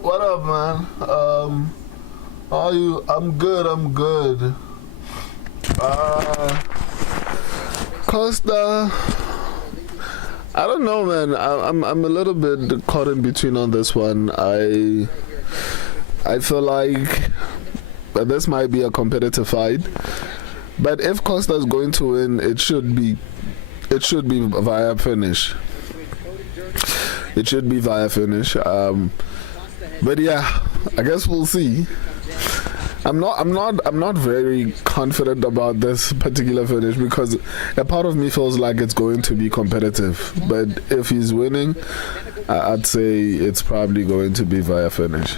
What up, man? How are you? I'm good. I'm good. Costa, I don't know, man. I'm a little bit caught in between on this one. I feel like this might be a competitive fight, but if Costa's going to win, it should be via finish. It should be via finish. But yeah, I guess we'll see. I'm not very confident about this particular finish because a part of me feels like it's going to be competitive. But if he's winning, I'd say it's probably going to be via finish.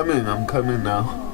I'm coming now.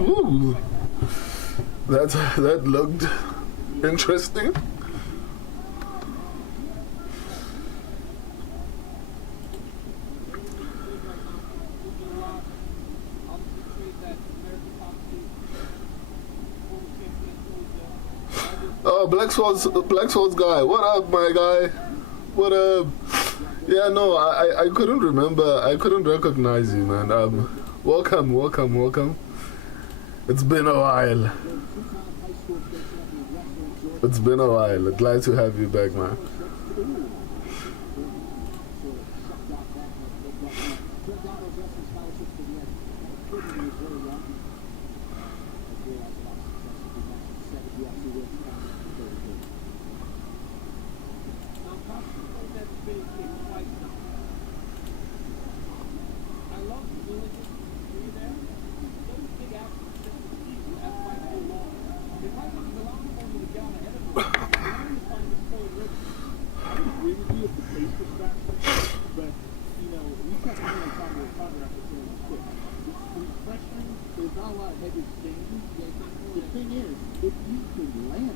Ooh, that looked interesting. Oh, Black Swords guy. What up, my guy? What up? Yeah, no, I couldn't remember. I couldn't recognize you, man. Welcome. It's been a while. Glad to have you back, man.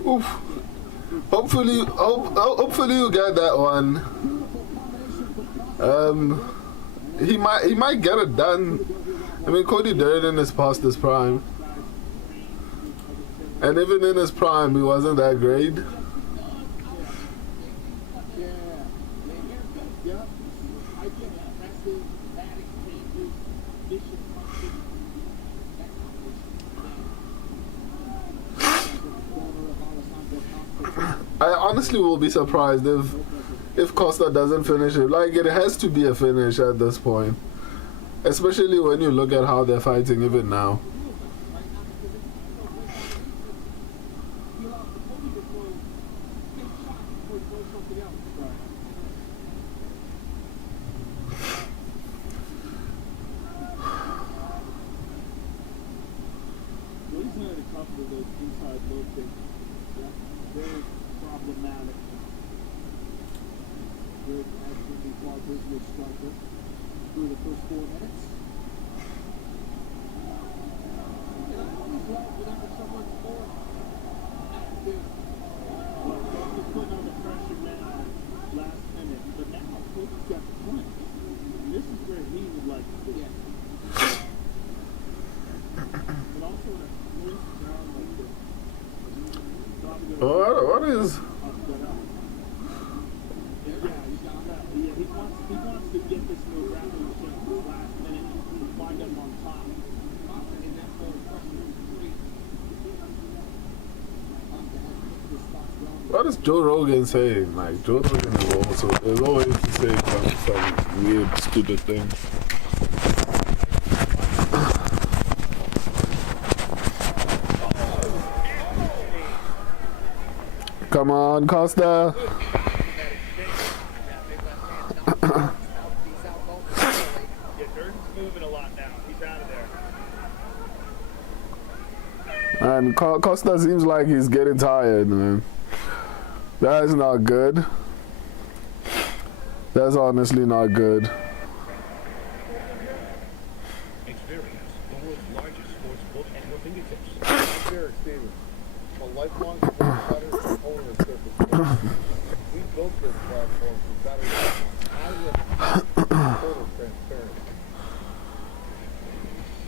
Oof. Hopefully you get that one. He might get it done. I mean, Cody Durden is past his prime, and even in his prime, he wasn't that great. I honestly will be surprised if Costa doesn't finish it. Like, it has to be a finish at this point, especially when you look at how they're fighting even now. Through the first 4 minutes. And I always love whenever someone's more active. Well, Cody's putting on the pressure now, last minute. But now Cody's got the point. And this is where he would like to be. But also a close round like this. What is... He wants to get this move rapid this last minute to find him on top. And that's what is Joe Rogan saying? Like, Joe Rogan is always saying some weird, stupid thing. Come on, Costa. And Costa seems like he's getting tired, man. That is not good. That's honestly not good. Experience, the world's largest sports book at your fingertips. Derek Stevens, a lifelong sports fighter and owner of Surface. We built this platform for better total transparency.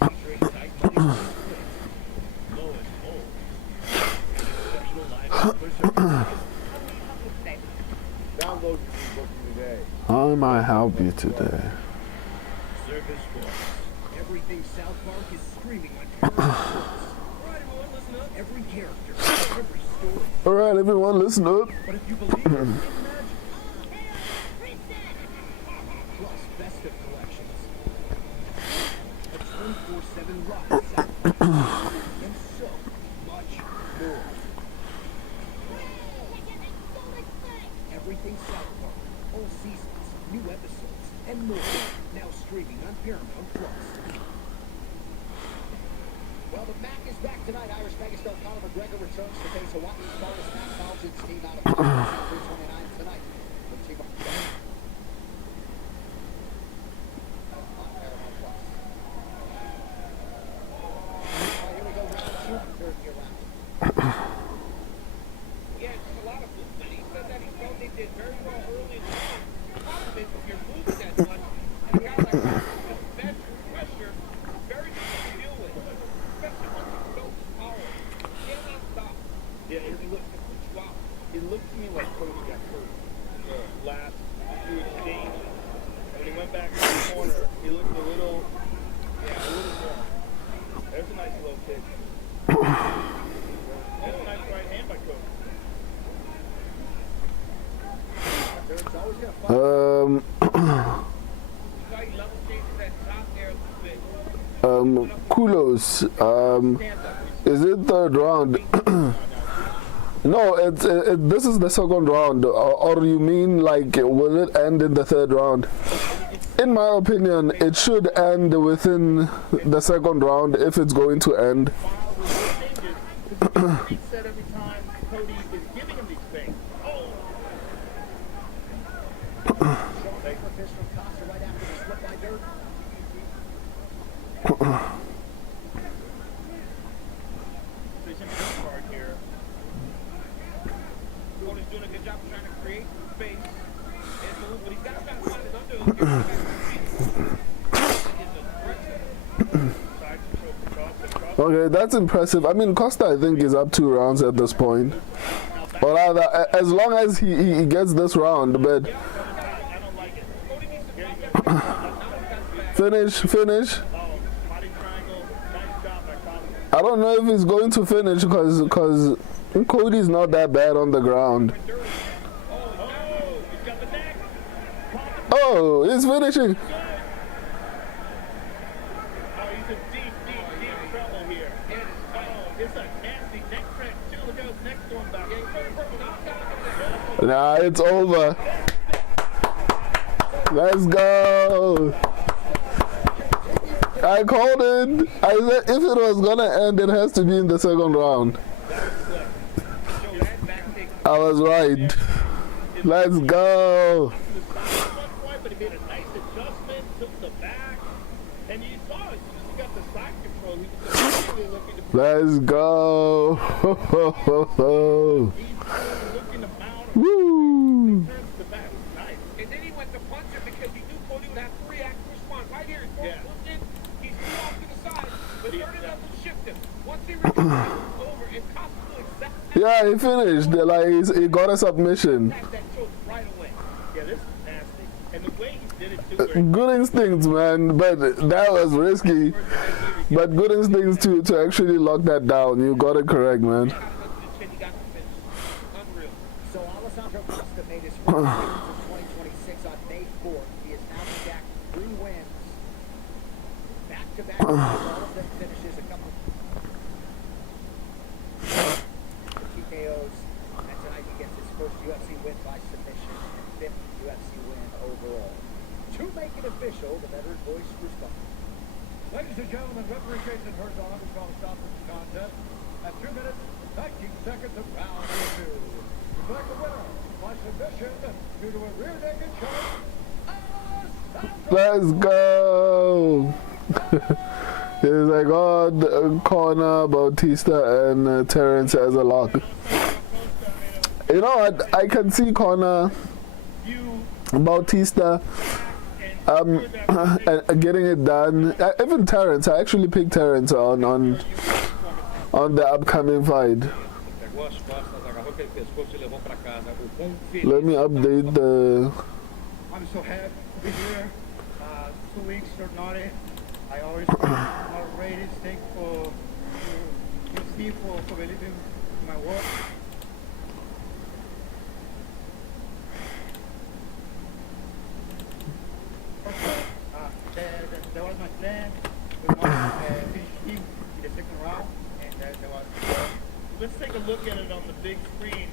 Featuring tight money. How am I help you today? Service Sports. Everything South Park is screaming like every character, every story. Alright, everyone, listen up. But if you believe it, plus best of collections. A 24/7 ride South Park. And so much more. Everything South Park. All seasons, new episodes, and more. Now streaming on Paramount Plus. Well, the MAC is back tonight. Irish megastar Conor McGregor returns to face Hawaii's finest Matt Carlton's team out of 329 tonight. The team on Paramount Plus. All right, here we go. Round 2, third year round. Yeah, it's a lot of movement. He said that he felt they did very well early in the game. The problem is if you're moving that much, and a guy like that, bench pressure, very difficult to deal with. Especially once you're so powerful. You cannot stop. Yeah, it looked to me like Cody got hurt in the last few exchanges. And when he went back to the corner, he looked a little more. There's a nice low kick. There's a nice right hand by Cody. Kulos. Is it third round? No, this is the second round. Or you mean like, will it end in the third round? In my opinion, it should end within the second round if it's going to end. He said every time Cody is giving him these things. isn't his part here. Cody's doing a good job of trying to create space and move, but he's got to try to find an underhook. Side control for Costa. Costa Okay, that's impressive. I mean, Costa, I think, is up 2 rounds at this point. Or rather, as long as he gets this round, but I don't like it. Cody needs to drop that. Now he's got his back. finish. Oh, body triangle. Nice job by Costa. I don't know if he's going to finish because Cody's not that bad on the ground. Oh, he's got the neck. Oh, he's finishing. Oh, he's in deep trouble here. Oh, it's a nasty neck crack too. Look how his neck's going back. Nah, it's over. Let's go. I called it. I said if it was gonna end, it has to be in the second round. I was right. Let's go. But he made a nice adjustment, took the back, and you saw it. He got the side control. He was immediately looking to Let's go. he's looking to mount him. Woo. Turns to the back. Nice. And then he went to punch him because he knew Cody would have to react to respond. Right here, he's going Yeah. in, he's threw off to the side, but third enough to shift him. Once he reaches over, and Costa will accept Yeah, he finished. Like he got a submission. that choke right away. Yeah, this is nasty. And the way he did it too, where Good instincts, man. But that was risky. But good instincts to actually lock that down. You got it correct, man. Got enough to the chin, he got the finish. Unreal. So Alessandro Costa made his first appearance in 2026 on May 4th. He has now stacked 3 wins. Back-to-back, all of them finishes a couple TKOs. And tonight he gets his first UFC win by submission and 5th UFC win overall. To make it official, the veteran voice responds. Ladies and gentlemen, referee Jason Herzog has called a stop to this contest at 2 minutes, 19 seconds of round number 2. Declared the winner by submission due to a rear naked choke. Let's go. It's like Conor, Bautista, and Terrence as a lock. You know what? I can see Conor, Bautista, getting it done. Even Terrence. I actually picked Terrence on the upcoming fight. Let me update the. I'm so happy to be here. 2 weeks or not. I always already thankful to UFC for believing in my work. That was my plan. We want to finish him in the second round, and that was. let's take a look at it on the big screen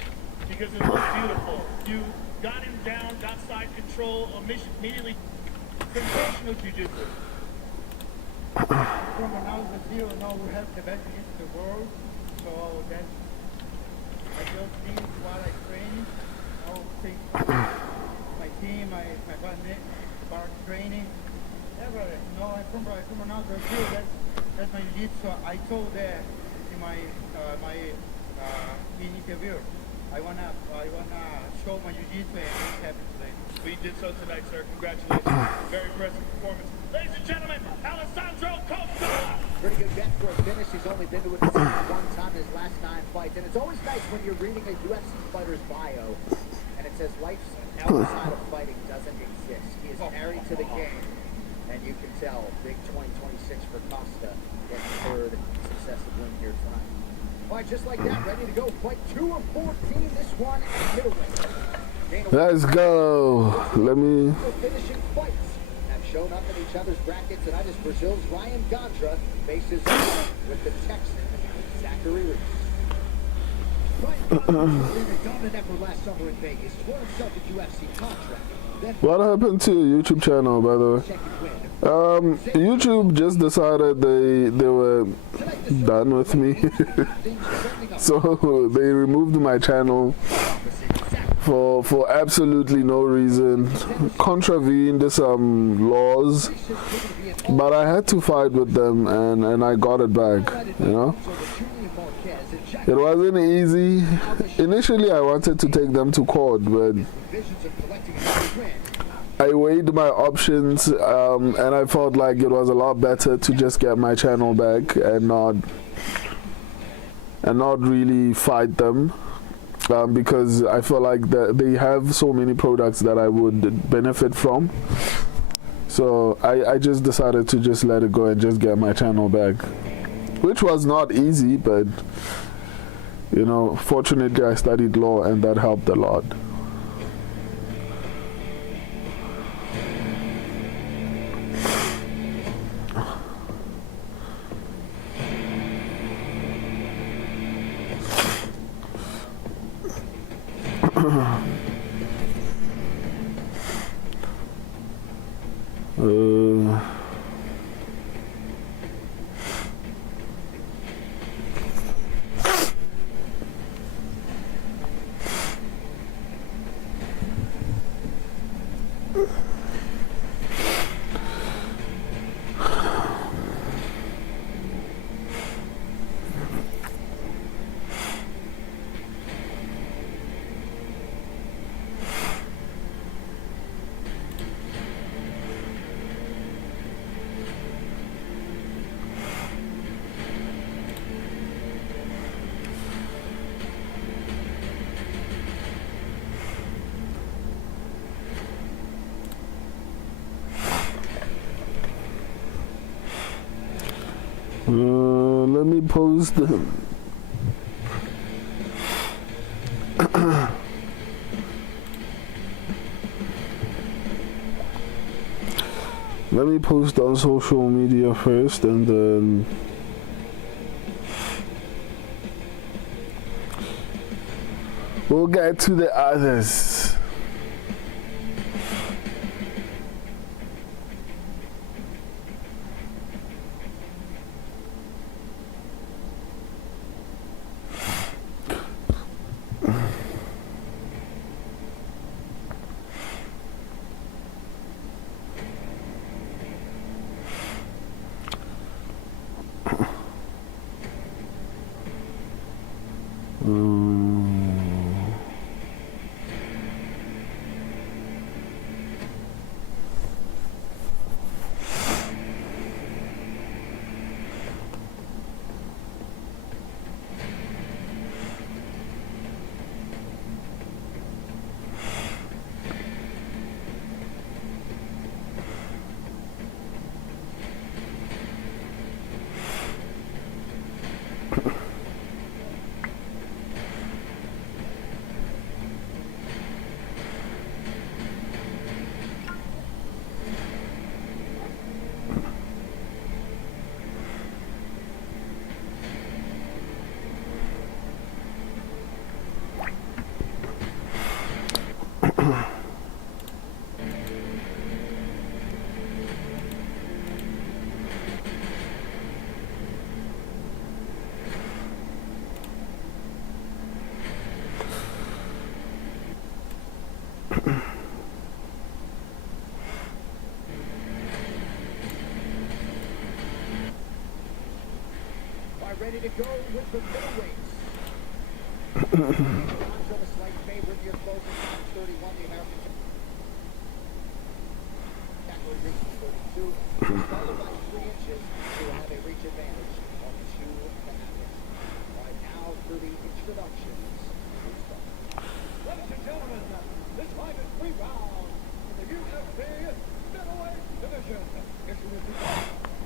because it looks beautiful. You got him down, got side control, immediately sensational jiu-jitsu. From when I was a zero, now we have the best in the world. So that's I just think while I train, I'll think my team, my partner, part training. Everybody, from when I was a zero, that's my jiu-jitsu. I told that in my interview. I wanna show my jiu-jitsu and it's happened today. We did so tonight, sir. Congratulations. Very impressive performance. Ladies and gentlemen, Alessandro Costa. Pretty good bet for a finish. He's only been to a decision 1 time in his last 9 fights. And it's always nice when you're reading a UFC fighter's bio and it says life outside of fighting doesn't exist. He is married to the game. And you can tell, big 2026 for Costa, getting 3rd successive win here tonight. All right, just like that, ready to go. Fight 2 of 14, this one at middleweight. Let's go. Let me. Finishing fights have shown up in each other's brackets. Tonight is Brazil's Ryan Gondra faces with the Texan Zachary Reese. Ryan Gondra was a dominant effort last summer in Vegas. Won himself a UFC contract. Then What happened to your YouTube channel, by the way? second win. YouTube just decided they were done with me, so they removed my channel for absolutely no reason, contravened some laws, but I had to fight with them and I got it back, you know. So the Julian Marquez It wasn't easy. Initially, I wanted to take them to court, but Visions of collecting a win. I weighed my options, and I felt like it was a lot better to just get my channel back and not really fight them, because I feel like they have so many products that I would benefit from. So I just decided to just let it go and just get my channel back, which was not easy, but you know, fortunately I studied law and that helped a lot. Let me post let me post on social media first, and then we'll get to the others. Ready to go with the middleweights. Show a slight favorite here, close at 31. The American category reaches 32. Followed by 3 inches to have a reach advantage on the shoe that happens. Right now for the introductions. Ladies and gentlemen, this fight is 3 rounds in the UFC middleweight division. Introducing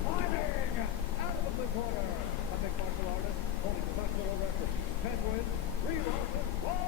fighting out of the blue corner. A mixed martial artist holding professional record. 10 wins, 3 losses, 1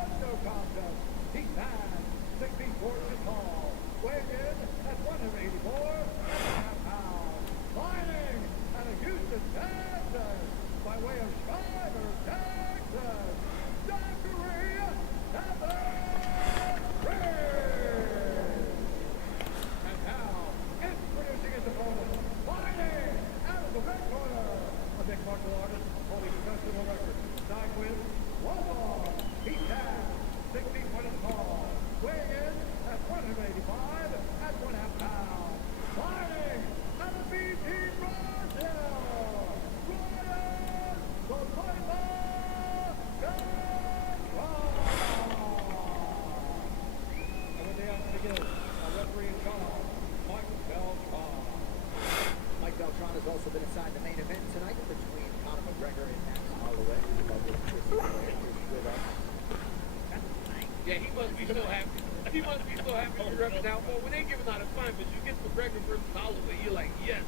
be so happy. He must be so happy we're repping out. Well, when they giving out assignments, you get McGregor versus Holloway. You're like, yes.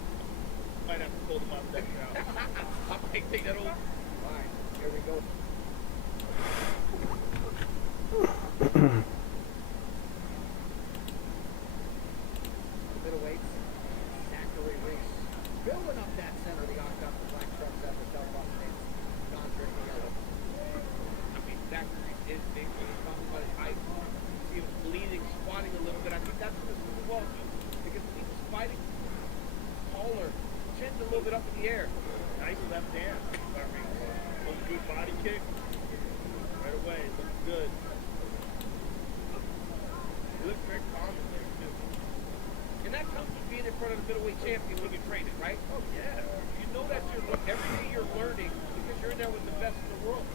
Might have to pull them out that round. I might take that over. All right, here we go. Middleweights, Zachary Reese. Building up that center of the octagon for Black Trucks at the Southpaw States. Non-drinking yellow. I mean, Zachary is big when he's talking about his height. You see him leaning, squatting a little bit. I think that's what this move was. Because when he was fighting, taller, chin's a little bit up in the air. Nice left hand. One good body kick. Right away. Looks good. He looks very calm in there, too. And that comes from being in front of the middleweight champion when you're training, right? Oh, yeah. You know that every day you're learning because you're in there with the best in the world.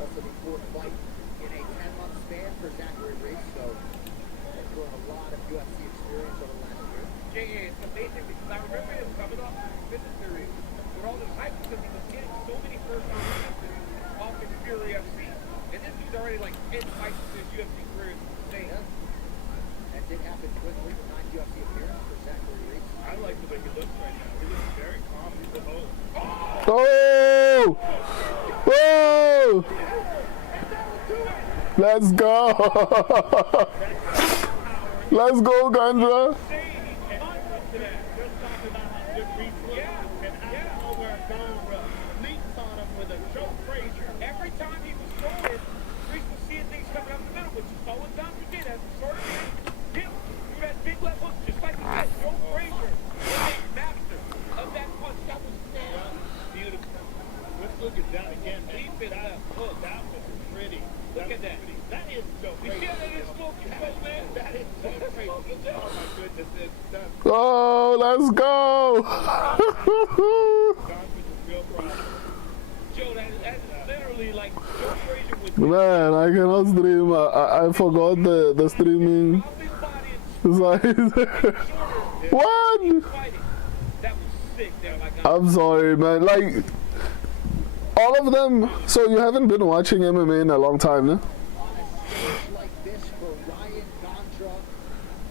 Also the fourth fight in a 10-month span for Zachary Reese, so he's grown a lot of UFC experience over the last year. Yeah, it's amazing because I remember him coming off his fitness series with all this hype because he was getting so many first-round wins off in Fury FC. And this dude's already like 10 fights in his UFC career. It's insane. Yeah. That did happen quickly with 9 UFC appearances for Zachary Reese. I like the way he looks right now. He looks very calm. He's a host. Oh! Whoa! Let's go! Let's go, Gandra! Every time he was going, Reese was seeing things coming up the middle, but you saw what Dr. did as a short hit through that big left hook, just like he said. Joe Frazier was a master of that punch. That was beautiful. Let's look at that again. Deep in that hook. That was pretty. Look at that. That is Joe You see Frazier. how that is smoking, man? That is Joe Frazier. Oh my goodness, it's done. Oh, let's go! Gone with the real problem. Joe, that is literally like Joe Frazier with Man, I cannot stream. I forgot the streaming. It's like, what? fighting. That was sick there, my God. I'm sorry, man. Like, all of them. So you haven't been watching MMA in a long time, no? On a stage like this for Ryan Gandra,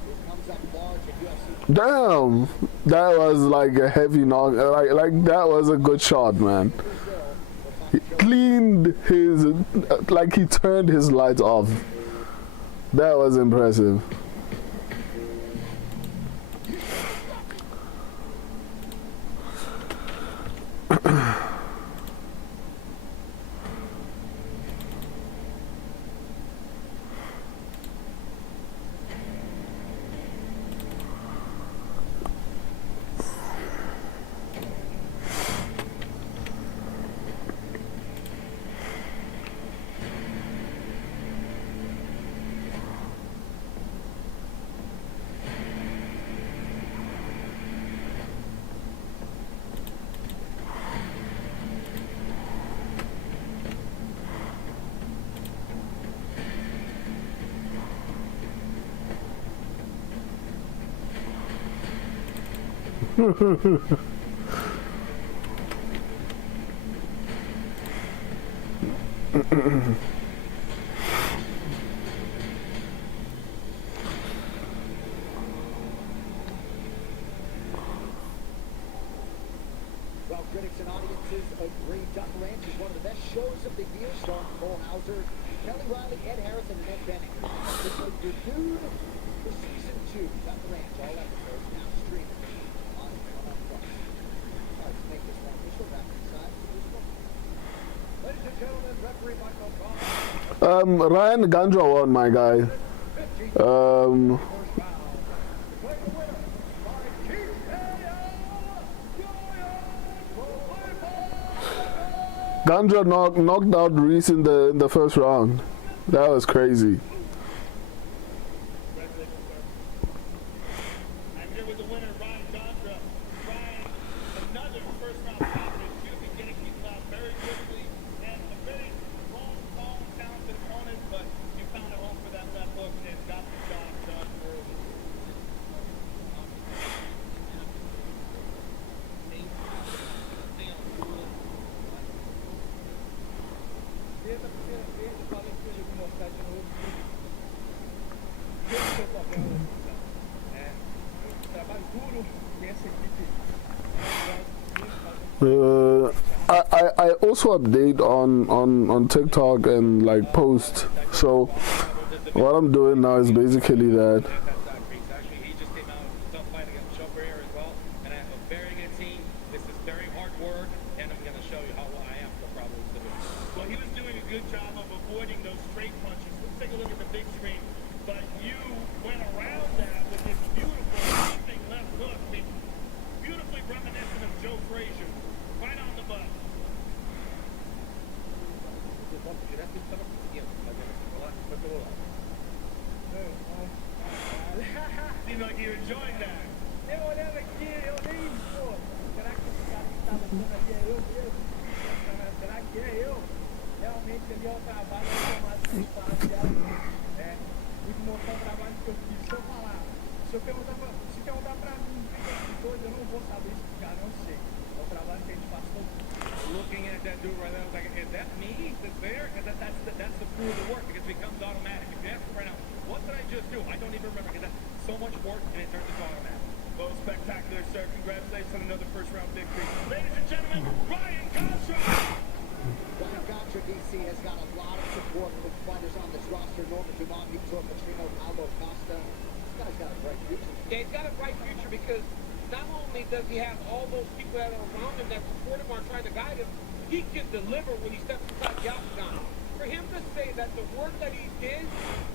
who comes up large at UFC. Damn, that was like a heavy knock. Like that was a good shot, man. He cleaned his, like he turned his lights off. That was impressive. Well, critics and audiences agree Duck Ranch is one of the best shows of the year, starring Cole Hauser, Kelly Riley, Ed Harris, and Ned Benning. This was renewed for season 2. Duck Ranch, all episodes now streaming on Paramount Plus. All right, to make this one official, back inside for this one. Ladies and gentlemen, referee Michael Bond. Ryan Gandra won, my guy. First round. Declaring the winner by Gandra knocked out Reese in the first round. That was crazy. I'm here with the winner, Ryan Gandra. Ryan, another first-round dominant. You've been getting people out very quickly, and a very strong, calm, talented opponent, but you found a home for that left hook and got the job done early. in the duro nessa equipe. I also update on TikTok and like post. So what I'm doing now is basically that. Actually, he just came out with a tough fight against Joe Barrier as well. And I have a very good team. This is very hard work, and I'm going to show you how I am for probably the Well, he was doing a good job of avoiding those straight punches. Let's take a look at the big screen. But you went around that with this beautiful sweeping left hook. I mean, beautifully reminiscent of Joe Frazier. Right on the butt. direto ele estava conseguindo, mas ele foi pelo lado. Seemed like you enjoyed that. Eu olhando aqui, eu nem, pô, será que esse cara que tá lutando ali é eu mesmo? Será que é eu? Realmente ali é o trabalho automático que faz dela. É, muito mostrar o trabalho que eu fiz. Se eu falar, se perguntar pra mim o que é esse doido, eu não vou saber explicar, não sei. É o trabalho que a gente faz todo dia. Looking at that dude right there, I was like, is that me that's there? Because that's the proof of the work, because it becomes automatic. If you ask me right now, what did I just do? I don't even remember, because that's so much work, and it turns into automatic. Well, spectacular, sir. Congratulations on another first-round victory. Ladies and gentlemen, Ryan Contra! Ryan Contra, DC, has got a lot of support from fighters on this roster. Norman Dumont, Vitor Pacino, Paulo Costa. This guy's got a bright future. Yeah, he's got a bright future because not only does he have all those people that are around him that support him or are trying to guide him, he can deliver when he steps inside the octagon. For him to say that the work that he did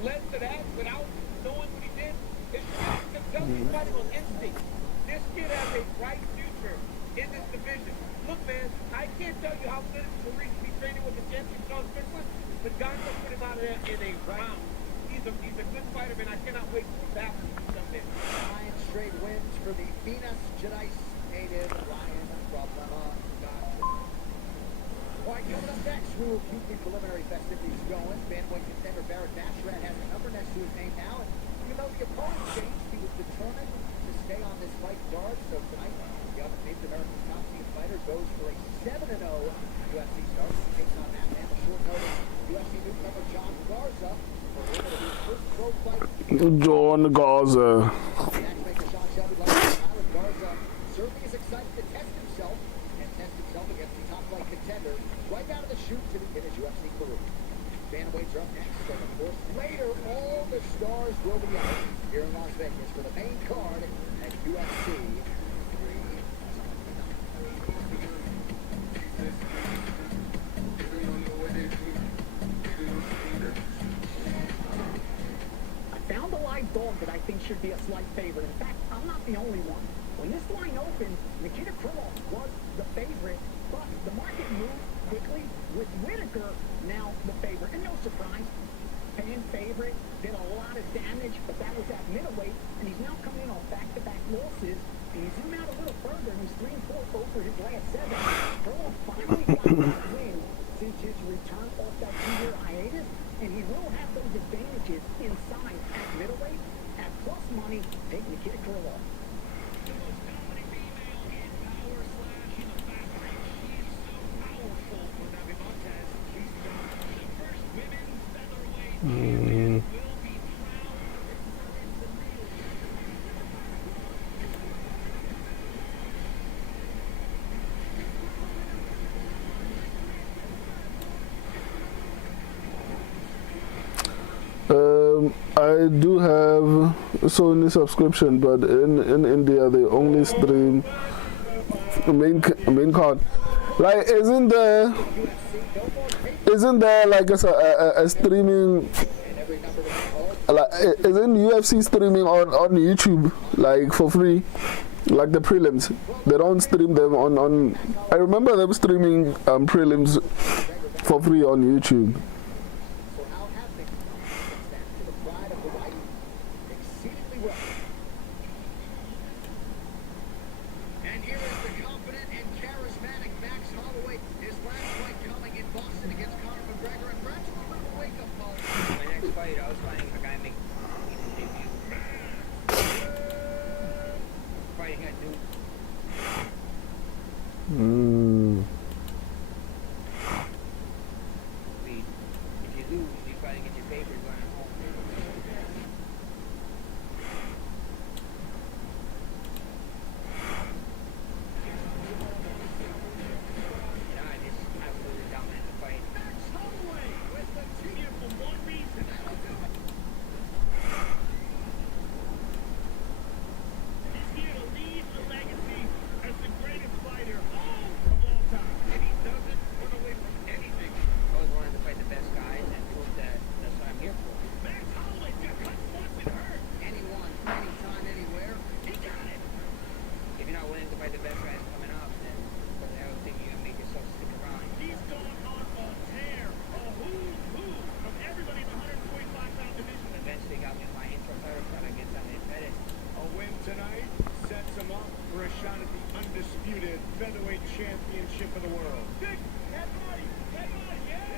led to that without knowing what he did is tremendous because he's fighting on instinct. This kid has a bright future in this division. Look, man, I can't tell you how good it is for Reese to be training with the champion, Sean Strickland, but Gonzo put him out of there in a round. He's a good fighter, man. I cannot wait for him to happen someday. 9 straight wins for the Minas Gerais native Ryan Contra. All right, coming up next, we will keep the preliminary festivities going. Bantamweight contender Barrett Basharat has a number next to his name now, and even though the opponent changed, he was determined to stay on this fight card. So tonight, the undefeated American top team fighter goes for a 7-0 UFC start. He takes on that man with short notice UFC newcomer John Garza for one of his first pro fight. John Gaza. Matchmaker Sean Shelby, like Tyler Garza, certainly is excited to test himself against the top flight contender right out of the chute to begin his UFC career. Bantamweights are up next, and of course later all the stars will be out here in Las Vegas for the main card at UFC 3. I found a live dog that I think should be a slight favorite. In fact, I'm not the only one. When this line opened, Nikita Krylov was the favorite, but the market moved quickly with Whitaker now the favorite. And no surprise, fan favorite, did a lot of damage, but that was at middleweight, and he's now coming in on back-to-back losses. And you zoom out a little further, and he's 3-4 over his last 7. Krylov finally got that win since his return off that 2-year hiatus, and he will have those advantages inside at middleweight. At plus money, take Nikita Krylov. The most dominant female in power slash in the fast range. She is so powerful for Navi Montez. She's the first women's featherweight champion. Will be crowned in the middle. I do have a Sony subscription, but in India they only stream main card. Like, isn't there like a streaming? Like, isn't UFC streaming on YouTube like for free? Like the prelims, they don't stream them on. I remember them streaming prelims for free on YouTube. So how have they come back to the pride of Hawaii exceedingly well? And here is the confident and charismatic Max Holloway. His last fight coming in Boston against Conor McGregor, and perhaps a little bit of a wake-up call. My next fight, I was fighting a guy named fighting a dude. Mm. Lead.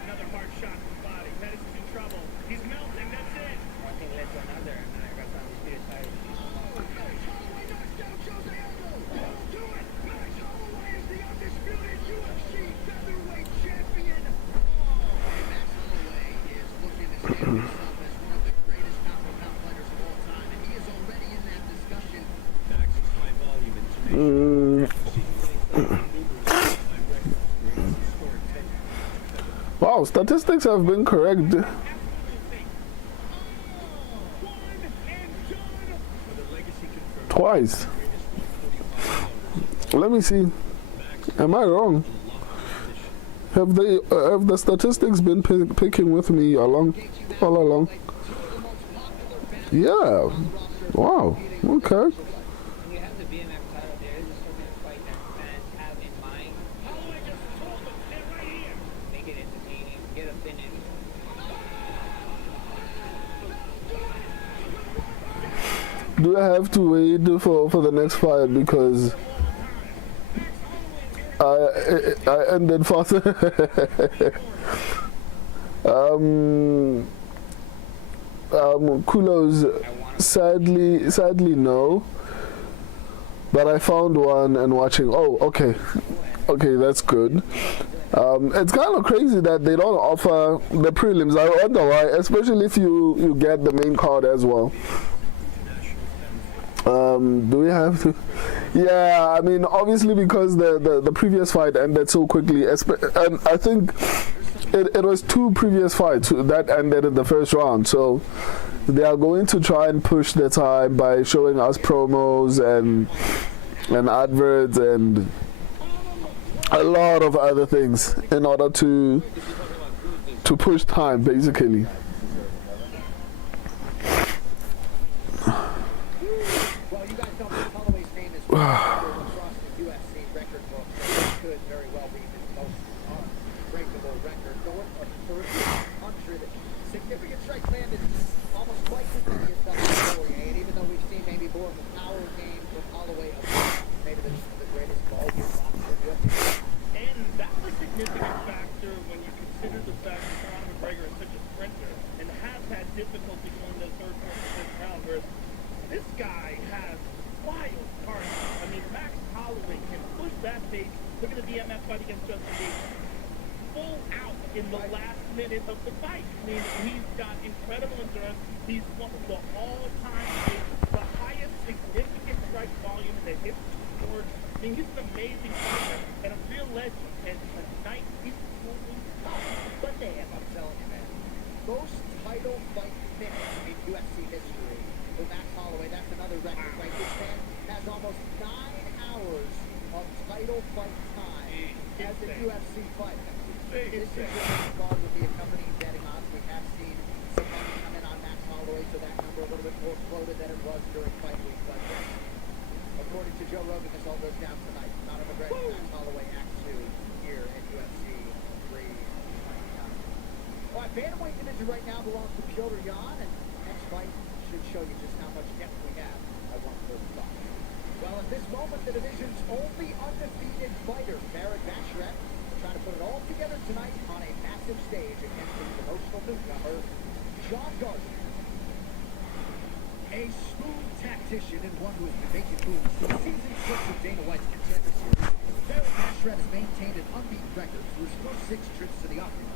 Another hard shot to the body. Pettis is in trouble. He's melting. That's it. One thing led to another, and I got some undisputed title. Holloway knocks down Jose Aldo. Let's do it. Max Holloway is the undisputed UFC featherweight champion. And Max Holloway is looking to stand himself as one of the greatest pound-for-pound fighters of all time, and he is already in that discussion. Max's high volume and tenacious. Wow, statistics have been correct One and done. With a legacy confirmed, twice. greatest 145 Let me see. Am I wrong? Have the statistics been picking with me all along? Yeah. Wow. Okay. When you have the BMF title, there is a certain fight that fans have in mind. Holloway just told them, they're right here. Make it entertaining, get a finish. Do I have to wait for the next fight because I ended fast? Kulos, sadly no. But I found one and watching. Oh, okay, that's good. It's kind of crazy that they don't offer the prelims. I wonder why, especially if you get the main card as well. Do we have to? Yeah, I mean, obviously because the previous fight ended so quickly, and I think it was two previous fights that ended in the first round. So they are going to try and push the time by showing us promos and adverts and a lot of other things in order to push time, basically. Well, you guys know Max Holloway's name is across the UFC record book. It could very well be his most unbreakable record. North of 300 significant strikes landed, almost twice as many as Dustin Poirier. And even though we've seen maybe more of a power game from Holloway, maybe the greatest ballgame boxer in UFC. And that's a significant factor when you consider the fact that Conor McGregor is such a sprinter and has had difficulty going to the third, fourth, and fifth round, whereas this guy has wild cardio. I mean, Max Holloway can push that pace. Look at the BMF fight against Justin Gaethje. Full out in the last minute of the fight. I mean, he's got incredible endurance. He's one of the all-time the highest significant strike volume in the history of the sport. I mean, he's an amazing fighter and a real legend. And tonight, he's totally But damn, I'm telling you, man. Most title fight minutes in UFC history for Max Holloway. That's another record, right? This man has almost 9 hours of title fight time as a UFC fighter. This is a card with the accompanying betting odds. We have seen some money come in on Max Holloway, so that number a little bit more floated than it was during fight week. But according to Joe Rogan, this all goes down tonight. Conor McGregor, Max Holloway, Act 2 here at UFC 329. All right, bantamweight division right now belongs to Piotr Jan, and next fight should show you just how much depth we have at 135. Well, at this moment, the division's only undefeated fighter, Barrett Basharet, trying to put it all together tonight on a massive stage against his promotional newcomer, John Garza. A smooth tactician and one who has been making moves since season 6 of Dana White's Contender Series, Barrett Basharet has maintained an unbeaten record through his first 6 trips to the octagon.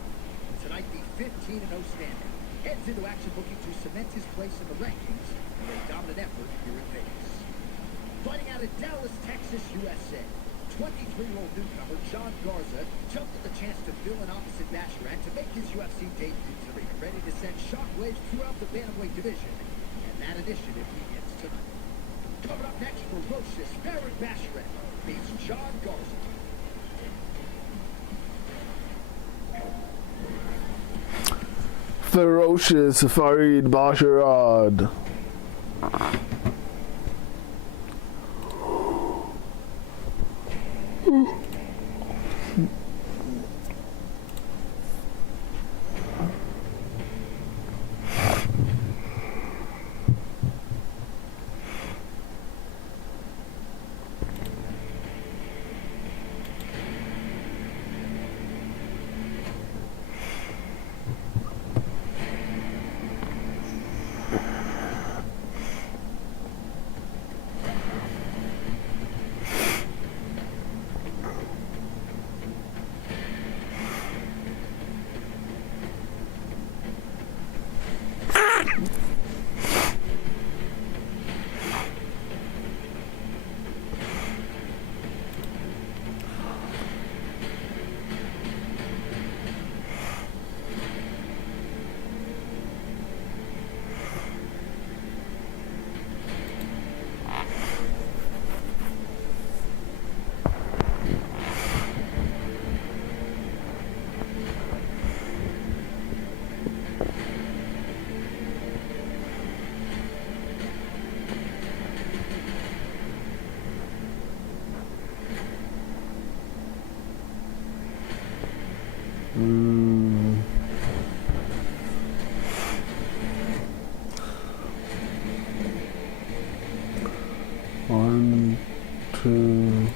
Tonight, the 15-0 standing heads into action looking to cement his place in the rankings in a dominant effort here in Vegas. Fighting out of Dallas, Texas, USA, 23-year-old newcomer John Garza jumped at the chance to fill in opposite Basharet to make his UFC debut tonight, ready to send shockwaves throughout the bantamweight division, and that initiative begins tonight. Coming up next, ferocious Barrett Basharet meets John Garza. Ferocious Farid Basharat. Mm. One, two.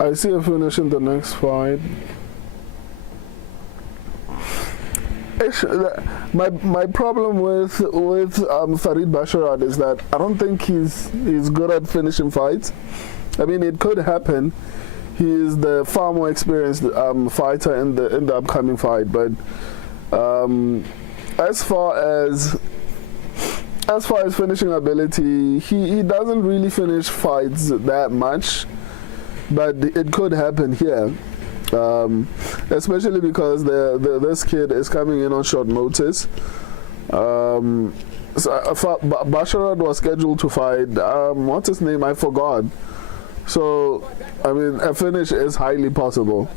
I see a finish in the next fight. My problem with Farid Basharat is that I don't think he's good at finishing fights. I mean, it could happen. He is the far more experienced fighter in the upcoming fight, but as far as finishing ability, he doesn't really finish fights that much. But it could happen here, especially because this kid is coming in on short notice. So Basharat was scheduled to fight, what's his name? I forgot. So, I mean, a finish is highly possible.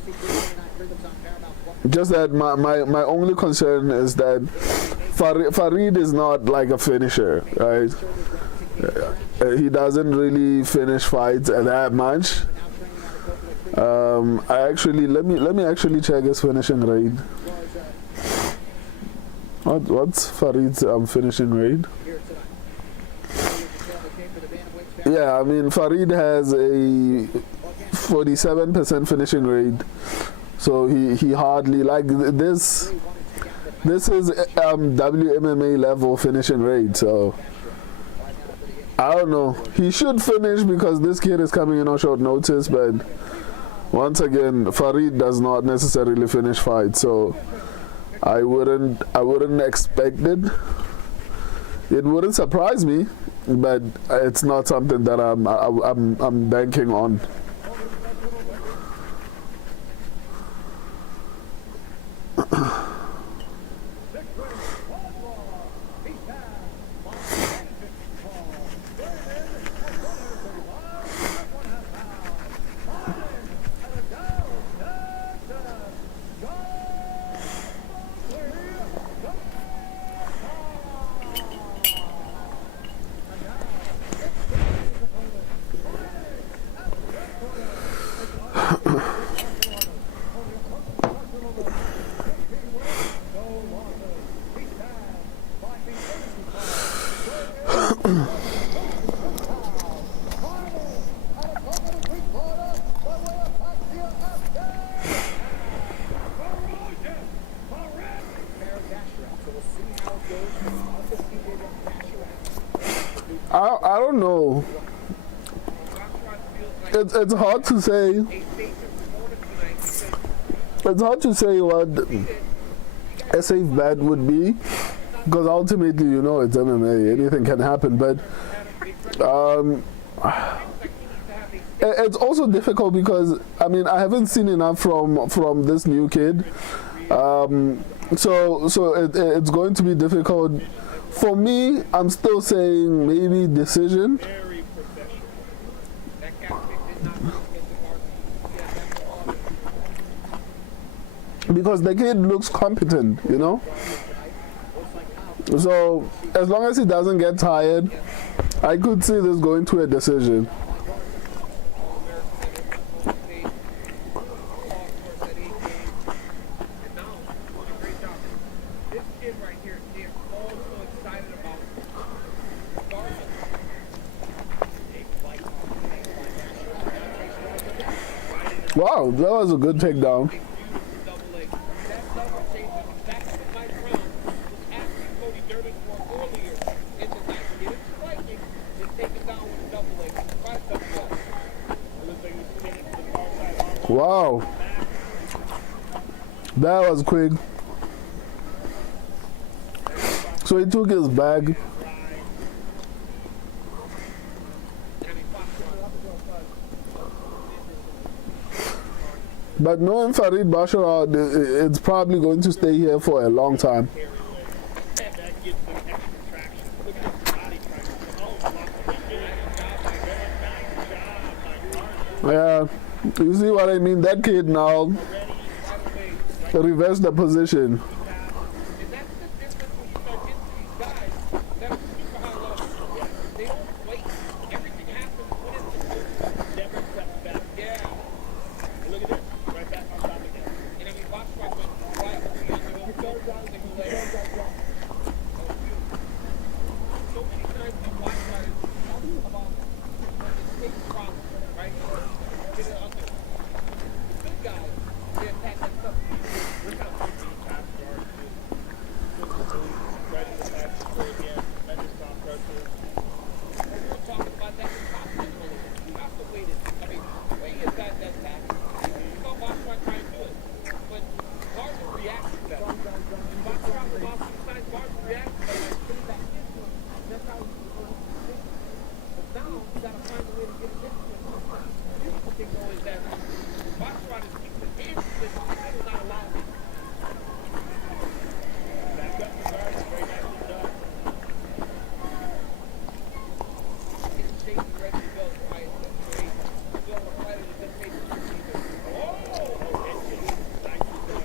Just that my only concern is that Farid is not like a finisher, right? He doesn't really finish fights that much. Let me actually check his finishing rate. What's Farid's finishing rate? Yeah, I mean, Farid has a 47% finishing rate, so he hardly, like, this is WMMA level finishing rate, so I don't know. He should finish because this kid is coming in on short notice, but once again, Farid does not necessarily finish fights, so I wouldn't expect it. It wouldn't surprise me, but it's not something that I'm banking on. I don't know. It's hard to say. It's hard to say what a safe bet would be, because ultimately, you know, it's MMA. Anything can happen. But it's also difficult because, I mean, I haven't seen enough from this new kid. So it's going to be difficult. For me, I'm still saying maybe decision. Because the kid looks competent, you know? So, as long as he doesn't get tired, I could see this going to a decision. Wow, that was a good takedown. Wow, that was quick. So he took his bag. But knowing Farid Bashar, it's probably going to stay here for a long time. That gives them extra traction. Look at his body pressure. Yeah, you see what I mean? That kid now reversed the position. And that's the difference when you start getting to these guys that are super high level. They don't wait. Everything happens when it's supposed to. Never steps back. Yeah. And look at this. Right back on top again. And I mean, box fight went right up the underhill, built down, single leg. So many times we watch fighters talk about when it takes problems, right? Get it under. The good guys, they attack that stuff. Look how quickly he taps guards too. Right in the back before again. Tremendous top pressure. We were talking about that in top earlier. You have to wait it. I mean, wait your guys that back. You know, box fight trying to do it. But guards will react to that. Box fight will box sometimes guards will react to that. Like, put it back into it. That's how you do it. But now, you got to find a way to get it into it. Beautiful thing though is that box fight is keeping the hands in the middle, not allowing it. Back up the guards. Very nicely done. Getting shaky, ready to go. Right? That's great. You're doing a fighter that doesn't make it either.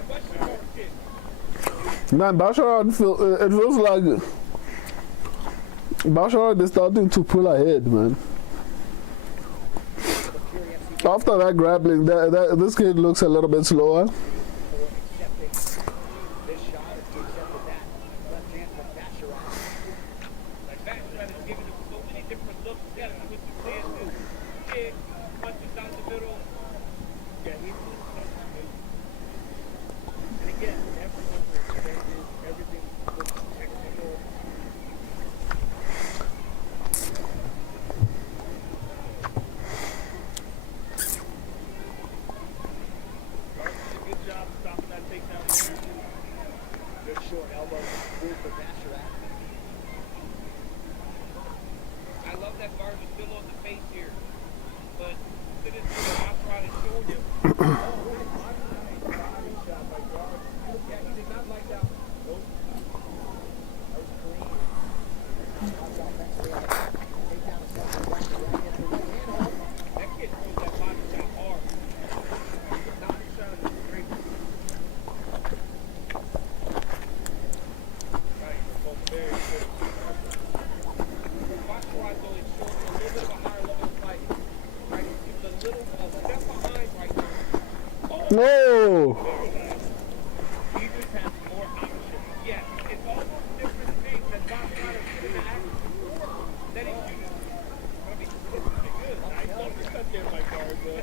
Question mark kick. Man, Bashar, it feels like Bashar is starting to pull ahead, man. After that grappling, this kid looks a little bit slower. This shot, if he accepted that left hand from Basharat. Like Basharat is giving him so many different looks. He got to twist his stances, kick, punches down the middle. Yeah, he's and again, everyone was defended, everything was technical. Garza did a good job stopping that takedown there. Good short elbow through for Basharat. I love that guard is still on the face here. But consider this Basharat is showing you. Body shot by Garza. Yeah, he did not like that one. Nope. That was clean. Shots offensively on the back. Takedown attempt from Basharat. Gets the right hand hold. That kid throws that body shot hard. The body shot is great. Right, they're both very good. Basharat though is showing a little bit of a higher level of fight. Right? He's a little step behind right now. No! He just has more options. Yes, it's almost different things that Basharat is putting in action before that he used. I mean, it's pretty good. Nice uppercut there by Garza.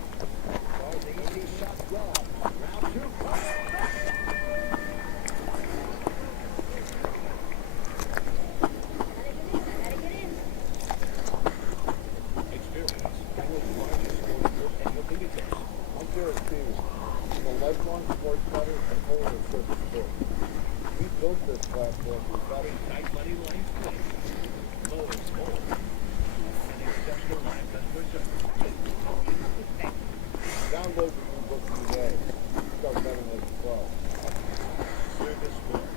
Garza, easy shots well. Round two. Experience, Bangladesh largest sports book at your fingertips. I'm Derek Stevens. I'm a lifelong sports bettor and owner of Circuit Sports. We built this platform for betting tight money line plays, low and small, and exceptional live customer service. Download the new book today. Start betting like a pro. Service Sports.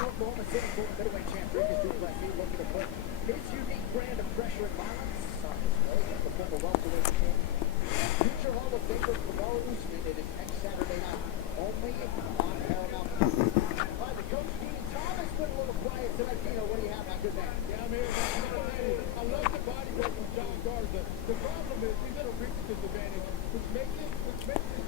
Oklahoma City former middleweight champ Dricus Du Plessis looking to put his unique brand of pressure and violence on display against the former welterweight champ. Future Hall of Famer Kamaru Usman, it is next Saturday night, only on Paramount+. All right, the coach, Dean Thomas, been a little quiet tonight. Dino, what do you have after that? Yeah, I'm here. I love the body work from John Garza. The problem is he's at a reach disadvantage, which makes his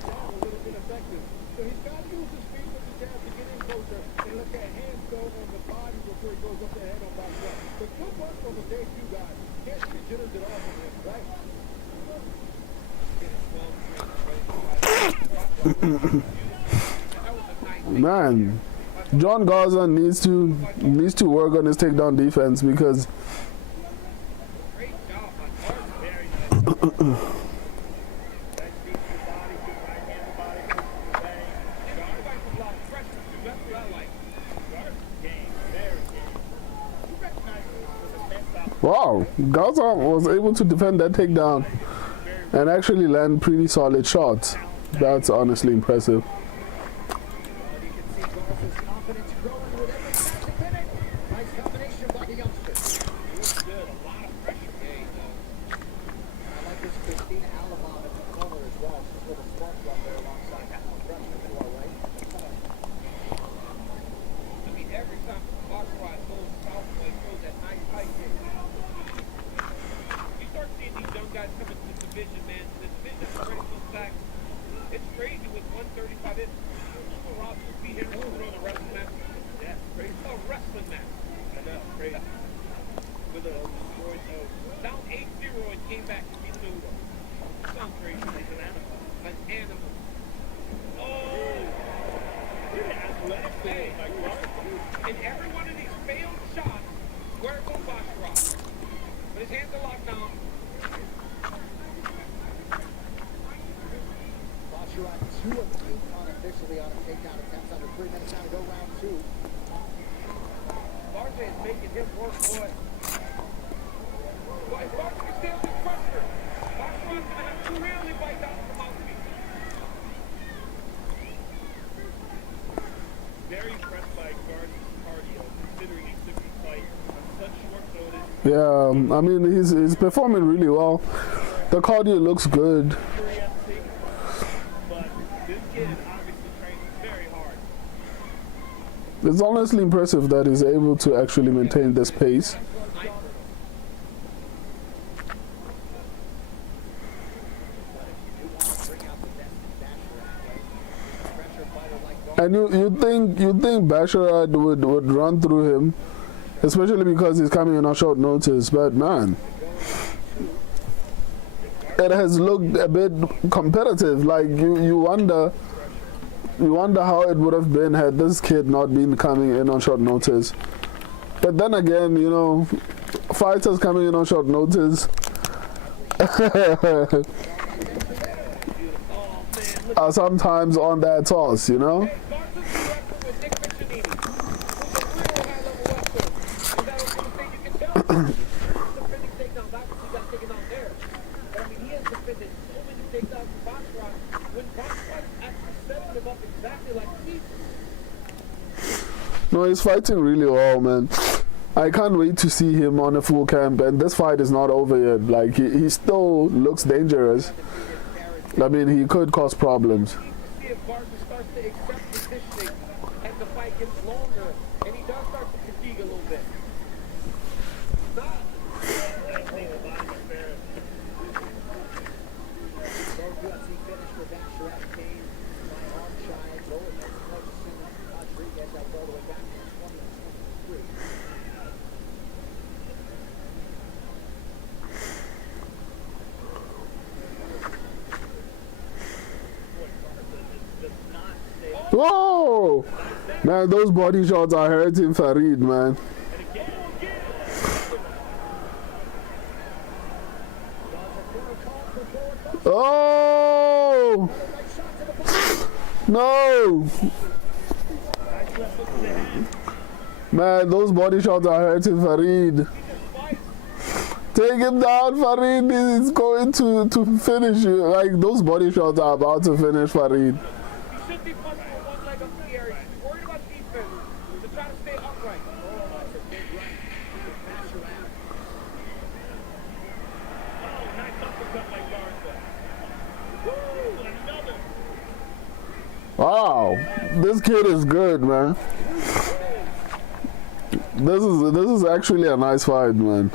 jab a little ineffective. So he's got to use his feet with the jab to get in closer and let that hand go on the body before he goes up the head on back shot. But good work from the debut guy. Can't see jitters at all from him, right? Man, John Garza needs to work on his takedown defense because Great job on Garza. Very nice. That speaks to the body, good right hand, the body goes to the bang. And he fights with a lot of pressure, too. That's what I like. Garza's game, very game. You recognize this with a fence up. wow, Garza was able to defend that takedown and actually land pretty solid shots. That's honestly impressive. You can see Garza's confidence growing with every passing minute. Nice combination by the youngster. Looks good. A lot of pressure. Yeah, he does. I like this Christina Alabama in the corner as well. She's a little spark up there alongside that one freshman to our right. I mean, every time Baccarat goes southway, throws that nice high kick. You start seeing these young guys come into the division, man. The division is already so stacked. It's crazy with 135. Rob will be here to throw the wrestling match. Yeah, crazy. A wrestling match. I know, crazy. With a destroyed nose. Down 8-0 and came back to beat Ludo. Sounds crazy. He's an animal. An animal. Oh! You're an athletic Hey, thing like Garza. in every one of these failed shots, where goes Baccarat? But his hands are locked down. Baccarat 2 of 8 unofficially on a takedown attempts under 3 minutes now to go round 2. Garza is making him work, boy. Boy, if Garza can stay under pressure, Baccarat's going to have to really bite down on the mouthpiece. Very impressed by Garza's cardio, considering he took the fight on such short notice. Yeah, I mean he's performing really well. The cardio looks good. For UFC. But this kid obviously trains very hard. It's honestly impressive that he's able to actually maintain this pace. And you think Baccarat would run through him, especially because he's coming in on short notice. But man, it has looked a bit competitive. Like you wonder how it would have been had this kid not been coming in on short notice. But then again, you know, fighters coming in on short notice are sometimes on that toss, you know. No, he's fighting really well, man. I can't wait to see him on a full camp, and this fight is not over yet. Like, he still looks dangerous. I mean, he could cause problems. See if Garza starts to accept positioning as the fight gets longer, and he does start to fatigue a little bit. Both UFC finished for Baccarat came by arm shy, lower neck Ferguson Rodriguez. That was all the way back in 2023. Whoa! Man, those body shots are hurting Farid, man. Oh! No! Man, those body shots are hurting Farid. Take him down, Farid. He's going to finish you. Like, those body shots are about to finish Farid. He should be punching with one leg up in the air. He's worried about defense. He's trying to stay upright. Oh, that's a big right. Baccarat. Oh, nice uppercut by Garza. Woo, another. Wow, this kid is good, man. This is actually a nice fight, man.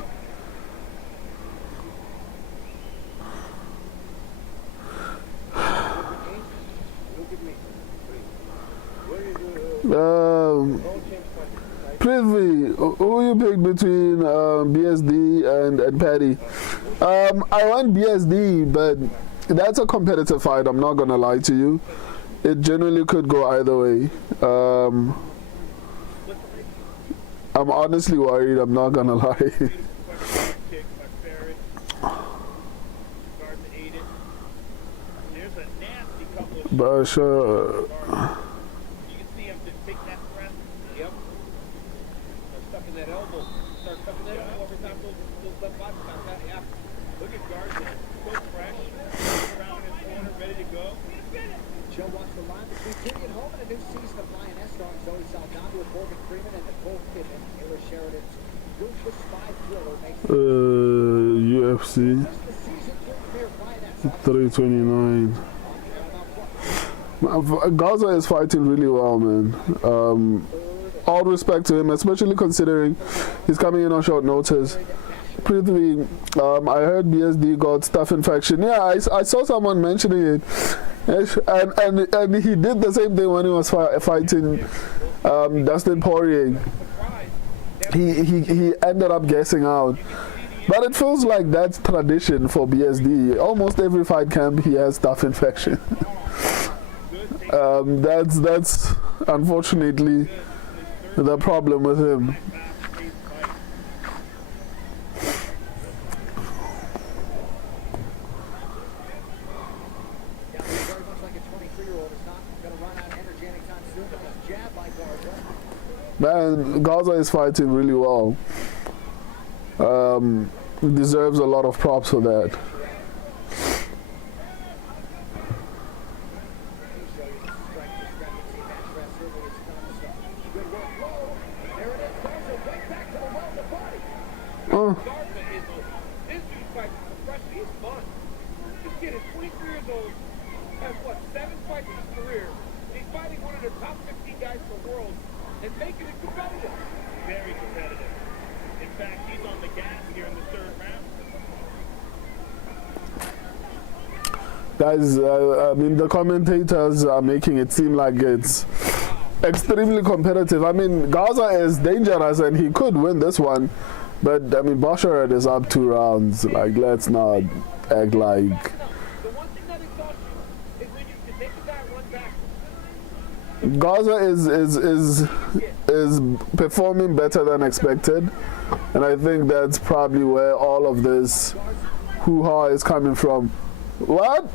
Prithvi, who you pick between BSD and Paddy? I want BSD, but that's a competitive fight. I'm not gonna lie to you. It generally could go either way. I'm honestly worried. I'm not gonna lie. Kick by Barrett. Guard to Aiden. There's a nasty couple of But sure. You can see him just take that breath. Yep. Start stuffing that elbow. Start stuffing that elbow every time those left bodies start that. Yeah. Look at Garza. So fresh. Around his corner, ready to go. Joe wants the line between Kitty and home in a new season of Lioness starring Zoe Saldana with Morgan Freeman and Nicole Kidman. Taylor Sheridan's ruthless spy thriller makes UFC the season two premiere Lioness 329. Gaza is fighting really well, man. All respect to him, especially considering he's coming in on short notice. Prithvi, I heard BSD got staph infection. Yeah, I saw someone mentioning it, and he did the same thing when he was fighting Dustin Poirier. He ended up guessing out. But it feels like that's tradition for BSD. Almost every fight camp he has staph infection. That's unfortunately the problem with him. very much like a 23-year-old is not going to run out of energy anytime soon. Nice jab by Garza. Man, Gaza is fighting really well. Deserves a lot of props for that. Garza is this dude fights professionally. He's fun. This kid is 23 years old, has what, 7 fights in his career. He's fighting one of the top 15 guys in the world and making it competitive. Very competitive. In fact, he's on the gas here in the 3rd round. Guys, I mean, the commentators are making it seem like it's extremely competitive. I mean, Gaza is dangerous and he could win this one. But, I mean, Basharat is up 2 rounds. Like, let's not act like... The one thing that exhausts you is when you can make the guy run back. Gaza is performing better than expected. And I think that's probably where all of this hoo-ha is coming from. What?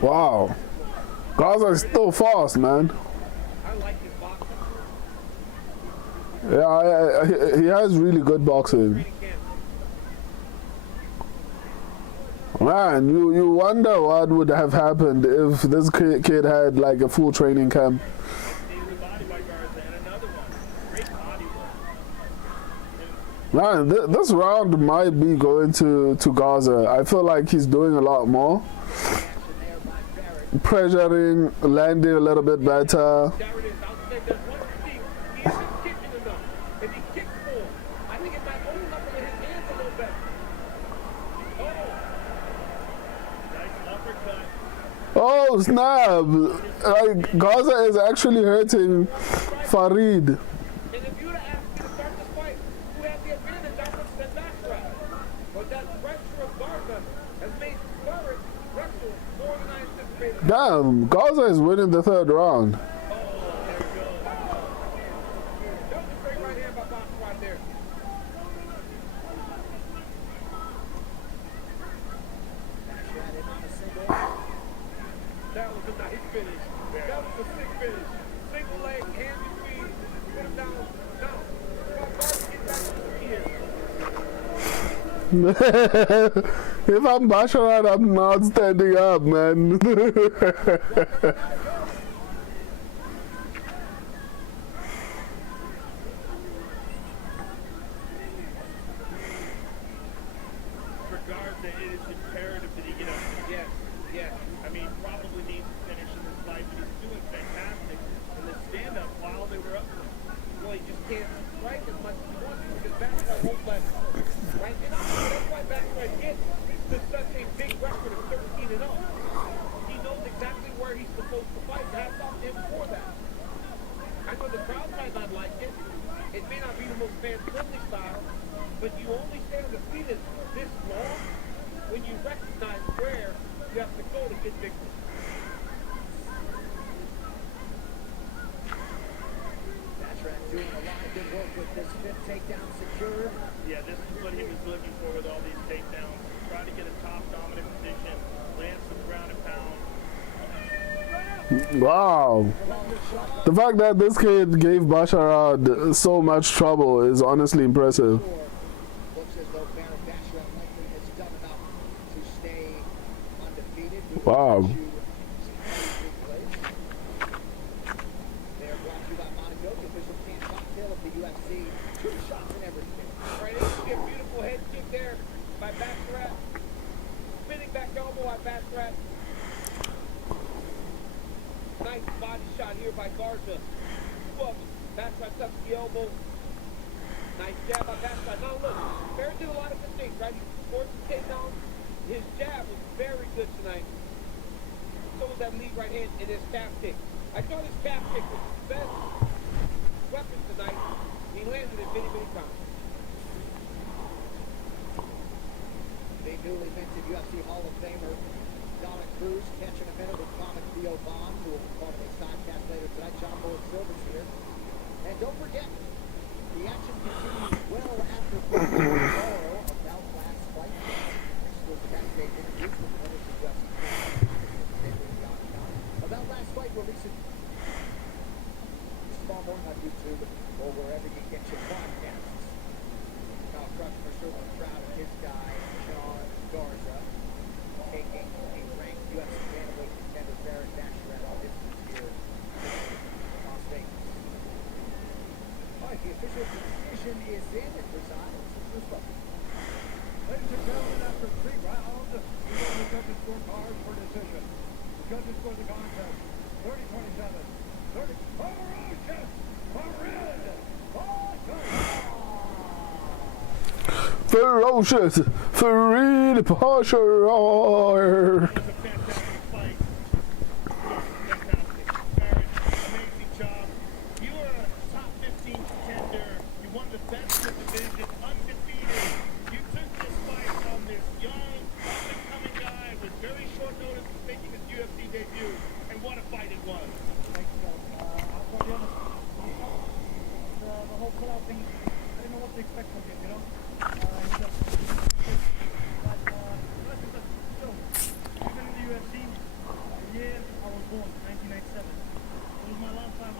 Wow. Gaza is still fast, man. I like his boxing. Yeah, he has really good boxing. Man, you wonder what would have happened if this kid had like a full training camp. Man, this round might be going to Gaza. I feel like he's doing a lot more. Pressuring, landing a little bit better. Oh snap! Like, Gaza is actually hurting Farid. Damn, Gaza is winning the 3rd round. That was a nice finish. That was a sick finish. Single leg, hands and feet, put him down. Now, If I'm Basharat, I'm not standing up, man. can't strike as much as he wants to because Baccarat won't let him. Right? And that's why Baccarat gets to such a big record of 13-0. He knows exactly where he's supposed to fight. Hats off to him for that. I know the crowd might not like it. It may not be the most fan-friendly style, but you only stay undefeated this long when you recognize where you have to go to get victory. Baccarat doing a lot of good work with this fifth takedown secured. Yeah, this is what he was looking for with all these takedowns. Try to get a top dominant position, land some ground and pound. Wow. The fact that this kid gave Basharad so much trouble is honestly impressive. Looks as though Baccarat likely has done enough to stay undefeated. Wow. They're brought to you by Monaco, the official can cocktail of the UFC. 2 shots and everything. Right, it should be a beautiful head kick there by Baccarat. Spinning back elbow by Baccarat. Nice body shot here by Garza. Whoa, Baccarat tucks the elbow. Nice jab by Baccarat. Now look, Barrett did a lot of good things, right? He forced the takedown. His jab was very good tonight. So was that lead right hand and his calf kick. I thought his calf kick was his best weapon tonight. He landed it many, many times. The newly minted UFC Hall of Famer Dominic Cruz catching a minute with comic Theo Vaughn, who will be part of a sidecast later tonight. John Boyd Silver's here. And don't forget, the action continues well after tomorrow about last fight. Exclusive backstage interviews with members of UFC about last fight releasing tomorrow morning on YouTube or wherever you get your podcasts. Now, Crutchmer certainly proud of his guy, Sean Garza, taking a ranked UFC bantamweight contender, Barrett Baccarat, on distance here in Las Vegas. All right, the official decision is in. It resides in Bruce Butler. Ladies and gentlemen, after 3 rounds, we go to the judges' scorecard for decision. The judges score the contest 30-27. 30 ferocious for red. Ferocious, Fareed Basharad. It was a fantastic fight. Fantastic. Barrett, amazing job. You are a top 15 contender. You won the best in the division, undefeated. You took this fight from this young, up-and-coming guy with very short notice of making his UFC debut. And what a fight it was. Thanks, I'll be honest. The whole pull-out thing, I didn't know what to expect from him, you know? Even in the UFC, the year I was born, 1997. It was my last time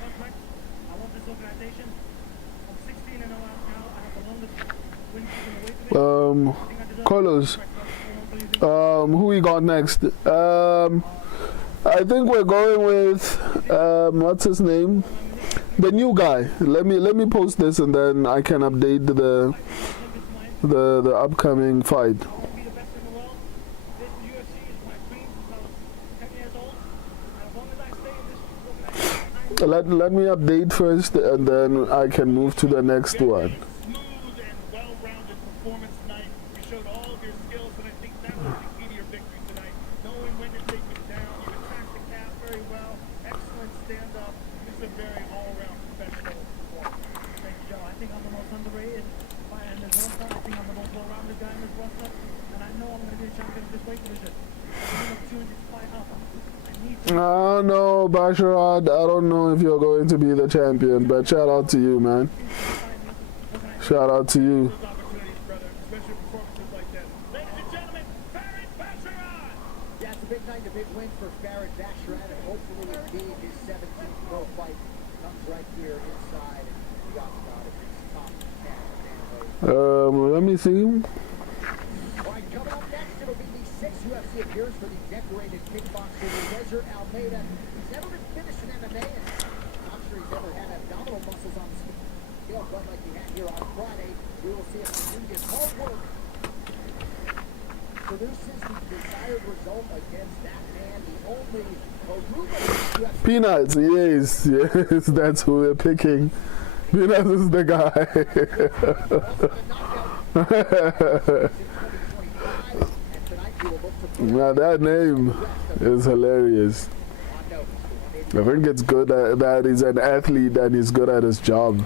contract. I love this organization. I'm 16 and now I have the longest win streak in the weight division. Carlos, who we got next? I think we're going with what's his name? The new guy. Let me post this and then I can update the upcoming fight. I want to be the best in the world. This UFC is my dream since I was 10 years old. And as long as I stay in this organization, Let me update first and then I can move to the next one. Smooth and well-rounded performance tonight. You showed all of your skills, and I think that was the key to your victory tonight. Knowing when to take it down, you attacked the calf very well. Excellent stand-up. This is a very all-around professional performance. thank you, Joe. I think I'm the most underrated fighter in this roster. I think I'm the most well-rounded guy in this roster. And I know I'm going to be a champion of this weight division. I have an opportunity to fight up. I need to. No, Basharad, I don't know if you're going to be the champion, but shout out to you, man. Shout out to you. Those opportunities, brother, especially performances like this. Ladies and gentlemen, Barrett Baccarat! Yeah, it's a big night, a big win for Barrett Baccarat, and hopefully indeed his 17th pro fight comes right here inside the octagon of his top 10 bantamweight. Let me see. All right, coming up next, it'll be the 6th UFC appearance for the decorated kickboxer, Cesar Almeida. He's never been finished in MMA, and I'm sure he's never had abdominal muscles on the scale, but like he had here on Friday, we will see if he can do his hard work produces the desired result against that man, the only Aruba UFC Peanuts, yes, that's who we're picking. Peanuts is the guy. Now that name is hilarious. I think it's good that he's an athlete and he's good at his job.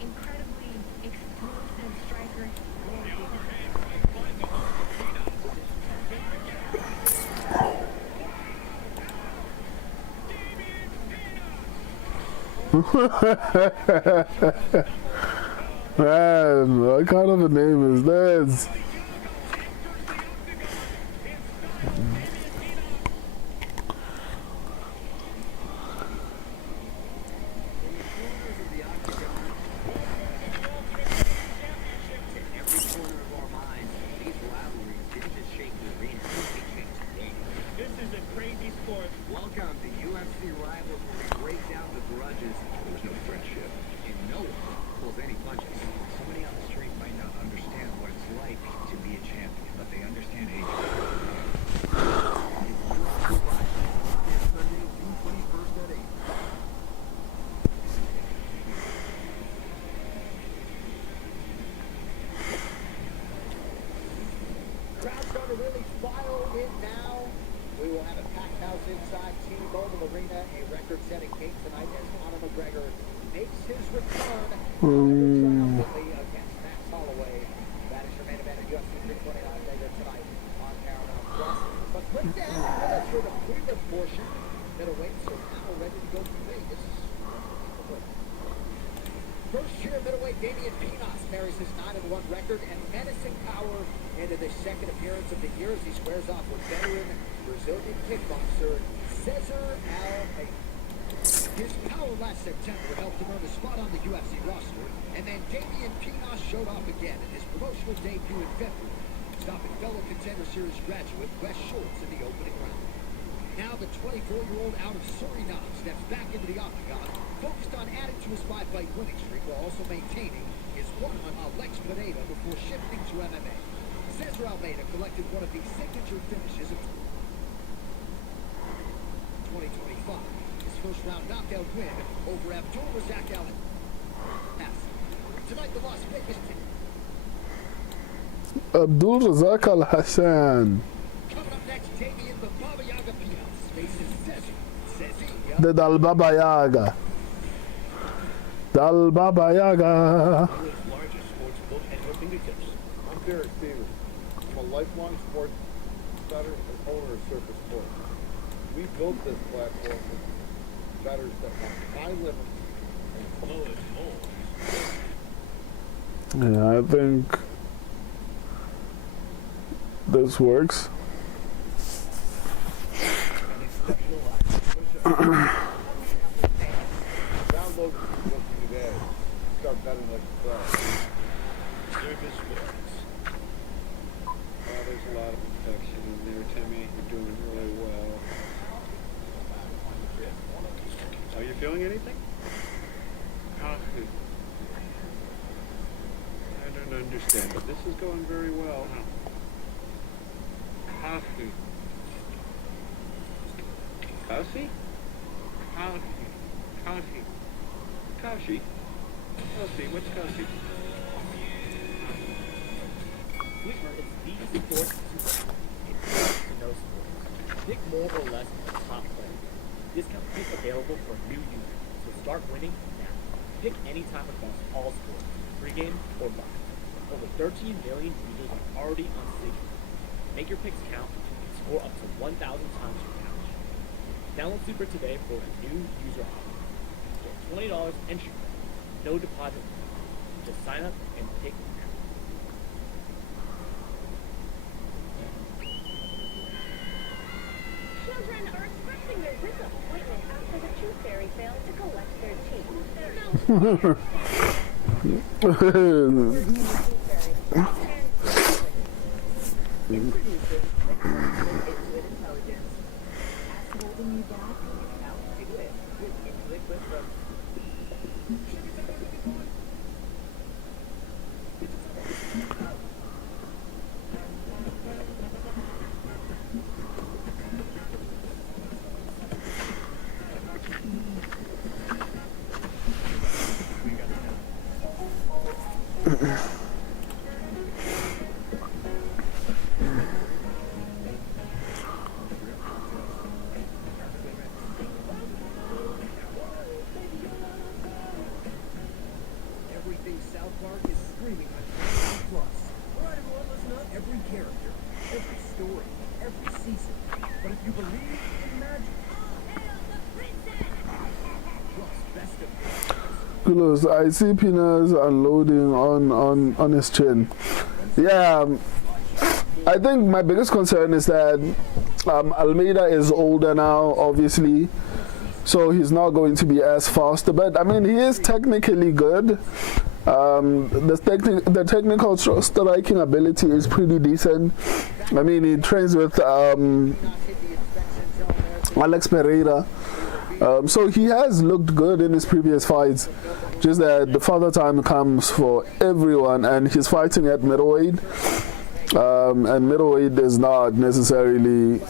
Incredibly explosive striker. Man, what kind of a name is this? This is a crazy sport. Welcome to UFC Rivals, where we break down the grudges. There's no friendship, and no one pulls any punches. Somebody on the street might not understand what it's like to be a champion, but they understand age. Sunday, June 21st at 8. Crowd's starting to really file in now. We will have a packed house inside T-Mobile Arena, a record-setting game tonight as Conor McGregor makes his return triumphantly against Max Holloway. That is your main event at UFC 329 later tonight on Paramount Plus. But quick down with us for the prelim portion. Middleweights are now ready to go to Vegas. First year middleweight Damian Pinos carries his 9-1 record and menacing power into the second appearance of the year as he squares off with veteran Brazilian kickboxer Cesar Almeida. His power last September helped him earn a spot on the UFC roster, and then Damian Pinos showed off again in his promotional debut in February, stopping fellow Contender Series graduate Wes Schultz in the opening round. Now the 24-year-old out of Suriname steps back into the octagon, focused on adding to his 5-fight winning streak while also maintaining his one on Alex Pineda before shifting to MMA. Cesar Almeida collected one of the signature finishes of 2025. His first round knockout win over Abdul Razak Al. Tonight the Las Vegas team. Abdul Razak Al Hassan. Coming up next, Damian the Baba Yaga Pinos faces Cesar. The Dal Baba Yaga. Dal Baba Yaga. World's largest sports book at your fingertips. I'm Derek Stevens. I'm a lifelong sports bettor and owner of Surface Sports. We built this platform with bettors that want high limits and Lowest holds. Yeah, I think this works. download UFC today. Start betting like a pro. Service sports. There's a lot of infection in there, Timmy. You're doing really well. Are you feeling anything? I don't understand, but this is going very well. Coffee. Coffee? Coffee. Coffee? Coffee? What's coffee? Sleeper is the sports super in to no sports. Pick more or less on the top player. Discount is available for new users, so start winning now. Pick any time across all sports, pregame or live. Over 13 million users are already on Sleeper. Make your picks count and score up to 1,000 times your cash. Download Sleeper today for a new user offer. Get $20 entry fee, no deposit. Just sign up and pick now. Children are expressing their disappointment after the Tooth Fairy failed to collect their teeth. They're now Holding you back? Now do it with Intuit from goes, I see Pinas unloading on his chin. Yeah, I think my biggest concern is that Almeida is older now, obviously, so he's not going to be as fast. But I mean, he is technically good. The technical striking ability is pretty decent. I mean, he trains with Alex Pereira. So he has looked good in his previous fights, just that the father time comes for everyone, and he's fighting at middleweight, and middleweight is not necessarily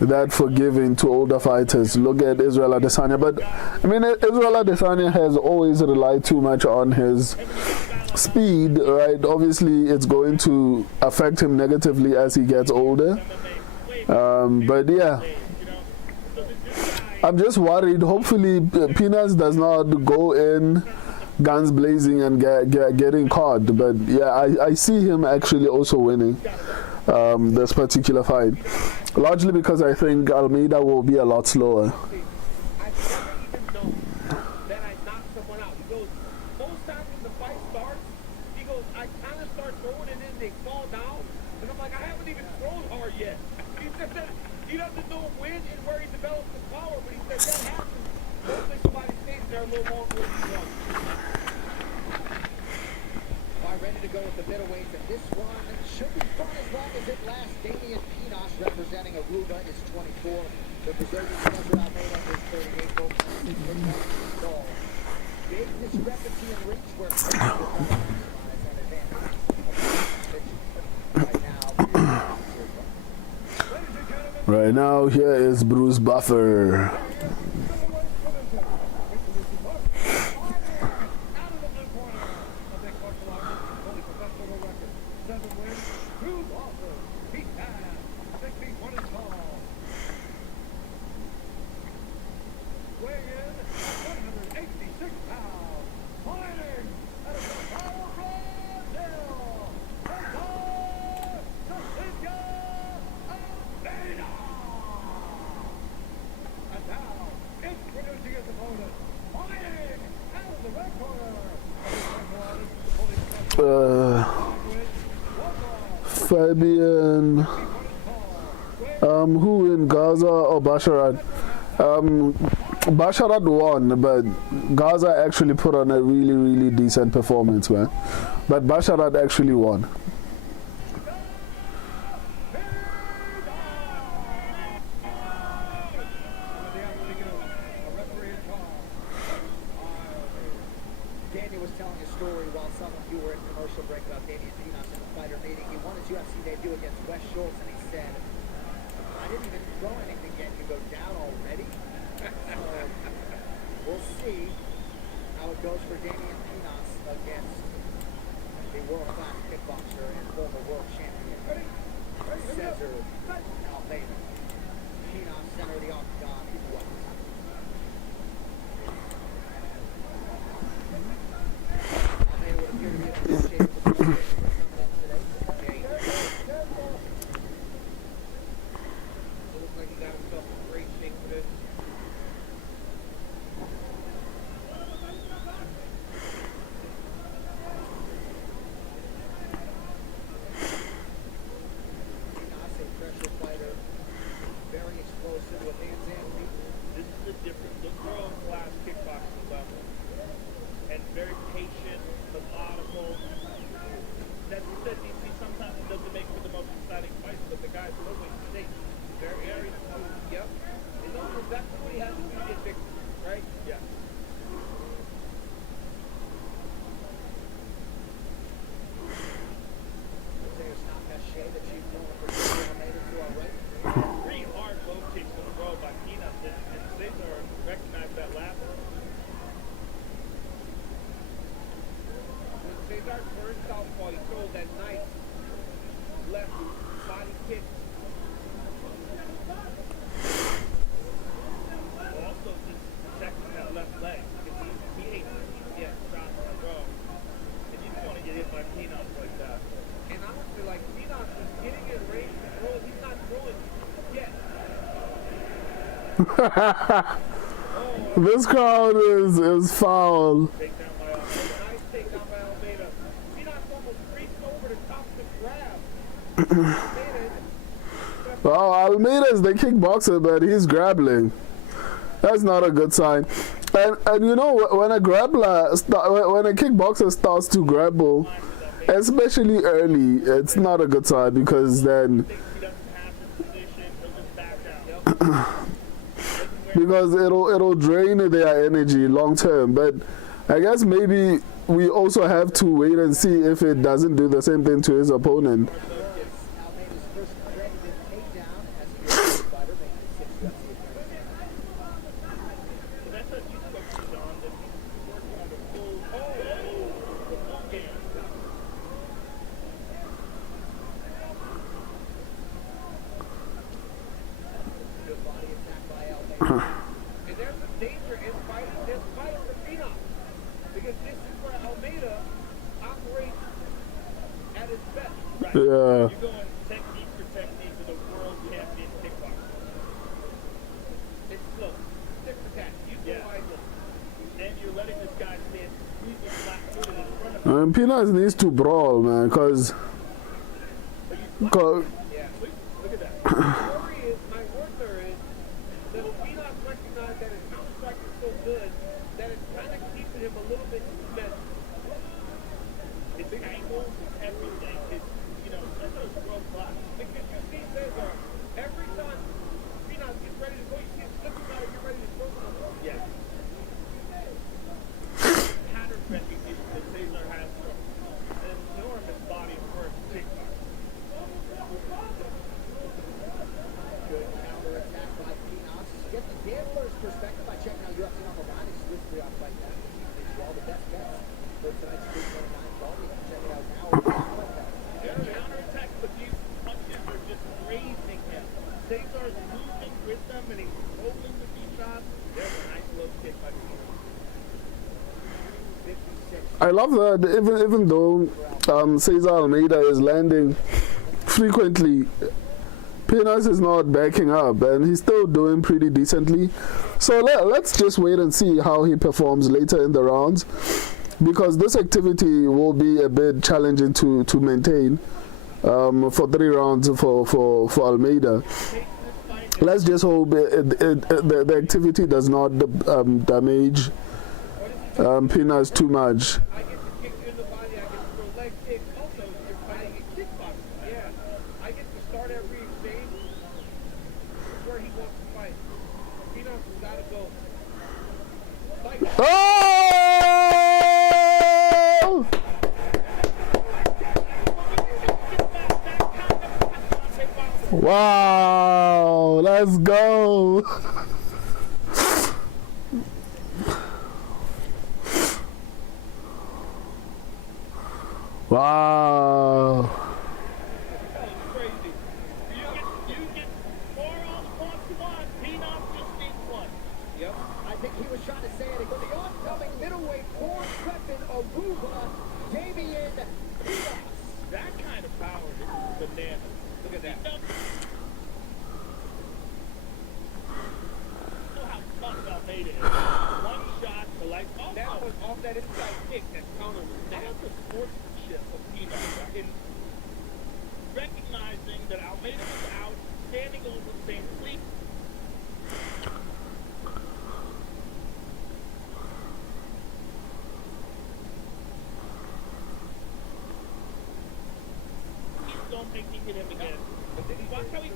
that forgiving to older fighters. Look at Israel Adesanya, but I mean, Israel Adesanya has always relied too much on his speed, right? Obviously it's going to affect him negatively as he gets older, but yeah, I'm just worried. Hopefully, Pinas does not go in guns blazing and getting caught. But yeah, I see him actually also winning this particular fight, largely because I think Almeida will be a lot slower. I've never even known that I knocked someone out. He goes, most times when the fight starts, he goes, I kind of start throwing and then they fall down. And I'm like, I haven't even thrown hard yet. He said that he doesn't know when and where he develops the power, but he said that happens. Hopefully somebody stays there a little longer than he wants. All right, ready to go with the middleweights, and this one should be fun as long as it lasts. Damian Pinas, representing Aruba, is 24. The Brazilian Cesar Almeida is 38. Both tall. Big discrepancy in reach where Pinas has an advantage. Right now, here is Bruce Buffer. Fabian, who in Gaza or Basharat? Basharat won, but Gaza actually put on a really, really decent performance, man. But Basharat actually won. Daniel was telling a story while some of you were in commercial break about Damian Pinas in the fighter meeting. He won his UFC debut against Wes Schultz, and he said, I didn't even throw anything yet. You go down already? We'll see how it goes for Damian Pinas against the world-class kickboxer and former world champion, Cesar Almeida. Pinas, center of the octagon, is white. Almeida would appear to be in good shape for the today. Looks like he got himself in great shape for this. Pinas, a pressure fighter, very explosive with hands and feet. This is a different, the world-class kickboxing level. And very patient, methodical. That DC sometimes doesn't make for the most exciting fights, but the guy's always safe. Very smooth. Yep. He knows exactly what he has to do to get victory, right? Yeah. There's not Haché, the chief corner for Almeida to our right. 3 hard low kicks in a row by Pinas, and Cesar recognized that last one. When Cesar first southpaw, he throws that nice left body kick. Also, just protecting that left leg, because he hates it. He gets shots in a row. And you just want to get hit by Pinas like that. And honestly, like, Pinas is getting in range to throw. He's not throwing yet. Oh, This crowd is foul. Takedown by Almeida. Nice takedown by Almeida. Peanuts almost reached over to top the grab. Almeida. Well, Almeida is the kickboxer, but he's grappling. That's not a good sign. And you know, when a kickboxer starts to grapple, especially early, it's not a good sign, because then because it'll drain their energy long term. But I guess maybe we also have to wait and see if it doesn't do the same thing to his opponent. Almeida's first credited takedown as a UFC fighter, making his sixth UFC appearance. That's what he's focused on, that he's working on the full game. Good body attack by Almeida. And there's some danger in fighting this fight for Phenom. Because this is where Almeida operates at his best. Right. Yeah. You're going technique for technique with a world champion kickboxer. It's slow. Stick for that. You go wisely. And you're letting this guy stand completely flat-footed in front of you. Peanuts needs to brawl, man, because Yeah, look at that. My worry is, my word there is, that Phenom recognize that his counter strike is so good that it's kind of keeping him a little bit suspended. His angles, everything. It's, Cesar's world class. Because you see Cesar, every time Phenom gets ready to go, you see him slipping out and get ready to throw something. Yeah. Pattern recognition that Cesar has from an enormous body of work to kickboxing. Good counter attack by Phenom. Get the gambler's perspective by checking out UFC number 9 exclusively on Fight Net. Gives you all the best bets for tonight's 329 call. You can check it out now. Counterattack, but these punches are just grazing him. Cesar's moving with them and he's rolling with these shots. There's a nice low kick by Phenom. 56. I love that even though Cesar Almeida is landing frequently, Peanuts is not backing up, and he's still doing pretty decently. So let's just wait and see how he performs later in the rounds, because this activity will be a bit challenging to maintain for 3 rounds for Almeida. Let's just hope the activity does not damage Peanuts too much. I get to kick you in the body, I get to throw leg kicks. Also, you're fighting a kickboxer. Yeah. I get to start every exchange where he wants to fight. Phenom has got to go. Fight. Oh! Wow! Let's go! Wow! That was crazy. You get 4 all the points you want. Phenom just needs 1. Yep. I think he was trying to say it. But the oncoming middleweight born weapon Aruba, Damian Phenom. That kind of power is bananas. Look at that. You know how tough Almeida is. One shot to that was off that inside kick that counter was down. How about the sportsmanship of Phenom in recognizing that Almeida was out, standing over, saying, please. Don't make me hit him again. But then he watch how he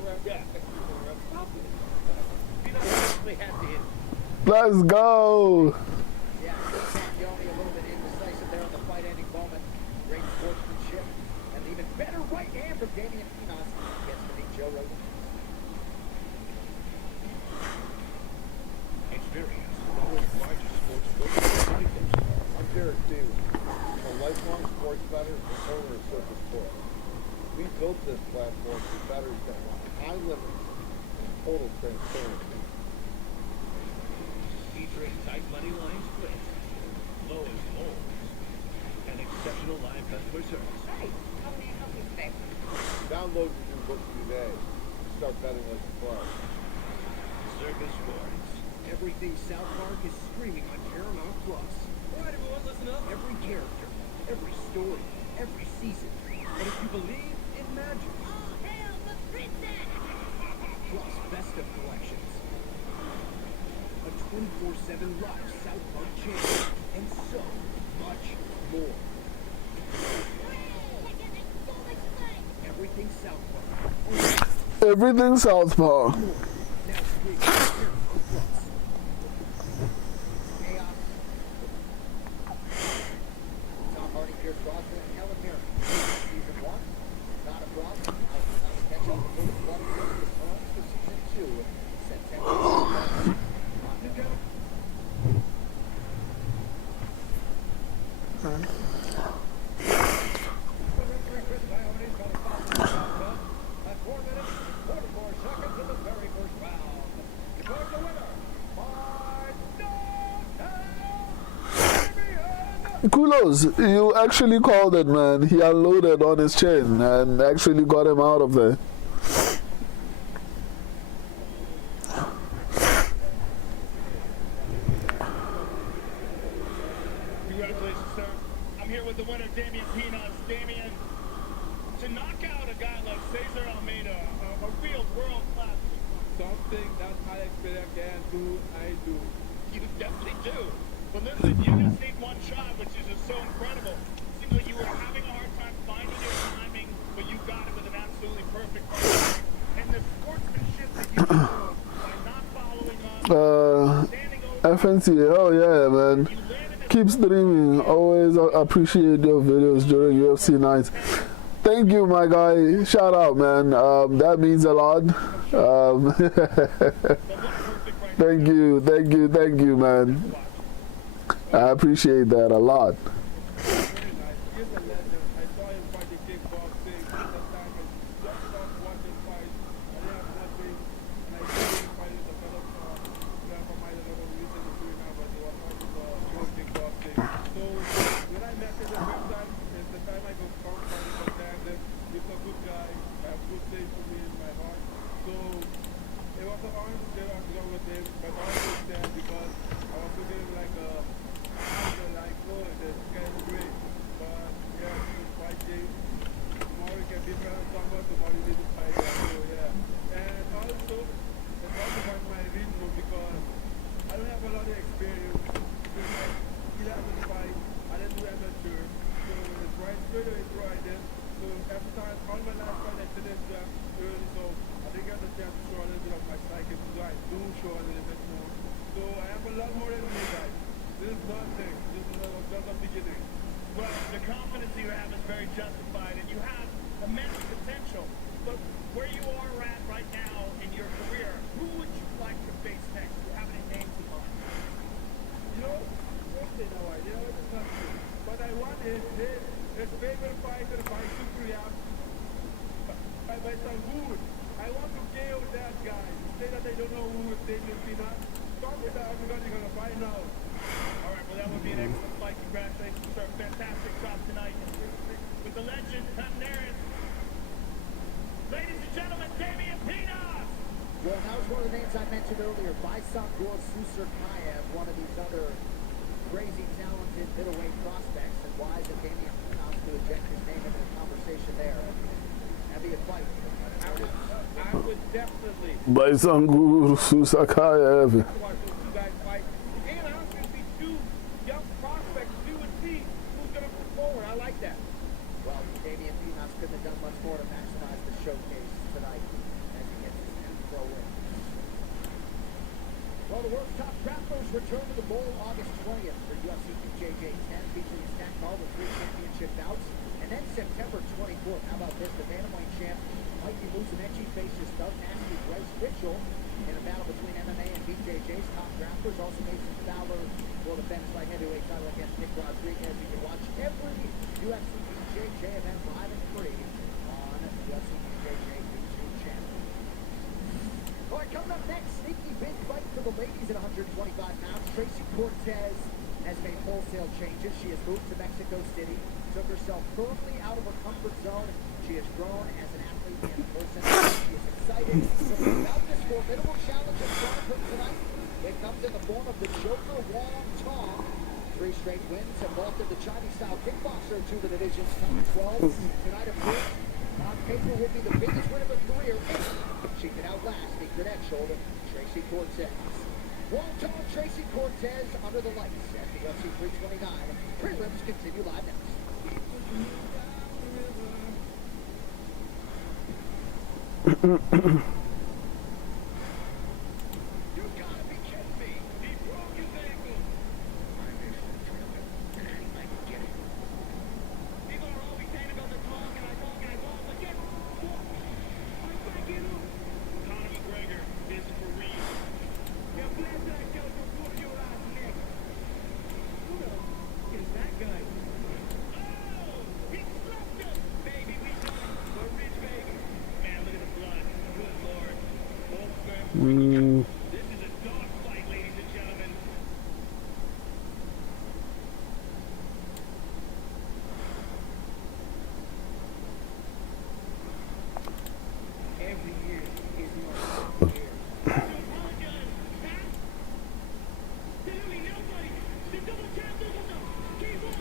actually had to hit him. Let's go! Yeah, only a little bit indecisive there in the fight-ending moment. Great sportsmanship. And even better right hand from Damian Phenom gets to meet Joe Rogan. Experience, the world's largest sports book and fingertips. I'm Derek Davis, a lifelong sports bettor and owner of Circus Sports. We built this platform for bettors that want high limits and total transparency. Featuring tight money line splits, lowest holds, and exceptional live customer service. Hey, how may I help you today? Download your new book today and start betting like a pro. Circus Sports, Everything South Park is streaming on Paramount Plus. All right, everyone, listen up. Every character, every story, every season. But if you believe in magic. Hail the princess! Plus best of collections. A 24/7 live South Park channel. And so much more. Everything South Park. Everything Southpaw. Now streaming on Paramount Plus. Chaos. Tom Hardy, Pierce Brosnan, and Helen Mirren. Season 1, not a problem. I'll catch up before the blood returns for season 2, September. Kulos, you actually called it, man. He unloaded on his chin and actually got him out of there. Congratulations, sir. I'm here with the winner, Damian Pinas. Damian, to knock out a guy like Cesar Almeida, a real world-class. Something that I expect I can do, I do. You definitely do. But listen, you just need one shot, which is just so incredible. It seems like you were having a hard time finding your timing, but you got it with an absolutely perfect fight. And the sportsmanship that you showed by not following up, standing over, FNC, oh yeah, man. Keep streaming. Always appreciate your videos during UFC nights. Thank you, my guy. Shout out, man. That means a lot. Thank you, man. I appreciate that a lot. Very nice. He's a legend. I saw him fighting kickboxing. At that time, I just stopped watching fights. I didn't have nothing. And I saw him fighting the fellow from my little reason to do it now, but he was fighting pure kickboxing. So when I met him the first time, it's the time I go from fighting for tandem. He's a good guy. I have good faith for me in my heart. So it was an honor to sit down with him, but I understand because I was looking like a like, oh, this guy is great, but yeah, he's fighting. Tomorrow he can be better someone, tomorrow he needs to fight that, so yeah. And also, it's also about my reason because I don't have a lot of experience. It's like 11 fights, I didn't do amateur, so it's right straight away right there. So every time, all my last fight I finished early, so I didn't get the chance to show a little bit of my psychic, so I do show a little bit more. So I have a lot more than you guys. This is nothing. This is just a beginning. well, the confidence you have is very justified, and you have immense potential. But where you are at right now in your career, who would you like to face next? Do you have any names in mind? You know, firstly, no idea what it's not true. But I want his favorite fighter by Supriya, by some good. I want to KO that guy. Say that they don't know who is Damian Pinas. Talk with that because you're going to find out. All right, well, that would be an excellent fight. Congratulations, sir. Fantastic job tonight with the legend, Pandaris. Ladies and gentlemen, Damian Pinas! Well, that was one of the names I mentioned earlier. Baisangul Susurkayev, one of these other crazy talented middleweight prospects. And why is it Damian Pinas to eject his name into the conversation there? That'd be a fight. I would definitely Baisangul Susakayev. watch those two guys fight. And honestly, be two young prospects. We would see who's going to move forward. I like that. Well, Damian Pinas couldn't have done much more to maximize the showcase tonight as he gets his 10th pro win. Well, the world's top grapplers return to the bowl August 20th for UFC BJJ 10, featuring a stacked card with 3 championship bouts. And then September 24th, how about this? The bantamweight champ, Mikey Musumeci, faces Doug Nasty Bryce Mitchell in a battle between MMA and BJJ's top grapplers. Also, Mason Fowler will defend his light heavyweight title against Nick Rodriguez. You can watch every UFC BJJ event live and free on the UFC BJJ YouTube channel. All right, coming up next, sneaky big fight for the ladies at 125 pounds. Tracy Cortez has made wholesale changes. She has moved to Mexico City, took herself firmly out of her comfort zone. She has grown as an athlete and a person. She is excited about this formidable challenge in front of her tonight. It comes in the form of the Joker Wong Tong. 3 straight wins and vaulted the Chinese-style kickboxer to the division's top 12. Tonight, of course, on paper would be the biggest win of her career if she can outlast the credentialed Tracy Cortez. Wong Tong, Tracy Cortez under the lights at the UFC 329. Prelims continue live next. Conor McGregor is for real. Who is that guy? Oh! He slapped him! Baby, we done it. We're rich, baby. Man, look at the blood. Good Lord. Both firm. This is a dog fight, ladies and gentlemen. Every year is my year. To apologize. Huh? Literally nobody. The double champ is on the keyboard.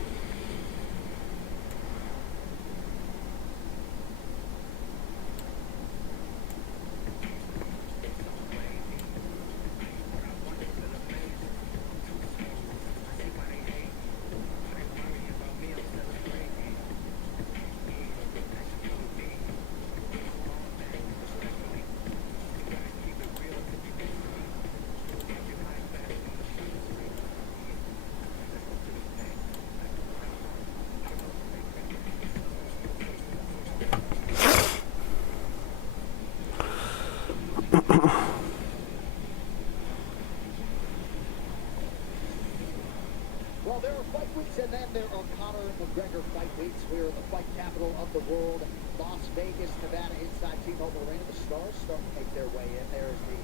Well, there are fight weeks, and then there are Conor McGregor fight weeks. We're in the fight capital of the world, Las Vegas, Nevada, inside T-Mobile Arena. The stars start to make their way in. There is the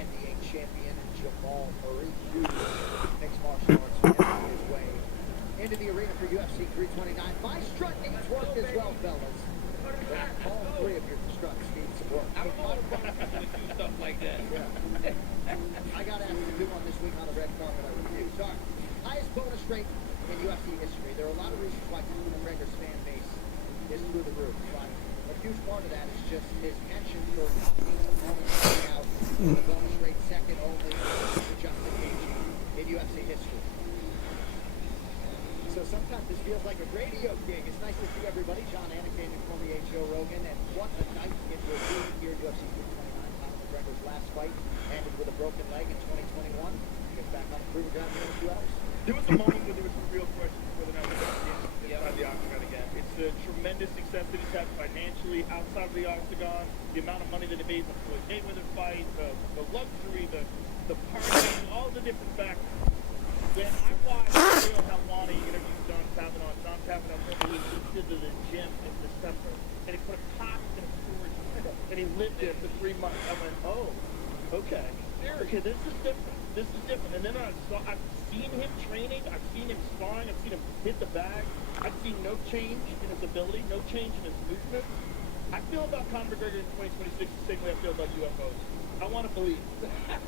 NBA champion Jamal Murray, huge mixed martial arts making his way into the arena for UFC 329. My strut needs work as well, fellas. All 3 of your struts need some work. I don't know if I'm going to do stuff like that. I got asked to do one this week on the red carpet. I refused. Sorry. Highest bonus rate in UFC history. There are a lot of reasons why Conor McGregor's fan base is through the roof, but a huge part of that is just his penchant for knocking opponents out with a bonus rate second only to Justin Gaethje in UFC history. So sometimes this feels like a radio gig. It's nice to see everybody. John Anakin and former Joe Rogan, and what a night it will be here at UFC 329. Conor McGregor's last fight ended with a broken leg in 2021. He gets back on the proving ground in 2 hours. There was a moment where there was some real questions whether or not we're going to get inside the octagon again. It's the tremendous success that he's had financially outside of the octagon, the amount of money that he made in the Floyd Mayweather fight, the luxury, the partying, all the different factors. When I watched Ariel Helwani interview John Kavanaugh remember he went to the gym in December, and he put a cot in a storage unit, and he lived there for 3 months. I went, oh, okay. Okay, this is different. This is different. And then I've seen him training. I've seen him sparring. I've seen him hit the bag. I've seen no change in his ability, no change in his movement. I feel about Conor McGregor in 2026 the same way I feel about UFOs. I want to believe.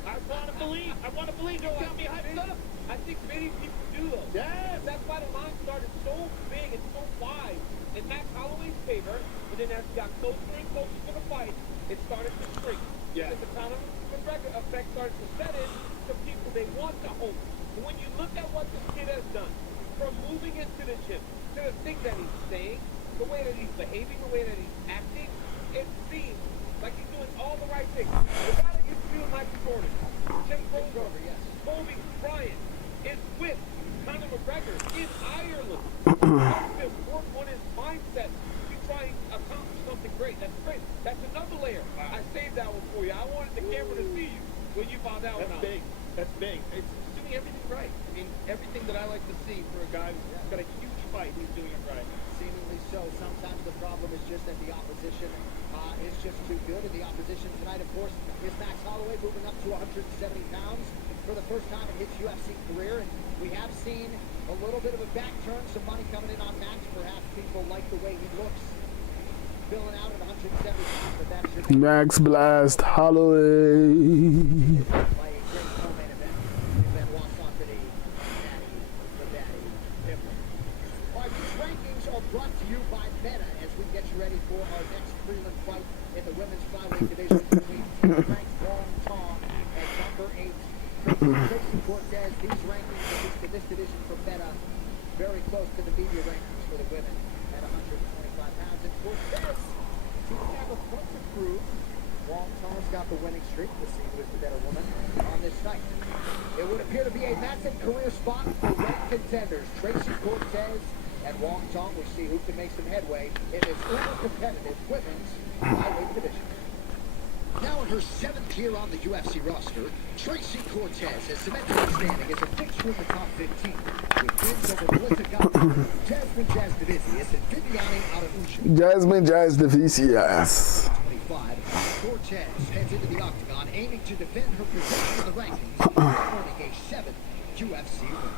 I want to believe. I want to believe. Don't got me hyped up. I think many people do though. Yes. That's why the line started so big and so wide in Max Holloway's favor, but then as we got closer and closer to the fight, it started to shrink. Yeah. Because the Conor McGregor effect started to set in to people they want to hope. But when you look at what this kid has done, from moving into the gym, to the things that he's saying, the way that he's behaving, the way that he's acting, it seems like he's doing all the right things. The guy that used to be with Michael Jordan, Jim Grover, yes, Kobe Bryant, is with Conor McGregor in Ireland. He's worked on his mindset to try and accomplish something great. That's great. That's another layer. I saved that one for you. I wanted the camera to see you when you found out. That's big. That's big. It's doing everything right. I mean, everything that I like to see for a guy who's got a huge fight, he's doing it right. Seemingly so. Sometimes the problem is just that the opposition is just too good. And the opposition tonight, of course, is Max Holloway moving up to 170 pounds for the first time in his UFC career. And we have seen a little bit of a back turn, some money coming in on Max. Perhaps people like the way he looks filling out at 170 pounds, but that's your Max Blast Holloway. by a great co-main division between ranked Wong Tong at number 8. Tracy Cortez, these rankings, at least in this division for Meta, very close to the media rankings for the women at 125 pounds. And Cortez seems to have a point to prove. Wong Tong's got the winning streak. Let's see who is the better woman on this night. It would appear to be a massive career spot for ranked contenders. Tracy Cortez and Wong Tong. We'll see who can make some headway in this uber-competitive women's flyweight division. Now in her 7th year on the UFC roster, Tracy Cortez has cemented her standing as a fixture in the top 15. With wins over Melissa Gatti, Jasmine Jasdavicius, and Viviane Araújo. Jasmine Jasdavicius. 25, Cortez heads into the octagon aiming to defend her position in the rankings, earning a 7th UFC win.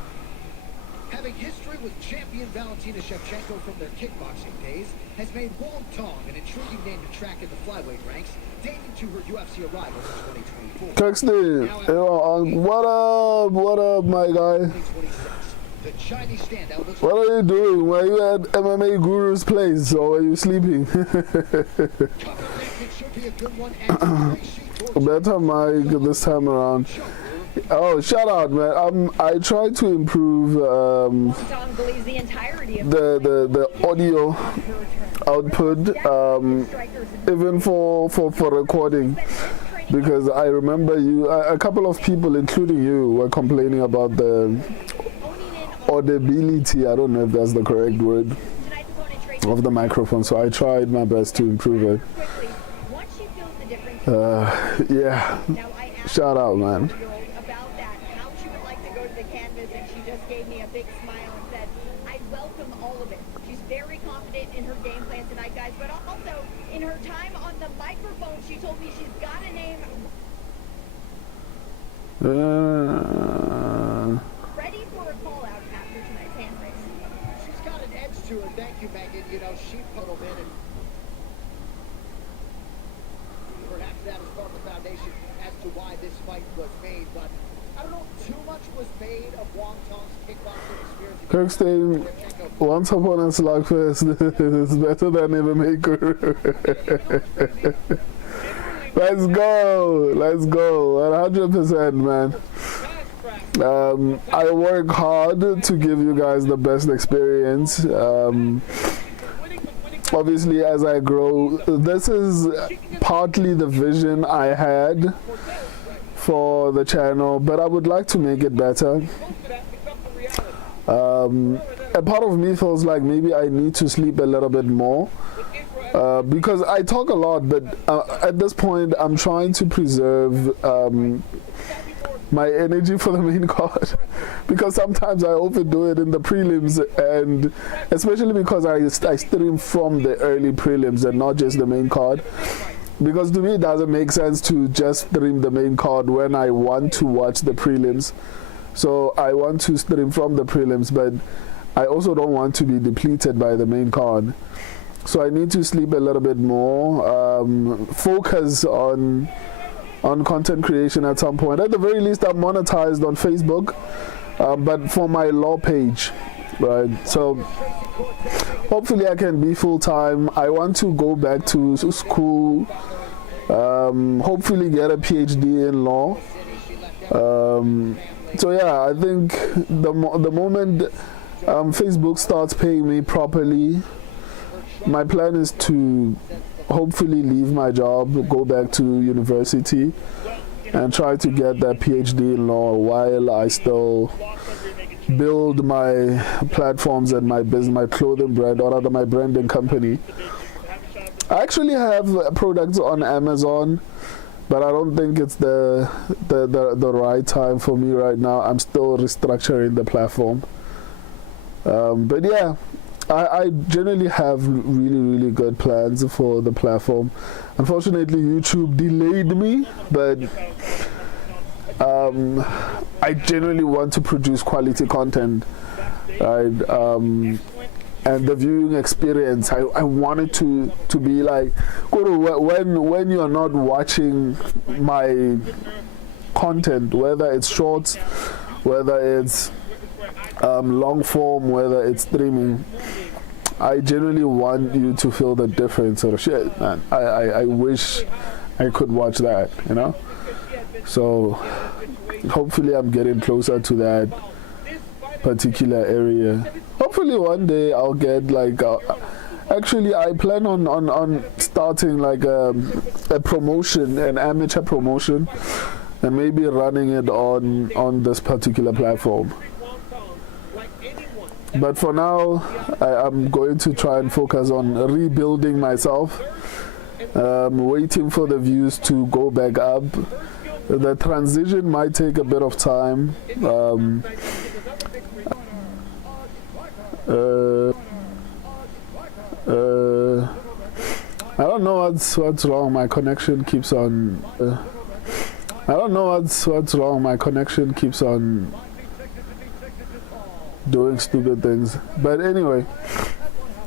Having history with champion Valentina Shevchenko from their kickboxing days has made Wong Tong an intriguing name to track in the flyweight ranks, dating to her UFC arrival in 2024. Kirkston, what up, my guy? The Chinese standout looks What are you doing? Were you at MMA Guru's place or were you sleeping? Better mic this time around. Oh, shout out, man. I try to improve the audio output, even for recording, because I remember a couple of people, including you, were complaining about the audibility. I don't know if that's the correct word of the microphone, so I tried my best to improve it. Yeah, shout out, man. In her game plan tonight, guys, but also in her time on the microphone, she told me she's got a name ready for a call out after tonight's hand race. She's got an edge to her. Thank you, Megan. You know, she puddled in, and perhaps that is part of the foundation as to why this fight was made, but I don't know, too much was made of Wong Tong's kickboxing experience. Kirkstein, once upon a slugfest is better than MMA Guru. Let's go, 100%, man. I work hard to give you guys the best experience. Obviously, as I grow, this is partly the vision I had for the channel, but I would like to make it better. A part of me feels like maybe I need to sleep a little bit more, because I talk a lot, but at this point I'm trying to preserve my energy for the main card, because sometimes I overdo it in the prelims, and especially because I stream from the early prelims and not just the main card. Because to me it doesn't make sense to just stream the main card when I want to watch the prelims. So I want to stream from the prelims, but I also don't want to be depleted by the main card. So I need to sleep a little bit more, focus on content creation at some point. At the very least, I'm monetized on Facebook, but for my law page, right? So hopefully I can be full-time. I want to go back to school, hopefully get a PhD in law. So yeah, I think the moment Facebook starts paying me properly, my plan is to hopefully leave my job, go back to university, and try to get that PhD in law while I still build my platforms and my business, my clothing brand, or rather my branding company. I actually have products on Amazon, but I don't think it's the right time for me right now. I'm still restructuring the platform. But yeah, I generally have really good plans for the platform. Unfortunately, YouTube delayed me, but I generally want to produce quality content, right? And the viewing experience, I want it to be like, when you're not watching my content, whether it's shorts, whether it's long form, whether it's streaming, I genuinely want you to feel the difference. Or shit, man, I wish I could watch that, you know. So hopefully I'm getting closer to that particular area. Hopefully one day I'll get like actually I plan on starting like a promotion, an amateur promotion, and maybe running it on this particular platform. But for now I'm going to try and focus on rebuilding myself, waiting for the views to go back up. The transition might take a bit of time. I don't know what's wrong. My connection keeps on. I don't know what's wrong. My connection keeps on doing stupid things. But anyway,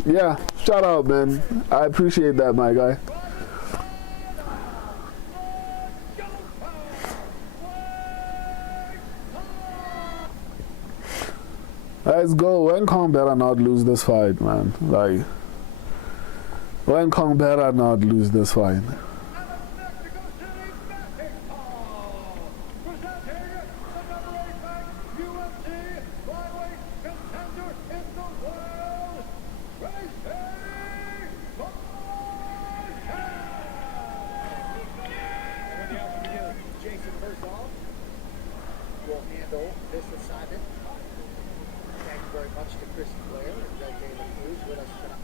yeah. Shout out, man. I appreciate that, my guy. Let's go. Wen Kong better not lose this fight, man. Like, Wen Kong better not lose this fight. Jason Herzog will handle this assignment. Thank you very much to Chris Blair and Greg David Cruz with us tonight.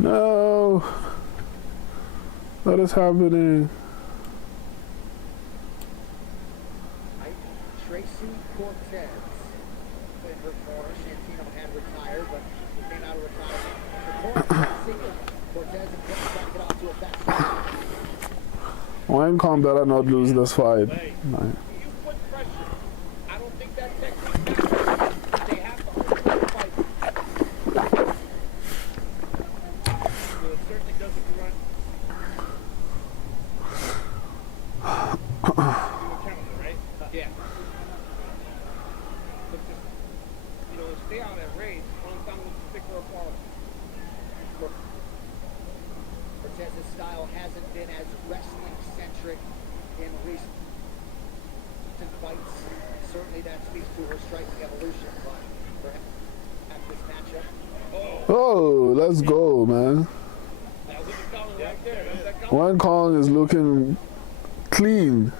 No. What is happening? Tracy Cortez in her corner. Santino had retired, but he came out of retirement. Cortez and Cortez trying to get off to a fast start. Wen Kong better not lose this fight. You put pressure. I don't think that technique matters. They have to hold the fight. So it certainly doesn't run. Do a counter, right? Yeah. But just, stay out of that range. One time will pick her apart. Cortez's style hasn't been as wrestling-centric in recent fights. Certainly that speaks to her striking evolution, but perhaps this matchup. Oh, let's go, man. That was the counter right there. That's that counter. Wen Kong is looking clean.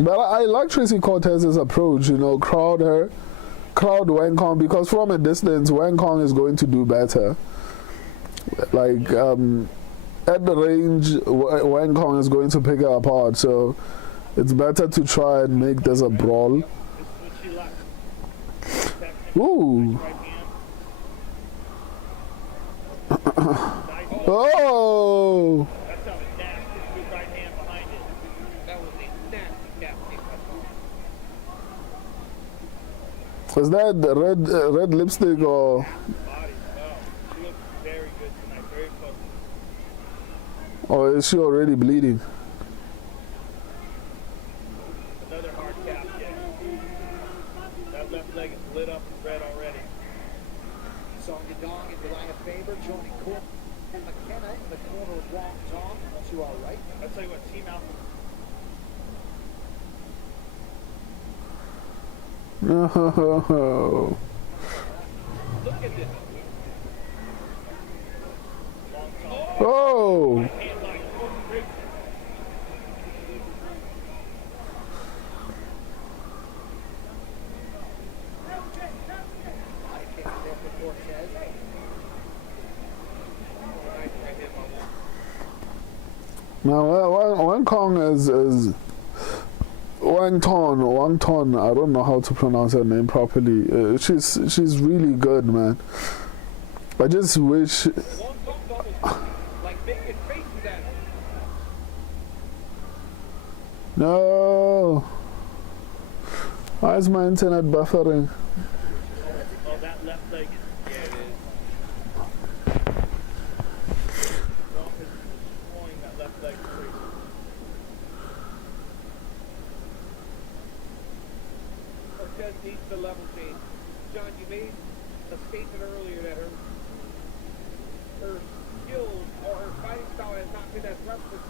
But I like Tracy Cortez's approach, crowd Wen Kong, because from a distance, Wen Kong is going to do better. Like, at the range, Wen Kong is going to pick her apart, so it's better to try and make this a brawl. This is what she likes. Ooh. Right hand. Oh! That's how a nasty good right hand behind it. That was a nasty Is that the red lipstick or? Body. Wow. She looks very good tonight. Very focused. Or is she already bleeding? Another hard cap, yeah. That left leg is lit up and red already. Song Yadong and Uriah Faber joining Court and McKenna in the corner of Wong Tong to our right. I'll tell you what, Team Alpha. No. Look at this. Long tall. Oh! Hand line. Oh, great. High kick there for Cortez. Now, Wen Kong is Wang Ton. I don't know how to pronounce her name properly. She's really good, man. I just wish. Like making faces at her. No. Why is my internet buffering? Oh, that left leg is. Yeah, it is. Trump is destroying that left leg. Cortez needs the level change. John, you made a statement earlier that her skills or her fighting style has not been as wrestling.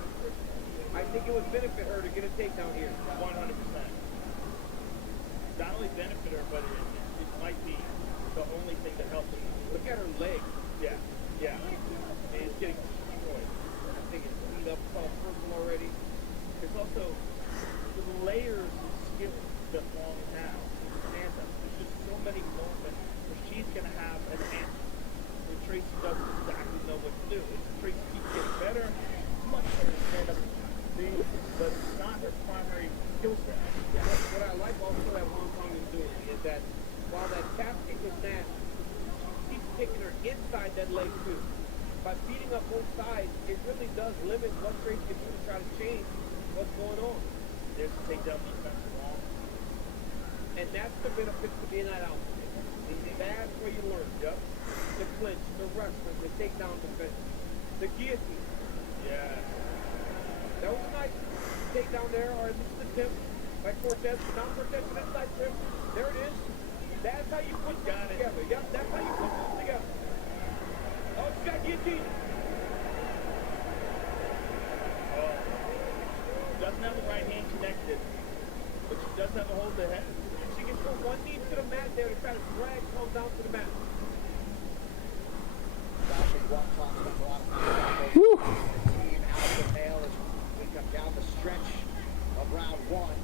I think it would benefit her to get a takedown here. 100%. Not only benefit her, but it might be the only thing that helps her. Look at her leg. Yeah, yeah. And it's getting destroyed. I think it's beat up personal already. There's also the layers of skill that Long has. Stand-up. There's just so many moments where she's going to have an answer. Where Tracy doesn't exactly know what to do. Tracy keeps getting better, much better at stand-up, but it's not her primary skill set. What I like also that Hong Kong is doing is that while that calf kick was nasty, she's taking her inside that leg too. By beating up both sides, it really does limit what Tracy can do to try to change what's going on. There's a takedown defense Long. And that's the benefit to being that outfit. That's where you learn. Yep. The clinch, the wrestling, the takedown defense, the guillotine. Yeah. That was a nice takedown there, or at least an attempt by Cortez. Now Cortez an inside trip. There it is. That's how you put this together. Yep, that's how you put this together. Oh, she's got guillotine. Oh. Doesn't have the right hand connected, but she does have a hold of the head. She can put one knee to the mat there to try to drag Tom down to the mat. Woo! Team alpha male as we come down the stretch of round one.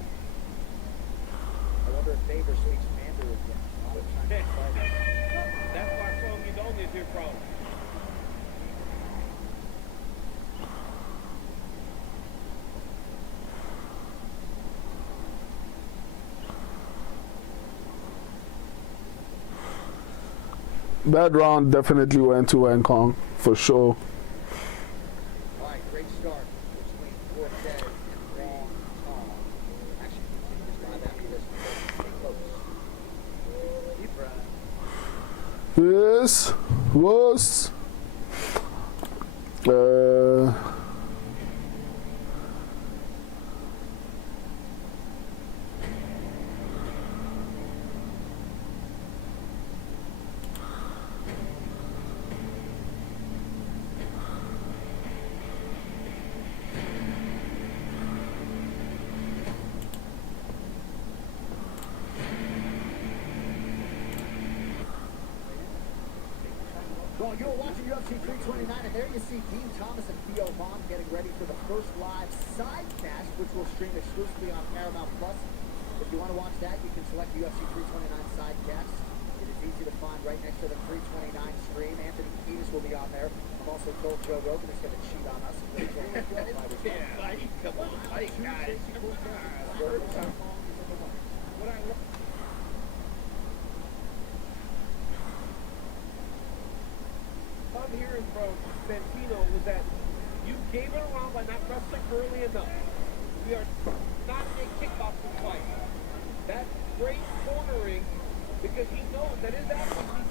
I wonder if Faber speaks Mandarin again. That's why Strongie's only is your problem. That round definitely went to Hong Kong, for sure. All right, great start between Cortez and Long Kong. Actually, continues live after this. Stay close. Deep breath. Yes, was. Well, you're watching UFC 329, and there you see Dean Thomas and Theo Vaughn getting ready for the first live sidecast, which will stream exclusively on Paramount Plus. If you want to watch that, you can select UFC 329 sidecast. It is easy to find right next to the 329 stream. Anthony Kiedis will be on there. I'm also told Joe Rogan is going to cheat on us. Come on, fight, guys. What I love. I'm hearing from Santino was that you gave it around by not wrestling early enough. We are not a kickboxing fight. That's great cornering because he knows that his athlete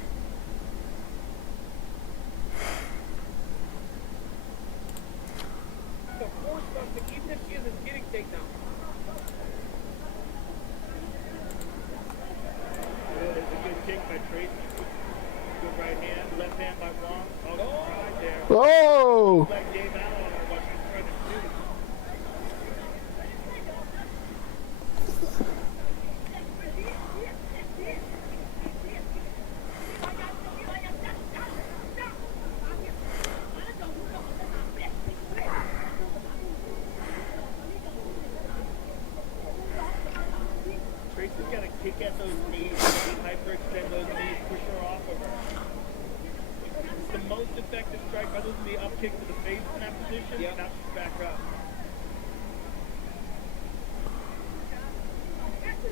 to force something even if she isn't getting takedown. There's a good kick by Tracy. Good right hand, left hand by Long. Oh, right there. Oh! Like Dave Allen or what she's trying to do. Tracy's got to kick at those knees, hyperextend those knees, push her off of her. It's the most effective strike other than the up kick to the face in that position. Yep. Now she's back up.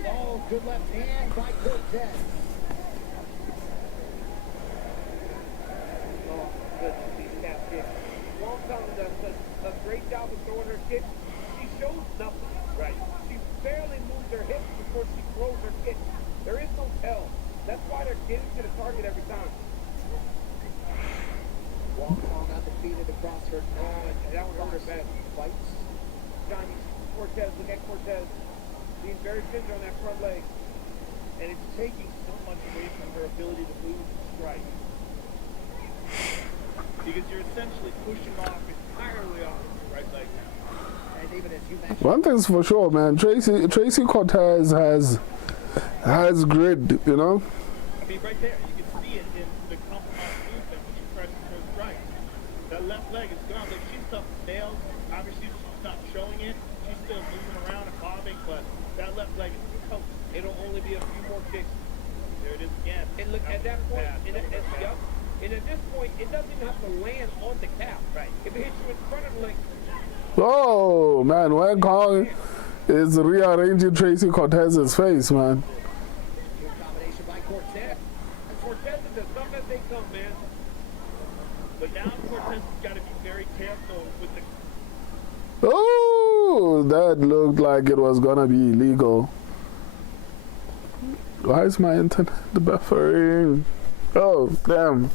Oh, good left hand by Cortez. Oh, goodness, these calf kicks. Long Kong does a great job of throwing her kicks. She shows nothing. Right. She barely moves her hips before she throws her kick. There is no tell. That's why they're getting to the target every time. Long Kong undefeated across her that one hurt her bad. fights. Johnny Cortez, look at Cortez. Being very tender on that front leg. and it's taking so much away from her ability to move and strike. Because you're essentially pushing off entirely off of your right leg now. And even as you mentioned, One thing's for sure, man. Tracy Cortez has grit, you know. I mean, right there, you can see it in the compromised movement when she presses her strike. That left leg is gone. Like, she's tough as nails. Obviously, she's not showing it. She's still moving around and bobbing, but that left leg is toast. It'll only be a few more kicks. There it is again. And look, at that point, and at this point, it doesn't even have to land on the calf. Right. If it hits you in front of the leg, Oh, man, Wen Kong is rearranging Tracy Cortez's face, man. good combination by Cortez. Cortez is as tough as they come, man. But now Cortez has got to be very careful with the... Oh, that looked like it was gonna be illegal. Why is my internet buffering? Oh, damn.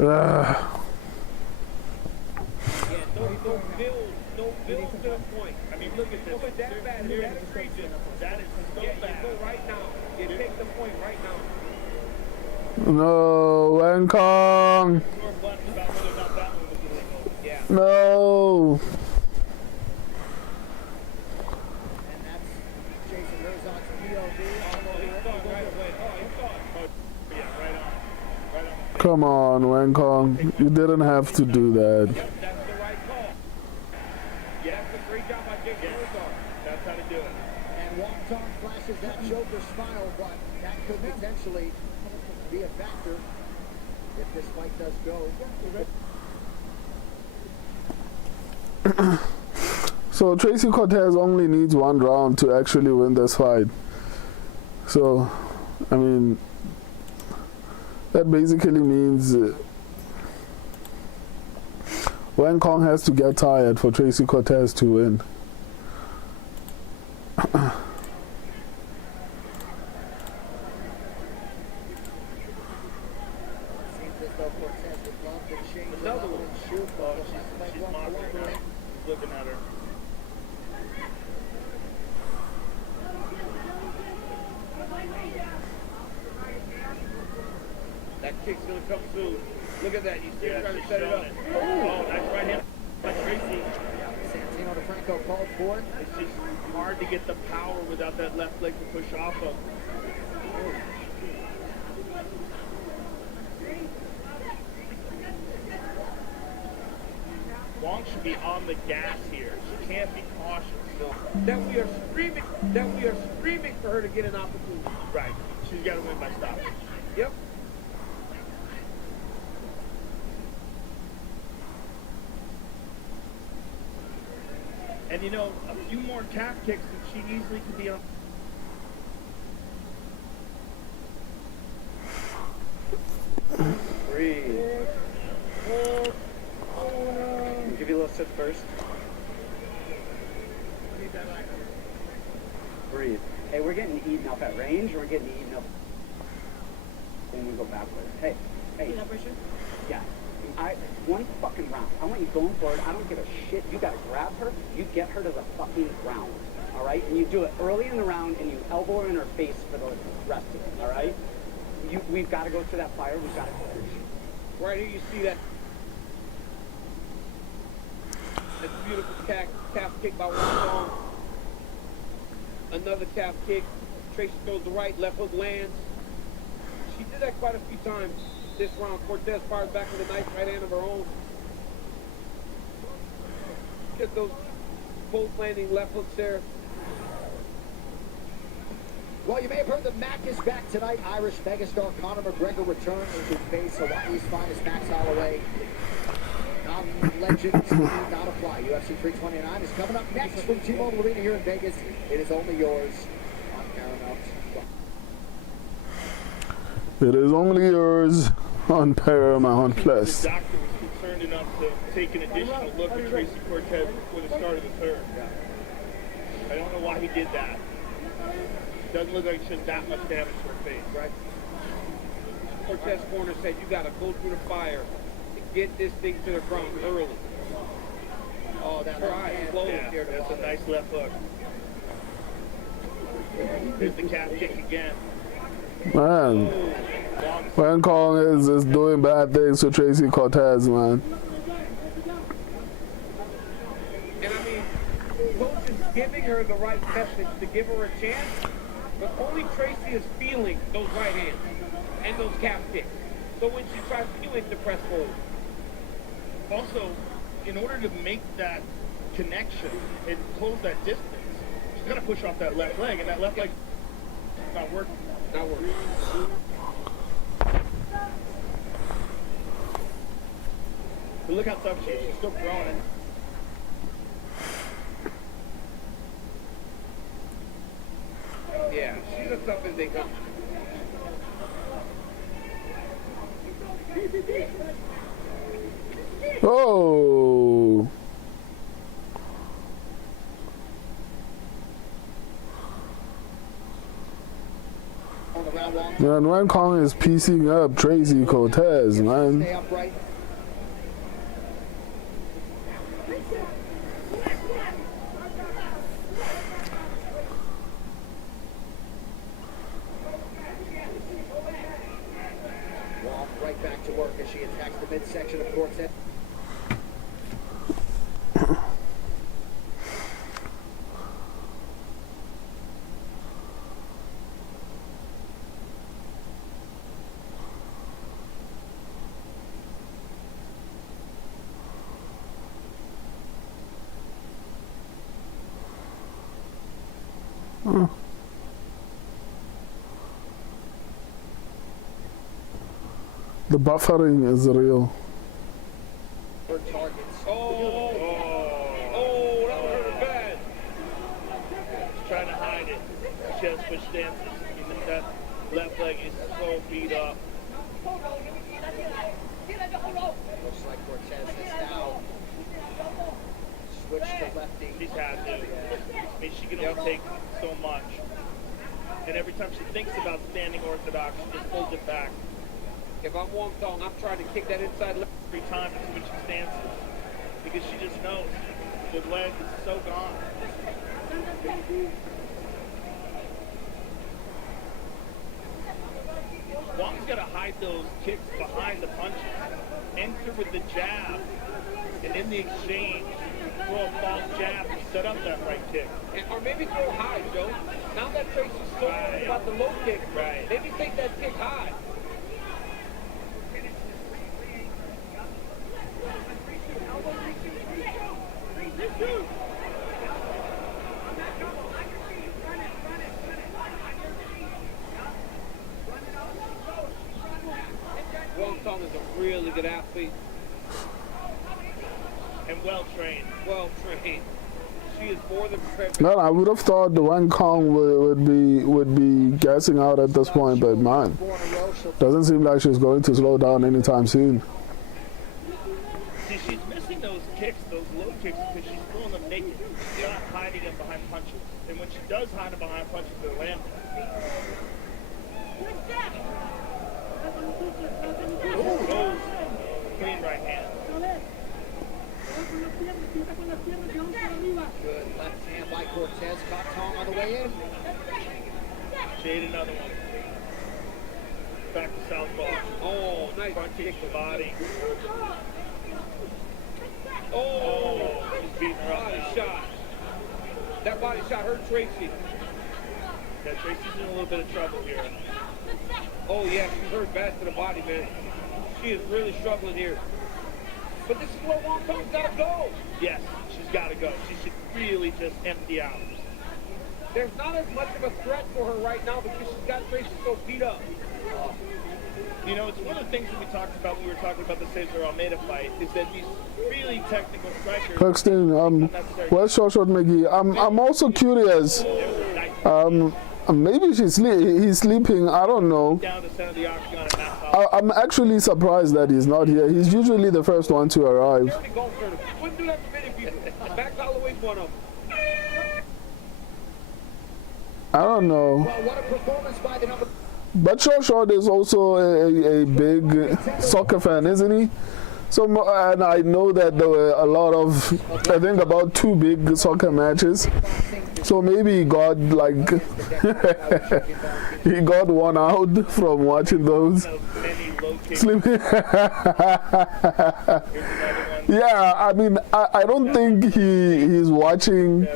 Yeah, no build to the point. I mean, look at this. Look at that bad. They're That is crazy. That is so Yeah, bad. you go right now. You take the point right now. No, Wen Kong. More button about whether or not that one was illegal. Yeah. No. And that's Jason Herzog's POV. Oh, he saw it right away. Oh, he saw it. Oh, yeah, right on. Right on. Come on, Wen Kong. You didn't have to do that. Yep, that's the right call. Yeah, that's a great job by Jason Herzog. That's how to do it. And Wong Tong flashes that Joker smile, but that could potentially be a factor if this fight does go. So Tracy Cortez only needs one round to actually win this fight. So, I mean, that basically means Wen Kong has to get tired for Tracy Cortez to win. Seems as though Cortez would love to change the Another level one. and shoot, but Oh, she's mocking her. She's looking at her. That kick's going to come soon. Look at that. He's still Yeah, trying to she's set it showing up. it. Oh, nice right hand by Tracy. Santino DeFranco called for it. It's just hard to get the power without that left leg to push off of. Wong should be on the gas here. She can't be cautious. That we are screaming for her to get an opportunity. Right. She's got to win by stoppage. Yep. And you know, a few more calf kicks and she easily could be on. Breathe. Give you a little sip first. Breathe. Hey, we're getting eaten up at range, or we're getting eaten up when we go backward. Hey. Yeah. One fucking round. I want you going for it. I don't give a shit. You gotta grab her. You get her to the fucking ground. All right? And you do it early in the round, and you elbow her in her face for the rest of it. All right? We've got to go through that fire. We've got to go. Right here you see that. That's a beautiful calf kick by Wong Tong. Another calf kick. Tracy throws the right, left hook lands. She did that quite a few times this round. Cortez fires back with a nice right hand of her own. Get those post landing left hooks there. Well, you may have heard that Mac is back tonight. Irish megastar Conor McGregor returns to face Hawaii's finest Max Holloway. Non-legend, not apply. UFC 329 is coming up next from T-Mobile Arena here in Vegas. It is only yours on Paramount. It is only yours on Paramount Plus. The doctor was concerned enough to take an additional look at Tracy Cortez before the start of the third. I don't know why he did that. Doesn't look like she did that much damage to her face, right? Cortez corner said you got to go through the fire to get this thing to the ground early. Oh, that Her left eye hand closed. there to That's a bother. nice left hook. Here's the calf kick again. Man, Wen Kong is doing bad things to Tracy Cortez, man. And I mean, Coach is giving her the right message to give her a chance, but only Tracy is feeling those right hands and those calf kicks. So when she tries to press forward. Also, in order to make that connection and close that distance, she's got to push off that left leg, and that left leg is not working. Not working. But look how tough she is. She's still throwing it. Yeah, she's a tough as they come. Oh. On the round long. Man, Wen Kong is piecing up Tracy Cortez, man. Stay upright. Wong right back to work as she attacks the midsection of Cortez. The buffering is real. Her targets. Oh, that would hurt her bad. She's trying to hide it. She has switch stances. Because that left leg is so beat up. Looks like Cortez has now switched to lefty. She's had to. I mean, she can only take so much. And every time she thinks about standing orthodox, she just pulls it back. If I'm Wong Tong, I'm trying to kick that inside left. Every time it's switching stances. Because she just knows the leg is so gone. Wong's got to hide those kicks behind the punches. Enter with the jab. And in the exchange, throw a false jab to set up that right kick. Or maybe throw high, Joe. Now that Tracy's so worried about the low kick, maybe take that kick high. Wong Tong is a really good athlete. And well trained. Well trained. She is more than prepared. Man, I would have thought the Wen Kong would be gassing out at this point, but man, doesn't seem like she's going to slow down anytime soon. See, she's missing those kicks, those low kicks, because she's throwing them naked. She's not hiding them behind punches. And when she does hide them behind punches, they're landing. Oh, clean right hand. Good left hand by Cortez. Caught Tong on the way in. Shade another one. Back to southpaw. Oh, nice. Front kick to the body. Oh, he's beating her up Body now. shot. That body shot hurt Tracy. Yeah, Tracy's in a little bit of trouble here. Oh, yeah, she's hurt bad to the body, man. She is really struggling here. But this is where Wong Tong's got to go. Yes, she's got to go. She should really just empty out. There's not as much of a threat for her right now because she's got Tracy so beat up. You know, it's one of the things that we talked about when we were talking about the Cesar Almeida fight, is that these really technical strikers... Paxton, where's Short McGee? I'm also curious. Maybe he's sleeping. I don't know. Down the center of the octagon and knocks off. I'm actually surprised that he's not here. He's usually the first one to arrive. Wouldn't do that for many people. Back Holloway's one of them. I don't know. Well, what a performance by the number. But Short is also a big soccer fan, isn't he? So, and I know that there were a lot of, I think about 2 big soccer matches. So maybe he got like, he got worn out from watching those. Sleeping. Yeah, I mean, I don't think he's watching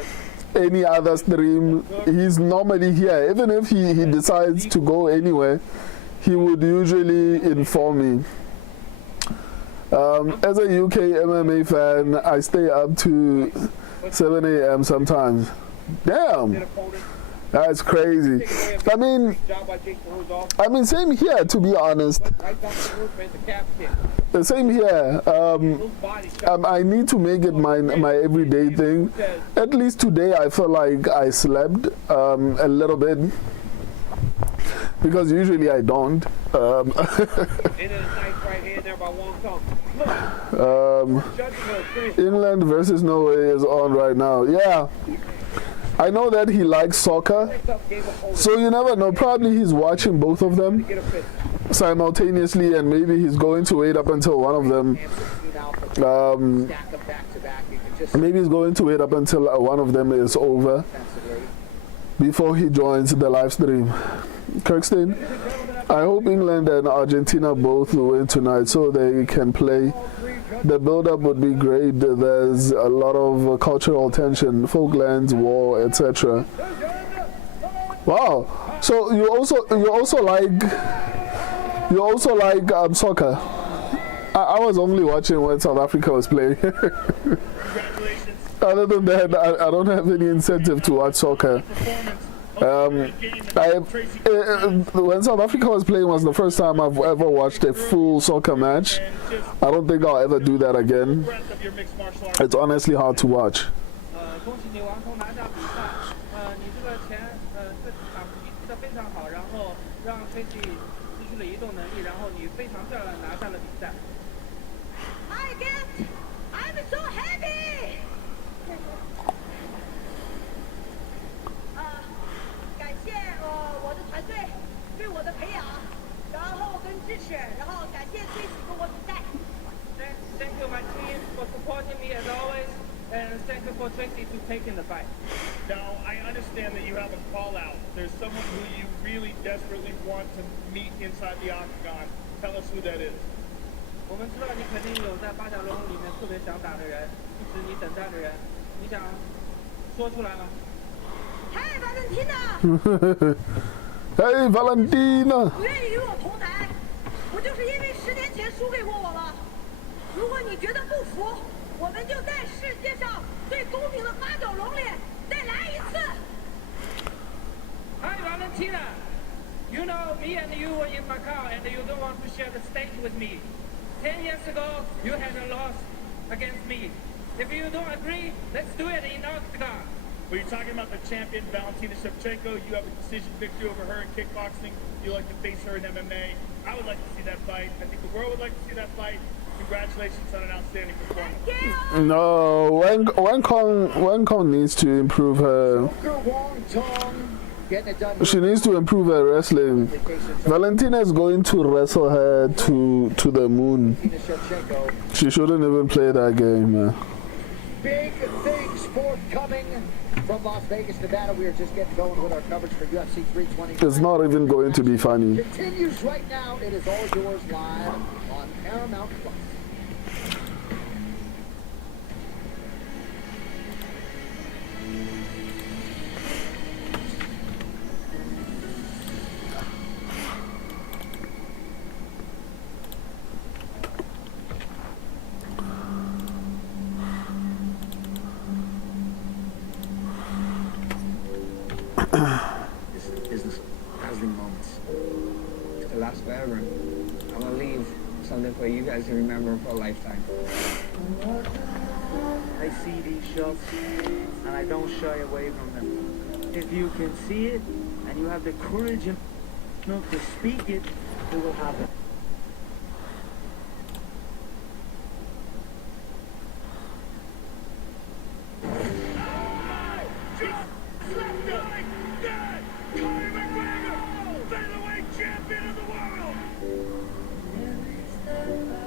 any other stream. He's normally here. Even if he decides to go anywhere, he would usually inform me. As a UK MMA fan, I stay up to 7 a.m. sometimes. Damn, that's crazy. I mean, same here, to be honest. Same here. I need to make it my everyday thing. At least today, I feel like I slept a little bit, because usually I don't. England versus Norway is on right now. Yeah, I know that he likes soccer, so you never know. Probably he's watching both of them simultaneously, and maybe he's going to wait up until one of them. Maybe he's going to wait up until one of them is over before he joins the live stream. Kirkstein, I hope England and Argentina both win tonight so they can play. The build-up would be great. There's a lot of cultural tension, Falklands War, etc. Wow. So you also like soccer. I was only watching when South Africa was playing. Other than that, I don't have any incentive to watch soccer. When South Africa was playing was the first time I've ever watched a full soccer match. I don't think I'll ever do that again. It's honestly hard to watch. I'm so happy. 感谢我的团队对我的培养，然后跟支持，然后感谢这次跟我比赛。Thank you, my team, for supporting me as always, and thank you for Tracy to taking the fight. Now, I understand that you have a call out. There's someone who you really desperately want to meet inside the octagon. Tell us who that is. 我们知道你肯定有在八角笼里面特别想打的人，一直你等待的人，你想说出来吗？ Hey Valentina! Hey Valentina! 不愿意与我同台，我就是因为10年前输给过我了。如果你觉得不服，我们就在世界上最公平的八角笼里再来一次。Hi Valentina, you know me and you were in Macau and you don't want to share the stage with me. 10 years ago, you had a loss against me. If you don't agree, let's do it in octagon. Well, you're talking about the champion, Valentina Shevchenko. You have a decision victory over her in kickboxing. You like to face her in MMA. I would like to see that fight. I think the world would like to see that fight. Congratulations on an outstanding performance. No, Wen Kong needs to improve her. She needs to improve her wrestling. Valentina is going to wrestle her to the moon. She shouldn't even play that game, man. Big things forthcoming from Las Vegas, Nevada. We are just getting going with our coverage for UFC 320. It's not even going to be funny. Continues right now. It is all yours live on Paramount Plus. This is dazzling moments. To last forever. I'm gonna leave something for you guys to remember for a lifetime. I see these shots and I don't shy away from them. If you can see it and you have the courage enough to speak it, it will happen.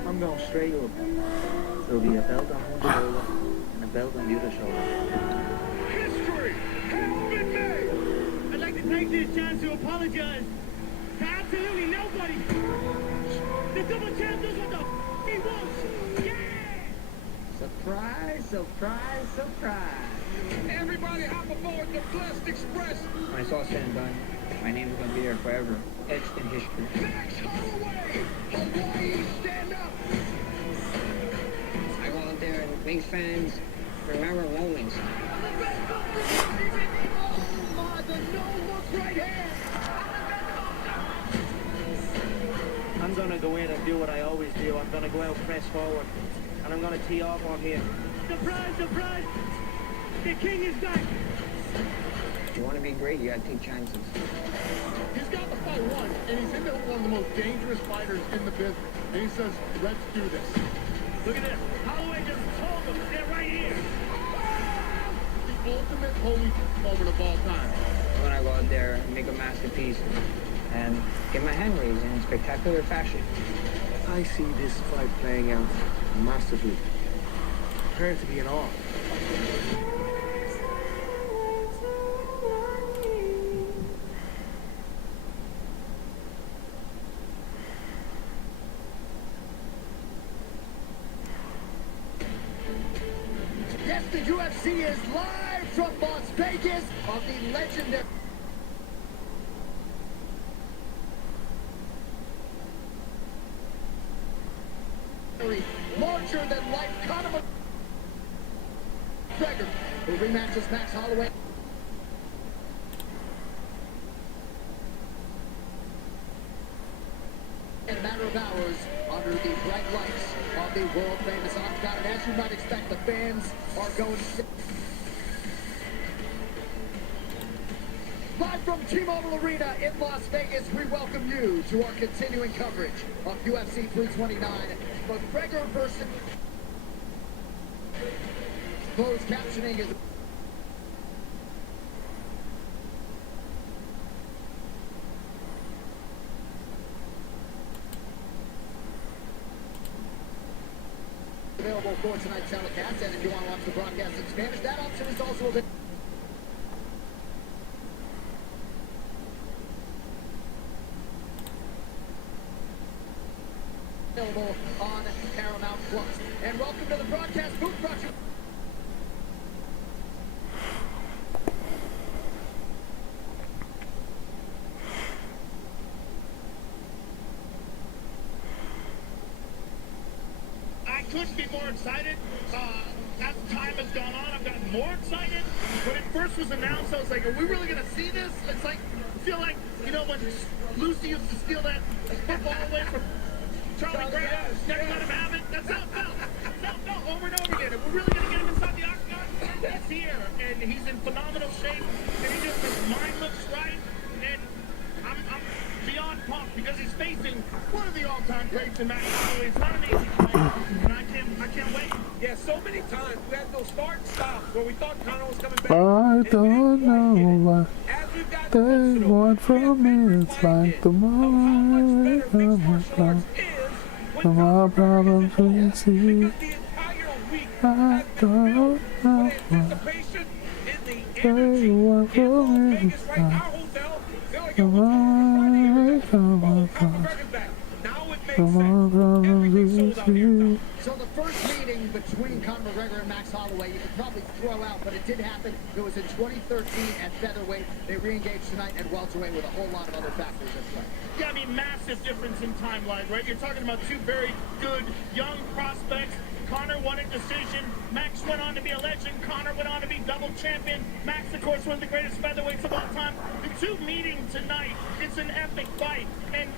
I'm going straight get you a belt. There'll be a belt on one shoulder and a belt on the other shoulder. History has been made! I'd like to take this chance to apologize to absolutely nobody. The double champ does what the he wants. Yeah! Surprise, surprise, surprise. Everybody hop aboard the Blessed Express! When it's all said and done, my name's gonna be there forever, etched in history. Max Holloway! Hawaii, stand up! I go out there and make fans remember moments. I'm gonna go in and do what I always do. I'm gonna go out, press forward, and I'm gonna tee off on here. Surprise, surprise! The king is back! If you want to be great, you gotta take chances. He's got the fight won, and he's into one of the most dangerous fighters in the business. And he says, let's do this. Look at this. Holloway just told them they're right here. The ultimate holy moment of all time. I'm gonna go out there and make a masterpiece and get my hand raised in spectacular fashion. I see this fight playing out masterfully. Prepare to be in awe. Yes, the UFC is live from Las Vegas on the legendary... larger-than-life Conor McGregor, who rematches Max Holloway. In a matter of hours, under the bright lights of the world-famous Octagon, and as you might expect, the fans are going to... Live from T-Mobile Arena in Las Vegas, we welcome you to our continuing coverage of UFC 329. McGregor versus... Closed captioning is... available for tonight's telecast, and if you want to watch the broadcast in Spanish, that option is also available. On Paramount Plus. And welcome to the broadcast booth, brought to you. I couldn't be more excited. As time has gone on, I've gotten more excited. When it first was announced, I was like, are we really going to see this? It's like, I feel like, you know, when Lucy used to steal that football away from Charlie Brown, never let him have it. That's how it felt. No, over and over again. If we're really going to get him inside the octagon, he's here, and he's in phenomenal shape, and his mind looks right, and I'm beyond pumped because he's facing one of the all-time greats in Max Holloway. It's not an easy fight, and I can't wait. Yeah, so many times we had those start and stops where we thought Conor was coming back. I don't know what they want from me. It's like the more I come the more problems we see. I don't know what they want from me. It's like the more I come the more problems we see. So the first meeting between Conor McGregor and Max Holloway, you could probably throw out, but it did happen. It was in 2013 at featherweight. They re-engaged tonight at welterweight with a whole lot of other factors at play. Yeah, I mean, massive difference in timeline, right? You're talking about two very good young prospects. Conor won a decision. Max went on to be a legend. Conor went on to be double champion. Max, of course, one of the greatest featherweights of all time. The two meeting tonight, it's an epic fight. And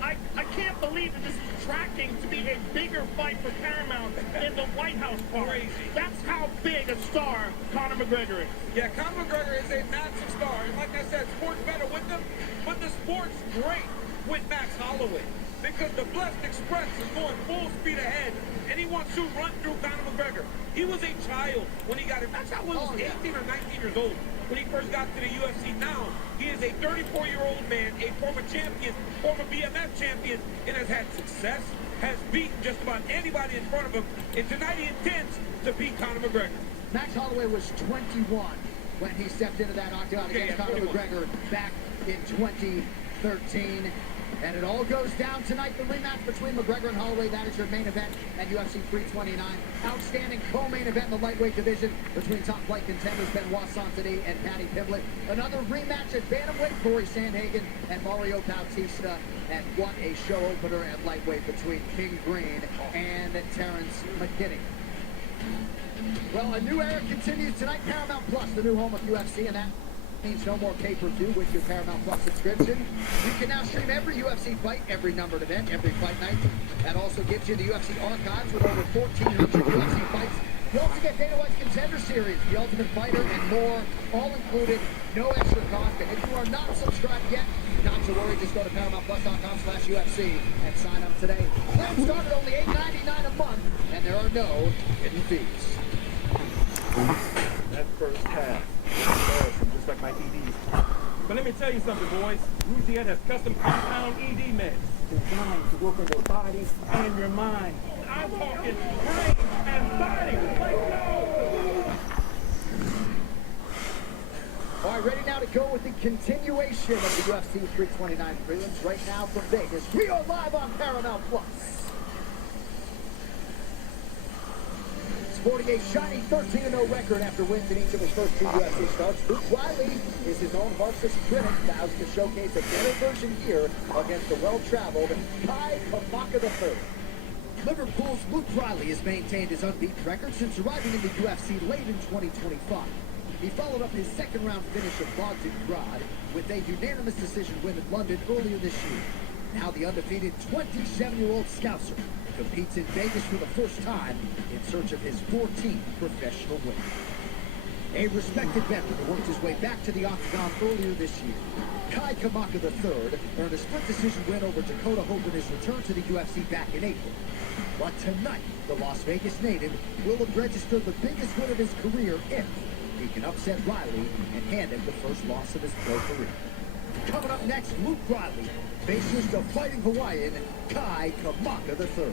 I can't believe that this is tracking to be a bigger fight for Paramount than the White House party. That's how big a star Conor McGregor is. Yeah, Conor McGregor is a massive star. And like I said, sport's better with him, but the sport's great with Max Holloway. Because the Blessed Express is going full speed ahead, and he wants to run through Conor McGregor. He was a child when he got it. Max Holloway was 18 or 19 years old when he first got to the UFC. Now, he is a 34-year-old man, a former champion, former BMF champion, and has had success has beaten just about anybody in front of him, and tonight he intends to beat Conor McGregor. Max Holloway was 21 when he stepped into that octagon against Conor McGregor back in 2013. And it all goes down tonight, the rematch between McGregor and Holloway. That is your main event at UFC 329. Outstanding co-main event in the lightweight division between top flight contenders Benoit Saint-Denis and Paddy Pimblett. Another rematch at bantamweight, Corey Sandhagen and Mario Bautista. And what a show opener at lightweight between King Green and Terrence McKinney. Well, a new era continues tonight. Paramount Plus, the new home of UFC, and that means no more pay-per-view with your Paramount Plus subscription. You can now stream every UFC fight, every numbered event, every fight night. That also gives you the UFC archives with over 1,400 UFC fights. You also get Dana White's Contender Series, The Ultimate Fighter, and more, all included, no extra cost. And if you are not subscribed yet, not to worry, just go to ParamountPlus.com/UFC and sign up today. Plans start at only $8.99 a month, and there are no hidden fees. That first half, embarrassing, just like my EDs. But let me tell you something, boys. Ruziet has custom compound ED meds designed to work on your body and your mind. I'm talking brain and body. Let's go! All right, ready now to go with the continuation of the UFC 329 prelims. Right now from Vegas, we are live on Paramount Plus. Sporting a shiny 13-0 record after wins in each of his first two UFC starts, Luke Riley is his own harshest critic, vows to showcase a better version here against the well-traveled Kai Kamaka III. Liverpool's Luke Riley has maintained his unbeaten record since arriving in the UFC late in 2025. He followed up his second-round finish of Bogdan Grad with a unanimous decision win in London earlier this year. Now the undefeated 27-year-old Scouser competes in Vegas for the first time in search of his 14th professional win. A respected veteran who worked his way back to the octagon earlier this year, Kai Kamaka III earned a split decision win over Dakota Hope in his return to the UFC back in April. But tonight, the Las Vegas native will have registered the biggest win of his career if he can upset Riley and hand him the first loss of his pro career. Coming up next, Luke Riley faces the fighting Hawaiian, Kai Kamaka III.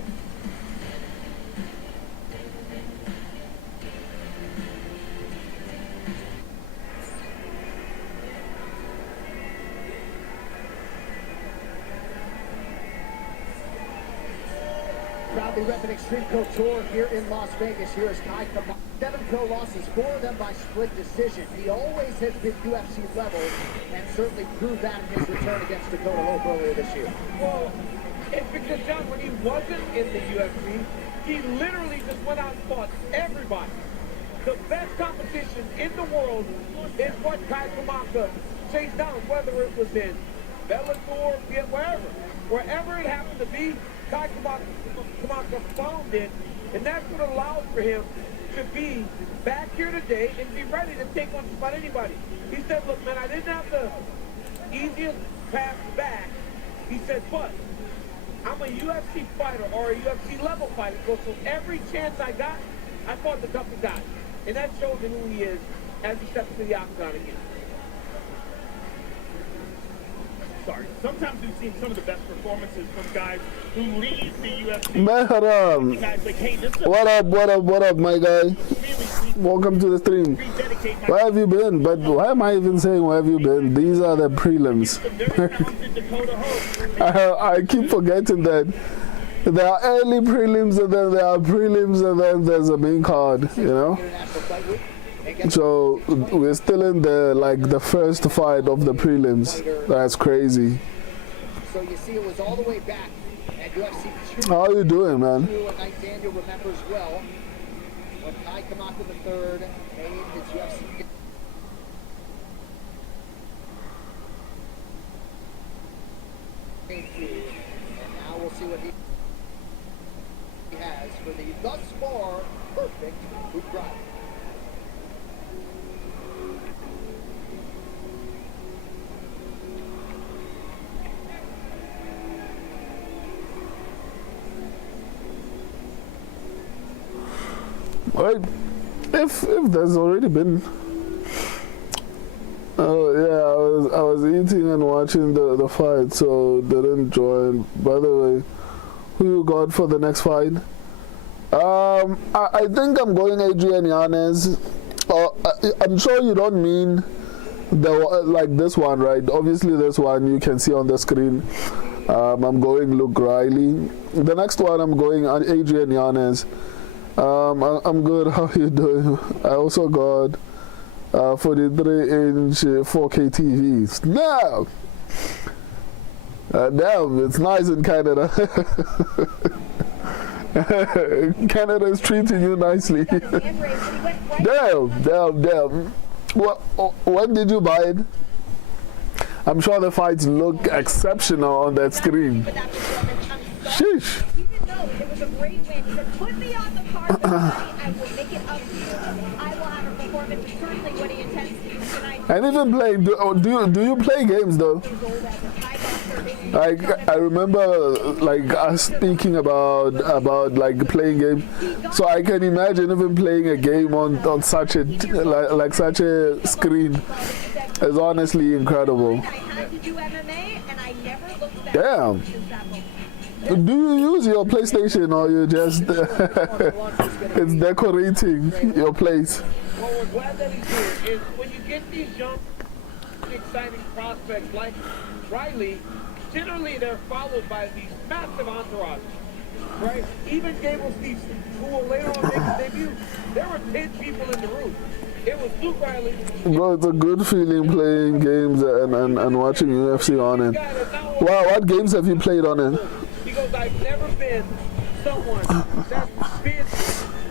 Proudly repping Extreme Couture here in Las Vegas. Here is Kai Kamaka. 7 pro losses, 4 of them by split decision. He always has been UFC level and certainly proved that in his return against Dakota Hope earlier this year. Well, it's because, John, when he wasn't in the UFC, he literally just went out and fought everybody. The best competition in the world is what Kai Kamaka chased down, whether it was in Bellator, wherever it happened to be, Kai Kamaka found it, and that's what allowed for him to be back here today and be ready to take on just about anybody. He said, look, man, I didn't have the easiest path back. He said, but I'm a UFC fighter or a UFC level fighter. So every chance I got, I fought the toughest guy. And that shows him who he is as he steps to the octagon again. Sorry. Sometimes we've seen some of the best performances from guys who leave the UFC. Maharam. Guys like, hey, this is What up, my guy? Welcome to the stream. Where have you been? But why am I even saying where have you been? These are the prelims. I keep forgetting that there are early prelims and then there are prelims and then there's a main card, you know? So we're still in the first fight of the prelims. That's crazy. So you see, it was all the way back at UFC 2. How are you doing, man? Daniel remembers well when Kai Kamaka III made his UFC. And now we'll see what he has for the thus far perfect Luke Riley. Right. If there's already been, oh yeah, I was eating and watching the fight, so didn't join. By the way, Who you got for the next fight? I think I'm going Adrian Yanez. I'm sure you don't mean like this one, right? Obviously this one you can see on the screen. I'm going Luke Riley. The next one I'm going Adrian Yanez. I'm good. How you doing? I also got 43-inch 4K TVs. Now, damn, it's nice in Canada. Canada is treating you nicely. Damn. When did you buy it? I'm sure the fights look exceptional on that screen. Sheesh. Even though it was a great win, he said, put me on the card, I will make it up to you. I will have a performance, it's certainly what he intends to do tonight. And even playing, do you play games though? Like I remember like us speaking about like playing game, so I can imagine even playing a game on such a like such a screen is honestly incredible. I had to do MMA and I never looked back. Damn. Do you use your PlayStation or you just it's decorating your place? Well, we're glad that he's here. Is when you get these young, exciting prospects like Riley, generally they're followed by these massive entourages, right? Even Gable Stevenson, who will later on make his debut, there were 10 people in the room. It was Luke Riley. Bro, it's a good feeling playing games and watching UFC on it. Wow, what games have you played on it? Because I've never been someone that's been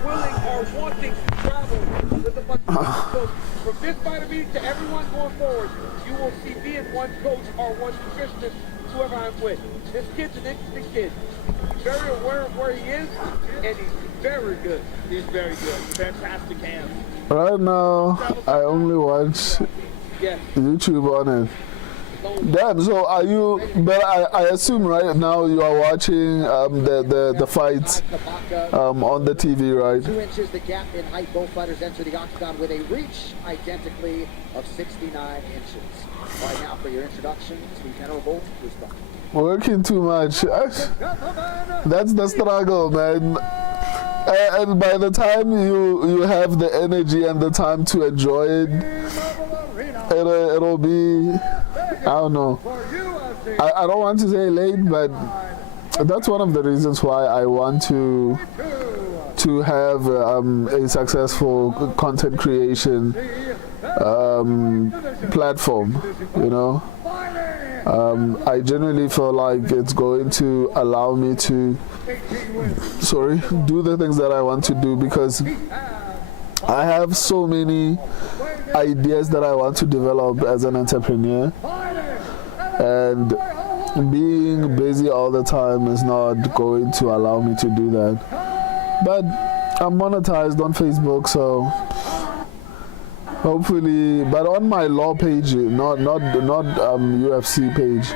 willing or wanting to travel with a bunch of people. So from this fighter meeting to everyone going forward, you will see me and one coach or one nutritionist, whoever I'm with. This kid's an interesting kid. He's very aware of where he is, and he's very good. He's very good. Fantastic hands. Right now, I only watch YouTube on it. Damn, so are you, but I assume right now you are watching the fights on the TV, right? 2 inches the gap in height. Both fighters enter the octagon with a reach identically of 69 inches. All right, now for your introduction to Venerable Goosebumps. Working too much. That's the struggle, man. And by the time you have the energy and the time to enjoy it, it'll be, I don't know. I don't want to say late, but that's one of the reasons why I want to have a successful content creation platform, you know. I genuinely feel like it's going to allow me to do the things that I want to do, because I have so many ideas that I want to develop as an entrepreneur, and being busy all the time is not going to allow me to do that. But I'm monetized on Facebook, so hopefully, but on my law page, not UFC page.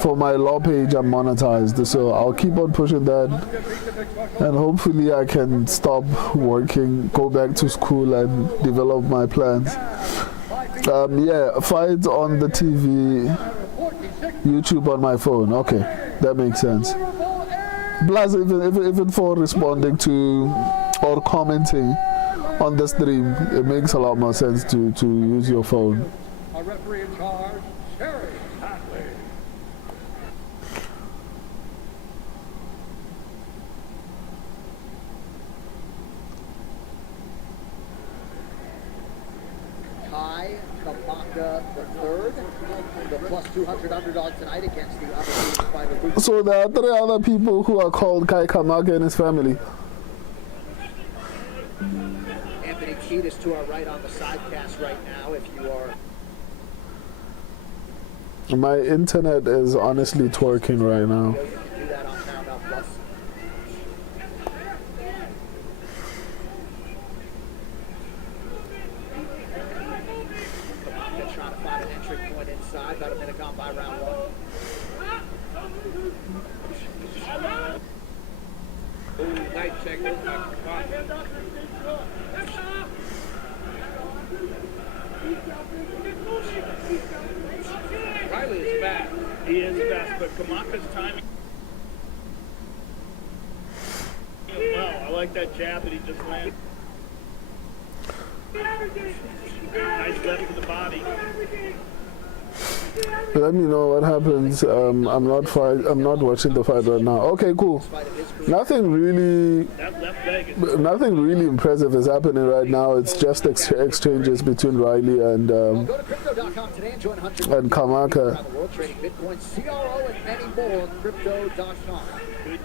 For my law page, I'm monetized, so I'll keep on pushing that, and hopefully I can stop working, go back to school, and develop my plans. Yeah, fight on the TV, YouTube on my phone. Okay, that makes sense. Plus, even for responding to or commenting on the stream, it makes a lot more sense to use your phone. A referee in charge, Sherry Hadley. Kai Kamaka III, the plus 200 underdog tonight against the other fighter. So there are 3 other people who are called Kai Kamaka and his family. Anthony Keat is to our right on the side cast right now. If you are. My internet is honestly twerking right now. You can do that on Paramount Plus. Kamaka trying to find an entry point inside. About a minute gone by round 1. Ooh, nice check. Riley is fast. He is fast, but Kamaka's timing. like that jab that he just landed. Nice left to the body. Let me know what happens. I'm not watching the fight right now. Okay, cool. Nothing really impressive is happening right now. It's just exchanges between Riley and Kamaka.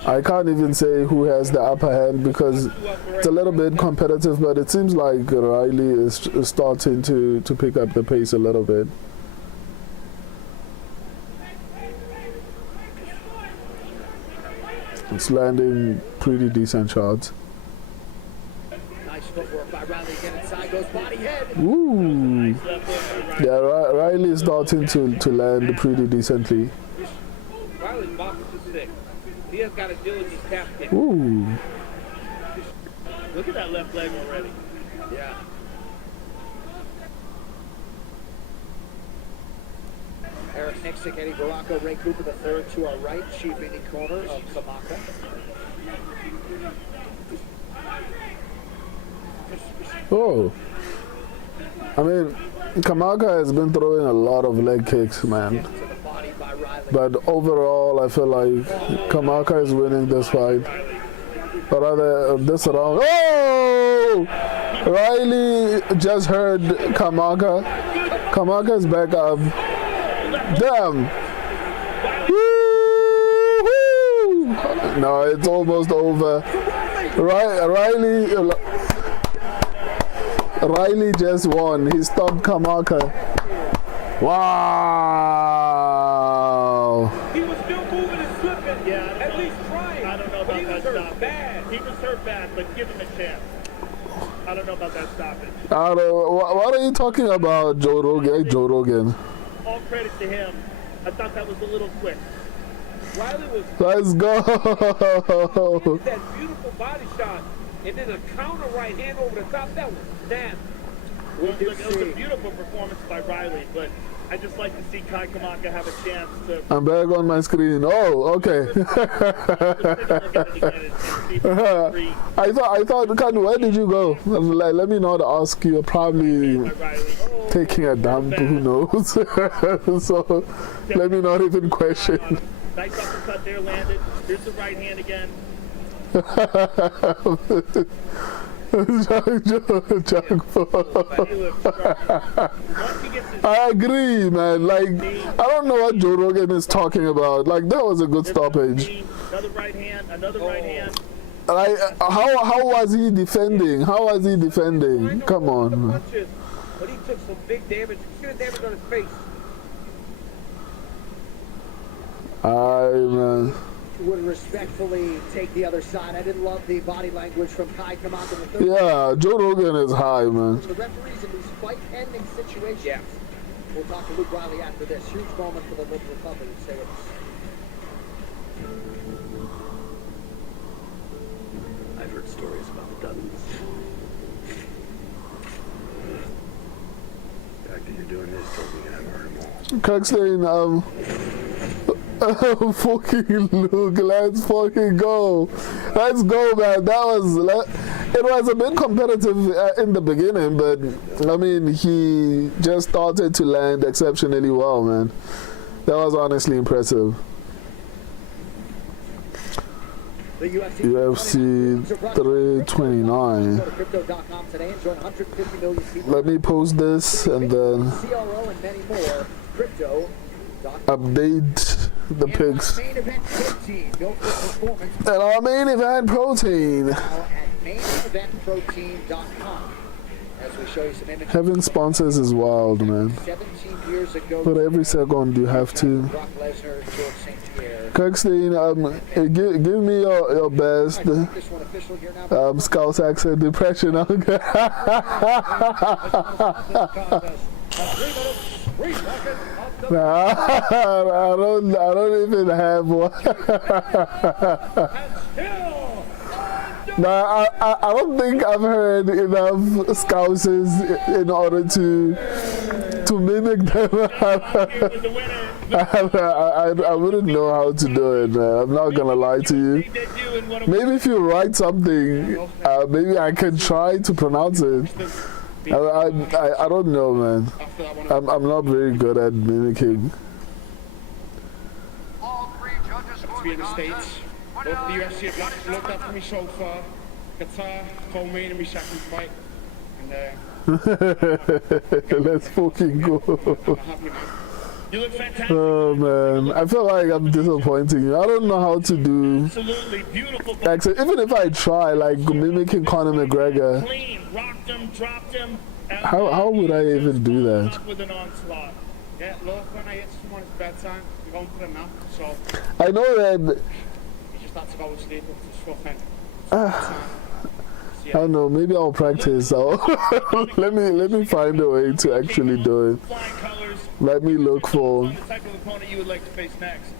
I can't even say who has the upper hand because it's a little bit competitive, but it seems like Riley is starting to pick up the pace a little bit. It's landing pretty decent shots. Nice footwork by Riley again inside, goes body head. Ooh. Yeah, Riley is starting to land pretty decently. Riley's boxing too sick. He has got to deal with these tap kicks. Ooh. Look at that left leg already. Yeah. Eric Nixick, Eddie Baracco, Ray Cooper III to our right, chief in the corner of Kamaka. Oh. I mean, Kamaka has been throwing a lot of leg kicks, man. But overall, I feel like Kamaka is winning this fight. Or rather, this round. Oh! Riley just heard Kamaka. Kamaka's back up. Damn. Woo-hoo! No, it's almost over. Riley just won. He stopped Kamaka. Wow. He was still moving and slipping. Yeah, at least trying. I don't know about that stop. He was hurt bad, but give him a chance. I don't know about that stoppage. What are you talking about, Joe Rogan? Joe Rogan. All credit to him. I thought that was a little quick. Riley was. Let's go. That beautiful body shot and then a counter right hand over the top. That was nasty. It was a beautiful performance by Riley, but I just like to see Kai Kamaka have a chance to. I'm back on my screen. Oh, okay. I thought, where did you go? Like, let me not ask you. You're probably taking a dump. Who knows? So let me not even question. Nice uppercut there landed. Here's the right hand again. I agree, man. Like, I don't know what Joe Rogan is talking about. Like, that was a good stoppage. Another right hand, another right hand. How was he defending? How was he defending? Come on. But he took some big damage. See the damage on his face. Man. Would respectfully take the other side. I didn't love the body language from Kai Kamaka III. Yeah, Joe Rogan is high, man. The referees in these fight-ending situations. Yeah. We'll talk to Luke Riley after this. Huge moment for the Liberal Republic. Stay with us. I've heard stories about the Duttons. The fact that you're doing this tells me I haven't heard them all. Kirkstein, fucking Luke, let's fucking go. Let's go, man. It was a bit competitive in the beginning, but I mean, he just started to land exceptionally well, man. That was honestly impressive. The UFC 329. Let me post this and then update the picks. And our main event protein. Having sponsors is wild, man. But every second you have to. Kirkstein, give me your best Scouse accent impression. Nah, I don't even have one. No, I don't think I've heard enough Scousers in order to mimic them. I wouldn't know how to do it, man. I'm not gonna lie to you. Maybe if you write something, maybe I can try to pronounce it. I don't know, man. I'm not very good at mimicking. Three in the States. Both the UFC have looked after me so far. Qatar, co-main in my second fight. And let's fucking go. I'm happy, man. You look fantastic. Oh man, I feel like I'm disappointing you. I don't know how to do Absolutely beautiful. accent. Even if I try, like mimicking Conor McGregor, Clean, rocked him, dropped him. how would I even do that? With an onslaught. Yeah, look, when I hit someone, it's bedtime. You won't put him out. So I know that. you just have to go to sleep. It's a rough end. I don't know. Maybe I'll practice. Let me find a way to actually do it. Let me look for. The type of opponent you would like to face next.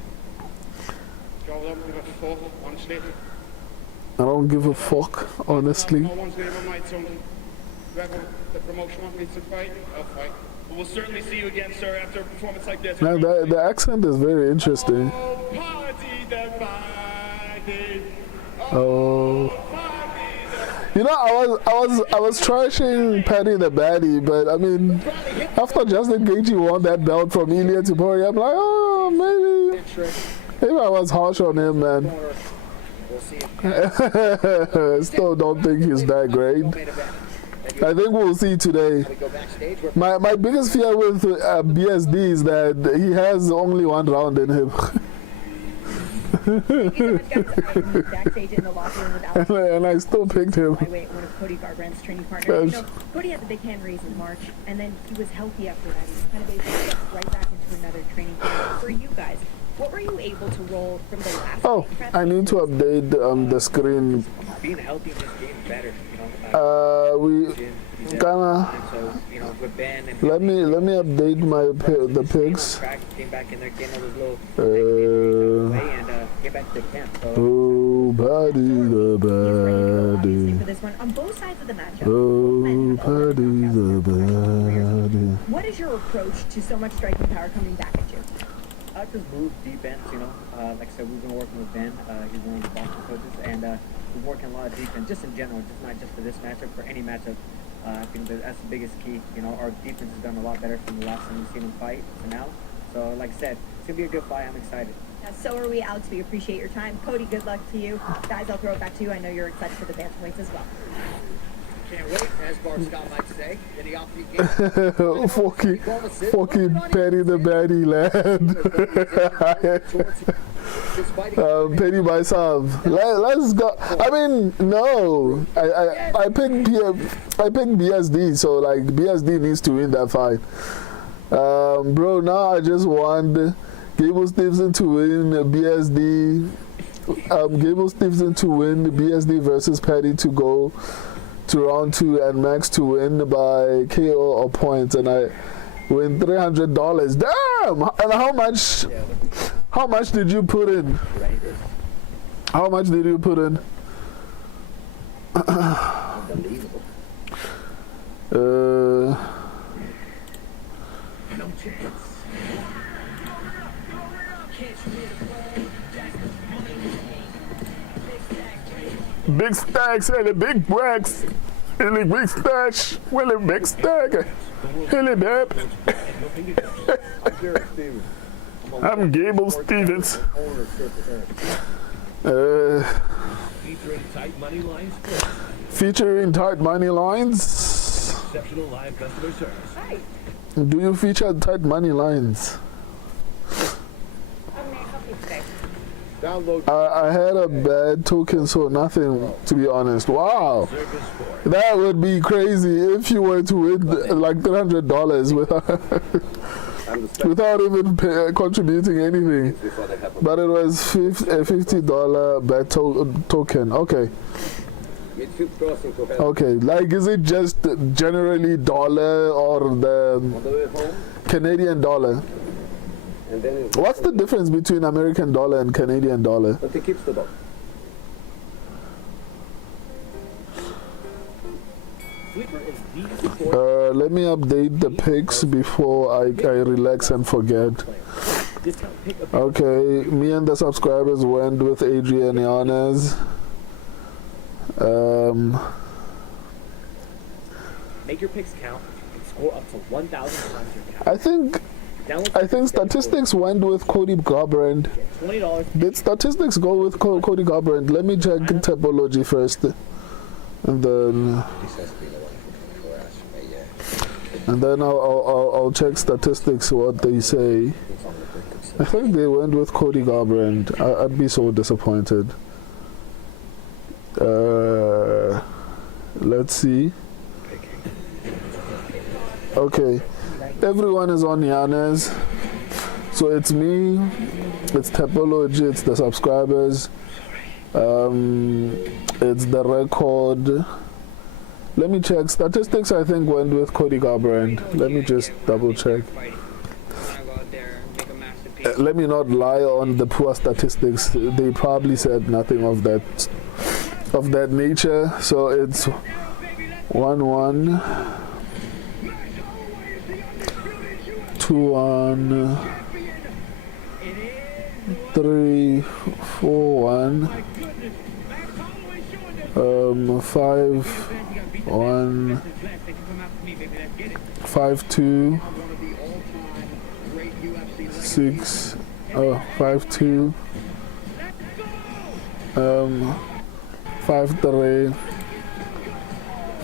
Go with them, honestly. I don't give a fuck, honestly. No one's going to remind someone. Whoever the promotion wants me to fight, I'll fight. But we'll certainly see you again, sir, after a performance like this. Now, the accent is very interesting. Oh. You know, I was trashing Paddy the Baddie, but I mean, after Justin Gaethje won that belt from Ilya Topuria, I'm like, oh, maybe I was harsh on him, man. Still don't think he's that great. I think we'll see today. My biggest fear with BSD is that he has only one round in him. And I still picked him. One of Cody Garbrandt's training partners. You know, Cody had the big hand raise in March, and then he was healthy after that. He was kind of able to get right back into another training camp. For you guys, what were you able to roll from the last? Oh, I need to update the screen. Being healthy in this game better, we gonna let me update the picks. Oh, Paddy the Baddie. On both sides of the matchup. Oh, Paddy the Baddie. What is your approach to so much striking power coming back at you? I just move defense, like I said, we've been working with Ben, he's one of the boxing coaches, and we're working a lot of defense, just in general, just not just for this matchup, for any matchup. I think that's the biggest key. Our defense has done a lot better from the last time we've seen him fight to now. So, like I said, it's going to be a good fight. I'm excited. So are we, Alex. We appreciate your time. Cody, good luck to you. Guys, I'll throw it back to you. I know you're excited for the bantamweights as well. Can't wait, as Bart Scott might say. Did he offer you fucking Paddy the Baddie, lad. Petty myself. Let's go. I mean, no. I picked BSD, so like BSD needs to win that fight. Bro, now I just want Gable Stevenson to win BSD. Gable Stevenson to win BSD versus Paddy to go to round 2 and Max to win by KO or points, and I win $300. Damn! And how much did you put in? How much did you put in? Unbelievable. No chance. Big stacks and the big racks. Hilly big stash. Willie big stack. Hilly dap. I'm Gable Stevens. Featuring tight money lines. Featuring tight money lines. Exceptional live customer service. Hi. Do you feature tight money lines? I had a bad token, so nothing, to be honest. Wow. That would be crazy if you were to win like $300 without even contributing anything. But it was a $50 bad token. Okay. Okay, like is it just generally dollar or the Canadian dollar? What's the difference between American dollar and Canadian dollar? Let me update the picks before I relax and forget. Okay, me and the subscribers went with Adrian Yanez. Make your picks count and score up to 1,000 times your count. I think statistics went with Cody Garbrandt. $20. Did statistics go with Cody Garbrandt? Let me check topology first, and then I'll check statistics what they say. I think they went with Cody Garbrandt. I'd be so disappointed. Let's see. Okay, everyone is on Yanez. So it's me, it's Topology, it's the subscribers, it's the record. Let me check. Statistics I think went with Cody Garbrandt. Let me just double check. Let me not lie on the poor statistics. They probably said nothing of that nature. So it's 1-1, 2-1, 3-4-1, 5-1, 5-2, 6, 5-2, 5-3,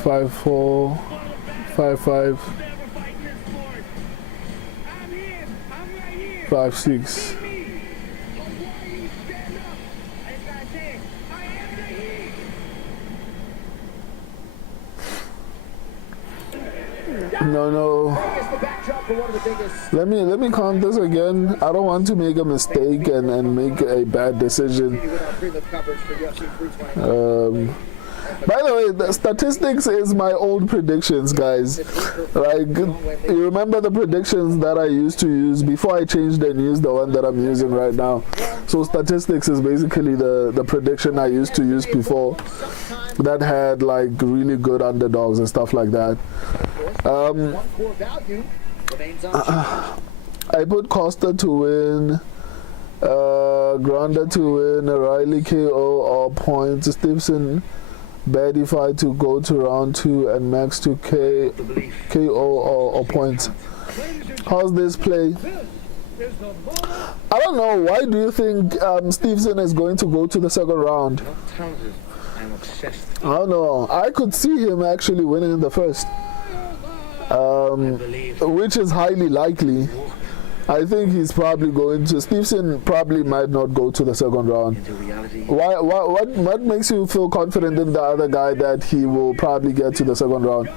5-4, 5-5, 5-6. No. Let me count this again. I don't want to make a mistake and make a bad decision. By the way, the statistics is my old predictions, guys. Like, you remember the predictions that I used to use before I changed and used the one that I'm using right now. So statistics is basically the prediction I used to use before that had like really good underdogs and stuff like that. I put Costa to win, Granda to win, Riley KO or points, Stevenson Badify to go to round 2, and Max to KO or points. How's this play? I don't know. Why do you think Stevenson is going to go to the second round? I don't know. I could see him actually winning in the first, which is highly likely. I think he's probably going to. Stevenson probably might not go to the second round. Why? What makes you feel confident in the other guy that he will probably get to the second round?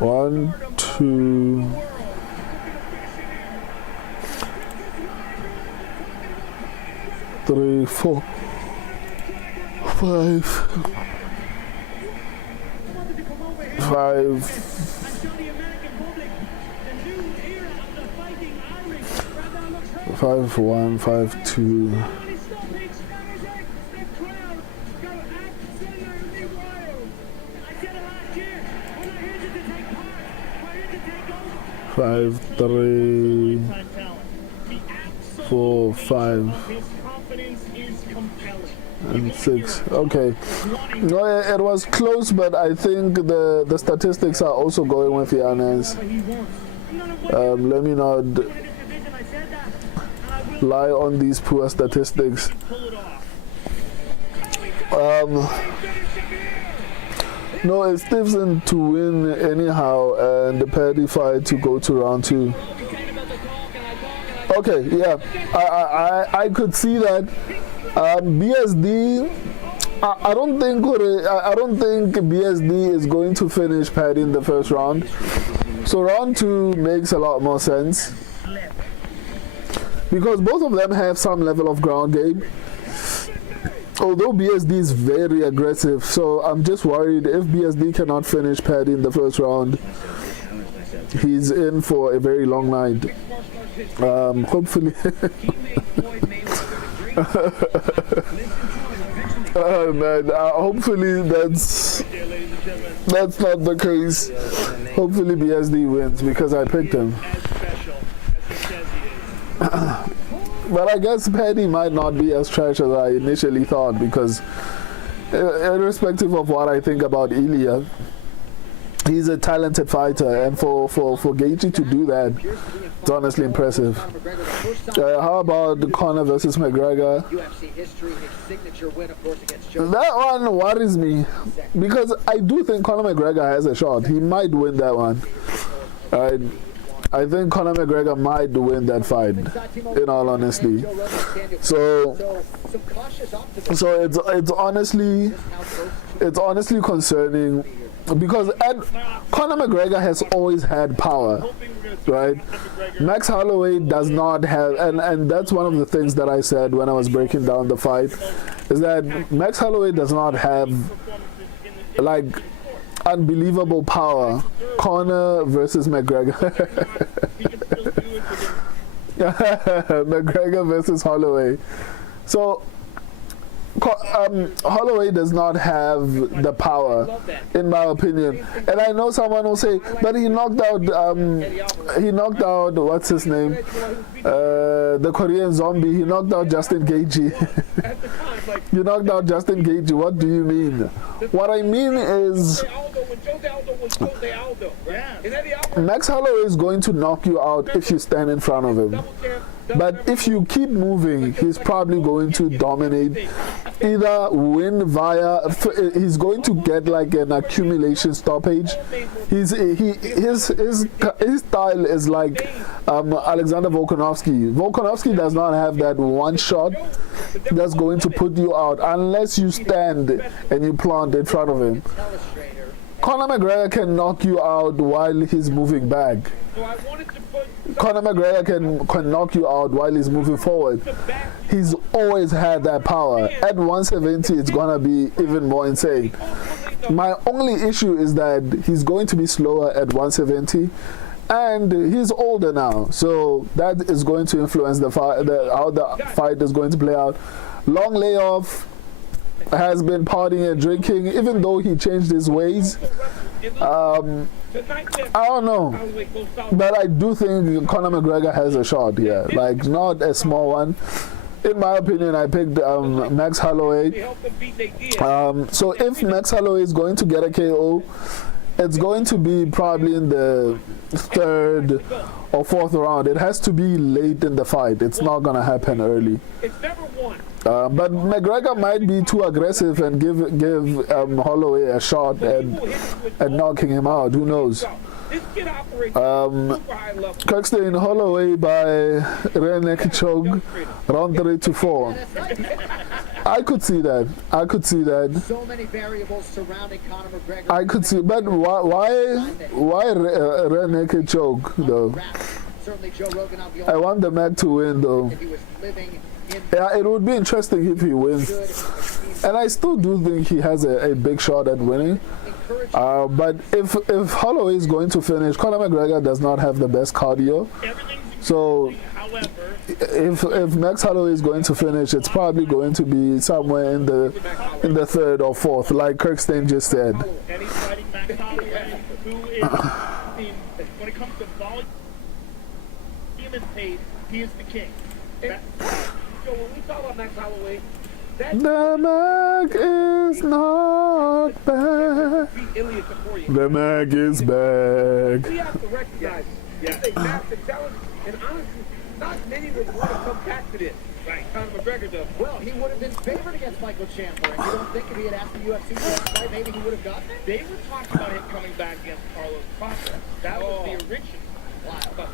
1, 2, 3, 4, 5, 5-1, 5-2. Five, 3, 4, 5, and 6. Okay. No, it was close, but I think the statistics are also going with Yanez. Let me not lie on these poor statistics. No, it's Stevenson to win anyhow, and the Padify to go to round 2. Okay, yeah, I could see that. BSD, I don't think BSD is going to finish Paddy in the first round. So round 2 makes a lot more sense because both of them have some level of ground game. Although BSD is very aggressive, so I'm just worried if BSD cannot finish Paddy in the first round, he's in for a very long night. Hopefully. Man, hopefully that's not the case. Hopefully BSD wins because I picked him. But I guess Paddy might not be as trash as I initially thought because irrespective of what I think about Ilya, he's a talented fighter, and for Gaethje to do that, it's honestly impressive. How about Conor versus McGregor? That one worries me because I do think Conor McGregor has a shot. He might win that one. I think Conor McGregor might win that fight, in all honesty. So it's honestly concerning because Conor McGregor has always had power, right? Max Holloway does not have, and that's one of the things that I said when I was breaking down the fight, is that Max Holloway does not have like unbelievable power. Conor versus McGregor. McGregor versus Holloway. So Holloway does not have the power, in my opinion. And I know someone will say, but he knocked out what's his name? The Korean zombie. He knocked out Justin Gaethje. You knocked out Justin Gaethje. What do you mean? What I mean is Max Holloway is going to knock you out if you stand in front of him. But if you keep moving, he's probably going to dominate, either win via, he's going to get like an accumulation stoppage. His style is like Alexander Volkanovski. Volkanovski does not have that one shot that's going to put you out unless you stand and you plant in front of him. Conor McGregor can knock you out while he's moving back. Conor McGregor can knock you out while he's moving forward. He's always had that power. At 170, it's going to be even more insane. My only issue is that he's going to be slower at 170, and he's older now. So that is going to influence how the fight is going to play out. Long layoff, has been partying and drinking, even though he changed his ways. I don't know, but I do think Conor McGregor has a shot here, like not a small one. In my opinion, I picked Max Holloway. So if Max Holloway is going to get a KO, it's going to be probably in the third or fourth round. It has to be late in the fight. It's not going to happen early. But McGregor might be too aggressive and give Holloway a shot at knocking him out. Who knows? Kirkstein, Holloway by rear naked choke, round 3 to 4. I could see that. So many variables surrounding Conor McGregor. I could see, but why rear naked choke though? I want the Mac to win though. Yeah, it would be interesting if he wins. And I still do think he has a big shot at winning. But if Holloway is going to finish, Conor McGregor does not have the best cardio. So if Max Holloway is going to finish, it's probably going to be somewhere in the third or fourth, like Kirkstein just said. And he's fighting Max Holloway, who is, when it comes to volume and pace, he is the king. So when we talk about Max Holloway, the Mac is not back. The Mac is back. We have to recognize he's a massive talent, and honestly, not many would want to come back to this. Right, Conor McGregor does. Well, he would have been favored against Michael Chandler, and you don't think if he had asked the UFC for that fight, maybe he would have gotten it? They were talking about him coming back against Carlos Costa. That was the original.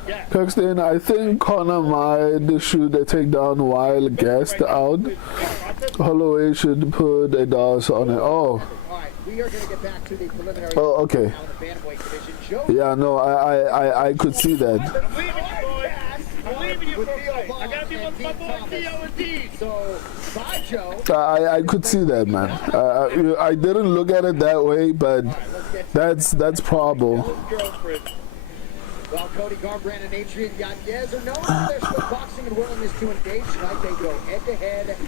Yeah. Kirkstein, I think Conor might shoot a takedown while gassed out. Holloway should put a DOS on it. Oh. We are going to get back to the preliminary. Oh, okay. Yeah, no, I could see that. I'm leaving you for a fight. I got to be with my boy Theo and D. So, bye, Joe. I could see that, man. I didn't look at it that way, but that's probable. Well, Cody Garbrandt and Adrian Yanez are known for their split boxing and willingness to engage. Tonight they go head-to-head and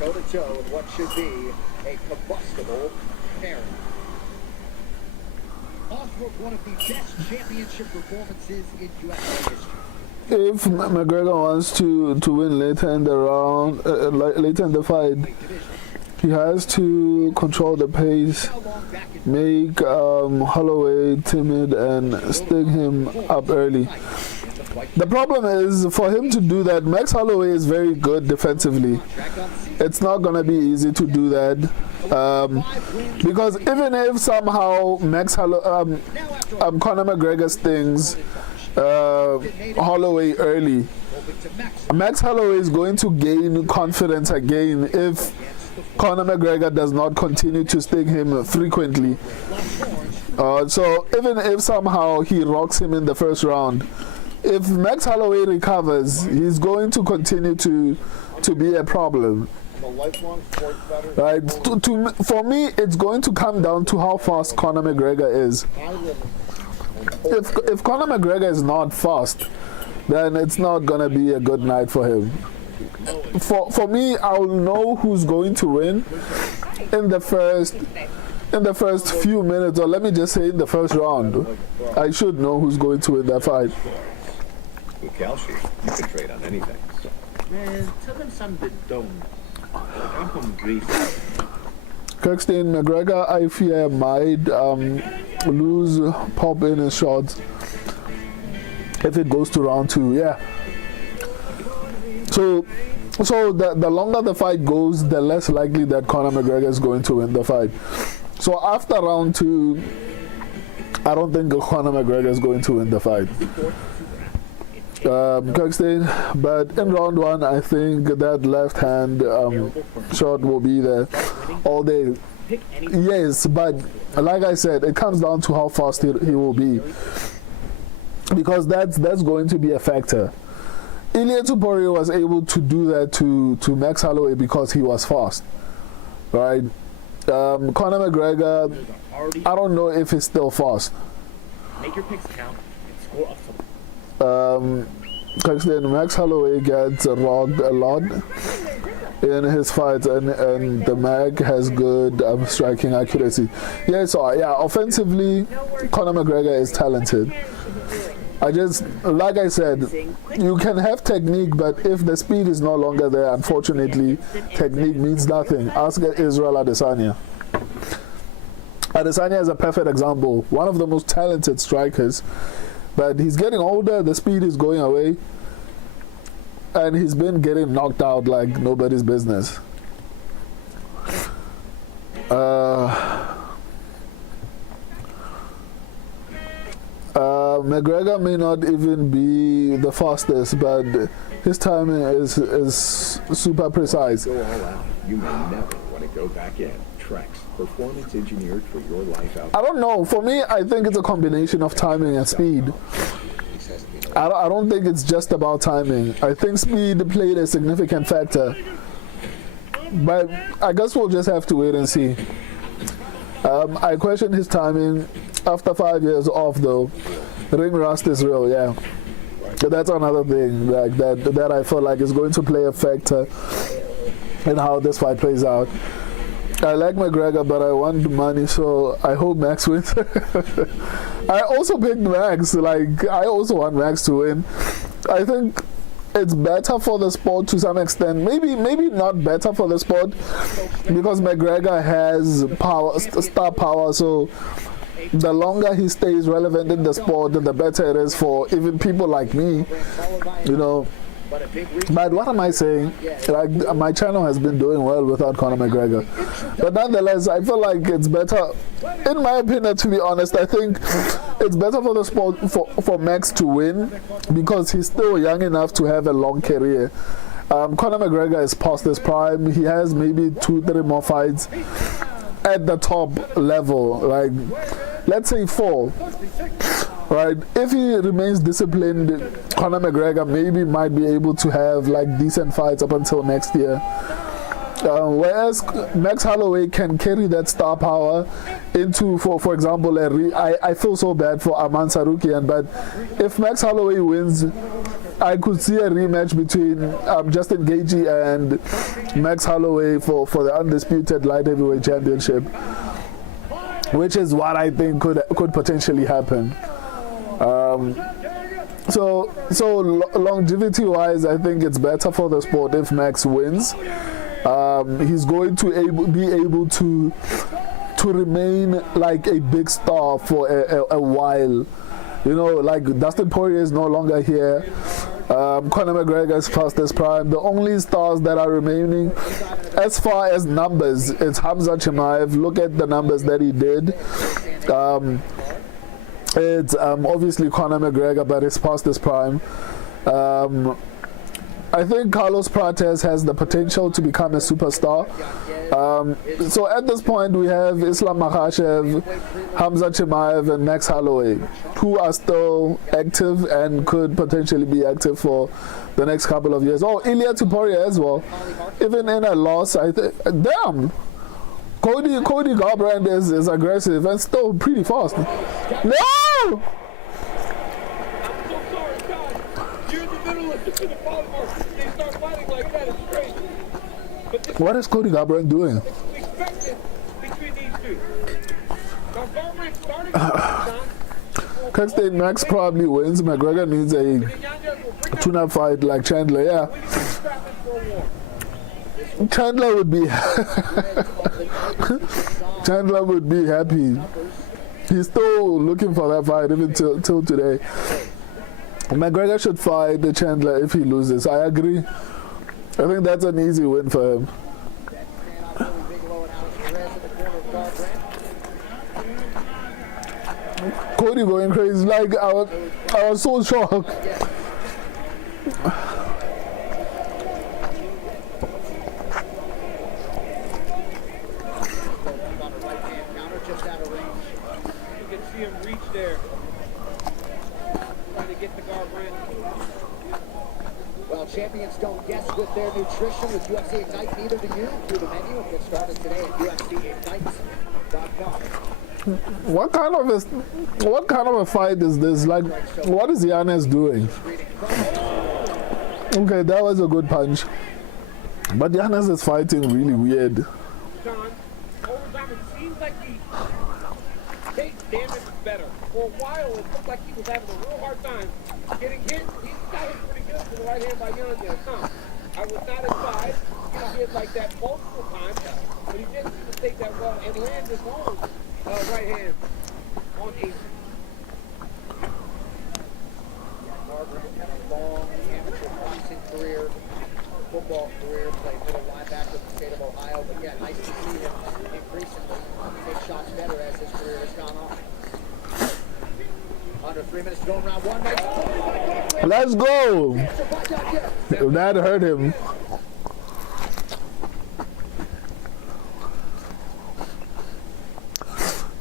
toe-to-toe in what should be a combustible pairing. Osbrook, one of the best championship performances in UFC history. If McGregor wants to win later in the round, later in the fight, he has to control the pace, make Holloway timid, and sting him up early. The problem is, for him to do that, Max Holloway is very good defensively. It's not going to be easy to do that. Because even if somehow Conor McGregor stings Holloway early, Max Holloway is going to gain confidence again if Conor McGregor does not continue to sting him frequently. So even if somehow he rocks him in the first round, if Max Holloway recovers, he's going to continue to be a problem. Right? For me, it's going to come down to how fast Conor McGregor is. If Conor McGregor is not fast, then it's not going to be a good night for him. For me, I'll know who's going to win in the first few minutes, or let me just say in the first round. I should know who's going to win that fight. With Calci, you can trade on anything. Man, tell them something don't. I'm hungry. Kirkstein McGregor, I fear, might lose pop in his shots if it goes to round 2. Yeah. So the longer the fight goes, the less likely that Conor McGregor is going to win the fight. So after round 2, I don't think Conor McGregor is going to win the fight. Kirkstein, but in round 1, I think that left hand shot will be there all day. Yes, but like I said, it comes down to how fast he will be, because that's going to be a factor. Ilia Topuria was able to do that to Max Holloway because he was fast, right? Conor McGregor, I don't know if he's still fast. Make your picks count and score up some. Max Holloway gets rocked a lot in his fights, and the Mag has good striking accuracy. Yeah, so offensively, Conor McGregor is talented. Like I said, you can have technique, but if the speed is no longer there, unfortunately, technique means nothing. Ask Israel Adesanya. Adesanya is a perfect example. One of the most talented strikers, but he's getting older, the speed is going away, and he's been getting knocked out like nobody's business. McGregor may not even be the fastest, but his timing is super precise. Go all out. You may never want to go back in. Trex, performance engineered for your life out. I don't know. For me, I think it's a combination of timing and speed. I don't think it's just about timing. I think speed played a significant factor. But I guess we'll just have to wait and see. I question his timing after 5 years off, though. Ring rust is real, yeah. That's another thing like that I feel like is going to play a factor in how this fight plays out. I like McGregor, but I want money, so I hope Max wins. I also picked Max. I also want Max to win. I think it's better for the sport to some extent. Maybe not better for the sport, because McGregor has power, star power, so the longer he stays relevant in the sport, the better it is for even people like me, you know. But what am I saying? My channel has been doing well without Conor McGregor. But nonetheless, I feel like it's better, in my opinion, to be honest, I think it's better for the sport for Max to win, because he's still young enough to have a long career. Conor McGregor is past his prime. He has maybe 2-3 more fights at the top level, like let's say 4. Right, if he remains disciplined, Conor McGregor maybe might be able to have like decent fights up until next year. Whereas Max Holloway can carry that star power into, for example, I feel so bad for Aman Sarukian, but if Max Holloway wins, I could see a rematch between Justin Gaethje and Max Holloway for the undisputed light heavyweight championship, which is what I think could potentially happen. So longevity wise, I think it's better for the sport if Max wins. He's going to be able to remain like a big star for a while. You know, like Dustin Poirier is no longer here. Conor McGregor is past his prime. The only stars that are remaining, as far as numbers, it's Hamza Chimaev. Look at the numbers that he did. It's obviously Conor McGregor, but it's past his prime. I think Carlos Prates has the potential to become a superstar. So at this point, we have Islam Makhachev, Hamza Chimaev, and Max Holloway, who are still active and could potentially be active for the next couple of years. Oh, Ilia Topuria as well. Even in a loss, I think. Damn! Cody Garbrandt is aggressive and still pretty fast. No! What is Cody Garbrandt doing? Kent State Max probably wins. McGregor needs a tune-up fight like Chandler. Yeah, Chandler would be happy. He's still looking for that fight even till today. McGregor should fight the Chandler if he loses. I agree. I think that's an easy win for him. Cody going crazy. Like I was so shocked. Champions don't guess with their nutrition with UFC Ignite, neither do you. Through the menu and get started today at UFCIgnite.com. What kind of a fight is this? Like, what is Yanez doing? Okay, that was a good punch, but Yanez is fighting really weird. John, over time it seems like he takes damage better. For a while, it looked like he was having a real hard time getting hit. That was pretty good to the right hand by Yanez. I was not advised he hit like that multiple times, but he didn't seem to take that well and land his own right hand on Asian. Garbrandt had a long amateur boxing career, football career, played middle linebacker in the state of Ohio, but yeah, nice to see him increasingly take shots better as his career has gone on. Under 3 minutes to go in round one. Let's go! That hurt him.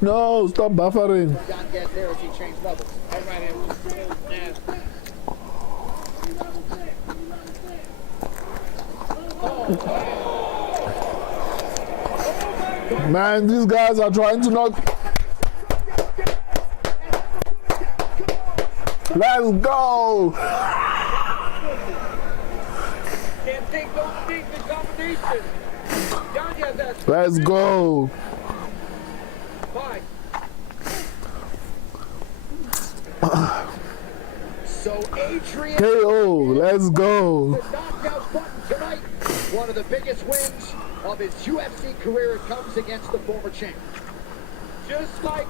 No, stop buffering. There as he changed levels. Man, these guys are trying to knock. Let's go! Can't take those things in combination. Let's go! So Adrian KO, let's go. The knockout button tonight. One of the biggest wins of his UFC career. It comes against the former champ. Just as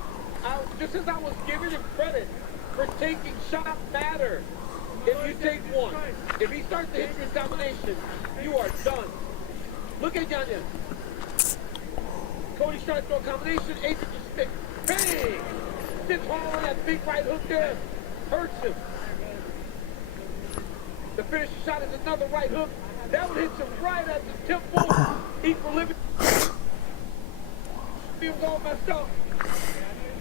I was giving him credit for taking shot matter. If you take one, if he starts to hit your combination, you are done. Look at Yanez. Cody's trying to throw a combination, Adrian just stick. Bang! Sits hard on that big right hook there. Hurts him. The finishing shot is another right hook. That one hits him right at the temple. Equilibrium. He was all messed up.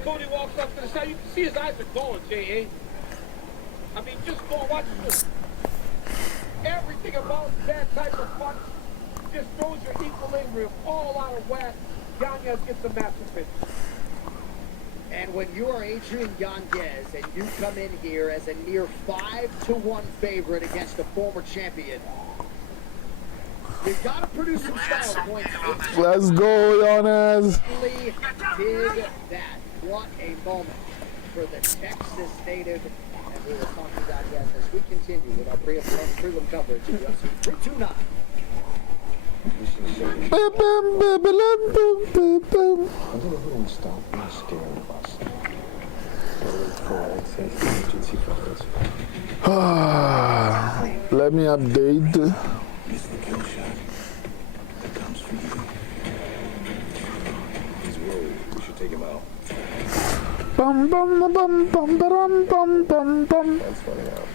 Cody walks up to the side. You can see his eyes are going, J.A. I mean, just go and watch this. Everything about that type of punch just throws your equilibrium all out of whack. Yanez gets the master finish. And when you are Adrian Yanez and you come in here as a near 5-1 favorite against a former champion, you've got to produce some style points. Let's go, Yanez. Did that. What a moment for the Texas native. And we will talk to Yanez as we continue with our prelim coverage of UFC 329. I don't know who won't stop being scared of us. Let me update. It's the kill shot that comes from you. He's worried. We should take him out. Bum bum bum bum bum bum bum bum bum. That's funny out.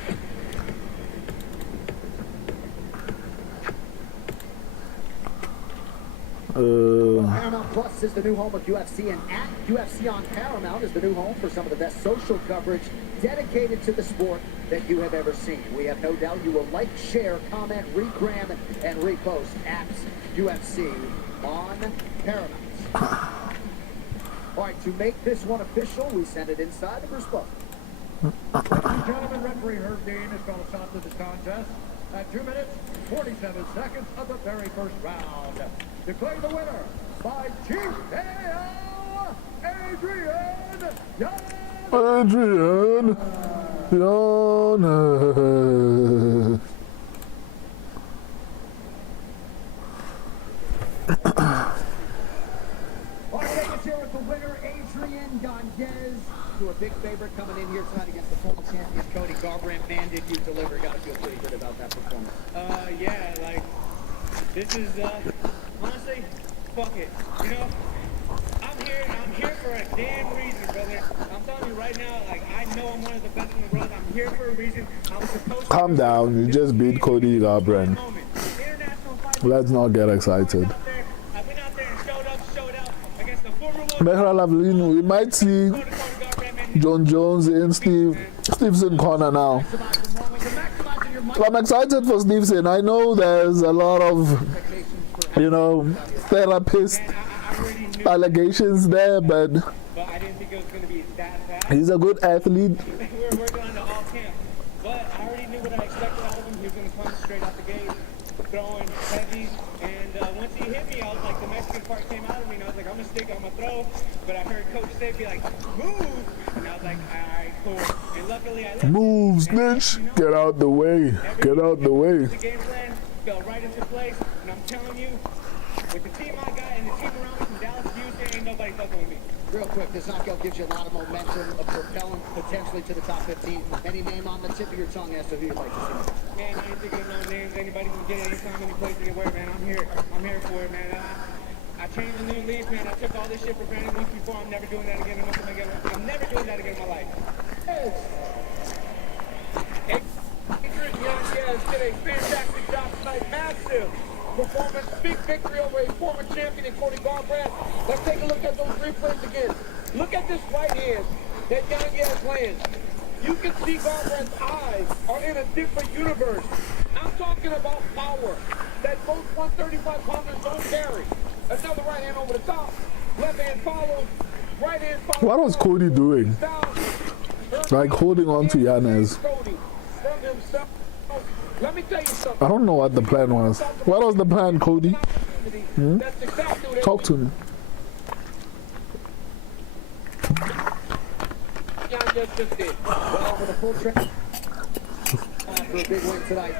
Paramount Plus is the new home of UFC, and at UFC on Paramount is the new home for some of the best social coverage dedicated to the sport that you have ever seen. We have no doubt you will like, share, comment, regram, and repost at UFC on Paramount. All right, to make this one official, we send it inside the Bruce Buffer. Ladies and gentlemen, referee Herb Dean has called a stop to this contest at 2 minutes, 47 seconds of the very first round. Declare the winner by TKO, Adrian Yanez. Adrian Yanez. All right, Vegas here with the winner, Adrian Yanez. You a big favorite coming in here tonight against the former champion Cody Garbrandt. Man, did you deliver? Got to feel pretty good about that performance. Yeah, like, this is, honestly, fuck it. You know, I'm here for a damn reason, brother. I'm telling you right now, like, I know I'm one of the best in the world. I'm here for a reason. I was supposed to... Calm down, you just beat Cody Garbrandt. Let's not get excited. Mehra Lavlin, we might see John Jones in Stevenson corner now. I'm excited for Stevenson. I know there's a lot of, therapist allegations there, but he's a good athlete. We're working on the all camp, but I already knew what I expected out of him. He was going to come straight out the gate, throwing heavy, and once he hit me, I was like, the Mexican part came out of me, and I was like, I'm going to stick, I'm going to throw, but I heard Coach say, be like, move, and I was like, all right, cool, and luckily I listened. Move, snitch, get out the way, get out the way. The game plan fell right into place, and I'm telling you, with the team I got and the team around me from Dallas to Houston, ain't nobody fucking with me. Real quick, this knockout gives you a lot of momentum, of propelling potentially to the top 15. Any name on the tip of your tongue as to who you'd like to see? Man, I ain't thinking of no names. Anybody can get it anytime, any place, anywhere, man. I'm here for it, man. I changed a new leaf, man. I took all this shit for granted once before. I'm never doing that again. I'm never doing that again in my life. Adrian Yanez did a fantastic job tonight. Massive performance, big victory over a former champion in Cody Garbrandt. Let's take a look at those replays again. Look at this right hand that Yanez lands. You can see Garbrandt's eyes are in a different universe. I'm talking about power that most 135-pounders don't carry. Another right hand over the top. Left hand follows. Right hand follows. What was Cody doing? Like holding on to Yanez. Let me tell you something. I don't know what the plan was. What was the plan, Cody? Talk to me. Yanez just did. Well, with a full track for a big win tonight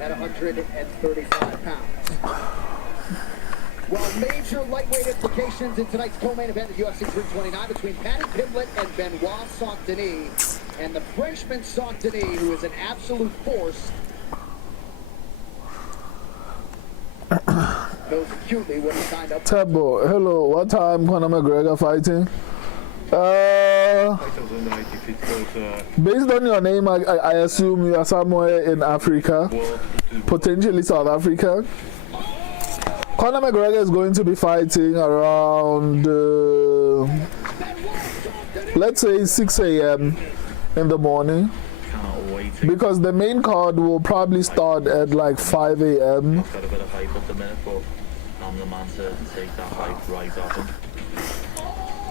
at 135 pounds. Well, major lightweight implications in tonight's co-main event at UFC 329 between Paddy Pimblett and Benoit Saint-Denis, and the Frenchman Saint-Denis, who is an absolute force. Knows acutely when he signed up. Tabo, hello. What time Conor McGregor fighting? Based on your name, I assume you are somewhere in Africa, potentially South Africa. Conor McGregor is going to be fighting around, let's say 6 a.m. in the morning. Can't wait because the main card will probably start at like 5 a.m. Got a bit of hype at the minute, but I'm the man to take that hype right off him.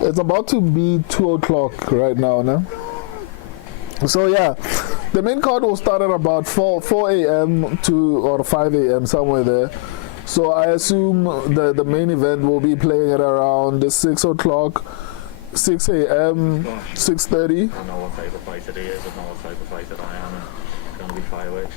It's about to be 2 o'clock right now, no? So yeah, the main card will start at about 4 a.m. or 5 a.m. somewhere there. So I assume the main event will be playing at around 6 o'clock, 6 a.m., 6:30. I know what type of fighter he is, I know what type of fighter I am, and it's going to be fireworks.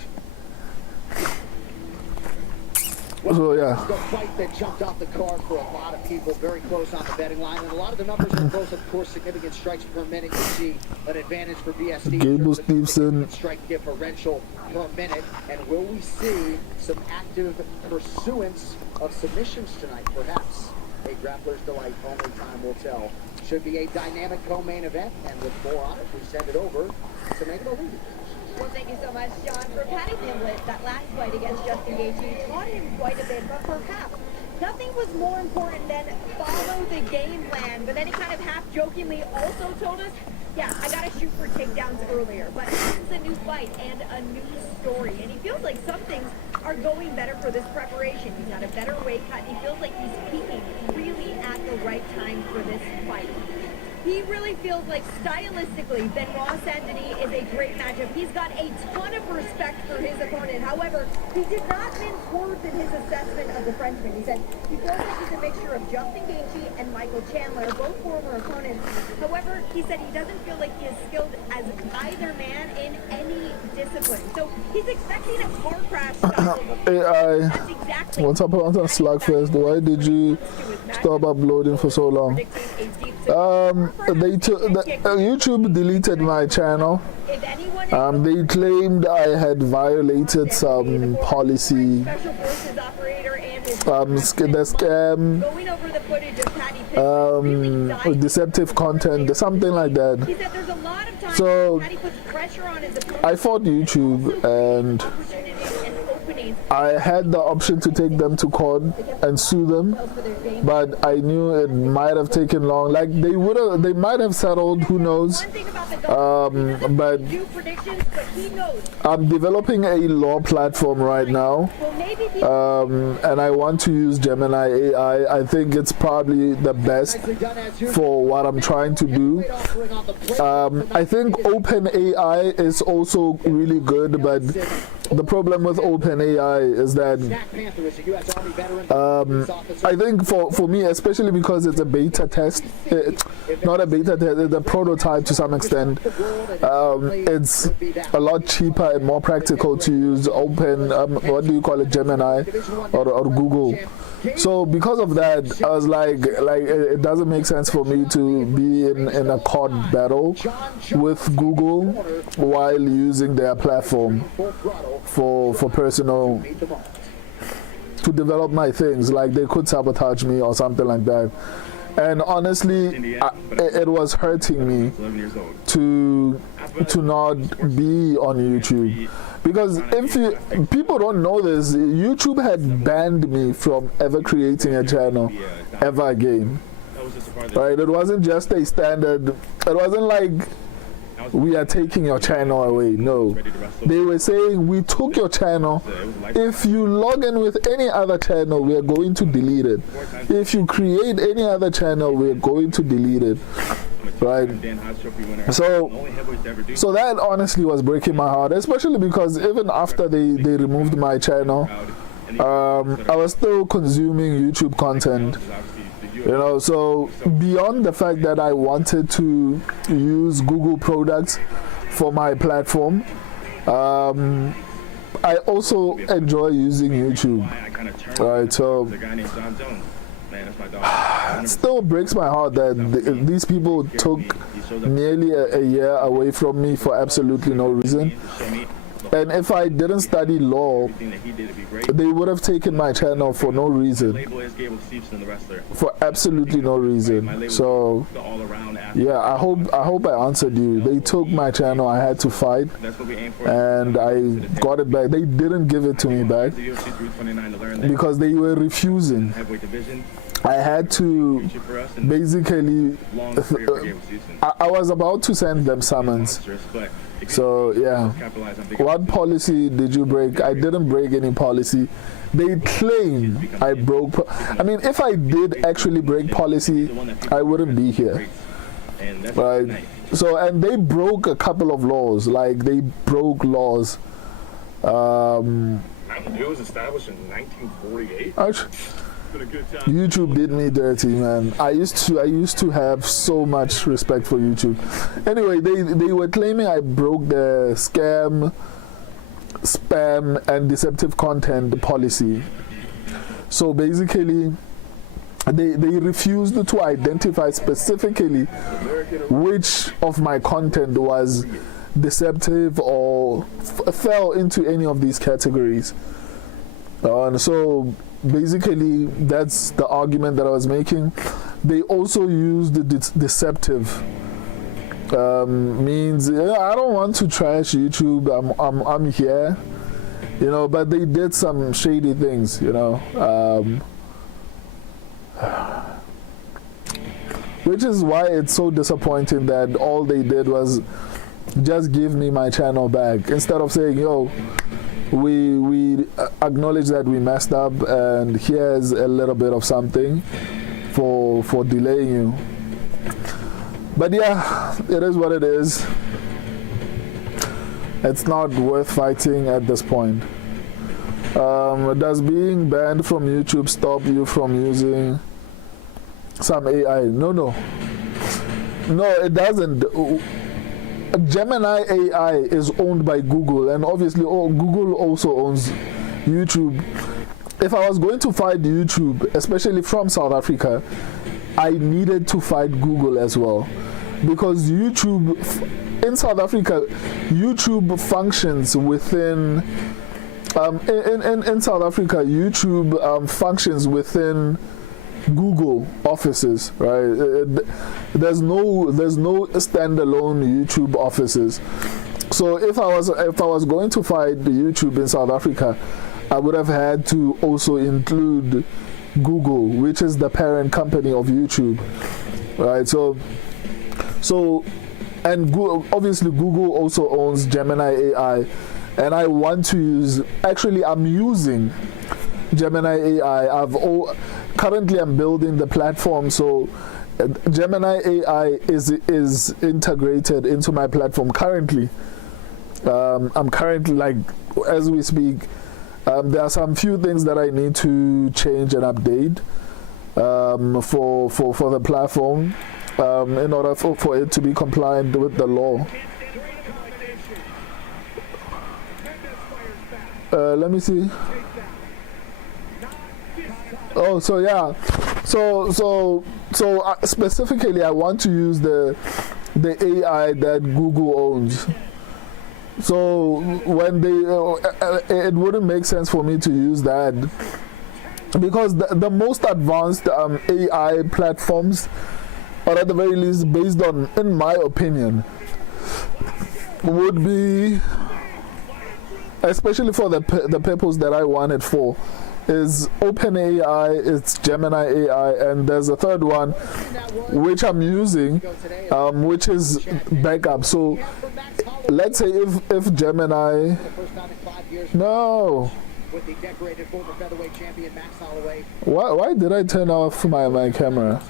So yeah. The fight that jumped off the card for a lot of people, very close on the betting line, and a lot of the numbers are close. Of course, significant strikes per minute. You see an advantage for BSD. Gable Stevenson. Strike differential per minute, and will we see some active pursuance of submissions tonight? Perhaps a grappler's delight. Only time will tell. Should be a dynamic co-main event, and with more on it, we send it over to Megan O'Leary. Well, thank you so much, John. For Patty Pimblett, that last fight against Justin Gaethje taught him quite a bit, but perhaps nothing was more important than follow the game plan. But then he kind of half-jokingly also told us, yeah, I got to shoot for takedowns earlier. But this is a new fight and a new story, and he feels like some things are going better for this preparation. He's got a better weight cut. He feels like he's peaking really at the right time for this fight. He really feels like stylistically Benoit Saint-Denis is a great matchup. He's got a ton of respect for his opponent. However, he did not mince words in his assessment of the Frenchman. He said he feels like he's a mixture of Justin Gaethje and Michael Chandler, both former opponents. However, he said he doesn't feel like he is skilled as either man in any discipline. So he's expecting a car crash style. AI, what's up on the Slugfest? Why did you stop uploading for so long? YouTube deleted my channel. They claimed I had violated some policy. The scam, deceptive content, something like that. So I fought YouTube, and I had the option to take them to court and sue them, but I knew it might have taken long. Like they might have settled, who knows? But I'm developing a law platform right now, and I want to use Gemini AI. I think it's probably the best for what I'm trying to do. I think OpenAI is also really good, but the problem with OpenAI is that I think for me, especially because it's a beta test, not a beta test, it's a prototype to some extent, it's a lot cheaper and more practical to use what do you call it, Gemini or Google. So because of that, I was like it doesn't make sense for me to be in a court battle with Google while using their platform for personal, to develop my things. Like they could sabotage me or something like that. And honestly, it was hurting me to not be on YouTube. Because if people don't know this, YouTube had banned me from ever creating a channel ever again. Right? It wasn't just a standard. It wasn't like we are taking your channel away. No, they were saying we took your channel. If you log in with any other channel, we are going to delete it. If you create any other channel, we are going to delete it. Right? So that honestly was breaking my heart, especially because even after they removed my channel, I was still consuming YouTube content. You know, so beyond the fact that I wanted to use Google products for my platform, I also enjoy using YouTube. Right, so it still breaks my heart that these people took nearly a year away from me for absolutely no reason. And if I didn't study law, they would have taken my channel for no reason. For absolutely no reason. So, yeah, I hope I answered you. They took my channel, I had to fight, and I got it back. They didn't give it to me back because they were refusing. I had to basically, I was about to send them summons. So yeah, what policy did you break? I didn't break any policy. They claim I broke. I mean, if I did actually break policy, I wouldn't be here. Right. So, and they broke a couple of laws. Like they broke laws. It was established in 1948. YouTube did me dirty, man. I used to have so much respect for YouTube. Anyway, they were claiming I broke the scam, spam, and deceptive content policy. So basically, they refused to identify specifically which of my content was deceptive or fell into any of these categories. And so basically, that's the argument that I was making. They also used the deceptive. Means I don't want to trash YouTube. I'm here, you know. But they did some shady things, you know. Which is why it's so disappointing that all they did was just give me my channel back instead of saying, yo, we acknowledge that we messed up and here's a little bit of something for delaying you. But yeah, it is what it is. It's not worth fighting at this point. Does being banned from YouTube stop you from using some AI? No, it doesn't. Gemini AI is owned by Google, and obviously Google also owns YouTube. If I was going to fight YouTube, especially from South Africa, I needed to fight Google as well, because YouTube in South Africa, YouTube functions within in South Africa, YouTube functions within Google offices, right? There's no standalone YouTube offices. So if I was going to fight the YouTube in South Africa, I would have had to also include Google, which is the parent company of YouTube, right? So and Google, obviously Google also owns Gemini AI, and I want to use. Actually, I'm using Gemini AI. Currently I'm building the platform, so Gemini AI is integrated into my platform currently. I'm currently, like, as we speak, there are some few things that I need to change and update for the platform in order for it to be compliant with the law. Let me see. Oh, so yeah, so specifically, I want to use the AI that Google owns. So when it wouldn't make sense for me to use that, because the most advanced AI platforms, or at the very least, based on, in my opinion, would be, especially for the purpose that I want it for, is OpenAI, it's Gemini AI, and there's a third one which I'm using, which is backup. So let's say if Gemini, no, why did I turn off my camera?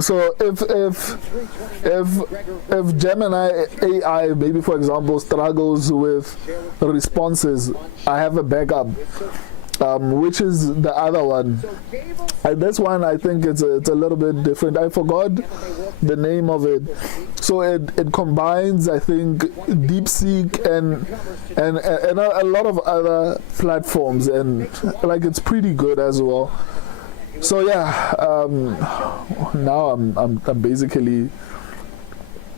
So if Gemini AI, maybe for example, struggles with responses, I have a backup, which is the other one. And this one, I think it's a little bit different. I forgot the name of it. So it combines, I think, DeepSeek and a lot of other platforms, and like it's pretty good as well. So yeah, now I'm basically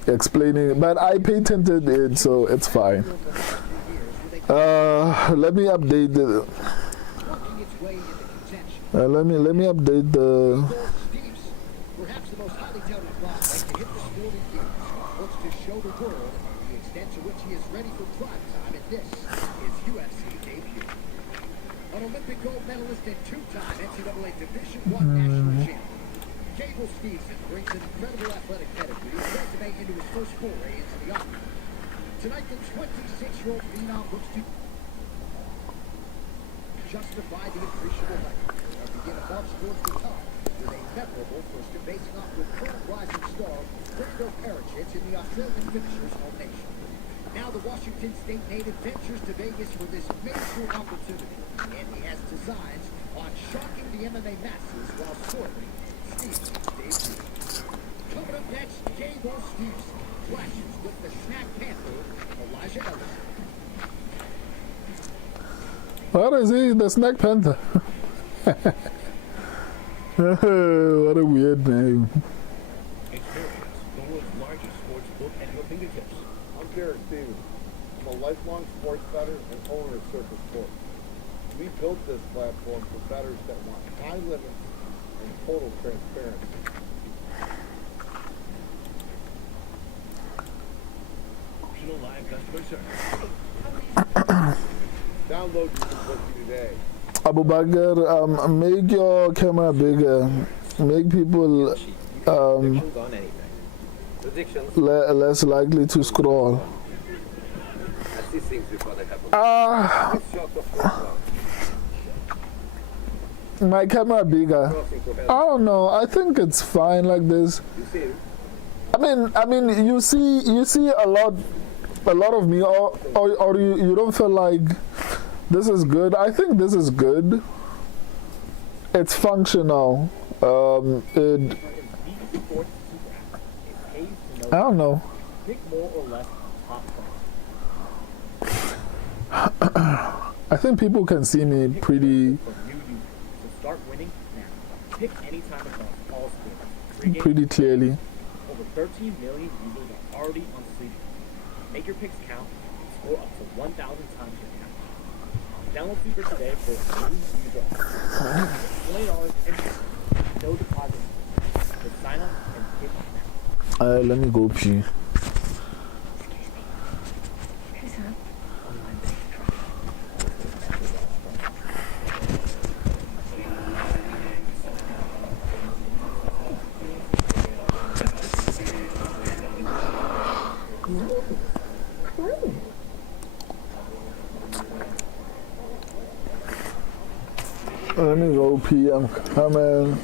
explaining, but I patented it, so it's fine. Let me update the. Let me update the. extent to which he is ready for prime time, and this is UFC debut. An Olympic gold medalist and two-time NCAA Division I national champion, Gable Stevenson brings an incredible athletic pedigree and resume into his first foray into the octagon. Tonight, the 26-year-old phenom looks to justify the appreciable height and begin a march towards the top with a memorable first in facing off with current rising star Brando Pericic in the Australian finishers home nation. Now the Washington State native ventures to Vegas for this major opportunity, and he has designs on shocking the MMA masses while spoiling Stevenson's debut. Coming up next, Gable Stevenson clashes with the Snack Panther, Elijah Ellison. What is he? The Snack Panther. What a weird name. Experience the world's largest sports book at your fingertips. I'm Garrett Stevens. I'm a lifelong sports bettor and owner of Circus Sports. We built this platform for bettors that want high limits and total transparency. Optional live customer service. Download your simplicity today. Abu Bakr, make your camera bigger. Make people less likely to scroll. My camera bigger. I don't know. I think it's fine like this. I mean, you see a lot of me, or you don't feel like this is good. I think this is good. It's functional. I don't know. Pick more or less top I think people can see me pretty. So start winning now. Pick any time across all sports. Pretty clearly. Over 13 million users are already on Sleepy. Make your picks count and score up to 1,000 times your count. Download Sleeper today for a new user. $20 entry. No deposit. Just sign up and pick now. Let me go pee. Let me go pee. I'm coming.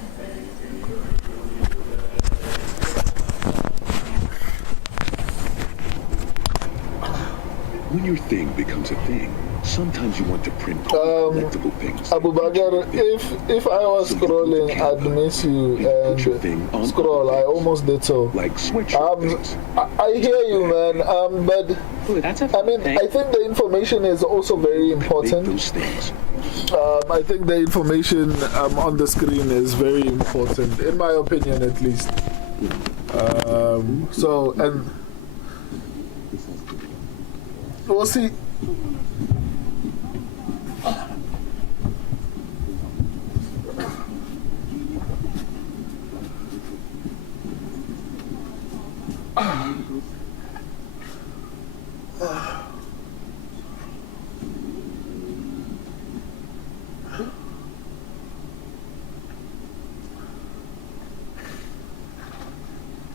When your thing becomes a thing, sometimes you want to print collectible things. Abu Bakr, if I was scrolling, I'd miss you and scroll. I almost did so. Like switch things. I hear you, man. But I think the information is also very important. Those things. I think the information on the screen is very important, in my opinion, at least. So, and we'll see.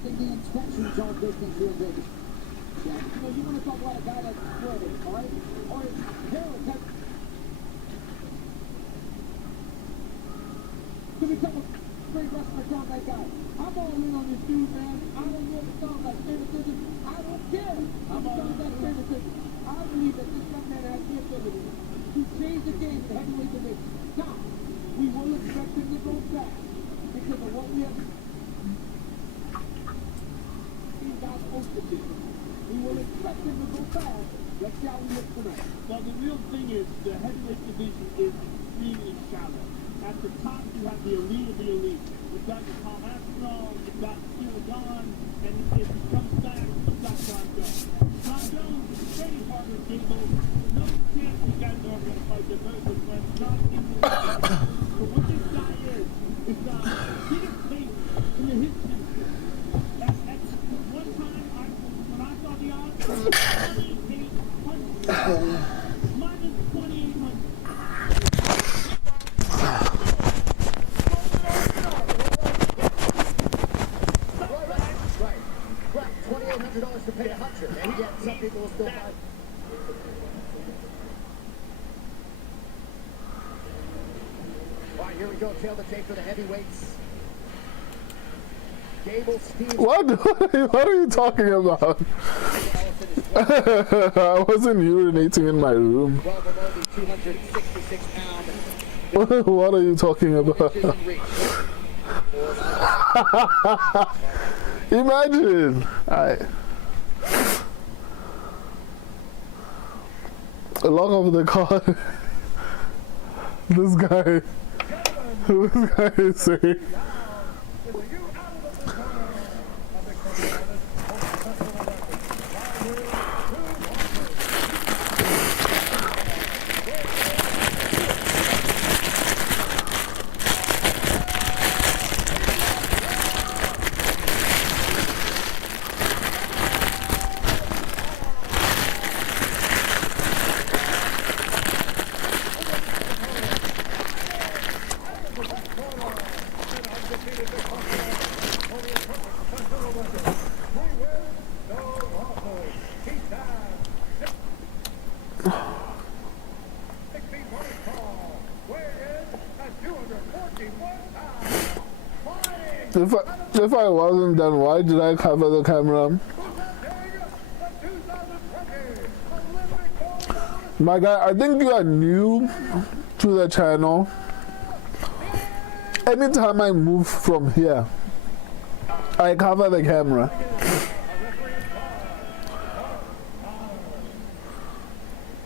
The inspections on business here in Vegas. Yeah, you want to talk about a guy like Freddy, all right? Or Harold to become a great wrestler, talk that guy. I'm all in on this dude, man. I don't know if it sounds like favoritism. I don't care. I'm all in that favoritism. I believe that this young man has the ability to change the game in the heavyweight division. Now, we will expect him to go fast because of what we have. We will expect him to go fast. Let's see how he looks tonight. Well, the real thing is the heavyweight division is extremely shallow. At the top, you have the elite of the elite. You've got Tom Aspinall, you've got Steel Don, and if he comes back, you've got John Jones. John Jones is a steady partner, Gable. No chance you guys are going to fight the very good friends. Not in the So what this guy is biggest thing in the history. One time, when I saw the odds, Here we go, tail the tape for the heavyweights. Gable, Steve. What are you talking about? I wasn't urinating in my room. Well below the 266 pound. What are you talking about? Imagine. Along over the car. This guy is saying. If I wasn't, then why did I cover the camera? My guy, I think you are new to the channel. Anytime I move from here, I cover the camera.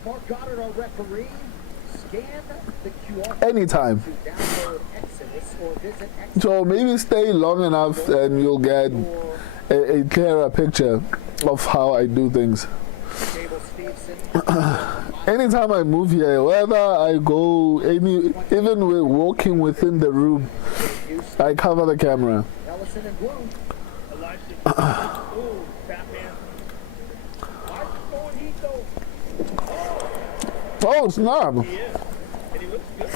Mark Goddard, our referee. Scan the QR Anytime. to download Exodus or visit So maybe stay long enough and you'll get a clearer picture of how I do things. Anytime I move here, whether I go even with walking within the room, I cover the camera. Ellison and Bloom. Ooh, Batman. Why is he going heat though? Oh, snap. He is. And he looks good.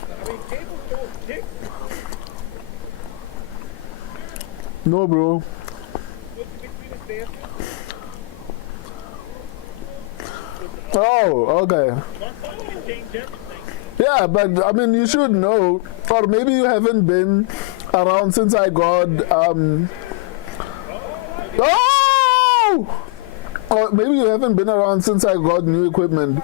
I mean, Gable's throwing kicks. No, bro. What's between his dances? Oh, okay. Yeah, but I mean, you should know, or maybe you haven't been around since I got, oh! Or maybe you haven't been around since I got new equipment.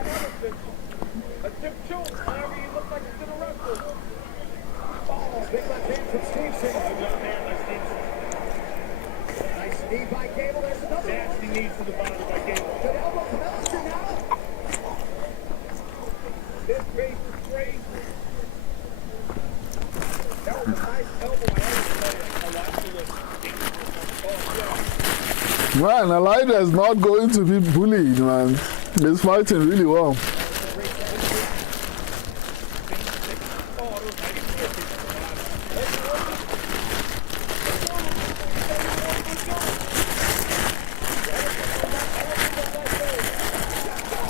Nice knee by Gable. There's another nasty knee to the bottom by Gable. good elbow from Ellison now. This base is crazy. That was a nice elbow. I always Man, Elijah is not going to be bullied, man. He's fighting really well.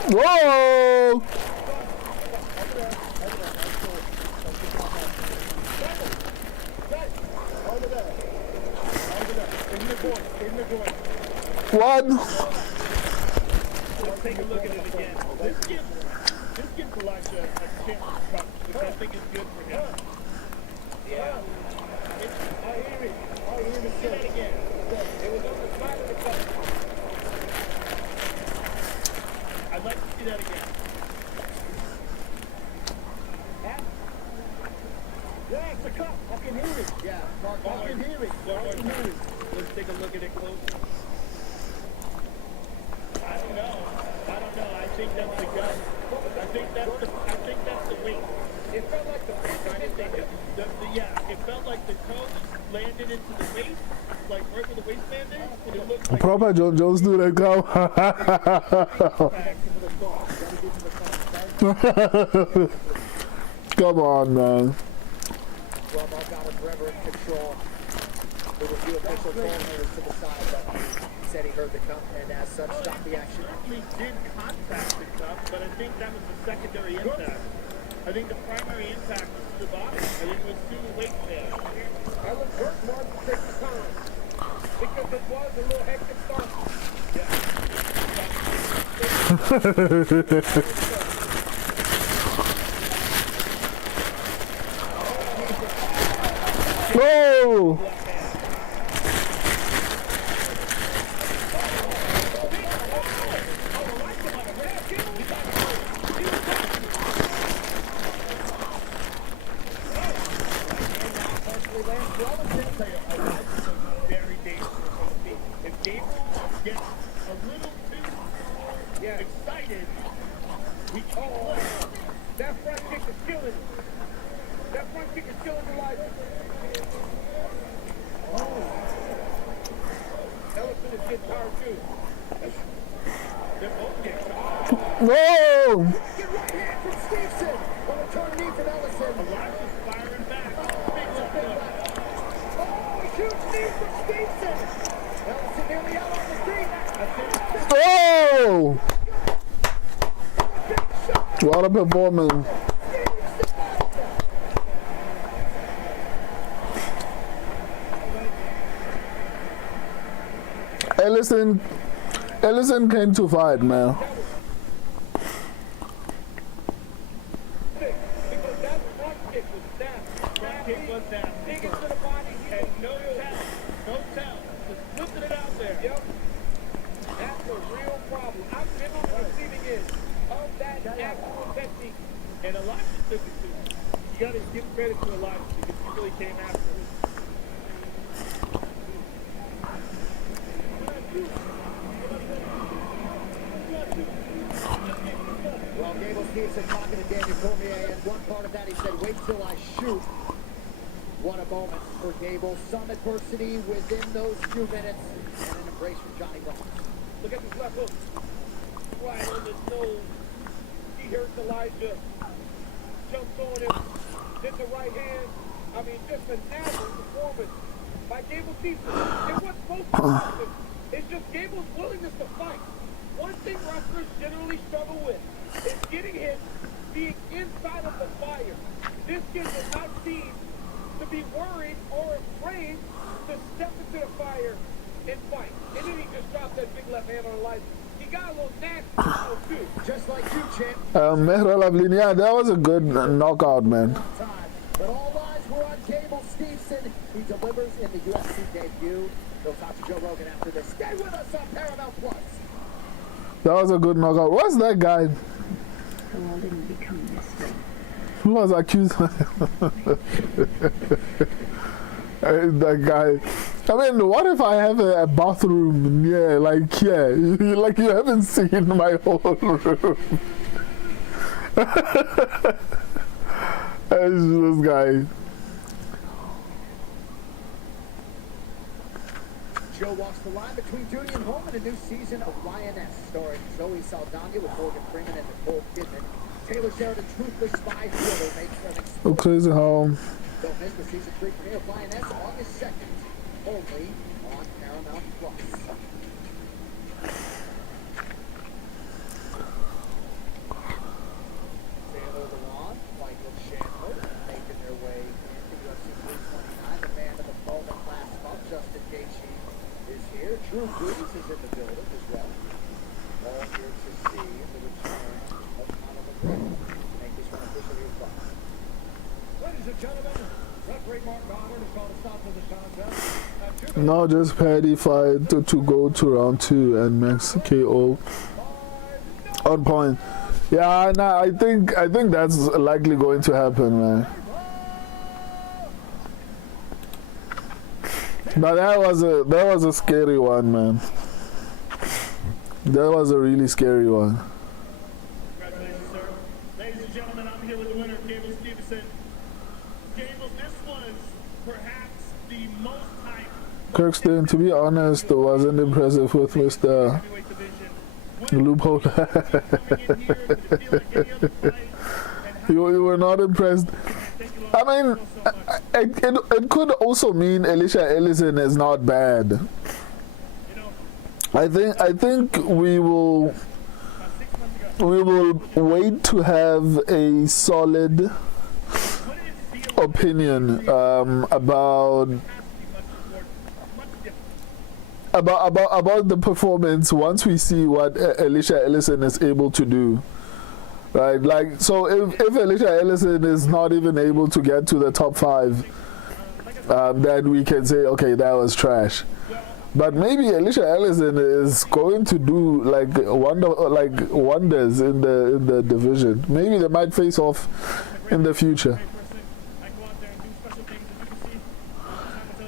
Whoa! What? Let's take a look at it again. This gives Elijah a chance to cut, which I think is good for him. Yeah. I hear it. See that again. It was on the side of the cut. I'd like to see that again. Yeah, it's a cut. I can hear it. Yeah, Mark, I can hear it. I can hear it. Let's take a look at it closer. I don't know. I think that's the gun. I think that's the weight. It felt like it felt like the coach landed into the waist, like right where the waistband is. And it looked like Proper John Jones do that go. Come on, man. Well, Mark Goddard forever in control. The review official told me to the side, but he said he heard the cup and as such stopped the action. Certainly did contact the cup, but I think that was the secondary impact. I think the primary impact was to the body. I think it was to the weight there. I was hurt more to take the time because it was a little hectic start. Oh! Very dangerous on the feet. If Gable gets a little too excited, he That front kick is killing him. That front kick is killing the life. Ellison is getting tired too. They're both getting tired. Whoa! Get right hand from Stevenson. On a turn knee from Ellison. Elijah's firing back. Big left hook. Oh, huge knee from Stevenson. Ellison nearly out on the feet. Oh! What a performance. Ellison came to fight, man. Because that front kick was down. Front kick was down. Dig into the body. And no tell. No tell. Just flipping it out there. Yep. That's a real problem. I've been on the receiving end of that actual technique. And Elijah took it too. You gotta give credit to Elijah because he really came after it. Well, Gable Stevenson talking to Daniel Cormier, and one part of that he said, wait till I shoot. What a moment for Gable. Some adversity within those 2 minutes, and an embrace from Johnny Barnes. Look at this left hook. Right on the nose. He hurts Elijah. Jumps on him. Did the right hand. I mean, just a national performance by Gable Stevenson. And what's most impressive is just Gable's willingness to fight. One thing wrestlers generally struggle with is getting hit, being inside of the fire. This kid does not seem to be worried or afraid to step into the fire and fight. And then he just dropped that big left hand on Elijah. He got a little nasty too. Just like you, champ. Yeah, that was a good knockout, man. But all eyes were on Gable Stevenson. He delivers in the UFC debut. We'll talk to Joe Rogan after this. Stay with us on Paramount Plus. That was a good knockout. What's that guy? Who was accused? That guy. I mean, what if I have a bathroom? Yeah, like you haven't seen my whole room. That's this guy. Joe walks the line between duty and home in a new season of Lioness, starring Zoe Saldana with Morgan Freeman and Nicole Kidman. Taylor Sheridan's ruthless spy thriller makes an explosion. Crazy home. Don't miss the season 3 premiere of Lioness August 2nd, only on Paramount Plus. Taylor Lewan, Michael Chandler, making their way into UFC 329. The man of the moment last month, Justin Gaethje, is here. Drew Brees is in the building as well. All here to see the return of Conor McGregor. Make this one officially a fight. Ladies and gentlemen, referee Mark Goddard has called a stop to the contest. No, just Paddy fight to go to round 2 and max KO on point. Yeah, nah, I think that's likely going to happen, man. But that was a scary one, man. That was a really scary one. Congratulations, sir. Ladies and gentlemen, I'm here with the winner of Gable Stevenson. Gable, this was perhaps the most hyped. Kirkstone, to be honest, wasn't impressive with Mr. Loophole. You were not impressed. I mean, it could also mean Alicia Ellison is not bad. I think we will wait to have a solid opinion about the performance once we see what Alicia Ellison is able to do. Right, like, so if Alicia Ellison is not even able to get to the top 5, then we can say, okay, that was trash. But maybe Alicia Ellison is going to do like wonders in the division. Maybe they might face off in the future.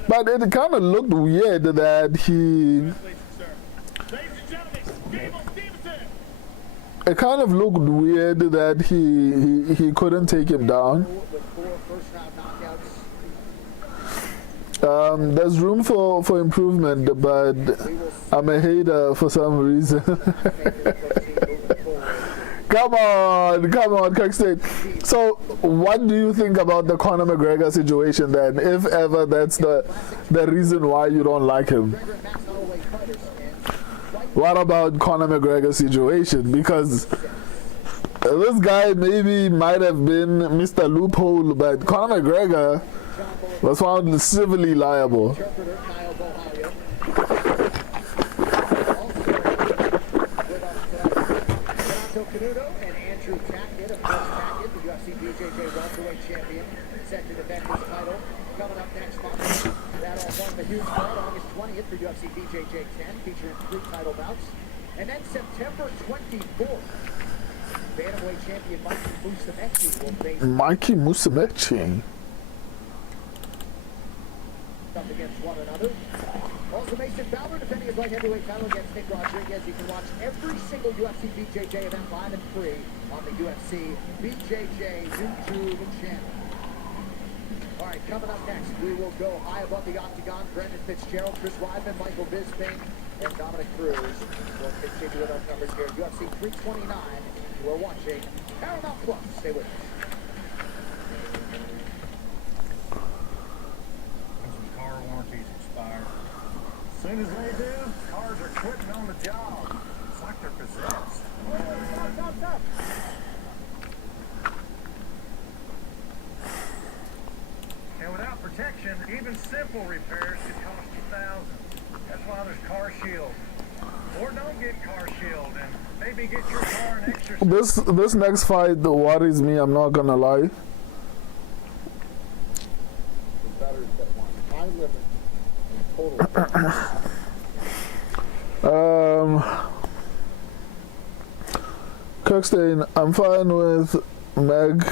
But it kind of looked weird that he. It kind of looked weird that he couldn't take him down. There's room for improvement, but I'm a hater for some reason. Come on, Kirkstead. So, what do you think about the Conor McGregor situation then, if ever that's the reason why you don't like him? What about Conor McGregor's situation? Because this guy maybe might have been Mr. Loophole, but Conor McGregor was found civilly liable. And Andrew Tackett, of course, Tackett, the UFC BJJ welterweight champion, set to defend his title. Coming up next month, that all formed a huge card August 20th for UFC BJJ 10, featuring 3 title bouts. And then September 24th, bantamweight champion Mikey Musumeci will face Mikey Musumeci up against one another. Also, Mason Fowler defending his light heavyweight title against Nick Rodriguez. You can watch every single UFC BJJ event live and free on the UFC BJJ YouTube channel. All right, coming up next, we will go high above the octagon. Brendan Fitzgerald, Chris Weidman, Michael Bisping, and Dominic Cruz will continue with our coverage here at UFC 329. You are watching Paramount Plus. Stay with us. Car warranties expire. As soon as they do, cars are quitting on the job. It's like they're possessed. Stop. And without protection, even simple repairs could cost you thousands. That's why there's Car Shield. Or don't get Car Shield and maybe get your car an extra. This next fight worries me, I'm not gonna lie. The bettors that want high limit and total. Kirkstein, I'm fine with Meg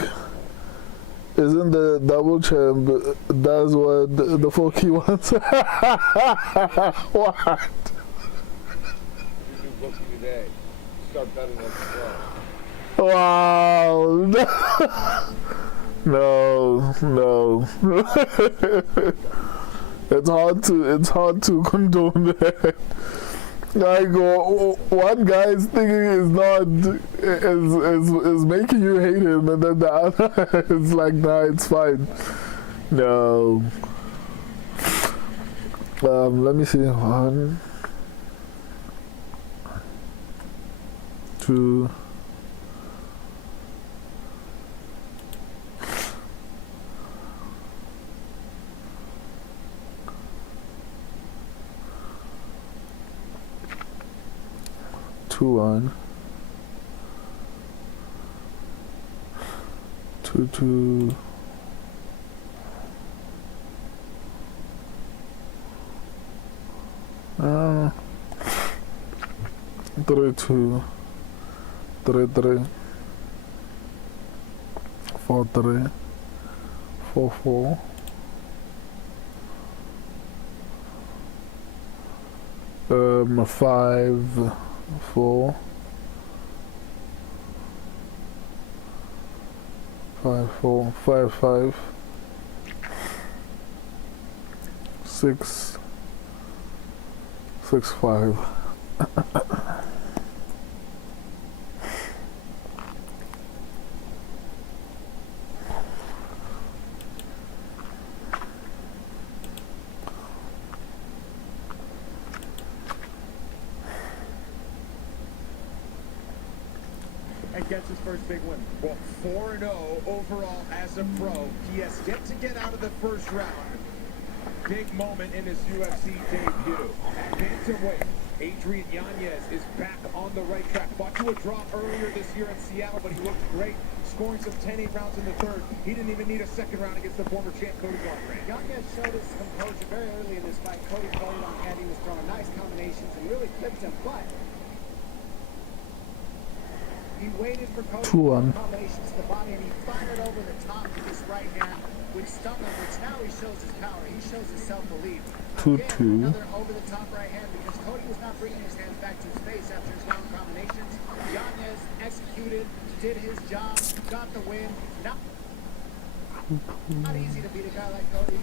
is in the double champ, does what the fuck he wants. What? You do booking today. Start betting on the show. Wow. No. It's hard to condone that. Like one guy's thinking is making you hate him, and then the other is like, nah, it's fine. No. Let me see. 1, 2. One, 2, 2. Three, 2, 3, 3, 4, 3, 4, 4. 5, 4, 5, 4, 5, 5, 6, 6, 5. And gets his first big win. Well, 4-0 overall as a pro. He has yet to get out of the first round. Big moment in his UFC debut. At bantamweight, Adrian Yanez is back on the right track. Fought to a draw earlier this year in Seattle, but he looked great, scoring some 10-8 rounds in the third. He didn't even need a second round against the former champ Cody Garbrandt. Yanez showed his composure very early in this fight. Cody voted on head. He was throwing nice combinations and really flipped him, but he waited for Cody to throw combinations to the body, and he fired over the top with his right hand, which stung him, which now he shows his power. He shows his self-belief. Again, another over-the-top right hand, because Cody was not bringing his hands back to his face after his long combinations. Yanez executed, did his job, got the win. Not easy to beat a guy like Cody.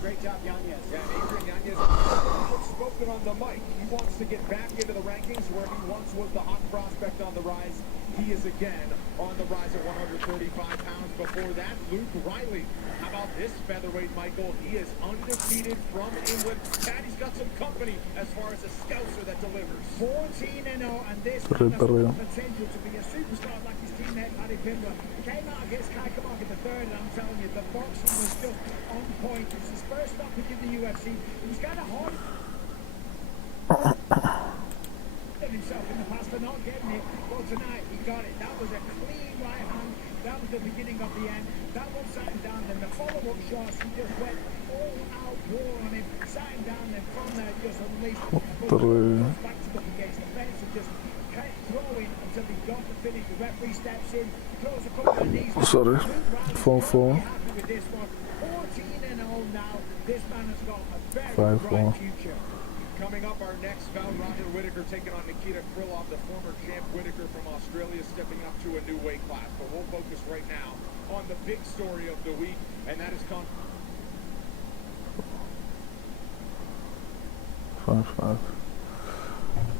Great job, Yanez. Yeah, Adrian Yanez, outspoken on the mic. He wants to get back into the rankings where he once was the hot prospect on the rise. He is again on the rise at 135 pounds. Before that, Luke Riley. How about this featherweight, Michael? He is undefeated from England. Daddy's got some company as far as a scouser that delivers. 14-0, and this man has got the potential to be a superstar like his teammate Paddy Pimblett. Came out against Kai Kamok in the third, and I'm telling you, the boxing was just on point. It's his first stoppage in the UFC. It was kind of hard himself in the past for not getting it. Well, tonight he got it. That was a clean right hand. That was the beginning of the end. That one sat him down, then the follow-up shots, he just went all-out war on him, sat him down, and from there just unleashed back to the against the fence and just kept throwing until he got the finish. The referee steps in, throws a couple of knees. Sorry, 4-4. Happy with this one. 14-0 now. This man has got a very 5-4. bright future. Coming up, our next bout, Robert Whittaker taking on Nikita Krylov, the former champ Whittaker from Australia, stepping up to a new weight class. But we'll focus right now on the big story of the week, and that is 5-5.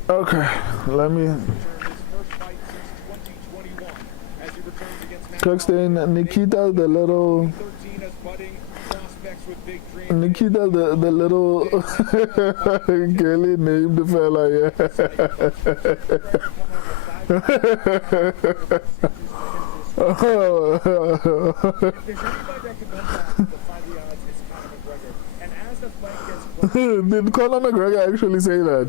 Okay, let me. Kirkstein, Nikita, the little. Nikita, the little girly named the fella, Did Conor McGregor actually say that?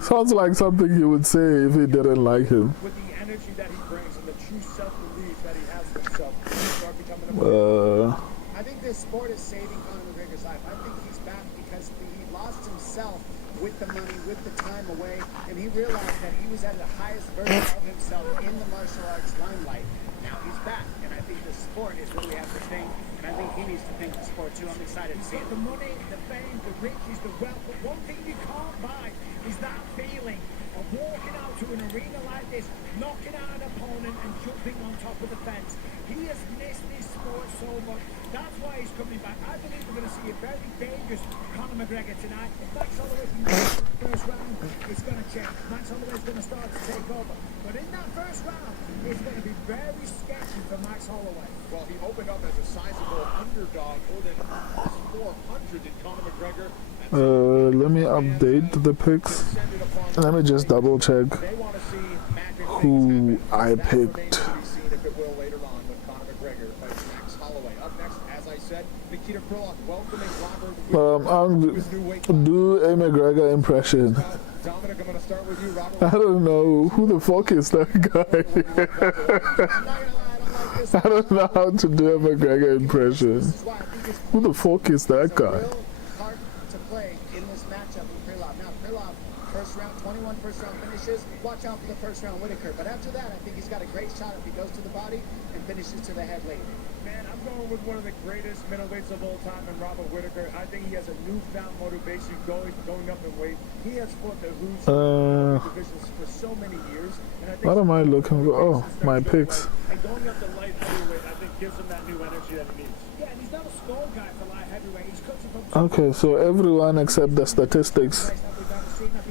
Sounds like something he would say if he didn't like him. With the energy that he brings and the true self-belief that he has in himself, he'll start becoming I think this sport is saving Conor McGregor's life. I think he's back because he lost himself with the money, with the time away, and he realized that he was at the highest version of himself in the martial arts limelight. Now he's back, and I think the sport is what we have to think, and I think he needs to think the sport too. I'm excited to see it. The money, the fame, the riches, the wealth, but one thing you can't buy is that feeling of walking out to an arena like this, knocking out an opponent and jumping on top of the fence. He has missed this sport so much. That's why he's coming back. I believe we're going to see a very dangerous Conor McGregor tonight. If Max Holloway can get the first round, it's going to change. Max Holloway's going to start to take over. But in that first round, it's going to be very sketchy for Max Holloway. Well, he opened up as a sizable underdog, more than 400 did Conor McGregor. Let me update the picks. Let me just double check who I picked. Do a McGregor impression. Dominic, I'm going to start with you, Robert. I don't know. Who the fuck is that guy? I don't know how to do a McGregor impression. Who the fuck is that guy? Hard to play in this matchup with Krylov. Now, Krylov, first round, 21 first round finishes. Watch out for the first round Whittaker. But after that, I think he's got a great shot if he goes to the body and finishes to the head late. Man, I'm going with one of the greatest middleweights of all time in Robert Whittaker. I think he has a newfound motivation going up in weight. He has fought the who's divisions for so many years. And I think what am I looking for? Oh, my picks. And going up to light heavyweight, I think, gives him that new energy that he needs. Yeah, and he's not a small guy for light heavyweight. He's cutting from... Okay, so everyone except the statistics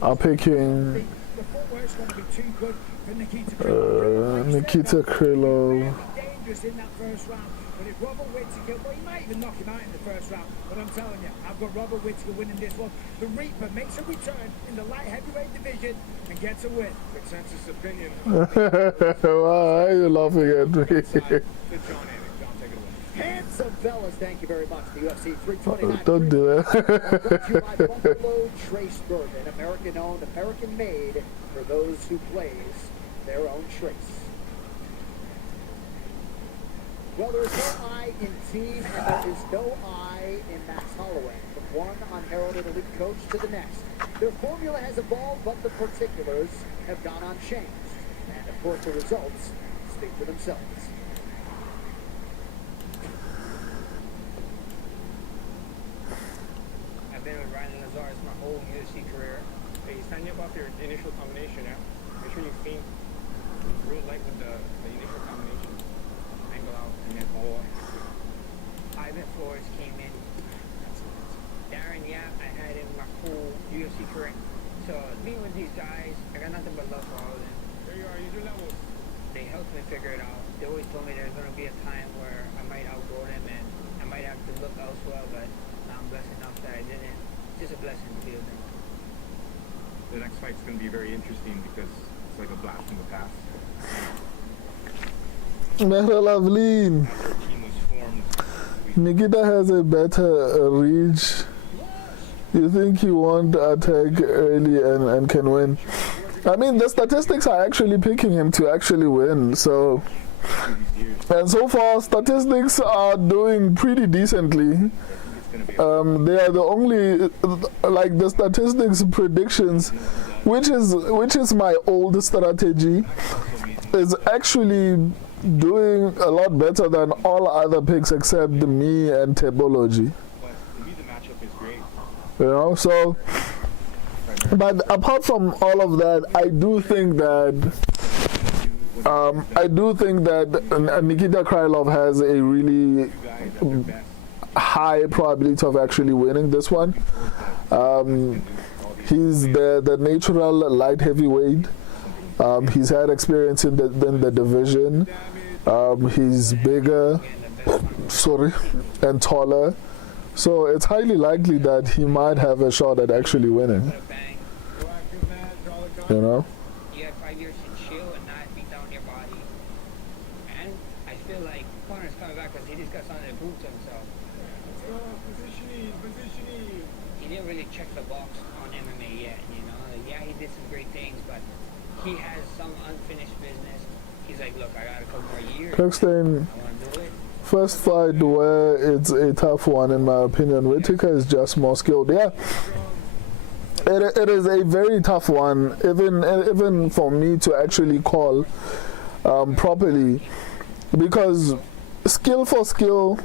are picking the footwork's going to be too good for Nikita Krylov. Dangerous in that first round. But if Robert Whittaker, well, he might even knock him out in the first round. But I'm telling you, I've got Robert Whittaker winning this one. The Reaper makes a return in the light heavyweight division and gets a win. Consensus opinion. Why are you laughing at me? John, take it away. Hands So, fellas, thank you very much. The UFC 329. Don't do that. Brought to you by Buffalo Trace Bourbon, American-owned, American-made for those who blaze their own trace. Well, there is no I in team, and there is no I in Max Holloway. From one unheralded elite coach to the next. Their formula has evolved, but the particulars have gone unchanged. And, of course, the results speak for themselves. I've been with Ryan Lazarus my whole UFC career. Hey, sign you up after your initial combination, yeah? Make sure you feed real light with the initial combination. Angle out and then follow up. Ivan Flores came in. Darren Yap, I had in my whole UFC career. So being with these guys, I got nothing but love for all of them. There you are, use your levels. They helped me figure it out. They always told me there's going to be a time where I might outgrow them and I might have to look elsewhere, but I'm blessed enough that I didn't. It's just a blessing to be with them. The next fight's going to be very interesting because it's like a blast from the past. Mehra Lavleen. Nikita has a better reach. You think he won't attack early and can win? I mean, the statistics are actually picking him to actually win. So, and so far, statistics are doing pretty decently. They are the only, like the statistics predictions, which is my old strategy, is actually doing a lot better than all other picks except me and Tebology. You know, so, but apart from all of that, I do think that Nikita Krylov has a really high probability of actually winning this one. He's the natural light heavyweight. He's had experience in the division. He's bigger, and taller. So it's highly likely that he might have a shot at actually winning. You know? You had 5 years to chill and not beat down your body. And I feel like Connor's coming back because he just got something to prove to himself. Positioning. He didn't really check the box on MMA yet, you know? Like, yeah, he did some great things, but he has some unfinished business. He's like, look, I got a couple more years. Kirkstein, first fight where it's a tough one in my opinion. Whittaker is just more skilled. Yeah, it is a very tough one, even for me to actually call properly, because skill for skill,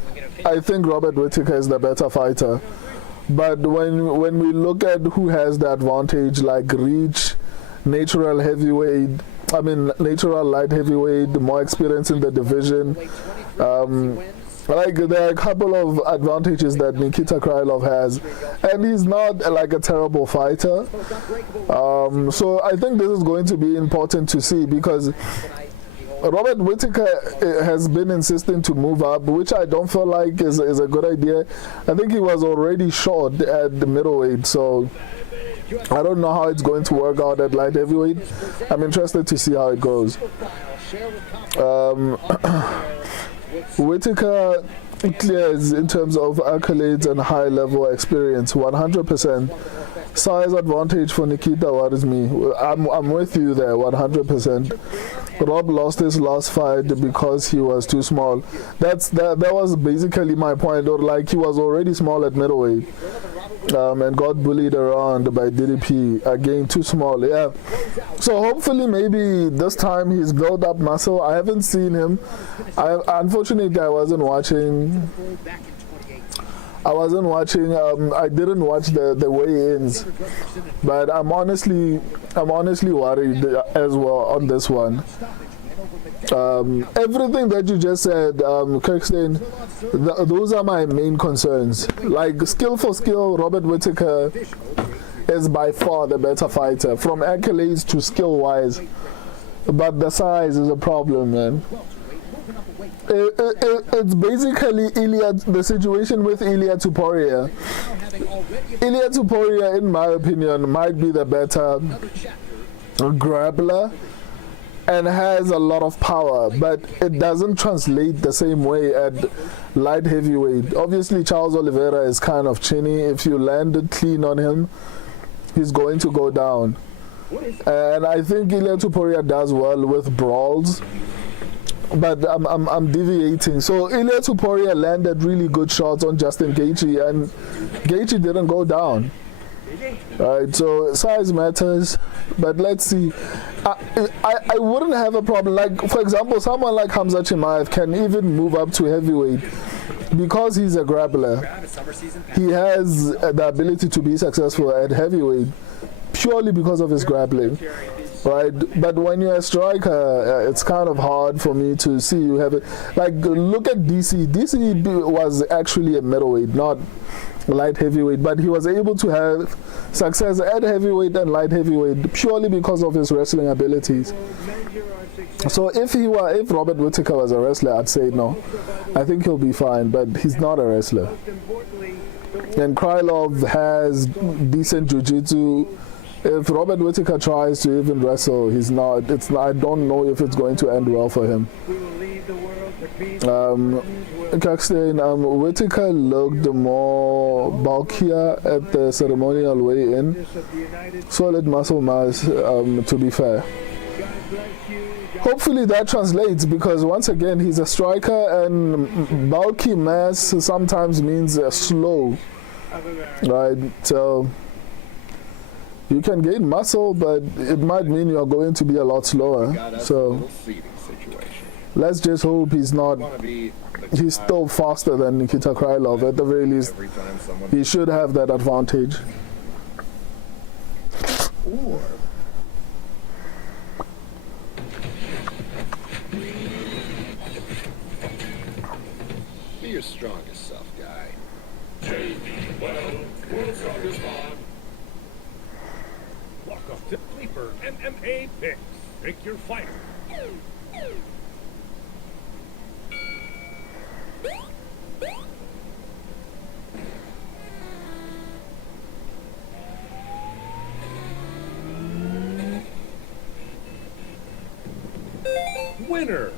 I think Robert Whittaker is the better fighter. But when we look at who has the advantage, like reach, natural light heavyweight, more experience in the division. Like there are a couple of advantages that Nikita Krylov has, and he's not like a terrible fighter. So I think this is going to be important to see, because Robert Whittaker has been insisting to move up, which I don't feel like is a good idea. I think he was already short at the middleweight, so I don't know how it's going to work out at light heavyweight. I'm interested to see how it goes. Whittaker clears in terms of accolades and high level experience, 100%. Size advantage for Nikita worries me. I'm with you there, 100%. Rob lost his last fight because he was too small. That was basically my point. Or like, he was already small at middleweight, and got bullied around by DDP. Again, too small. Yeah. So hopefully, maybe this time he's built up muscle. I haven't seen him. Unfortunately, I wasn't watching. I didn't watch the weigh-ins, but I'm honestly worried as well on this one. Everything that you just said, Kirkstein, those are my main concerns. Like, skill for skill, Robert Whittaker is by far the better fighter, from accolades to skill-wise, but the size is a problem, man. It's basically the situation with Ilia Topuria. Ilia Topuria, in my opinion, might be the better grappler and has a lot of power, but it doesn't translate the same way at light heavyweight. Obviously, Charles Oliveira is kind of chinny. If you land it clean on him, he's going to go down. And I think Ilia Topuria does well with brawls, but I'm deviating. So Ilia Topuria landed really good shots on Justin Gaethje, and Gaethje didn't go down. Right, so size matters, but let's see. I wouldn't have a problem. Like, for example, someone like Hamza Chimaev can even move up to heavyweight because he's a grappler. He has the ability to be successful at heavyweight purely because of his grappling. Right, but when you're a striker, it's kind of hard for me to see you have it. Like, look at DC. DC was actually a middleweight, not light heavyweight, but he was able to have success at heavyweight and light heavyweight purely because of his wrestling abilities. So if Robert Whittaker was a wrestler, I'd say no. I think he'll be fine, but he's not a wrestler. And Krylov has decent jiu-jitsu. If Robert Whittaker tries to even wrestle, he's not. I don't know if it's going to end well for him. Caxton, Whittaker looked more bulkier at the ceremonial weigh-in. Solid muscle mass, to be fair. Hopefully that translates, because once again, he's a striker, and bulky mass sometimes means slow. Right, so you can gain muscle, but it might mean you're going to be a lot slower. So let's just hope he's still faster than Nikita Krylov. At the very least, he should have that advantage. Or be your strongest self, guy. World's strongest man. Welcome to Sleeper MMA Picks. Pick your fighter. Winner.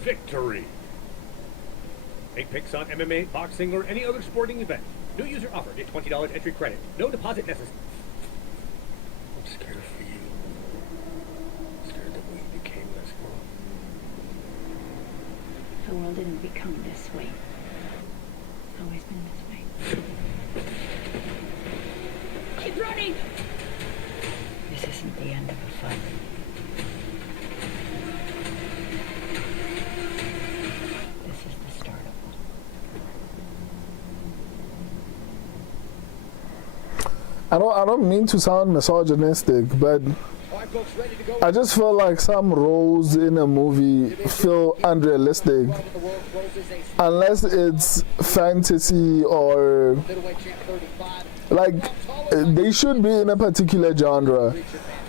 Victory. Make picks on MMA, boxing, or any other sporting event. New user offer. Get $20 entry credit. No deposit necessary. I'm scared for you. I'm scared that we became this world. The world didn't become this way. It's always been this way. Keep running! This isn't the end of a fight. This is the start of one. I don't mean to sound misogynistic, but I just feel like some roles in a movie feel unrealistic unless it's fantasy or like they should be in a particular genre,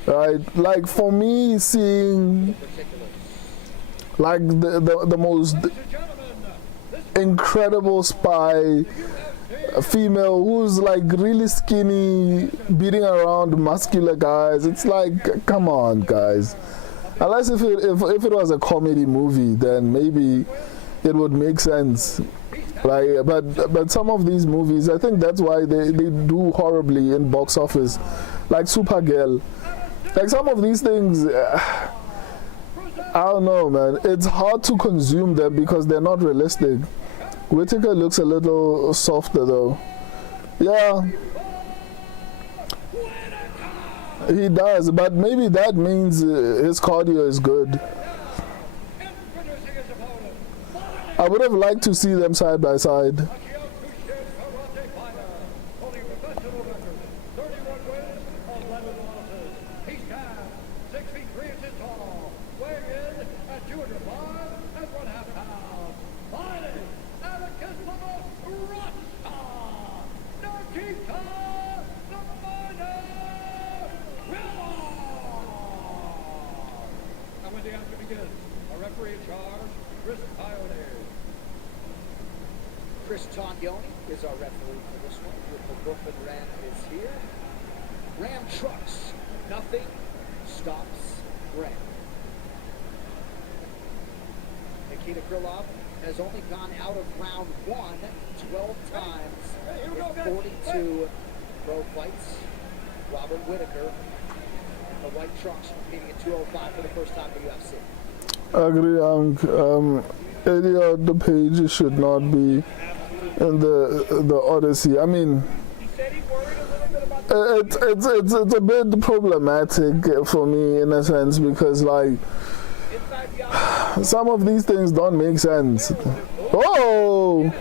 right? Like for me, seeing like the most incredible spy, a female who's like really skinny, beating around muscular guys. It's like, come on, guys. Unless if it was a comedy movie, then maybe it would make sense. Like, but some of these movies, I think that's why they do horribly in box office. Like Supergirl. Like some of these things, I don't know, man. It's hard to consume them because they're not realistic. Whittaker looks a little softer though. Yeah, he does, but maybe that means his cardio is good. I would have liked to see them side by side. Chris Tognoni is our referee for this one. Beautiful Brooklyn Ram is here. Ram trucks. Nothing stops gray. Nikita Krylov has only gone out of round 1 12 times in 42 pro fights. Robert Whittaker, the white trunks, competing at 205 for the first time in the UFC. I agree. Elliot, the page should not be in the Odyssey. I mean, it's a bit problematic for me in a sense because like some of these things don't make sense. Oh,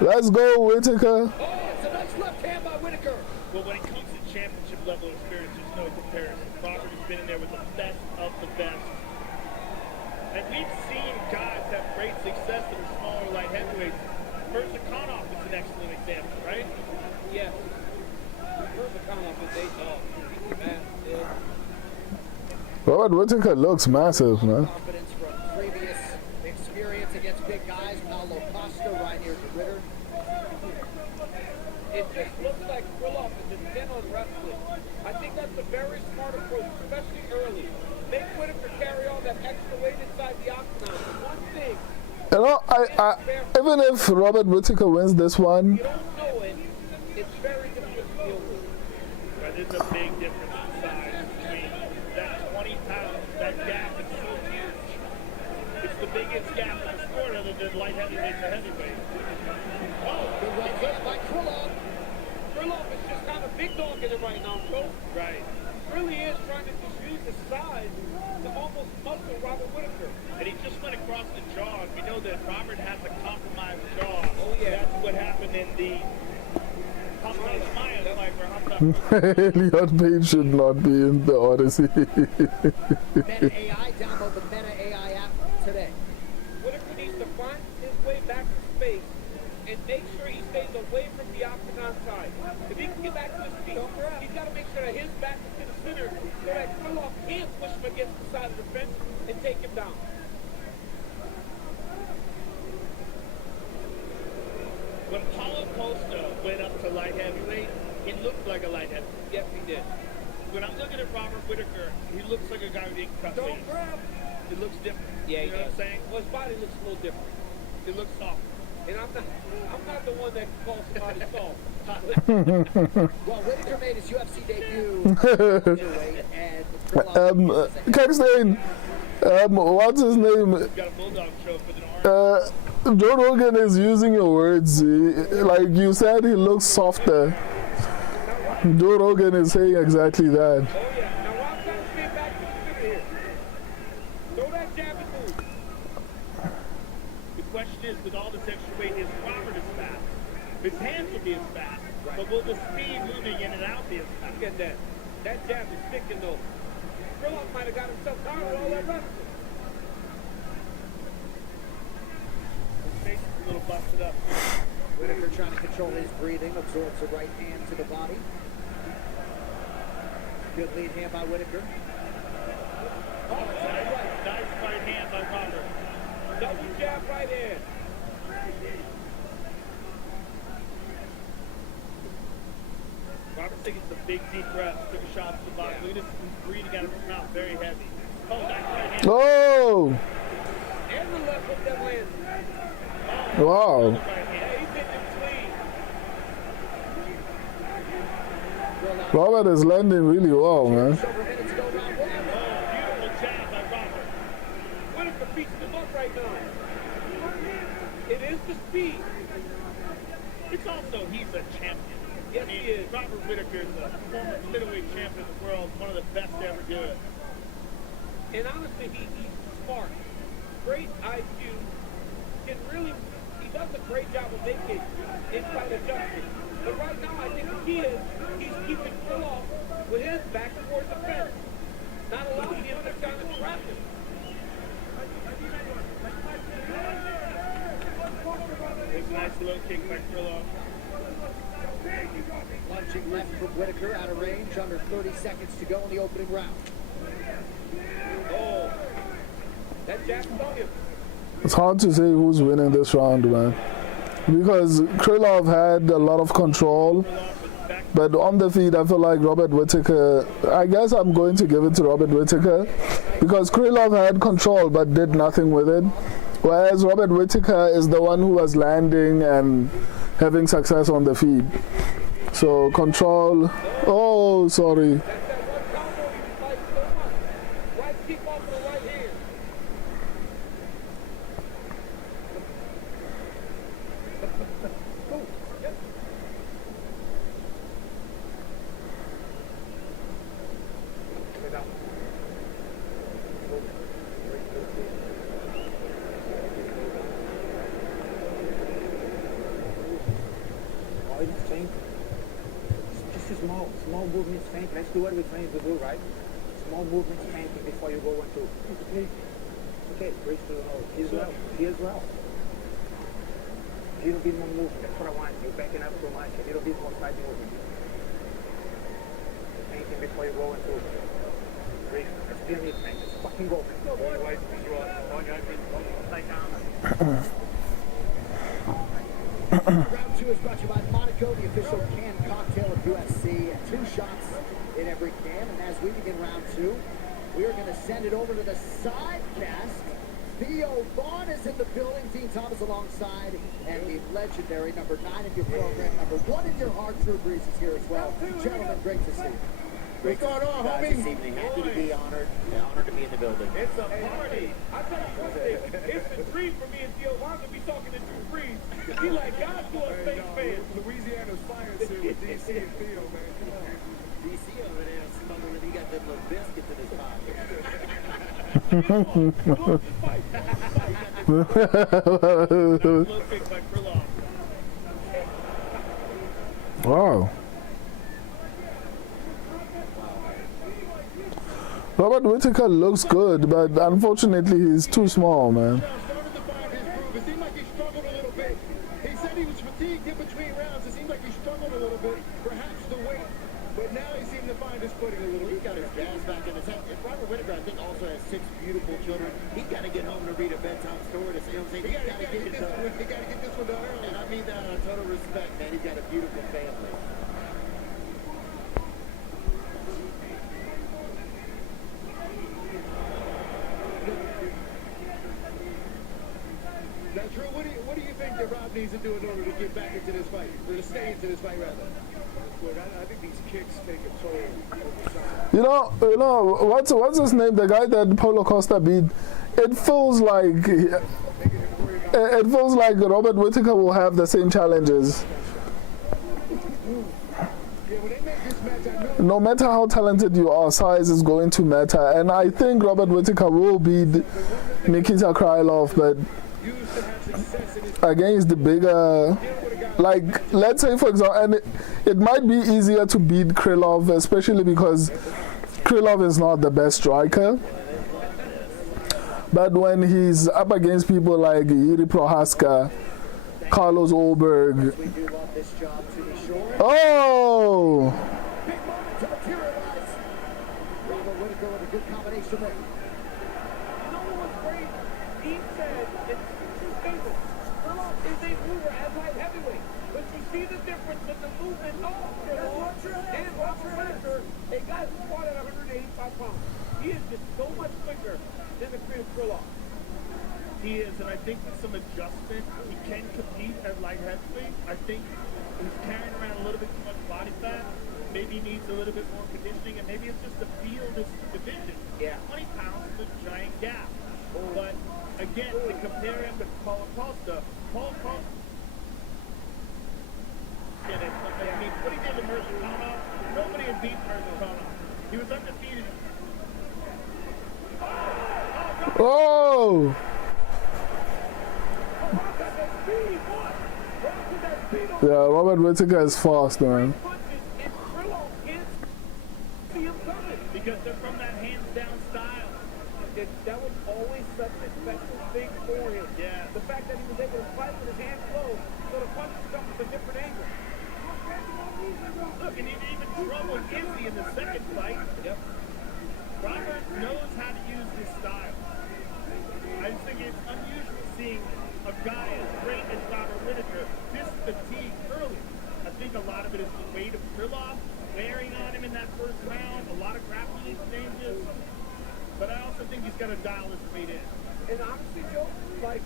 let's go, Whittaker. Well, when it comes to championship level experience, there's no comparison. Crawford has been in there with the best of the best. And we've seen guys have great success in the smaller light heavyweights. Konoff is an excellent example, right? Yes. Konoff is a dog. Massive. Robert Whittaker looks massive, man. Confidence from previous experience against big guys. Paulo Costa right here to Ritter. It just looks like Krylov is intent on wrestling. I think that's a very smart approach, especially early. Make Whittaker carry all that extra weight inside the octagon. One thing. You know, even if Robert Whittaker wins this one, You don't know it. It's very difficult to deal with. But there's a big difference in size between that 20 pounds. That gap is so huge. It's the biggest gap in the sport other than light heavyweight to heavyweight. Oh, good right hand by Krylov. Krylov is just kind of big dog in it right now, Joe. Right. Really is trying to just use his size to almost muscle Robert Whittaker. And he just went across the jaw. And we know that Robert has a compromised jaw. Oh, yeah. That's what happened in the Elliot Page should not be in the Odyssey. Meta AI, download the Meta AI app today. Whittaker needs to find his way back to space and make sure he stays away from the octagon side. If he can get back to his feet, he's got to make sure that his back is to the center so that Krylov can't push him against the side of the fence and take him down. When Paulo Costa went up to light heavyweight, he looked like a light heavyweight. Yes, he did. When I'm looking at Robert Whittaker, he looks like a guy with cut. Don't grab. It looks different. Yeah, you know what I'm saying? Well, his body looks a little different. It looks soft. And I'm not the one that calls somebody soft. Well, Whittaker made his UFC debut and Kexstein, what's his name? Got a bulldog show for the Joe Rogan is using your words. Like you said, he looks softer. Joe Rogan is saying exactly that. Oh, yeah. Now, I'm trying to stay back to the center here. Throw that jab and move. The question is, with all this extra weight, is Robert as fast? His hands will be as fast, but will the speed moving in and out be as fast? Look at that. That jab is sticking, though. Krylov might have got himself tired with all that wrestling. His face is a little busted up. Whittaker trying to control his breathing, absorbs the right hand to the body. Good lead hand by Whittaker. Oh, nice right hand by Robert. Double jab right hand. Robert's taking some big deep breaths. Took a shot to the body. Look at his breathing out of his mouth. Very heavy. Oh, nice right hand. Oh! And the left hook that lands. Wow. Yeah, he's hitting him clean. Robert is landing really well, man. Beautiful jab by Robert. Whittaker beats him up right now. It is the speed. It's also, he's a champion. Yes, he is. Robert Whittaker is a former middleweight champion of the world, one of the best to ever do it. And honestly, he's smart. Great IQ. Can really, he does a great job of making inside adjustments. But right now, I think the key is he's keeping Krylov with his back towards the fence, not allowing him to kind of trap him. It's a nice low kick by Krylov. Lunging left from Whittaker, out of range, under 30 seconds to go in the opening round. Oh, that jab stung him. It's hard to say who's winning this round, man. Because Krylov had a lot of control, But on the feet, I feel like Robert Whittaker, I guess I'm going to give it to Robert Whittaker because Krylov had control but did nothing with it. Whereas Robert Whittaker is the one who was landing and having success on the feet. So control, oh, sorry. Small movements faint. Let's do what we train to do, right? Small movements fainting before you go into. Okay, breathe through the nose. He as well. A little bit more movement. That's what I want. You're backing up too much. A little bit more side movement. Fainting before you go into. Breathe. Let's be a knee faint. Just fucking go. Round 2 is brought to you by Monaco, the official canned cocktail of UFC, and 2 shots in every can. And as we begin round 2, we are going to send it over to the sidecast. Theo Vaughn is in the building, Dean Thomas alongside, and the legendary number 9 in your program, number 1 in your heart, Drew Brees is here as well. Gentlemen, great to see you. What's going on, homie? This evening, happy to be honored to be in the building. It's a party. I tell you one thing, it's a treat for me and Theo Vaughn to be talking to Drew Brees. He like God to us fake fans. Louisiana's fire here with DC and Theo, man. Come on. DC over there smuggling, he got that little biscuit in his pocket. Wow. Robert Whittaker looks good, but unfortunately he's too small, man. It seemed like he struggled a little bit. He said he was fatigued in between rounds. It seemed like he struggled a little bit, perhaps the weight. But now he seemed to find his footing a little bit. He's got his gas back in his head. And Robert Whittaker, I think, also has 6 beautiful children. He's got to get home to read a bedtime story to see him say, he got to get this one done early. And I mean that on total respect, man. He's got a beautiful family. Now, Drew, what do you think that Rob needs to do in order to get back into this fight, or to stay into this fight, rather? Look, I think these kicks take a toll over time. You know, what's his name? The guy that Paulo Costa beat. It feels like Robert Whittaker will have the same challenges. No matter how talented you are, size is going to matter. And I think Robert Whittaker will beat Nikita Krylov, but against the bigger, like, let's say for example, and it might be easier to beat Krylov, especially because Krylov is not the best striker. But when he's up against people like Yuri Prohaska, Carlos Ulberg, oh! A guy who fought at 185 pounds. He is just so much quicker than the Creed Krylov. He is, and I think with some adjustment, he can compete at light heavyweight. I think he's carrying around a little bit too much body fat. Maybe he needs a little bit more conditioning, and maybe it's just the feel of this division. Yeah. 20 pounds is a giant gap. But again, to compare him to Paulo Costa, I mean, what he did to Mercatano, nobody had beat Mercatano. He was undefeated. Oh! Yeah, Robert Whittaker is fast, man. Because they're from that hands-down style. That was always such a special thing for him. Yeah. The fact that he was able to fight with his hands closed, so the punches come from a different angle. Look, and he even troubled Izzy in the second fight. Yep. Robert knows how to use this style. I just think it's unusual seeing a guy as great as Robert Whittaker this fatigued early. I think a lot of it is the weight of Krylov wearing on him in that first round, a lot of grappling exchanges. But I also think he's got to dial his weight in. And honestly, Joe, like,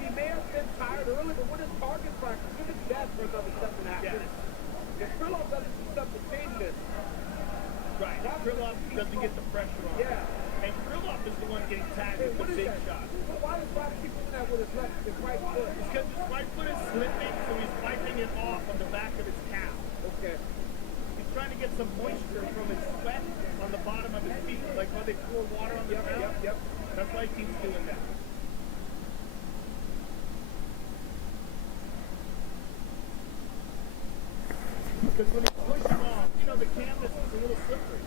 he may have been tired early, but with his target practice, give it that for another 7.5 minutes. If Krylov doesn't do stuff to change this. Right, Krylov doesn't get the pressure on him. Yeah. And Krylov is the one getting tagged with the big shot. So why does Rob keep doing that with his left, his right foot? It's because his right foot is slipping, so he's wiping it off on the back of his calf. Okay. He's trying to get some moisture from his sweat on the bottom of his feet, like how they pour water on the ground. Yep. That's why he keeps doing that. Because when he pushes off, you know, the canvas is a little slippery.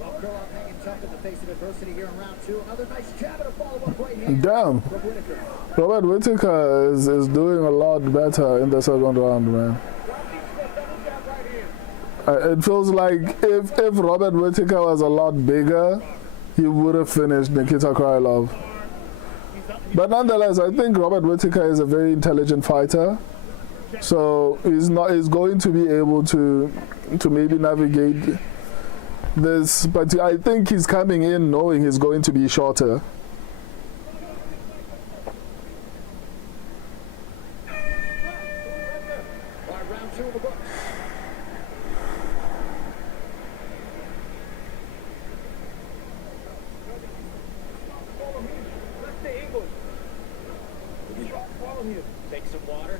Well, Krylov hanging tough in the face of adversity here in round 2. Another nice jab and a follow-up right hand. Damn. From Whittaker. Robert Whittaker is doing a lot better in the second round, man. It feels like if Robert Whittaker was a lot bigger, he would have finished Nikita Krylov. But nonetheless, I think Robert Whittaker is a very intelligent fighter. So he's going to be able to maybe navigate this, but I think he's coming in knowing he's going to be shorter. Round 2 of the books. Take some water.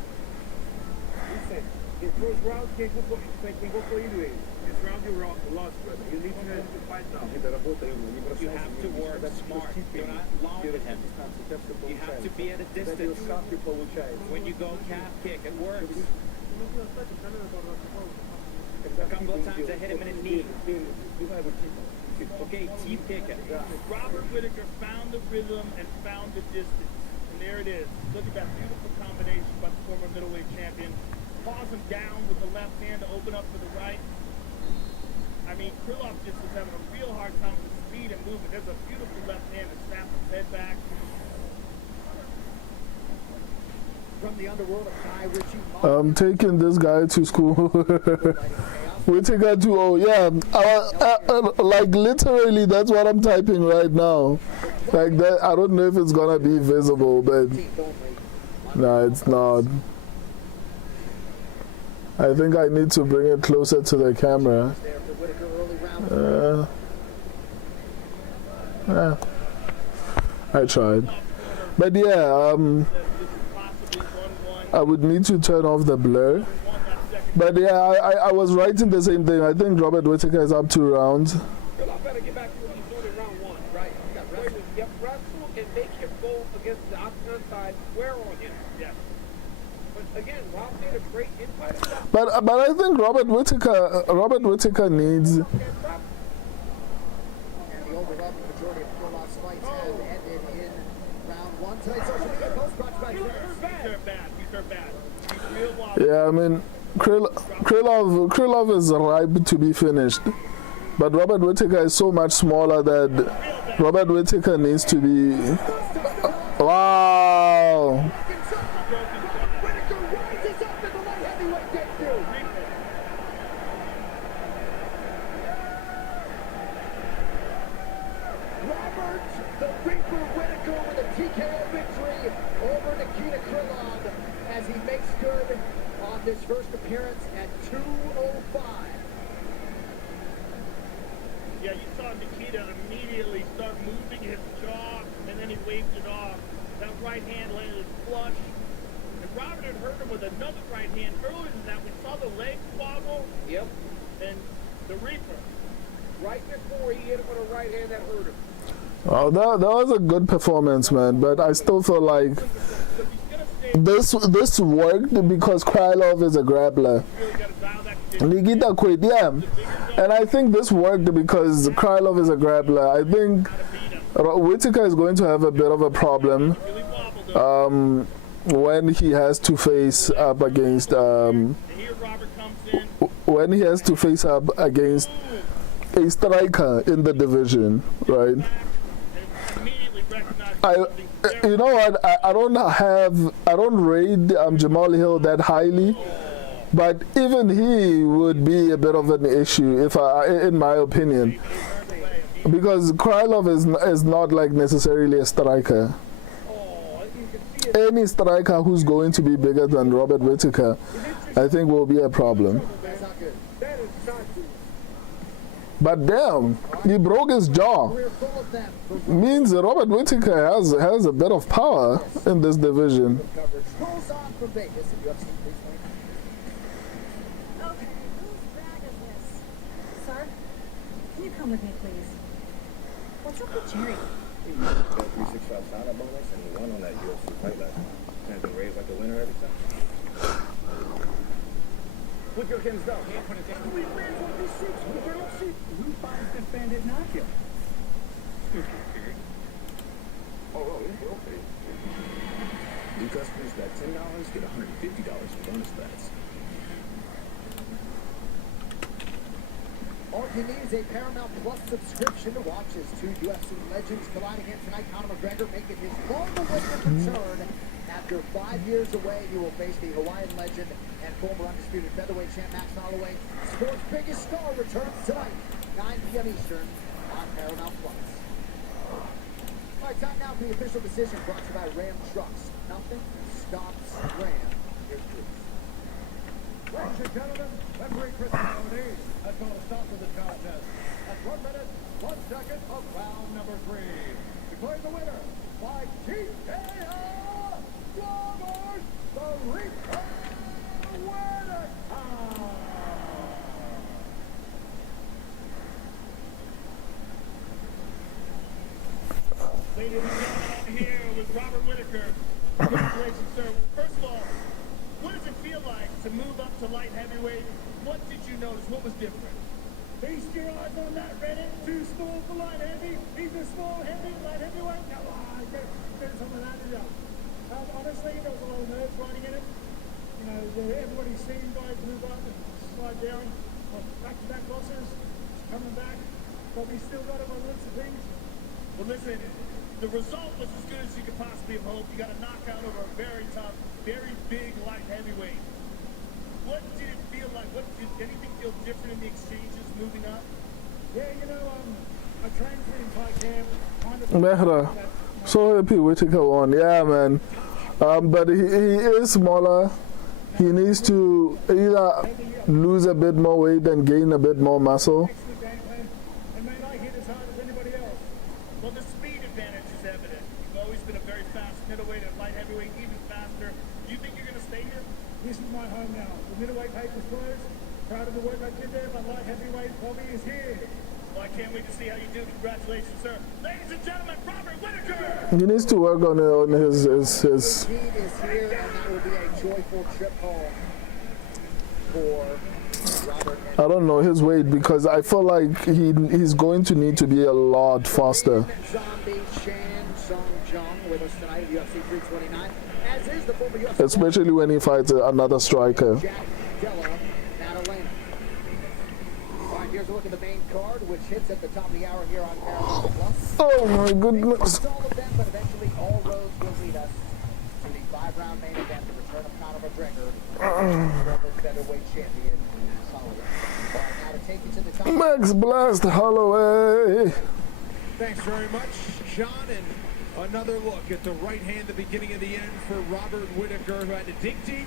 Listen, his first round can go for either way. This round you lost, brother. You need to fight now. You have to work smart. You're not long with him. You have to be at a distance. When you go calf kick, it works. A couple of times I hit him in a knee. Okay, team kick it. Robert Whittaker found the rhythm and found the distance. And there it is. Look at that beautiful combination by the former middleweight champion. Pause him down with the left hand to open up for the right. I mean, Krylov just was having a real hard time with speed and movement. There's a beautiful left hand to snap his head back. From the underworld of Guy Ritchie. I'm taking this guy to school. Whittaker 2-0. Yeah, like literally, that's what I'm typing right now. Like that. I don't know if it's gonna be visible, but no, it's not. I think I need to bring it closer to the camera. I tried, but yeah, I would need to turn off the blur. But yeah, I was writing the same thing. I think Robert Whittaker is up 2 rounds. Better get back to what he's doing in round 1, right? Wrestle and make him go against the octagon side, square on him. Yes. But again, Rob made a great infight. But I think Robert Whittaker needs. And the overwhelming majority of Krylov's fights have ended in round 1. Tonight's social media post brought to you by These are bad. He's real wild. Yeah, I mean, Krylov is ripe to be finished. But Robert Whittaker is so much smaller that Robert Whittaker needs to be. Wow! His first appearance at 205. Yeah, you saw Nikita immediately start moving his jaw, and then he waved it off. That right hand landed flush. And Robert had hurt him with another right hand. Earlier than that, we saw the leg wobble. Yep. And the Reaper. Right before he hit him with a right hand that hurt him. Oh, that was a good performance, man. But I still feel like this worked because Krylov is a grappler. Nikita quit, yeah. And I think this worked because Krylov is a grappler. I think Whittaker is going to have a bit of a problem when he has to face up against a striker in the division, right? You know what? I don't rate Jamal Hill that highly, But even he would be a bit of an issue, in my opinion, because Krylov is not like necessarily a striker. Any striker who's going to be bigger than Robert Whittaker, I think will be a problem. But damn, he broke his jaw. Means Robert Whittaker has a bit of power in this division. Okay, whose bag is this? Sir, can you come with me, please? What's up with Jerry? He got 365 sign-up bonus and he won on that UFC fight last night. Kind of been raised like a winner every time. Put your hands down. Can't put it down. We ran 46. We cannot see. Who finds defended knockout? Oh, yeah, okay. New customers got $10, get $150 in bonus bets. All you need is a Paramount Plus subscription to watch as two UFC legends collide again tonight. Conor McGregor making his long-awaited return. After 5 years away, he will face the Hawaiian legend and former undisputed featherweight champ Max Holloway. Sports' biggest star returns tonight, 9 p.m. Eastern on Paramount Plus. All right, time now for the official decision brought to you by Ram Trucks. Nothing stops Ram. Here's Bruce. Ladies and gentlemen, referee Chris Holloway has called a stop to the contest at 1 minute, 1 second of round number 3. Declaring the winner by TKO, Robert the Reaper Whittaker. Ladies and gentlemen, I'm here with Robert Whittaker. Congratulations, sir. First of all, what does it feel like to move up to light heavyweight? What did you notice? What was different? Feast your eyes on that, Reddit. Too small for light heavy. He's a small heavy, light heavyweight. Come on, get some of that to honestly, there was a lot of nerves riding in it. You know, everybody's seen guys move up and slide down. Back-to-back losses, coming back. But we still got him on lots of things. Well, listen, the result was as good as you could possibly have hoped. You got a knockout over a very tough, very big light heavyweight. What did it feel like? Did anything feel different in the exchanges moving up? Yeah, you know, I trained for the entire camp. Mehra, so happy Whittaker won. Yeah, man. But he is smaller. He needs to either lose a bit more weight and gain a bit more muscle. Well, the speed advantage is evident. You've always been a very fast middleweight and light heavyweight, even faster. Do you think you're going to stay here? This is my home now. The middleweight paper's closed. Proud of the work I did there, but light heavyweight Bobby is here. Well, I can't wait to see how you do. Congratulations, sir. Ladies and gentlemen, Robert Whittaker! He needs to work on his. He is here, and that will be a joyful trip home for Robert. I don't know his weight because I feel like he's going to need to be a lot faster. Zombie Shan Sung Jung with us tonight at UFC 329, as is the former UFC. Especially when he fights another striker. Jack Della Maddalena. All right, here's a look at the main card, which hits at the top of the hour here on Paramount Plus. Oh my goodness. All of them, but eventually all roads will lead us to the 5-round main event, the return of Conor McGregor, former featherweight champion Max Holloway. All right, now to take you to the top. Max Blast Holloway. Thanks very much, Sean. And another look at the right hand, the beginning of the end for Robert Whittaker, who had to dig deep.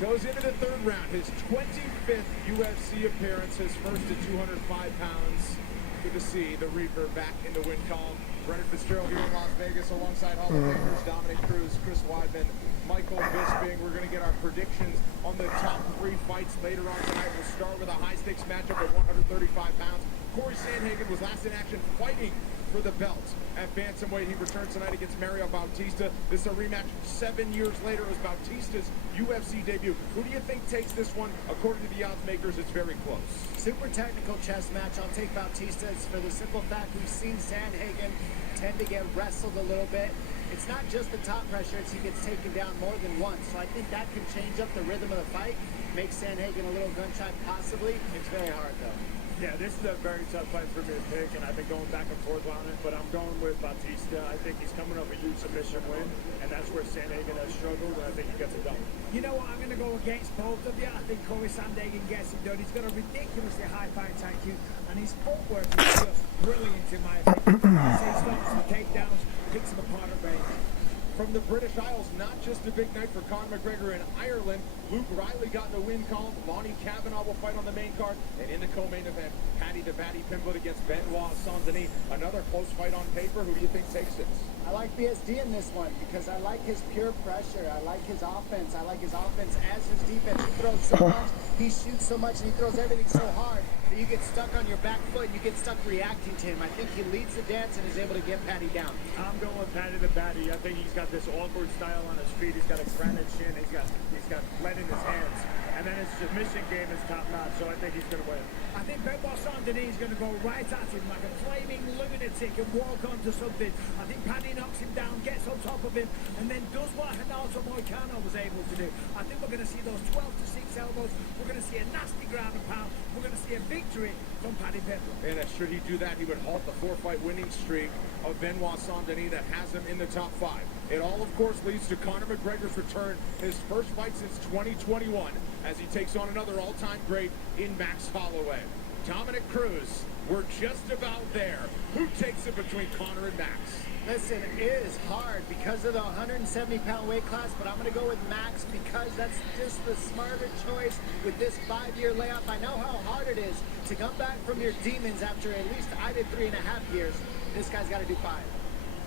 Goes into the 3rd round, his 25th UFC appearance, his first at 205 pounds. Good to see the Reaper back in the win column. Brendan Fitzgerald here in Las Vegas alongside Hall of Famers Dominic Cruz, Chris Weidman, Michael Bisping. We're going to get our predictions on the top 3 fights later on tonight. We'll start with a high-stakes matchup at 135 pounds. Corey Sandhagen was last in action fighting for the belt at bantamweight. He returns tonight against Mario Bautista. This is a rematch 7 years later. It was Bautista's UFC debut. Who do you think takes this one? According to the odds makers, it's very close. Super technical chess match. I'll take Bautista. It's for the simple fact we've seen Sandhagen tend to get wrestled a little bit. It's not just the top pressure, it's he gets taken down more than once. So I think that can change up the rhythm of the fight, make Sandhagen a little gun-shy possibly. It's very hard though. Yeah, this is a very tough fight for me to pick, and I've been going back and forth on it, but I'm going with Bautista. I think he's coming up a huge submission win, and that's where Sandhagen has struggled, and I think he gets it done. You know what, I'm going to go against both of you. I think Corey Sandhagen gets it done. He's got a ridiculously high fight IQ, and his footwork is just brilliant in my opinion. He stops the takedowns, picks him apart at range. From the British Isles, not just a big night for Conor McGregor in Ireland. Luke Riley got in the win column. Lonnie Kavanaugh will fight on the main card. And in the co-main event, Paddy Pimblett against Benoit Saint-Denis. Another close fight on paper. Who do you think takes it? I like BSD in this one because I like his pure pressure. I like his offense. I like his offense as his defense. He throws so much, he shoots so much, and he throws everything so hard that you get stuck on your back foot and you get stuck reacting to him. I think he leads the dance and is able to get Paddy down. I'm going with Paddy. I think he's got this awkward style on his feet. He's got a granite chin. He's got lead in his hands. And then his submission game is top notch, so I think he's going to win. I think Benoit Saint-Denis is going to go right at him like a flaming lunatic and walk onto something. I think Paddy knocks him down, gets on top of him, and then does what Renato Moicano was able to do. I think we're going to see those 12-to-6 elbows. We're going to see a nasty ground and pound. We're going to see a victory from Paddy Pimblett. And should he do that, he would halt the 4-fight winning streak of Benoit Saint-Denis that has him in the top 5. It all, of course, leads to Conor McGregor's return, his first fight since 2021, as he takes on another all-time great in Max Holloway. Dominic Cruz, we're just about there. Who takes it between Conor and Max? Listen, it is hard because of the 170-pound weight class, but I'm going to go with Max because that's just the smarter choice with this 5-year layoff. I know how hard it is to come back from your demons after at least I did 3.5 years. This guy's got to do 5.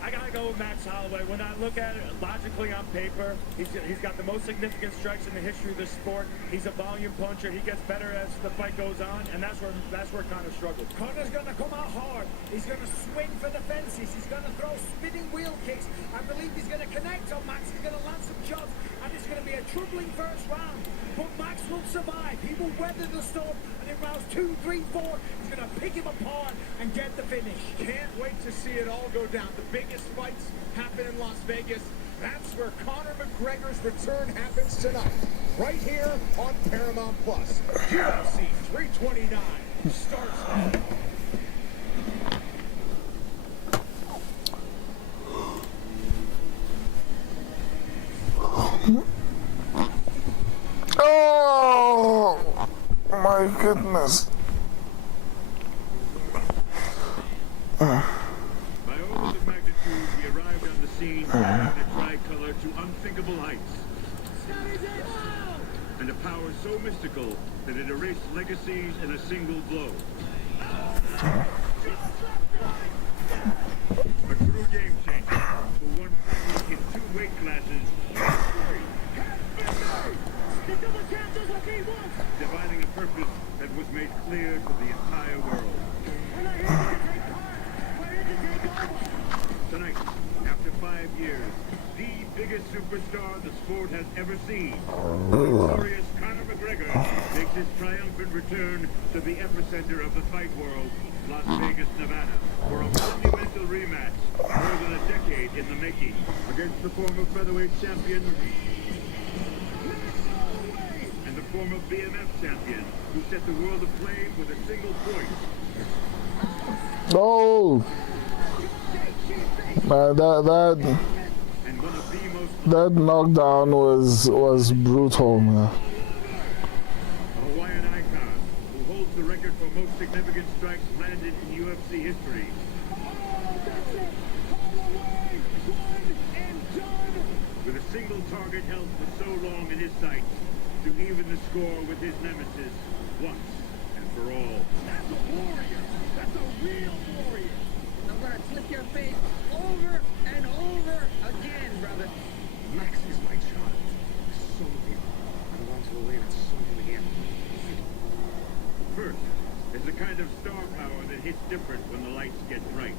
I gotta go with Max Holloway. When I look at it logically on paper, he's got the most significant strikes in the history of the sport. He's a volume puncher. He gets better as the fight goes on, and that's where Conor struggles. Conor's gonna come out hard. He's gonna swing for the fences. He's gonna throw spinning wheel kicks. I believe he's gonna connect on Max. He's gonna land some jobs, and it's gonna be a troubling first round. But Max will survive. He will weather the storm, and in rounds 2, 3, 4, he's gonna pick him apart and get the finish. Can't wait to see it all go down. The biggest fights happen in Las Vegas. That's where Conor McGregor's return happens tonight. Right here on Paramount Plus. UFC 329 starts now. Oh my goodness. By orders of magnitude, we arrived on the scene carrying the tricolor to unthinkable heights. And a power so mystical that it erased legacies in a single blow. A true game changer for one fighter in 2 weight classes. Dividing a purpose that was made clear to the entire world. Tonight, after 5 years, the biggest superstar the sport has ever seen, glorious Conor McGregor makes his triumphant return to the epicenter of the fight world, Las Vegas, Nevada, for a monumental rematch more than a decade in the making against the former featherweight champion and the former BMF champion, who set the world aflame with a single point. Oh, that knockdown was brutal, man. A Hawaiian icon who holds the record for most significant strikes landed in UFC history. With a single target held for so long in his sights, to even the score with his nemesis once and for all. That's a warrior. That's a real warrior. I'm gonna flip your face over and over again, brother. Max is my child. So deep. I want to win it so again. First, there's a kind of star power that hits different when the lights get bright.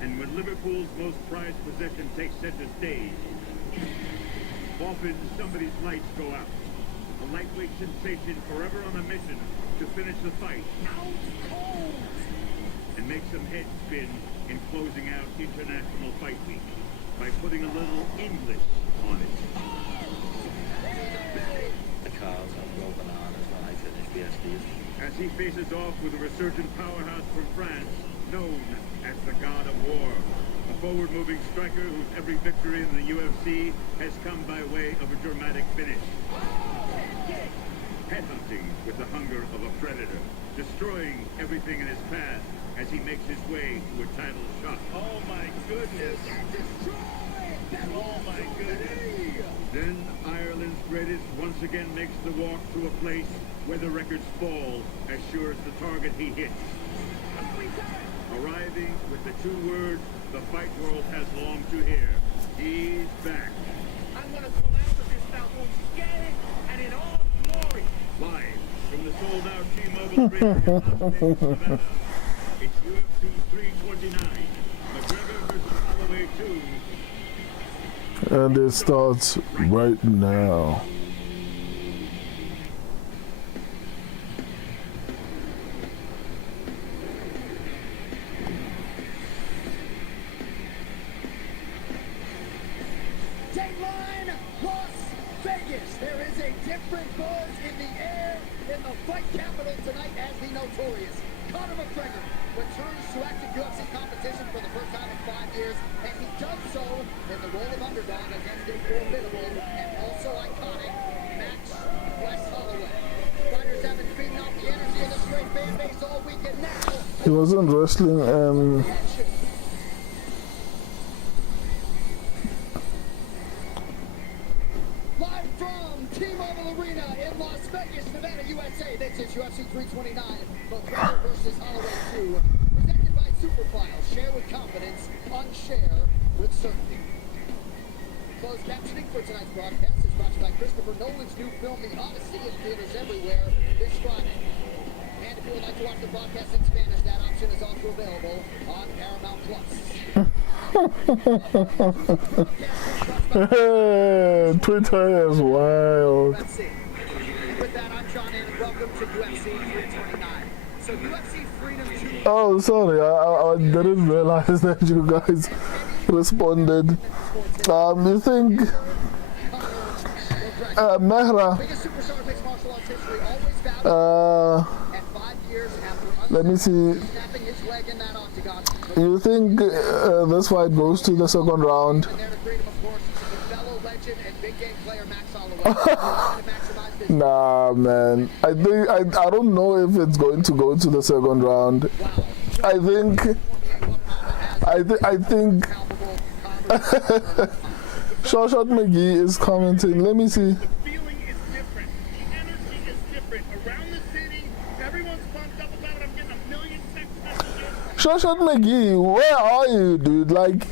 And when Liverpool's most prized possession takes center stage, often somebody's lights go out. A lightweight sensation forever on a mission to finish the fight. And make some head spin in closing out International Fight Week by putting a little English on it. The cars have roll bananas when I finish BSDs. As as he faces off with a resurgent powerhouse from France, known as the God of War. A forward-moving striker whose every victory in the UFC has come by way of a dramatic finish. Headhunting with the hunger of a predator, destroying everything in his path as he makes his way to a title shot. Oh my goodness. Oh my goodness. Then Ireland's greatest once again makes the walk to a place where the records fall as sure as the target he hits. Arriving with the two words the fight world has longed to hear. He's back. I'm gonna come out of this now unscathed and in all glory. Live from the sold-out T-Mobile Arena in Las Vegas, Nevada. It's UFC 329. McGregor versus Holloway 2. And it starts right now. Dateline, Las Vegas. There is a different buzz in the air in the fight capital tonight as the notorious Conor McGregor returns to active UFC competition for the first time in 5 years, and he does so in the role of underdog against a formidable and also iconic Max Holloway. Fighters have been feeding off the energy of this great fan base all weekend now. He wasn't wrestling. Live from T-Mobile Arena in Las Vegas, Nevada, USA. This is UFC 329, McGregor versus Holloway 2. Presented by Superfile. Share with confidence, unshare with certainty. Closed captioning for tonight's broadcast is brought to you by Christopher Nolan's new film, The Odyssey, in theaters everywhere this Friday. And if you would like to watch the broadcast in Spanish, that option is also available on Paramount Plus. Twitter is wild. With that, I'm John and welcome to UFC 329. So UFC Freedom 2. Oh, sorry, I didn't realize that you guys responded. You think Mehra, let me see. You think this fight goes to the second round? Nah, man. I think I don't know if it's going to go to the second round. I think Shawshot McGee is commenting. Let me see. Shawshot McGee, where are you, dude? Like,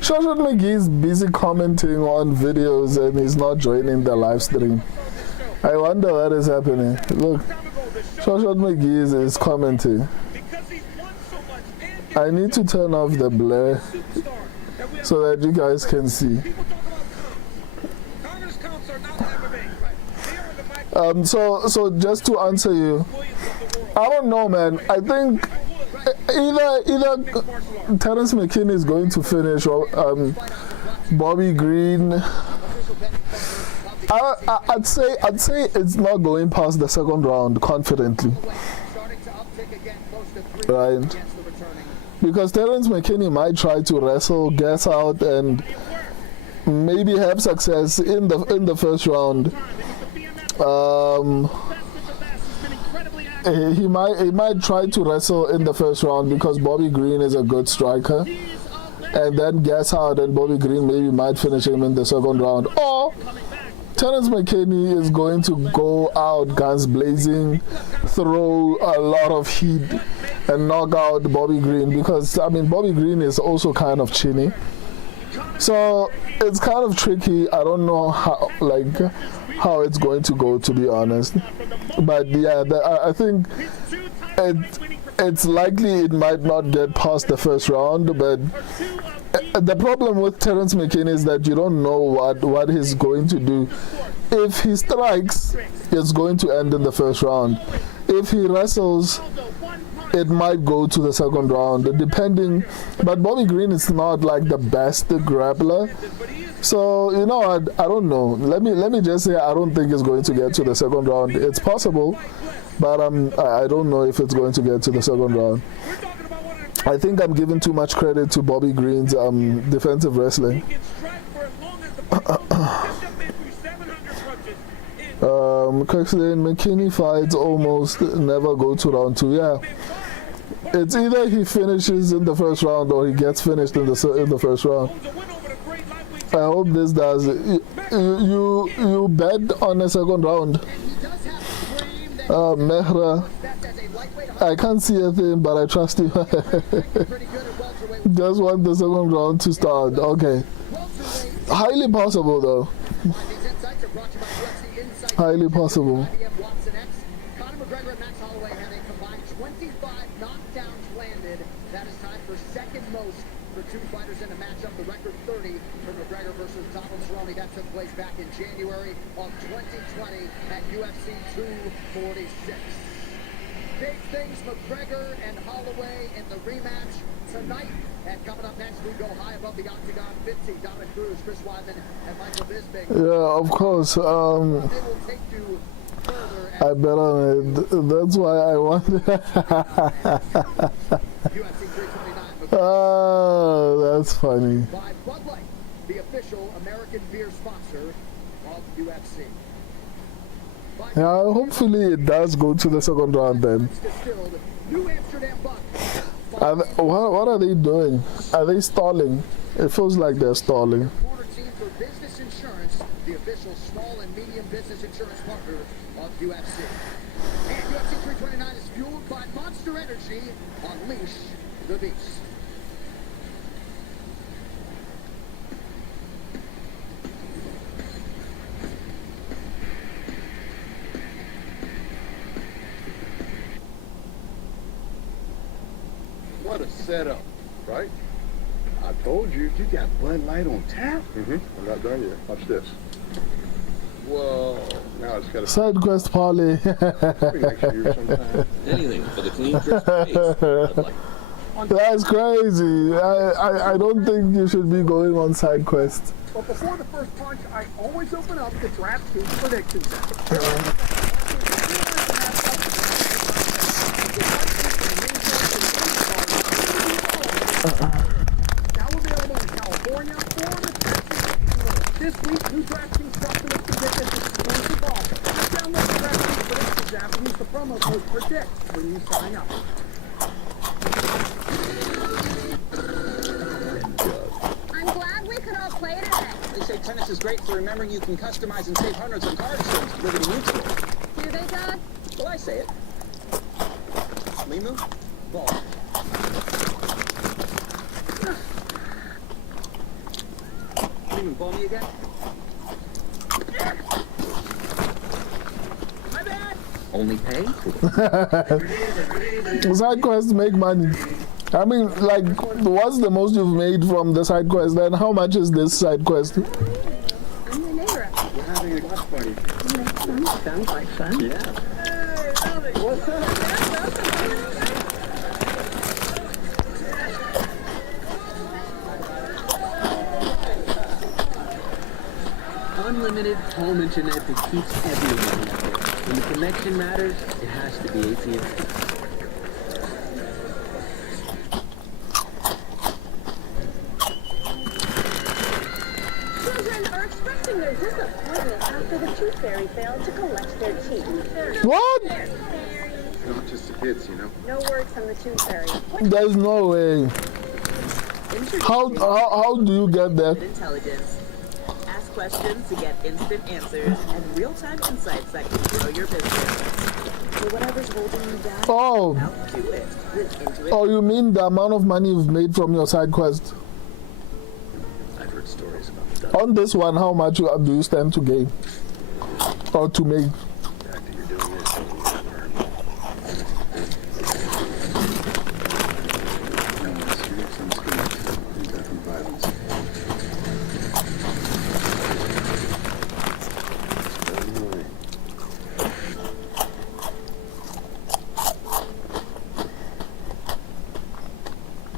Shawshot McGee is busy commenting on videos and he's not joining the live stream. I wonder what is happening. Look, Shawshot McGee is commenting. I need to turn off the blur so that you guys can see. So just to answer you, I don't know, man. I think either Terence McKinney is going to finish or Bobby Green. I'd say it's not going past the second round confidently, right? Because Terence McKinney might try to wrestle, gas out, and maybe have success in the first round. He might try to wrestle in the first round because Bobby Green is a good striker, and then gas out, and Bobby Green maybe might finish him in the second round. Or Terence McKinney is going to go out guns blazing, throw a lot of heat, and knock out Bobby Green, because I mean Bobby Green is also kind of chinny. So it's kind of tricky. I don't know how it's going to go, to be honest. But yeah, I think it's likely it might not get past the first round. But the problem with Terence McKinney is that you don't know what he's going to do. If he strikes, it's going to end in the first round. If he wrestles, it might go to the second round, depending. But Bobby Green is not like the best grappler. So you know what? I don't know. Let me just say I don't think it's going to get to the second round. It's possible, but I don't know if it's going to get to the second round. I think I'm giving too much credit to Bobby Green's defensive wrestling. Kirkland McKinney fights almost never go to round 2. Yeah, it's either he finishes in the first round or he gets finished in the first round. I hope this does. You bet on a second round. Mehra, I can't see a thing, but I trust you. Just want the second round to start. Okay. Highly possible, though. Highly possible. Conor McGregor and Max Holloway have a combined 25 knockdowns landed. That is tied for second most for two fighters in a matchup. The record 30 for McGregor versus Donald Cerrone. That took place back in January of 2020 at UFC 246. Big things, McGregor and Holloway in the rematch tonight. And coming up next, we go high above the octagon. 50, Dominic Cruz, Chris Weidman, and Michael Bisping. Yeah, of course. They will take you further. I bet on it. That's why I want UFC 329. Oh, that's funny. By Bud Light, the official American beer sponsor of UFC. Yeah, hopefully it does go to the second round then. New Amsterdam Buck. What are they doing? Are they stalling? It feels like they're stalling. Corner team for Business Insurance, the official small and medium business insurance partner of UFC. And UFC 329 is fueled by Monster Energy. Unleash the beast. What a setup, right? I told you, you got Bud Light on tap. I'm not done yet. Watch this. Whoa. Now it's got a Side quest parley. Anything for the clean, crisp face. That's crazy. I don't think you should be going on side quest. But before the first punch, I always open up the DraftKings prediction center. Now available in California or the Texas. This week, new DraftKings customers can get this exclusive offer. Just download the DraftKings Predictions app and use the promo code PREDICT when you sign up. I'm glad we could all play today. They say tennis is great for remembering you can customize and save hundreds on card games. Liberty Mutual. Do they, Dad? Well, I say it. Limu? Ball. Limu, ball me again? My bad! Only pay? Side quests make money. I mean, like, what's the most you've made from the side quest? Then how much is this side quest? I'm your neighbor. We're having a watch party. Sounds like fun. Yeah. Hey, what's up? Unlimited home internet that keeps everyone happy. When the connection matters, it has to be AT&T. Children are expressing their disappointment after the Tooth Fairy failed to collect their teeth. What? Not just the kids, you know. No word from the Tooth Fairy. There's no way. How do you get that? Intelligence. Ask questions to get instant answers and real-time insights that can grow your business. So whatever's holding you down, Oh. do it with Intuit. Oh, you mean the amount of money you've made from your side quest? I've heard stories about that. On this one, how much do you stand to gain? Or to make? The fact that you're doing this, you learn.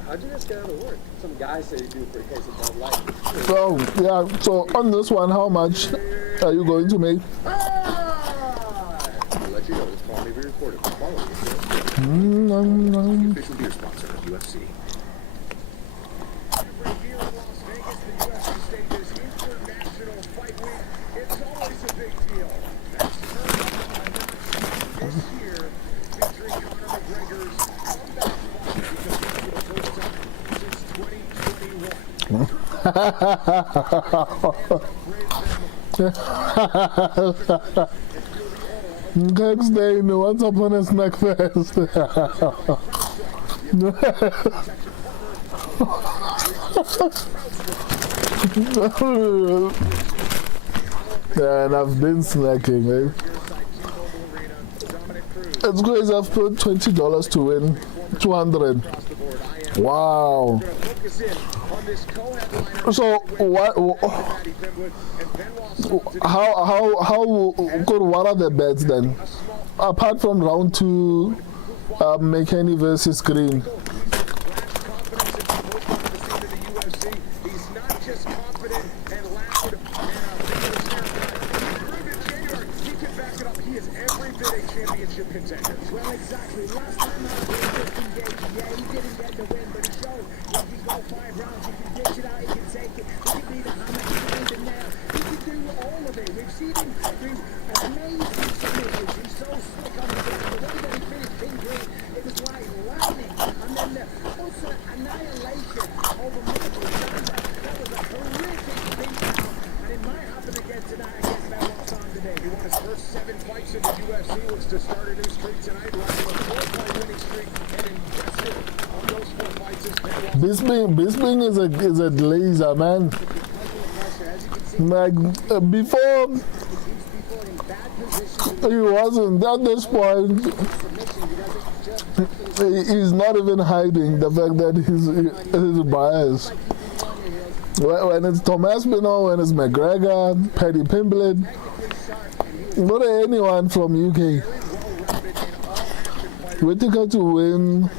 How'd you guys get out of work? Some some guys say they do for a case of Bud Light. So, yeah, so on this one, how much are you going to make? I'll let you know this call may be recorded for quality assurance. Mm-hmm. Official beer sponsor of UFC. Here in Las Vegas, the UFC stages International Fight Week. It's always a big deal. That's turned up a notch this year, featuring Conor McGregor's comeback fight because for the first time since 2021. Next day, what's up on a snack fest? Yeah, and I've been snacking, eh? It's crazy, I've put $20 to win 200. Wow. So what? How good? What are the bets then? Apart from round 2, McKinney versus Green. Well, exactly. Last time out, he was disengaged. Yeah, he didn't get the win, but he showed if you go 5 rounds, he can dish it out, he can take it, he can be the hammer, he can be the nail, he can do all of it. We've seen him do amazing submissions. He's so slick on the ground. The way that he finished King Green, it was like lightning. And then the utter annihilation over Michael Chandler. That was a horrific beatdown, and it might happen again tonight against Benoit Saint-Denis. He won his first 7 fights in the UFC, looks to start a new streak tonight, riding a 4-fight winning streak, and invested on those 4 fights is Benoit. Bisping is a laser, man. Like before, he wasn't at this point. He's not even hiding the fact that he's biased. When it's Thomas Pinot, when it's McGregor, Paddy Pimblett, not anyone from UK. Whittaker to win.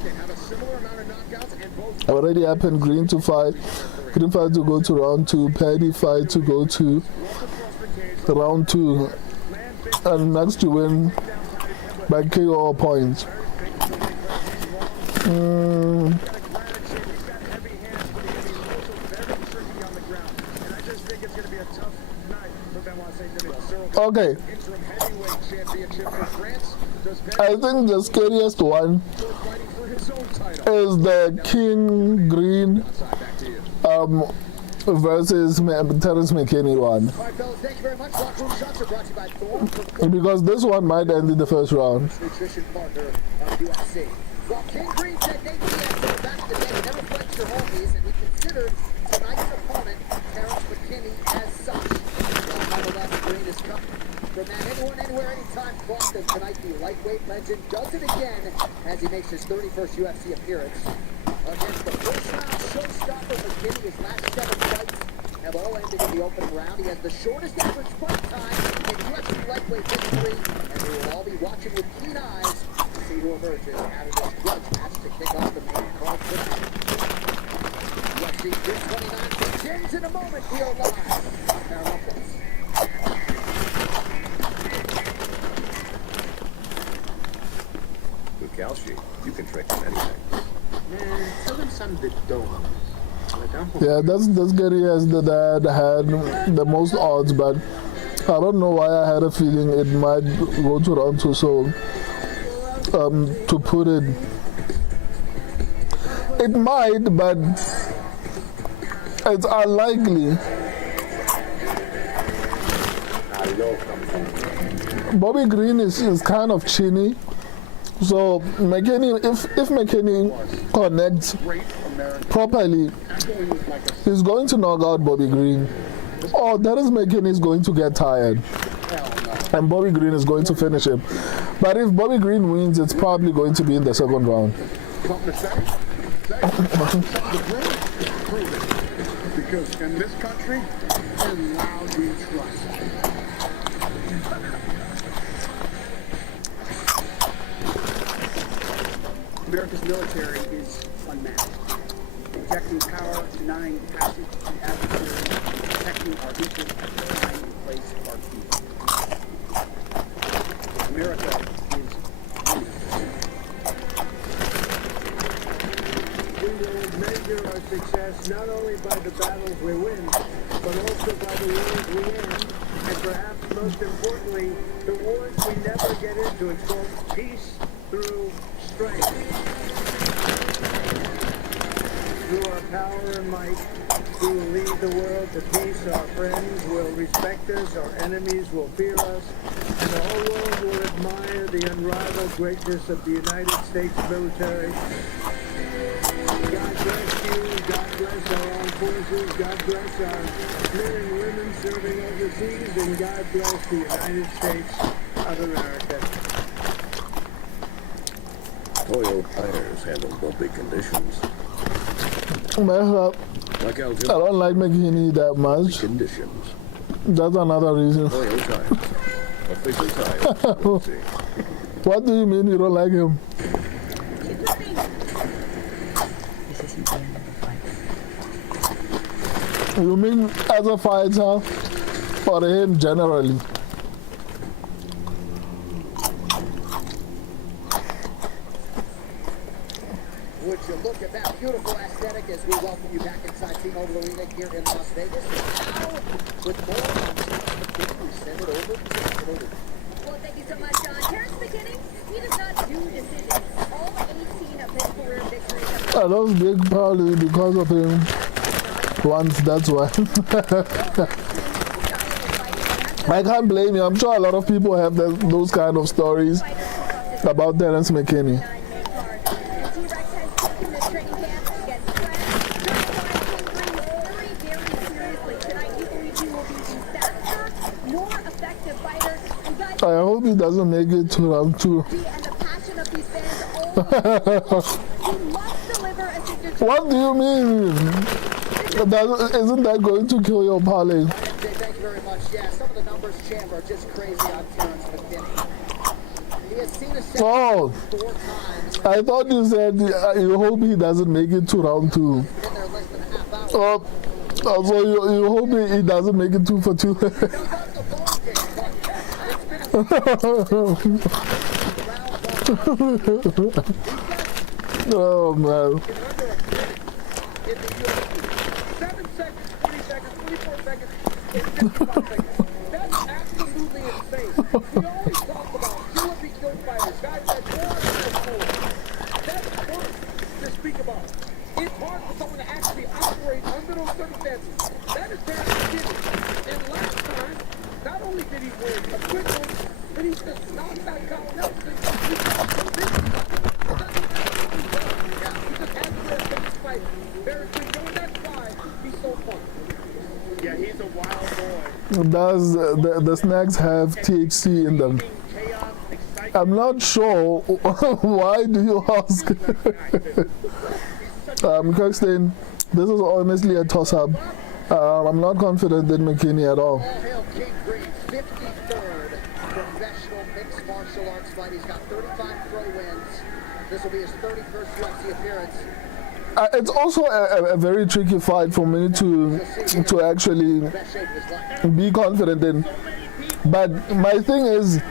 Already happened. Green to fight. Green fight to go to round 2. Paddy fight to go to round 2. And Max to win by KO points. Okay. I think the scariest one is the King Green versus Terrence McKinney one. Because this one might end in the first round. Well, King Green said Nate Diaz said back in the day never flinched your homies, and he considered tonight's opponent, Terrence McKinney, as such. Green is coming from that anyone, anywhere, anytime Boston tonight. The lightweight legend does it again as he makes his 31st UFC appearance against the first-round showstopper McKinney. His last 7 fights have all ended in the opening round. He has the shortest average fight time in UFC lightweight history, and we will all be watching with keen eyes to see who emerges out of this grudge match to kick off the main card tonight. UFC 229 begins in a moment. We are live on Paramount Plus. Kalshi, you can trick on anything. Man, tell them something that don't. Yeah, that's Gary as the dad had the most odds, but I don't know why I had a feeling it might go to round 2. So to put it, it might, but it's unlikely. Bobby Green is kind of chinny. So McKinney, if McKinney connects properly, he's going to knock out Bobby Green. Or Terrence McKinney is going to get tired, and Bobby Green is going to finish him. But if Bobby Green wins, it's probably going to be in the second round. Because in this country, we're loud, we trust. America's military is unmatched. Protecting using power, denying passage to adversaries, protecting our interests, trying to place our people. America is winning. We will measure our success not only by the battles we win, but also by the wars we end, and perhaps most importantly, the wars we never get into. It's called peace through strength. Through our power and might, we will lead the world to peace. Our friends will respect us, our enemies will fear us, and the whole world will admire the unrivaled greatness of the United States military. God bless you, God bless our armed forces, God bless our men and women serving overseas, and God bless the United States of America. Toyo tires handle bumpy conditions. Well, Like I don't like McGinney that much. Conditions. That's another reason. Toyo tires. Official tires. What do you mean you don't like him? You mean as a fighter or him generally? Would you look at that beautiful aesthetic as we welcome you back inside T-Mobile Arena here in Las Vegas? Now, with more on Terrence McKinney, we send it over to Holloway. Well, thank you so much, John. Terrence McKinney, he does not do decisions. All 18 of his career victories have I lost big probably because of him. Once, that's why. I can't blame you. I'm sure a lot of people have those kind of stories about Terrence McKinney. I hope he doesn't make it to round 2. What do you mean? Isn't that going to kill your parlay? Thank you very much. Yeah, some of the numbers, Champ, are just crazy on Terrence McKinney. He has seen a set 4 times. I thought you said you hope he doesn't make it to round 2. So you hope he doesn't make it 2 for 2. Oh man. 7 seconds, 20 seconds, 24 seconds, and 55 seconds. That's absolutely insane. We always talk about kill or be killed fighters, guys that go on and forward. That's hard to speak about. It's hard for someone to actually operate under those circumstances. That is Terrence McKinney. And last time, not only did he win a quick one, but he just knocked out Kyle Nelson. He got convinced. Very quick, going that side, he's so fun. Yeah, he's a wild boy. Does the snacks have THC in them? I'm not sure. Why do you ask? Kirkstein, this is honestly a toss-up. I'm not confident in McKinney at all. All hail King Green, 53rd professional mixed martial arts fight. He's got 35 pro wins. This will be his 31st UFC appearance. It's also a very tricky fight for me to actually be confident in. But my thing is,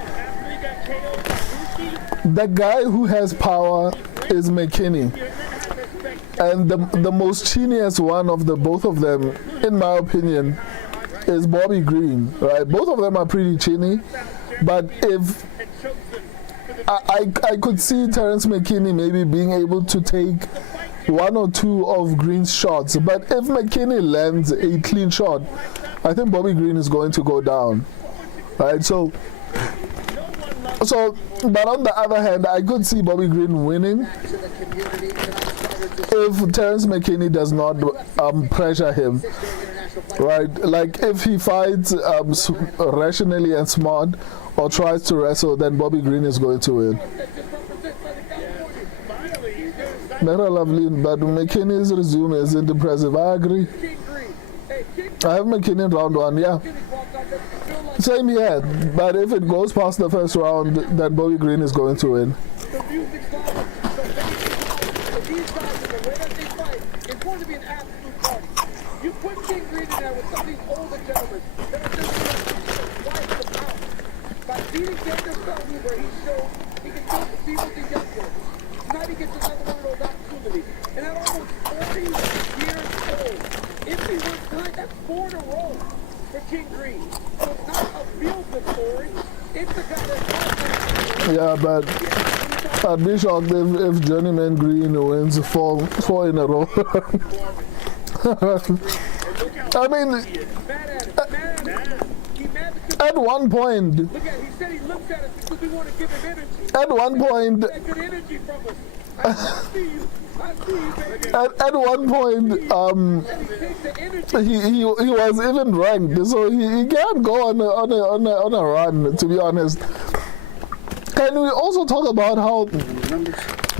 the guy who has power is McKinney. And the most genius one of the both of them, in my opinion, is Bobby Green. Right? Both of them are pretty chinny. But if I could see Terrence McKinney maybe being able to take 1 or 2 of Green's shots, but if McKinney lands a clean shot, I think Bobby Green is going to go down, right? So, but on the other hand, I could see Bobby Green winning if Terrence McKinney does not pressure him, right? Like if he fights rationally and smart or tries to wrestle, then Bobby Green is going to win. Better lovely, but McKinney's resume isn't impressive. I agree. I have McKinney in round 1, yeah. Same here, but if it goes past the first round, then Bobby Green is going to win. going to be an absolute party. You put King Green in there with some of these older gentlemen that are just quiet the power. By beating Daniel Belluber, he showed he can still compete with the young boys. Tonight he gets another one of those opportunities. And at almost 40 years old, if he wins tonight, that's 4 in a row for King Green. So it's not a feel-good story. It's the guy that's... Yeah, but I'd be shocked if Journeyman Green wins four in a row. I mean, at one point, Look at, he said he looks at us because we want to give him energy. at one point, Get good energy from us. I see you. I see you, baby. at one point, he was even ranked, so he can't go on a run, to be honest. Can we also talk about how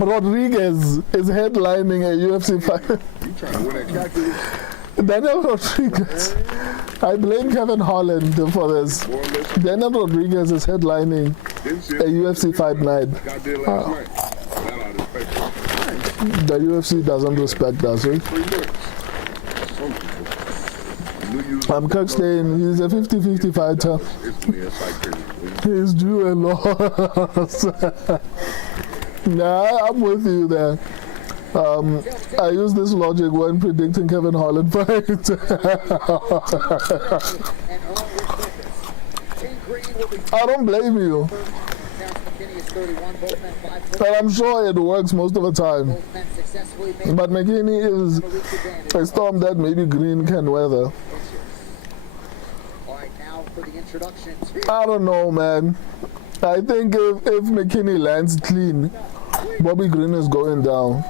Rodriguez is headlining a UFC fight? Daniel Rodriguez. I blame Kevin Holland for this. Daniel Rodriguez is headlining a UFC fight night. The UFC doesn't respect us, right? I'm Kirkstein. He's a 50-50 fighter. He's due a loss. Nah, I'm with you there. I use this logic when predicting Kevin Holland fight. I don't blame you. And I'm sure it works most of the time. But McKinney is a storm that maybe Green can weather. I don't know, man. I think if McKinney lands clean, Bobby Green is going down.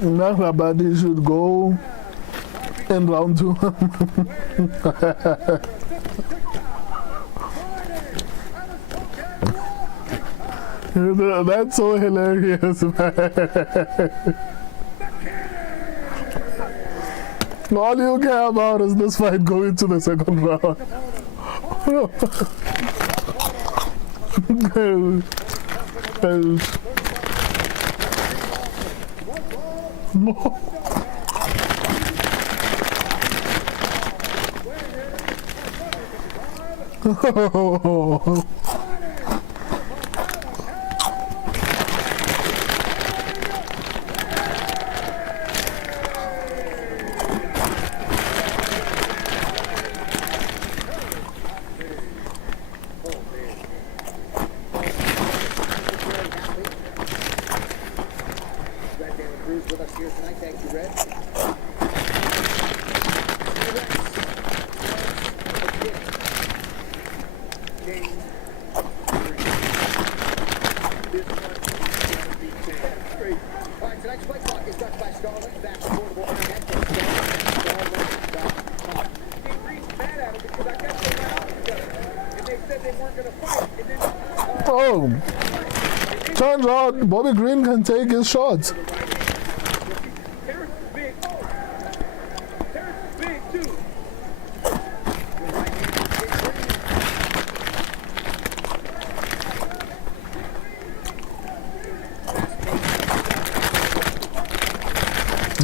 Nobody should go in round 2. That's so hilarious, man. All you care about is this fight going to the second round. Oh, turns out Bobby Green can take his shots.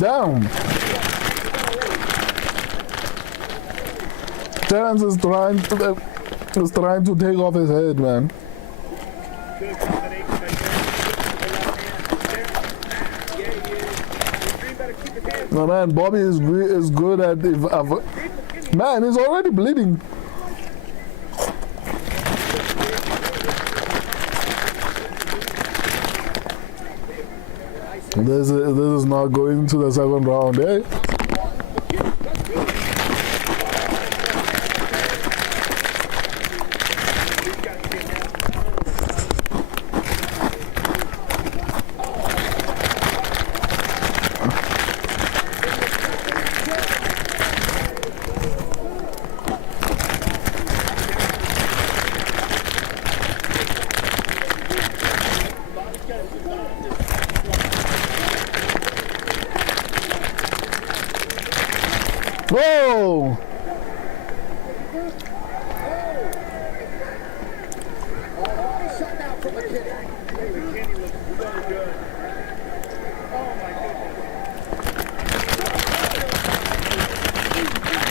Down. Terrence is trying to take off his head, man. No, man, Bobby is good at man, he's already bleeding. This is not going to the second round, eh? Whoa! Shut down from McKinney. McKinney looks so good. Oh my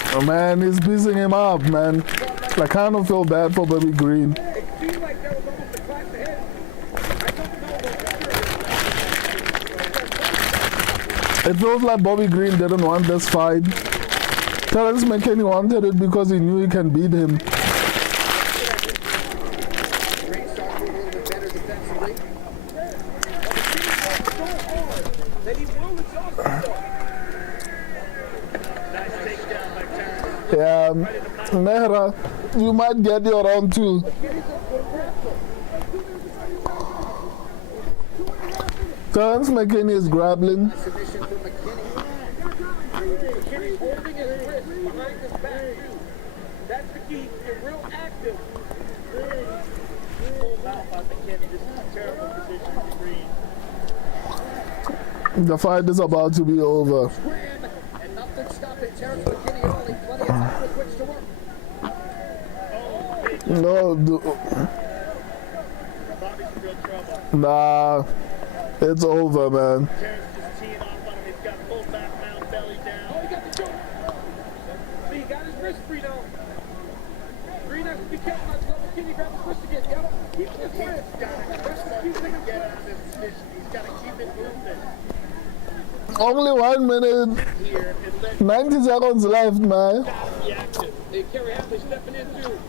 goodness. Oh, man, he's beating him up, man. I kind of feel bad for Bobby Green. It seemed like there was almost a clash ahead. It feels like Bobby Green didn't want this fight. Terrence McKinney wanted it because he knew he can beat him. Yeah, Mehra, you might get your round two. Terrence McKinney is grappling. McKinney's holding his wrist behind his back, too. That's the key. You're real active. Pulled out by McKinney. This is a terrible position for Green. The fight is about to be over. And nothing stopping Terrence McKinney early. Plenty of time with which to work. No, Bobby's in real trouble. nah, it's over, man. Terrence just teeing off on him. He's got full back mount, belly down. Oh, he got the choke. See, he got his wrist free now. Green has to be careful not to let McKinney grab his wrist again. Yep. Keep his wrist. He's got to get out of this position. He's got to keep it moving. Only 1 minute, 90 seconds left, man. They carry Hadley stepping in too.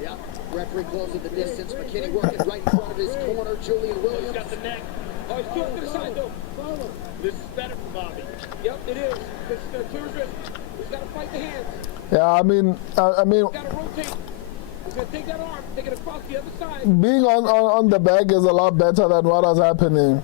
Yeah, referee closing the distance. McKinney working right in front of his corner. Julian Williams. He's got the neck. Oh, he's still to the side though. This is better for Bobby. Yep, it is. This is going to clear his wrist. He's got to fight the hands. Yeah, I mean, He's got to rotate. He's going to take that arm, take it across the other side. being on the back is a lot better than what was happening.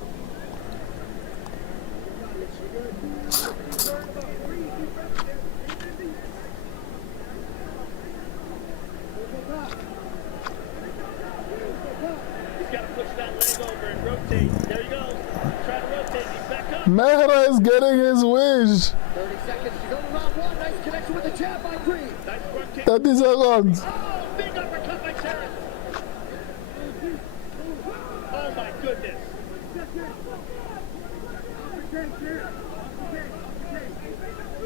Mehra is getting his wish. 30 seconds to go to round one. Nice connection with the jab by Green. 30 seconds. Big uppercut by Terrence. Oh my goodness.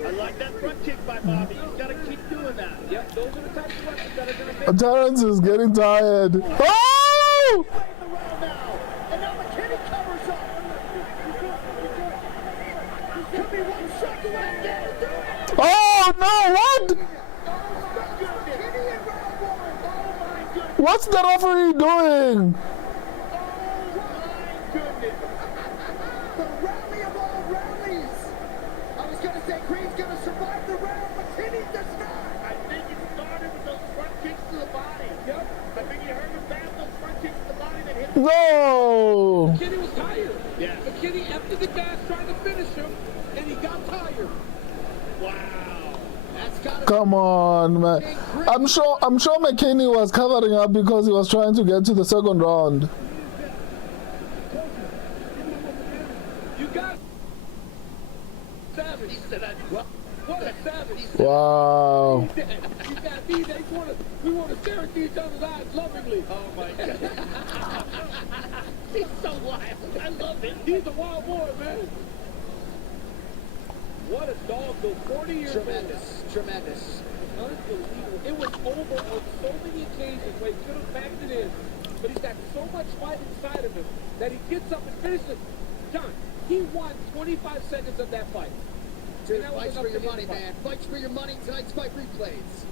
I like that front kick by Bobby. He's got to keep doing that. Yep, those are the types of weapons that are going to make. Terrence is getting tired. Oh! And now McKinney covers up. Could be one shot away. Oh no, what? What's the referee doing? The rally of all rallies. I was going to say Green's going to survive the round, but McKinney does not. I think it started with those front kicks to the body. Yep. I think he heard him back those front kicks to the body that hit him. No! McKinney was tired. Yeah. McKinney emptied the gas trying to finish him, and he got tired. Wow. That's got to Come on, man. I'm sure McKinney was covering up because he was trying to get to the second round. You got savage. He said that. What a savage. Wow. You got me. We want to stare into each other's eyes lovingly. Oh my God. He's so wild. I love him. He's a wild boy, man. What a dog, though. 40 years Tremendous. old. Tremendous. Unbelievable. It was over on so many occasions where he could have backed it in, but he's got so much fight inside of him that he gets up and finishes it. John, he won 25 seconds of that fight. Dude, fights for your money, man. Fights for your money. Tonight's fight replays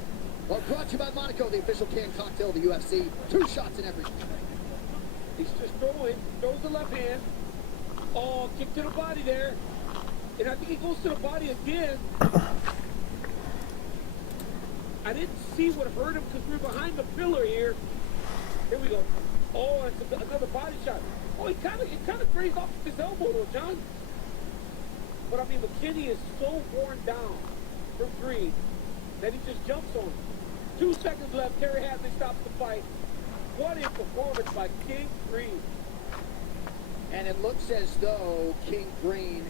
are brought to you by Monaco, the official canned cocktail of the UFC. 2 shots in every. He's just throws the left hand. Oh, kick to the body there. And I think he goes to the body again. I didn't see what hurt him because we were behind the pillar here. Here we go. Oh, it's another body shot. Oh, it kind of grazed off his elbow though, John. But I mean, McKinney is so worn down from Green that he just jumps on him. 2 seconds left. Terry Hadley stops the fight. What a performance by King Green. And it looks as though King Green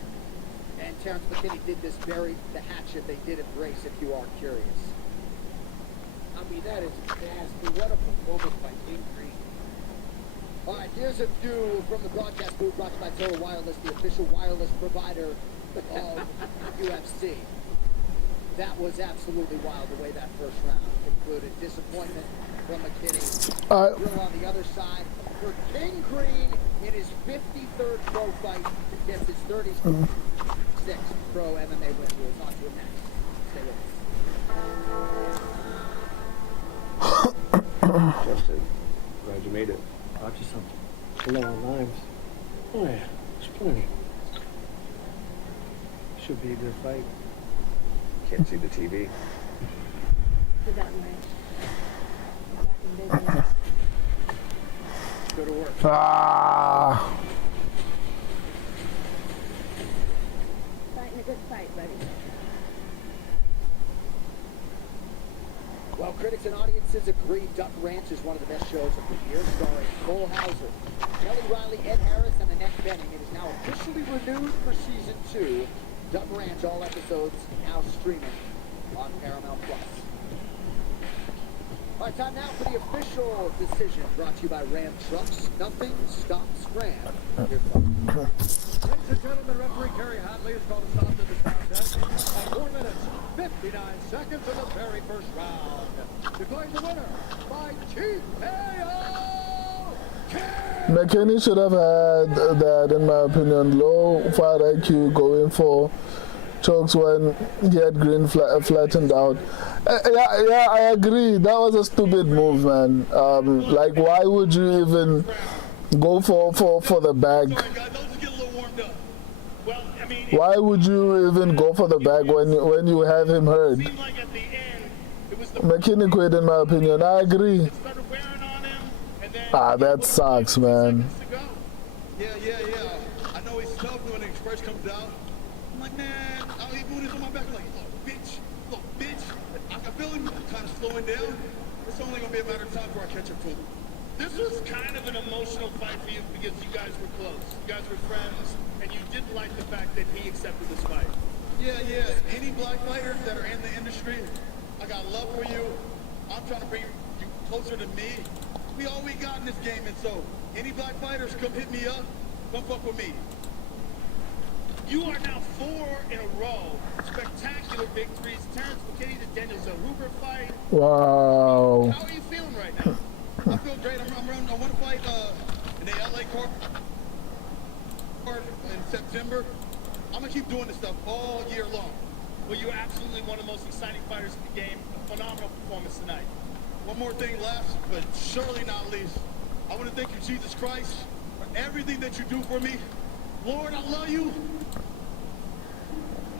And Terrence McKinney did this bury the hatchet they did embrace, if you are curious. I mean, that is nasty. What a performance by King Green. All right, here's a view from the broadcast booth brought to you by Total Wireless, the official wireless provider of UFC. That was absolutely wild, the way that first round concluded. Disappointment from McKinney. Grill on the other side for King Green in his 53rd pro fight. Gets his 36th pro MMA win. We'll talk to him next. Stay with us. Justin, glad you made it. Got you something. Low on limes. Oh yeah, there's plenty. Should be a good fight. Can't see the TV. Forgotten right. Back in business. Go to work. Fighting a good fight, buddy. Well, critics and audiences agree Duck Ranch is one of the best shows of the year, starring Cole Hauser, Kelly Riley, Ed Harris, and Annette Bening. It is now officially renewed for season 2. Duck Ranch, all episodes now streaming on Paramount Plus. All right, time now for the official decision brought to you by Ram Trucks. Nothing stops Ram. Here's Ladies and gentlemen, referee Kerry Hadley has called a stop to this contest at 4 minutes, 59 seconds in the very first round. Declaring the winner by TKO. McKinney should have had that, in my opinion, low fight IQ going for chokes when he had Green flattened out. Yeah, I agree. That was a stupid move, man. Like, why would you even go for the bag? Why would you even go for the bag when you have him hurt? McKinney quit, in my opinion. I agree. That sucks, man. Yeah. I know he's tough when the express comes out. I'm like, man, I'll eat booties on my back. I'm like, little bitch. I can feel him kind of slowing down. It's only going to be a matter of time before I catch up to him. This was kind of an emotional fight for you because you guys were close. You guys were friends, and you didn't like the fact that he accepted this fight. Yeah. Any black fighters that are in the industry, I got love for you. I'm trying to bring you closer to me. We all we got in this game, and so any black fighters, come hit me up. Come fuck with me. You are now 4 in a row. Spectacular victories. Terrence McKinney, the Daniel Zellhuber fight. Wow. How are you feeling right now? I feel great. I want to fight in the LA card in September. I'm going to keep doing this stuff all year long. Well, you're absolutely one of the most exciting fighters in the game. A phenomenal performance tonight. One more thing last, but surely not least. I want to thank you, Jesus Christ, for everything that you do for me. Lord, I love you.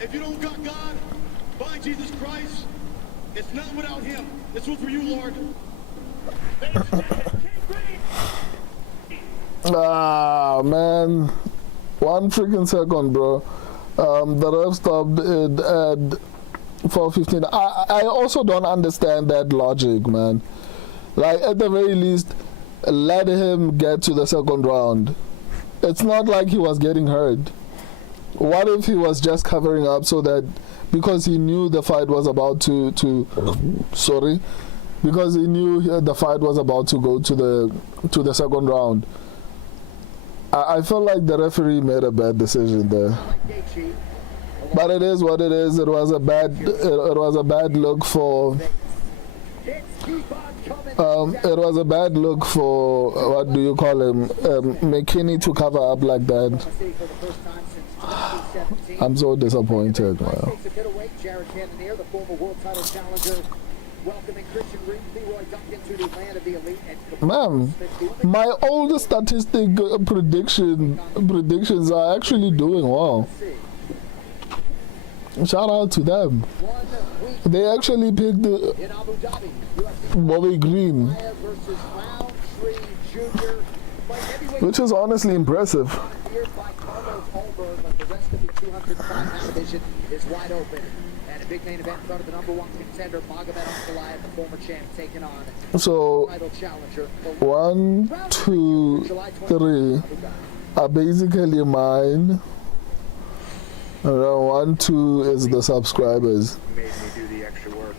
If you don't got God, find Jesus Christ. It's nothing without him. This was for you, Lord. Man. 1 freaking second, bro. The ref stopped it at 4:15. I also don't understand that logic, man. Like, at the very least, let him get to the second round. It's not like he was getting hurt. What if he was just covering up so that, because he knew the fight was about to because he knew the fight was about to go to the second round. I feel like the referee made a bad decision there. But it is what it is. It was a bad look for it was a bad look for what do you call him, McKinney, to cover up like that. I'm so disappointed, man. Man, my old statistic predictions are actually doing well. Shout out to them. They actually picked Bobby Green, which is honestly impressive. Is wide open, and a big main event in front of the #1 contender, Magomed Ankalaev, the former champ, taking on so title challenger. 1, 2, 3 are basically mine. Around 1-2 is the subscribers. Made me do the extra work.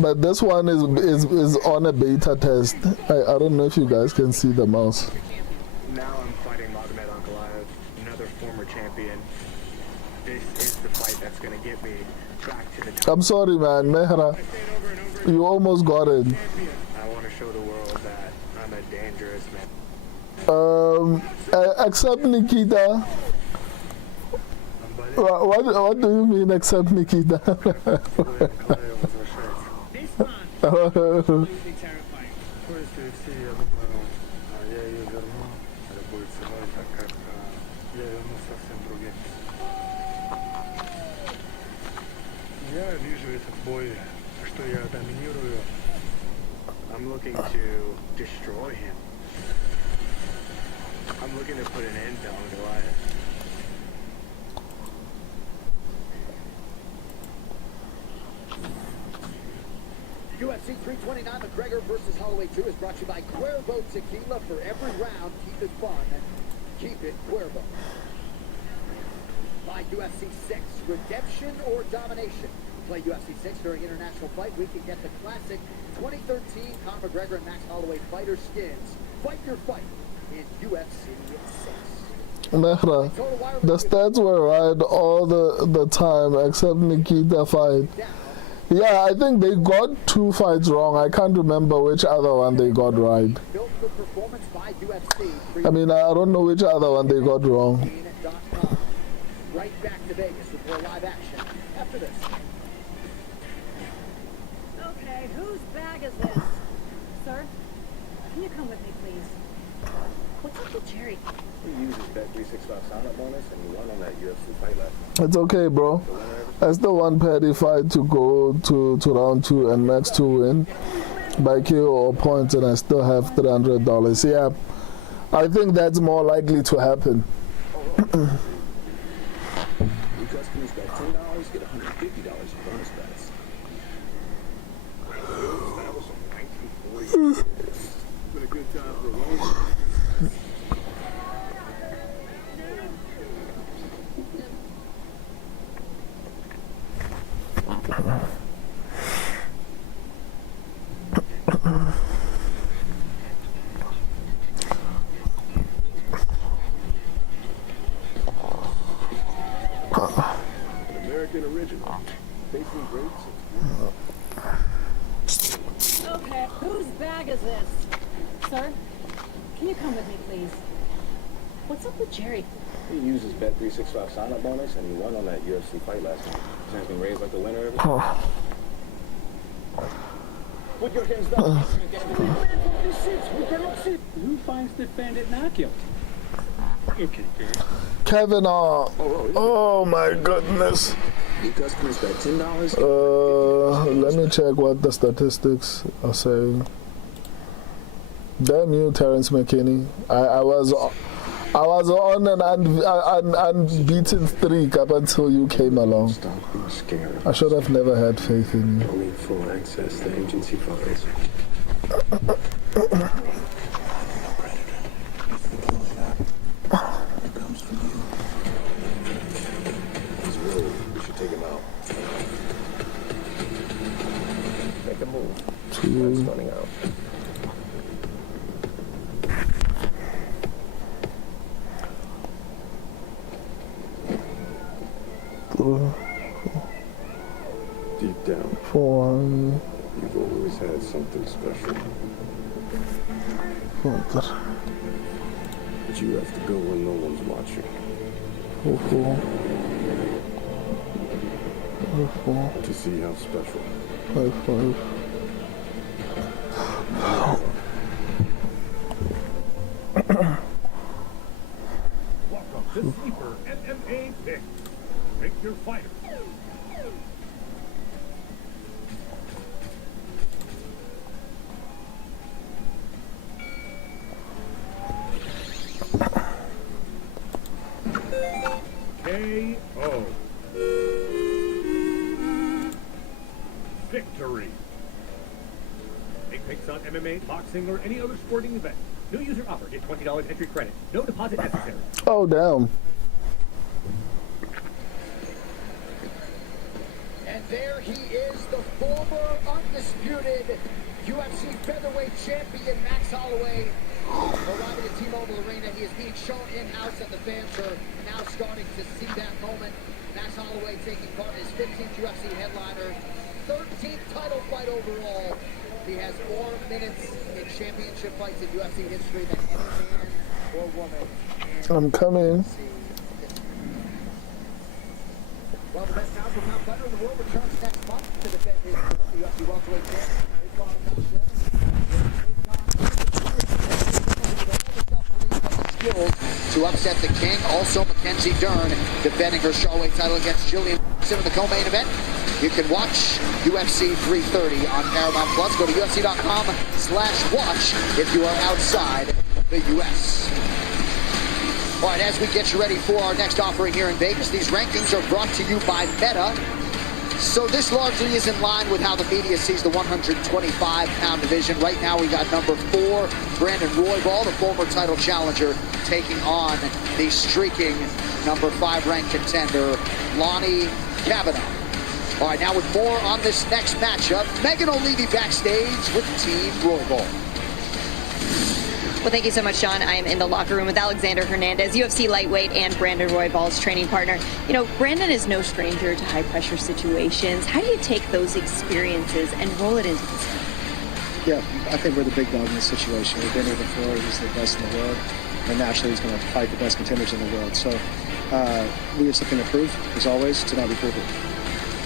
But this one is on a beta test. I don't know if you guys can see the mouse. Now I'm fighting Magomed Ankalaev, another former champion. This is the fight that's going to get me back to the top. I'm sorry, man. Mehra, you almost got it. I want to show the world that I'm a dangerous man. Except Nikita. What do you mean except Nikita? I'm looking to destroy him. I'm looking to put an end to Goliath. UFC 329, McGregor versus Holloway 2 is brought to you by Cuervo Tequila. For every round, keep it fun. Keep it Cuervo. By UFC 6, Redemption or Domination. Play UFC 6 during International Fight Week and get the classic 2013 Conor McGregor and Max Holloway fighter skins. Fight your fight in UFC 6. Mehra, the stats were right all the time except Nikita fight. Yeah, I think they got 2 fights wrong. I can't remember which other one they got right. I mean, I don't know which other one they got wrong. Right back to Vegas with more live action after this. Okay, whose bag is this? Sir, can you come with me, please? What's up with Jerry? He uses that 365 sign-up bonus and he won on that UFC fight last night. It's okay, bro. I still want Paddy fight to go to round 2 and Max to win by KO or points, and I still have $300. Yeah, I think that's more likely to happen. New customers bet $10, get $150 in bonus bets. That was from 1940. It's been a good time for a long time. American original. Facing great. Okay, whose bag is this? Sir, can you come with me, please? What's up with Jerry? He uses Bet365 sign-up bonus and he won on that UFC fight last night. His hand's been raised like the winner of it. Put your hands down. Who finds defendant not guilty? Okay, Kevin, oh my goodness. New customers bet $10. Let me check what the statistics are saying. Damn you, Terrence McKinney. I was on an unbeaten streak up until you came along. Stop being scared. I should have never had faith in you. Only full access to agency files. He's rogue. We should take him out. Make a move. Two. It's running out. Deep down, 4. you've always had something special. 4. But you have to go when no one's watching. 4. 4. To see how special. 5. Welcome to Sleeper MMA Pick. Pick your fighter. KO. Victory. Make picks on MMA, boxing, or any other sporting event. New user offer. Get $20 entry credit. No deposit necessary. Oh, damn. there he is, the former undisputed UFC featherweight champion, Max Holloway. Arriving at T-Mobile Arena, he is being shown in-house, and the fans are now starting to see that moment. Max Holloway taking part in his 15th UFC headliner, 13th title fight overall. He has more minutes in championship fights in UFC history than any man or woman. I'm coming. Well, the best house with fighter in the world returns next month to defend his UFC welterweight champion. To upset the king. Also, Mackenzie Dern defending her strawweight title against Jillian in the co-main event. You can watch UFC 330 on Paramount Plus. Go to UFC.com/watch if you are outside the U.S. All right, as we get you ready for our next offering here in Vegas, these rankings are brought to you by Meta. So this largely is in line with how the media sees the 125-pound division. Right now we got number 4, Brandon Roybal, the former title challenger, taking on the streaking number 5 ranked contender, Lonnie Kavanaugh. All right, now with more on this next matchup, Megan O'Leary backstage with Team Roybal. Well, thank you so much, Sean. I am in the locker room with Alexander Hernandez, UFC lightweight and Brandon Roybal's training partner. You know, Brandon is no stranger to high-pressure situations. How do you take those experiences and roll it into this game? Yeah, I think we're the big dog in this situation. We've been here before. He's the best in the world. And naturally, he's going to fight the best contenders in the world. So we have something to prove, as always, to not be proven.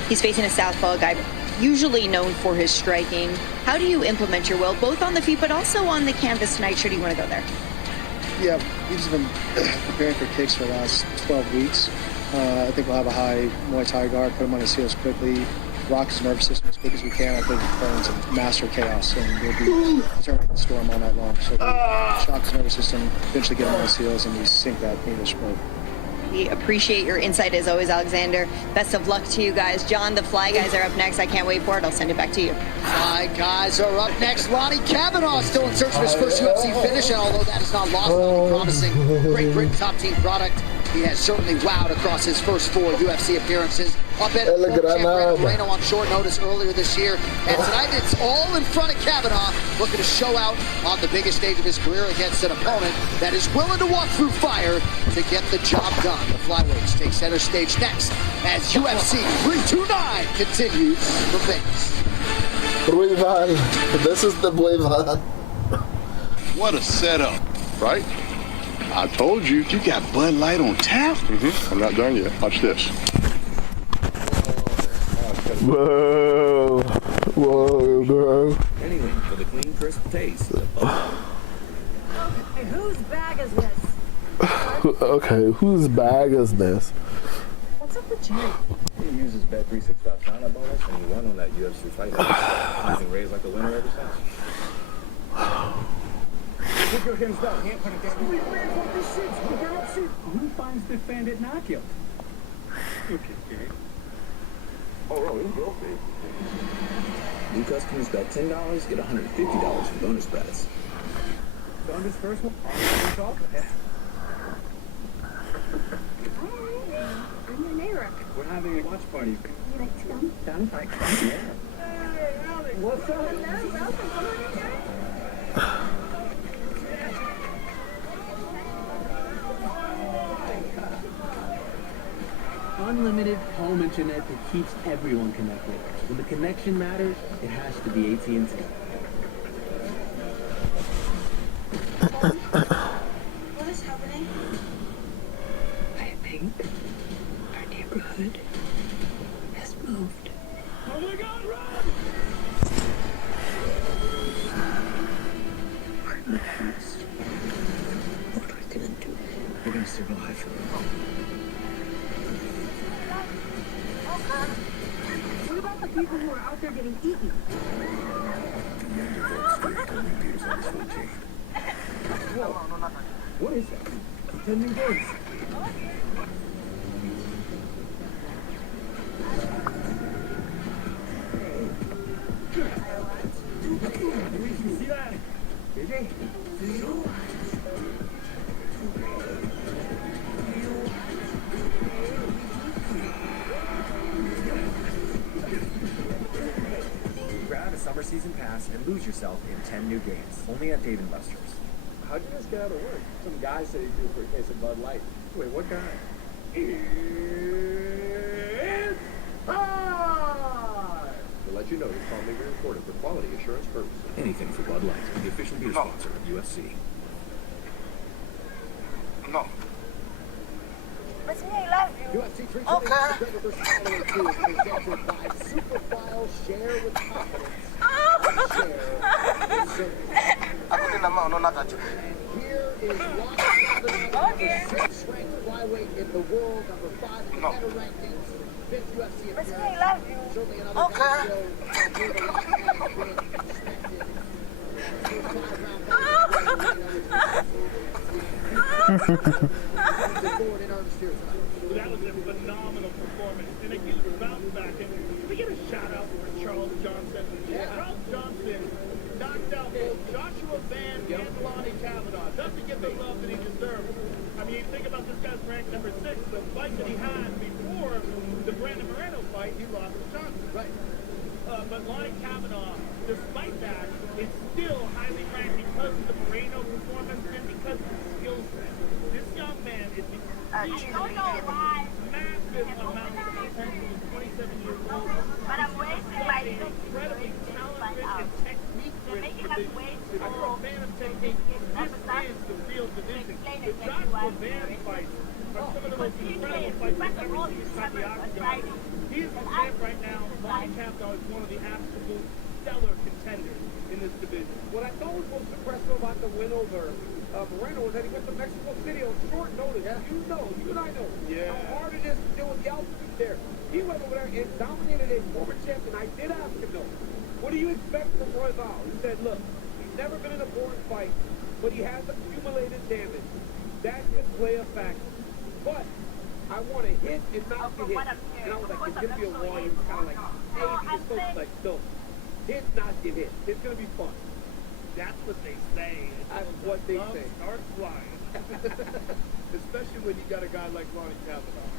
He's facing a southpaw guy, usually known for his striking. How do you implement your will, both on the feet but also on the canvas tonight, should you want to go there? Yeah, we've been preparing for kicks for the last 12 weeks. I think we'll have a high Muay Thai guard, put him on his heels quickly, rock his nervous system as quick as we can. I think we're going to master chaos, and we'll be determined to storm all night long. So we shock his nervous system, eventually get him on his heels, and we sink that English mode. We appreciate your insight as always, Alexander. Best of luck to you guys. John, the Fly Guys are up next. I can't wait for it. I'll send it back to you. Fly Guys are up next. Lonnie Kavanaugh still in search of his first UFC finish, and although that is not lost, Lonnie promising Great Britain top team product. He has certainly wowed across his first 4 UFC appearances. Up at Moreno on short notice earlier this year. And tonight it's all in front of Kavanaugh, looking to show out on the biggest stage of his career against an opponent that is willing to walk through fire to get the job done. The flyweights take center stage next as UFC 329 continues from Vegas. Royval. This is the Royval. What a setup, right? I told you, you got Bud Light on tap? I'm not done yet. Watch this. Whoa. Whoa, bro. Anything for the clean, crisp taste. Okay, whose bag is this? Okay, whose bag is this? What's up with Jerry? He uses Bet 365 sign-up bonus, and he won on that UFC fight. He's been raised like a winner ever since. Look at him stuff. Can't put it down. We ran 46. We got up shit. Who finds defendant knockout? Okay, okay. Oh, he's guilty. New customers bet $10, get $150 in bonus bets. Found his first one. I'm your neighbor. We're having a watch party. You like to come? Sounds like fun. Yeah. Hey, Alex. What's up? Hello, welcome. Come on inside. Unlimited home internet that keeps everyone connected. When the connection matters, it has to be AT&T. What is happening? I think our neighborhood has moved. Oh my God, run! We're in the house. What are we gonna do? We're gonna survive. What about the people who are out there getting eaten? Whoa. What is that? 10 new birds. You see that? JJ? season pass and lose yourself in 10 new games. Only at Dave & Buster's. How'd you guys get out of work? Some guy said he'd do it for a case of Bud Light. Wait, what guy? It's time! To let you know, this call may be recorded for quality assurance purposes. Anything for Bud Light, the official beer sponsor of UFC. No. But me, I love you. UFC 320 McGregor versus Holloway 2 is presented by Superfile. Share with confidence. Share with certainty. And here is Rock number 6 ranked flyweight in the world, number 5 in the better rankings, 5th UFC appearance. But me, I love you. Certainly another match show where the Rock has been expected. First 5-round fight. Forward in earnest here tonight. That was a phenomenal performance and a huge bounce back. And we get a shout out for Charles Johnson. Charles Johnson knocked out both Joshua Van and Lonnie Kavanaugh. Doesn't get the love that he deserves. I mean, think about this guy's ranked number 6. The fight that he had before the Brandon Moreno fight, he lost to Johnson. Right. But Lonnie Kavanaugh, despite that, is still highly ranked because of the Moreno performance and because of the skill set. This young man is massive amount of potential. He's 27 years old. But I'm wasting my incredibly talented and technique-rich division. If you're a fan of technique, this is the real division. The Joshua Van fights are some of the most incredible fights I've ever seen inside the octagon. He is the champ right now. Lonnie Kavanaugh is one of the absolute stellar contenders in this division. What I thought was most impressive about the win over Moreno was that he went to Mexico City on short notice. Yeah. You and I know how hard it is to deal with the altitude there. He went over there and dominated a former champion. I did ask him, though, what do you expect from Royval? He said, look, he's never been in a boring fight, but he has accumulated damage. That could play a factor. But I want to hit and not to hit. And I was like, it's going to be a war. He was kind of like, hey, he's supposed to like, no, hit, not get hit. It's going to be fun. That's what they say. That's what they say. Start flying. Especially when you got a guy like Lonnie Kavanaugh.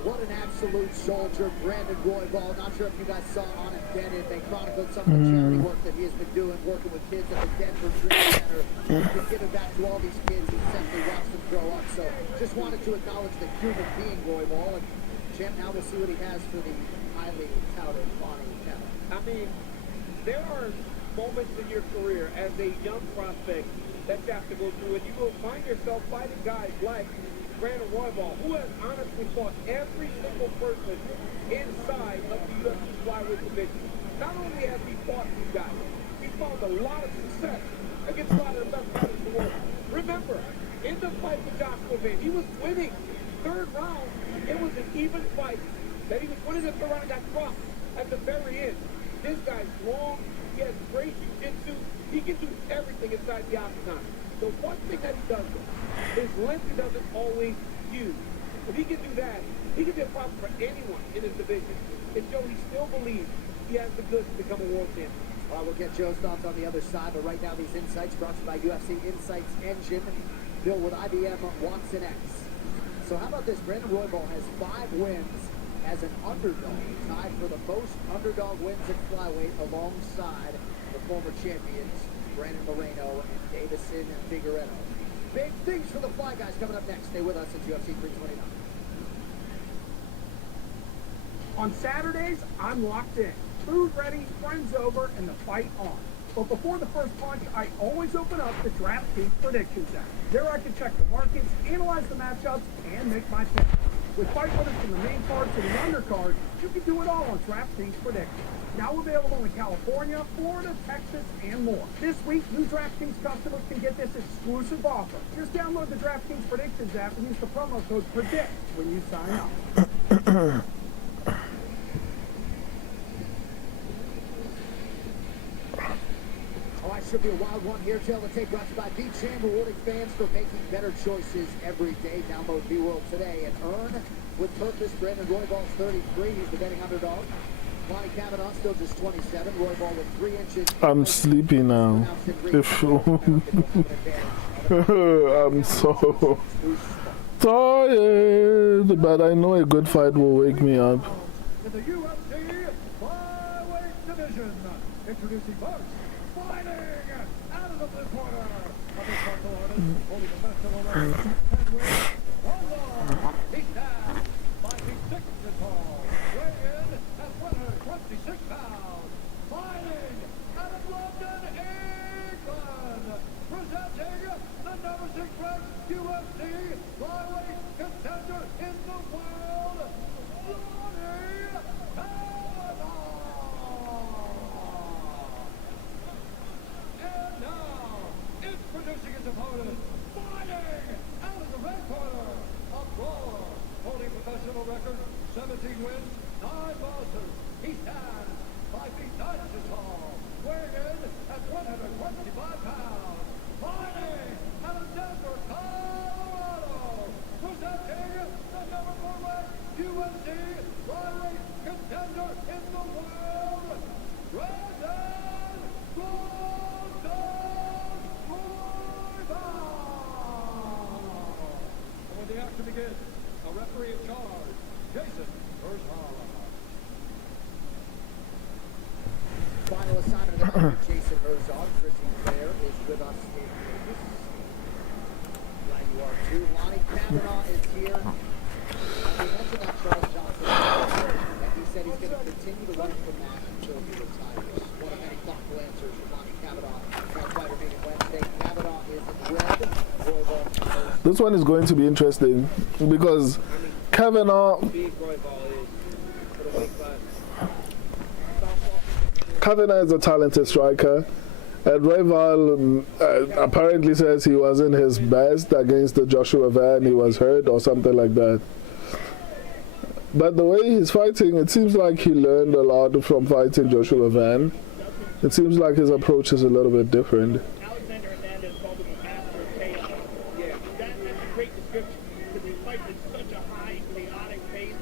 What an absolute soldier, Brandon Royval. Not sure if you guys saw on Embedded. They chronicled some of the charity work that he has been doing, working with kids at the Denver Dream Center. He's been giving back to all these kids. He essentially watched them grow up. So just wanted to acknowledge the human being, Royval. And champ, now we'll see what he has for the highly touted Lonnie Kavanaugh. I mean, there are moments in your career as a young prospect that you have to go through, and you will find yourself fighting guys like Brandon Royval, who has honestly fought every single person inside of the UFC flyweight division. Not only has he fought these guys, he's found a lot of success against a lot of the best fighters in the world. Remember, in the fight with Joshua Van, he was winning. Third round, it was an even fight that he was winning the third round and got dropped at the very end. This guy's long, he has great jiu-jitsu, he can do everything inside the octagon. The one thing that he does is length he doesn't always use. If he can do that, he can be a problem for anyone in his division. And Joe, he still believes he has the goods to become a world champion. Well, we'll get Joe's thoughts on the other side, but right now these insights brought to you by UFC Insights Engine, built with IBM Watson X. So how about this? Brandon Royval has 5 wins as an underdog, tied for the most underdog wins at flyweight alongside the former champions Brandon Moreno and Davison and Figueredo. Big things for the Fly Guys coming up next. Stay with us at UFC 329. On Saturdays, I'm locked in. Food ready, friends over, and the fight on. But before the first punch, I always open up the DraftKings Predictions app. There I can check the markets, analyze the matchups, and make my pick. With fight winners from the main card to the undercard, you can do it all on DraftKings Predictions. Now available in California, Florida, Texas, and more. This week, new DraftKings customers can get this exclusive offer. Just download the DraftKings Predictions app and use the promo code PREDICT when you sign up. Oh, I should be a wild one here. Tell the tape brought to you by B-Chain, rewarding fans for making better choices every day. Download B-World today and earn with purpose. Brandon Royval's 33. He's the betting underdog. Lonnie Kavanaugh still just 27. Royval with 3 inches. I'm sleepy now. If I'm so tired, but I know a good fight will wake me up. In the UFC flyweight division, introducing first, fighting out of the blue corner, of the martial artist, holding the best of the world, and with Holloway, he stands 5 feet 6 inches tall, weighing in at 126 pounds, fighting out of London, England, presenting the number 6 ranked UFC flyweight contender in the world, and now, introducing his opponent, fighting out of the red corner, a brawler, holding professional record, 17 wins, 9 losses. He stands 5 feet 9 inches tall, weighing in at 125 pounds, fighting out of Denver, Colorado, presenting the number 4 ranked UFC flyweight contender in the world, Brandon when the action begins, a referee in charge, Jason Herzog. Final assignment of the night, Jason Herzog. Christian Clare is with us in Vegas. Glad you are too. Lonnie Kavanaugh is here. We mentioned that Charles Johnson, and he said he's going to continue to run for match until he retires. One of many thoughtful answers from Lonnie Kavanaugh. That fighter meeting Wednesday. Kavanaugh is in red. Royval. This one is going to be interesting because Kavanaugh is a talented striker, and Royval apparently says he wasn't his best against the Joshua Van. He was hurt or something like that. But the way he's fighting, it seems like he learned a lot from fighting Joshua Van. It seems like his approach is a little bit different. Alexander Hernandez called him a master of chaos. Yeah, that's a great description because he fights at such a high, chaotic pace.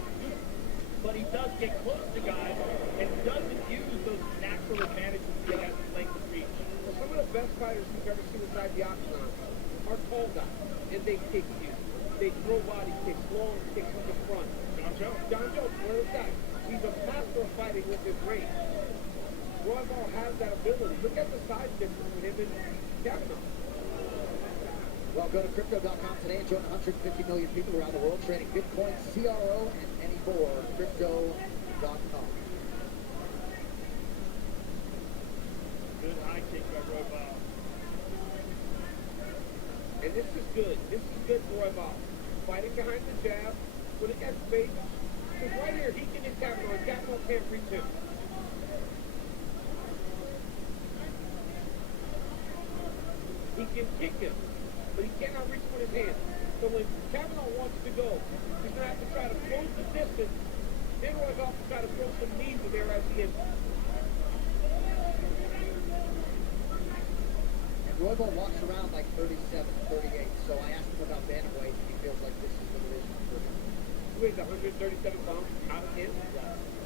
But he does get close to guys and doesn't use those natural advantages he has in length of reach. Well, some of the best fighters you've ever seen inside the octagon are tall guys, and they kick you. They throw body kicks, long kicks from the front. John Jones, one of those guys. He's a master of fighting with his range. Royval has that ability. Look at the size difference between him and Kavanaugh. Well, go to crypto.com today and join 150 million people around the world trading Bitcoin, CRO, and any more. Crypto.com. Good high kick by Royval. And this is good. This is good for Royval. Fighting behind the jab. When it gets bait, because right here, he can hit Kavanaugh, and Kavanaugh can't reach him. He can kick him, but he cannot reach him with his hands. So when Kavanaugh wants to go, he's going to have to try to close the distance. Then Royval will try to throw some knees in there as he is. And Royval walks around like 37, 38, so I asked him about bantamweight, and he feels like this is the division for him. He weighs 137 pounds out of him.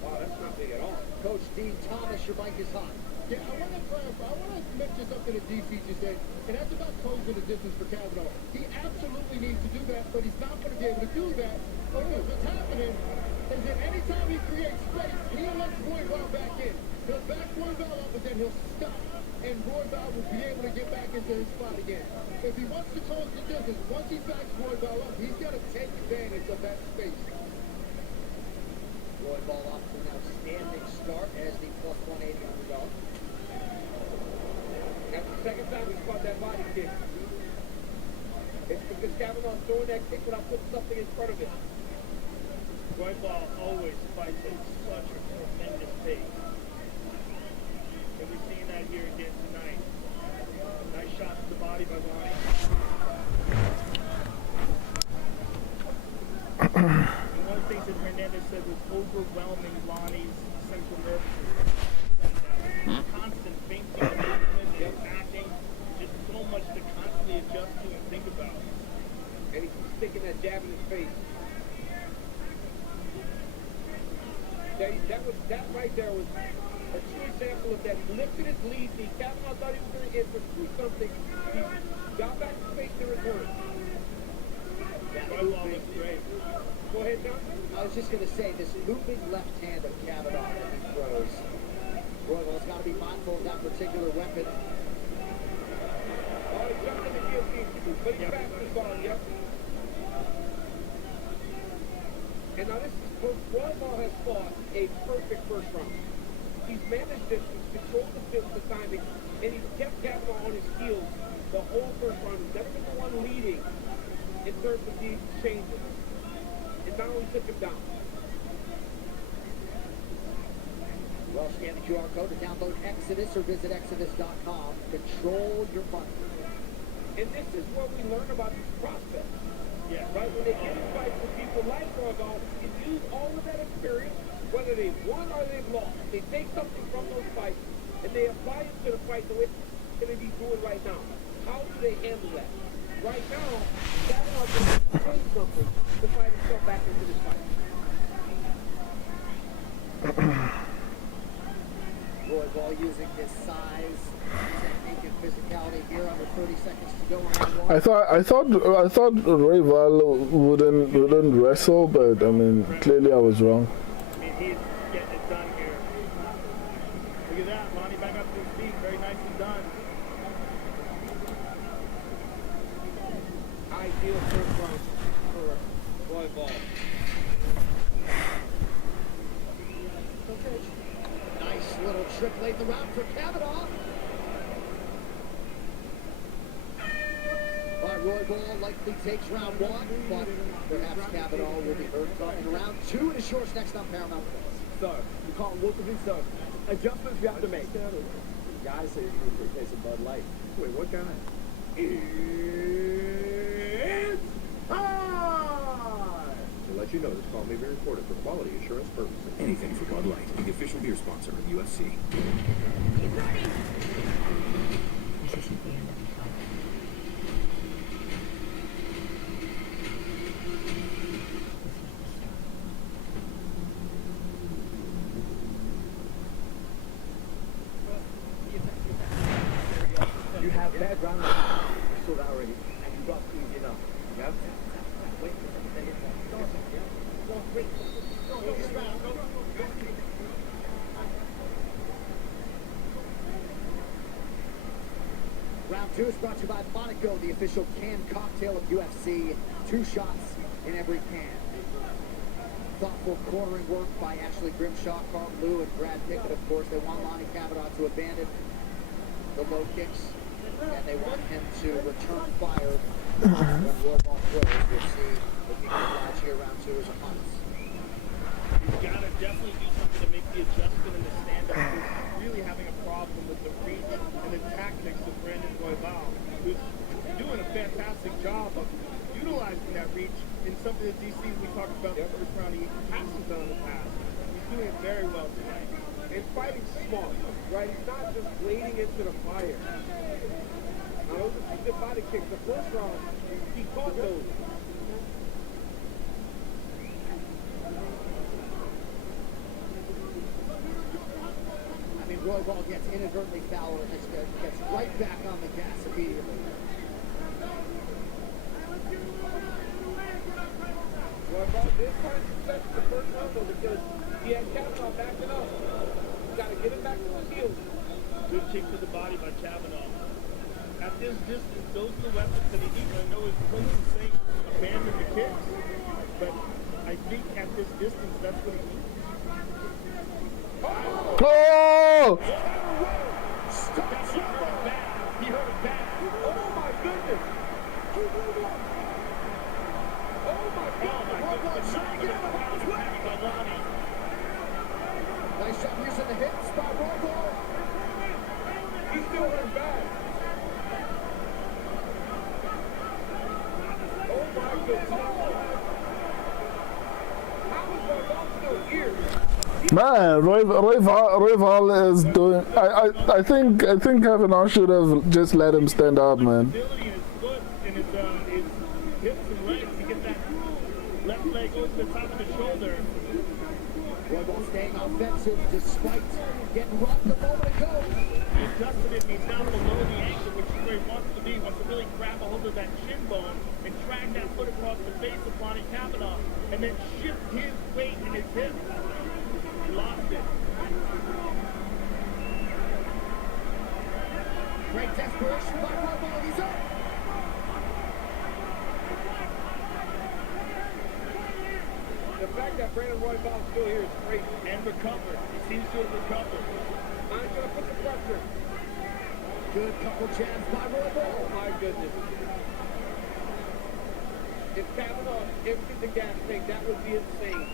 Wow, that's not big at all. Coach Dean Thomas, your mic is hot. Yeah, I want to mention something that DC just said, and that's about closing the distance for Kavanaugh. He absolutely needs to do that, but he's not going to be able to do that because what's happening is that anytime he creates space, he'll let Royval back in. He'll back Royval up, but then he'll stop, and Royval will be able to get back into his spot again. If he wants to close the distance, once he backs Royval up, he's got to take advantage of that space. Royval off to an outstanding start as the plus 180 underdog. That's the second time he's caught that body kick. It's because Kavanaugh's throwing that kick without putting something in front of it. Royval always fights at such a tremendous pace. And we're seeing that here again tonight. Nice shot to the body by Lonnie. And one of the things that Hernandez said was overwhelming Lonnie's central nervous system. Constant thinking, movement, attacking, just so much to constantly adjust to and think about. And he keeps sticking that jab in his face. That right there was a true example of that. He lifted his lead knee. Kavanaugh thought he was going to hit, but something. He got back to face the return. Royval Go ahead, John. I was just going to say, this looping left hand of Kavanaugh that he throws, Royval's got to be mindful of that particular weapon. Oh, he's jumping in the guillotine, but he's back to the ball, yep. And now this is, Royval has fought a perfect first round. He's managed this, he's controlled the timing, and he's kept Kavanaugh on his heels the whole first round. He's never been the one leading in terms of the changes. And now he took him down. Well, scan the QR code to download Exodus or visit exodus.com. Control your money. And this is what we learn about these prospects. Yeah. Right? When they get in fights with people like Royval, you can use all of that experience, whether they've won or they've lost. They take something from those fights and they apply it to the fight the way they're going to be doing right now. How do they handle that? Right now, Kavanaugh can change something to fight himself back into this fight. Royval using his size, technique, and physicality here under 30 seconds to go on round one. I thought Royval wouldn't wrestle, but I mean, clearly I was wrong. I mean, he's getting it done here. Look at that, Lonnie back up to his feet. Very nicely done. Ideal first round for Royval. Okay. Nice little trick late in the round for Kavanaugh. Royval likely takes round one, but perhaps Kavanaugh will be hurt in round two. And Shorts next on Paramount Plus. Sir, you call him Wilkerson, sir. Adjustments we have to make. Guys say you need to taste of Bud Light. Wait, what kind? It's time! To let you know, this call may be recorded for quality assurance purposes. Anything for Bud Light, the official beer sponsor of UFC. Keep ready. This isn't the end of the fight. You have bad ground. You saw that already. And you got easy enough. Yeah? Wait. Round two is brought to you by Monaco, the official canned cocktail of UFC. 2 shots in every can. Thoughtful cornering work by Ashley Grimshaw, Carl Lou, and Brad Pickett, of course. They want Lonnie Kavanaugh to abandon the low kicks, and they want him to return fire when Royval throws. We'll see if he can oblige here. Round two is upon us. You've got to definitely do something to make the adjustment in the stand-up. He's really having a problem with the reach and the tactics of Brandon Royval, who's doing a fantastic job of utilizing that reach in something that DC we talked about in the first round. He passes on the pass. He's doing it very well tonight. And fighting smart, right? He's not just blading into the fire. Now, those are 2 good body kicks. The first round, he caught those. I mean, Royval gets inadvertently fouled and gets right back on the gas immediately. Royval did find success in the first round, though, because he had Kavanaugh backing up. He's got to get him back to his heels. Good kick to the body by Kavanaugh. At this distance, those are the weapons that he needs. I know his coach is saying abandon the kicks, but I think at this distance, that's what he needs. Oh! Stop! He hurt it bad. Oh, my goodness. Oh, my God. Royval trying to get out of harm's way. Nice shot using the hips by Royval. He's still hurt bad. Oh, my goodness. How is Royval still here? Man, Royval is doing. I think Kavanaugh should have just let him stand up, man. Ability in his foot and his hips and legs to get that left leg over the top of the shoulder. Royval staying offensive despite getting rocked a moment ago. He adjusted it and he's down below the ankle, which is where he wants to be. He wants to really grab a hold of that shin bone and drag that foot across the face of Lonnie Kavanaugh and then shift his weight and his hip. He lost it. Great desperation by Roybal. He's up. The fact that Brandon Roybal is still here is great. And recovered. He seems to have recovered. I'm going to put the pressure. Good couple jabs by Roybal. Oh, my goodness. If Kavanaugh emptied the gas tank, that would be insane.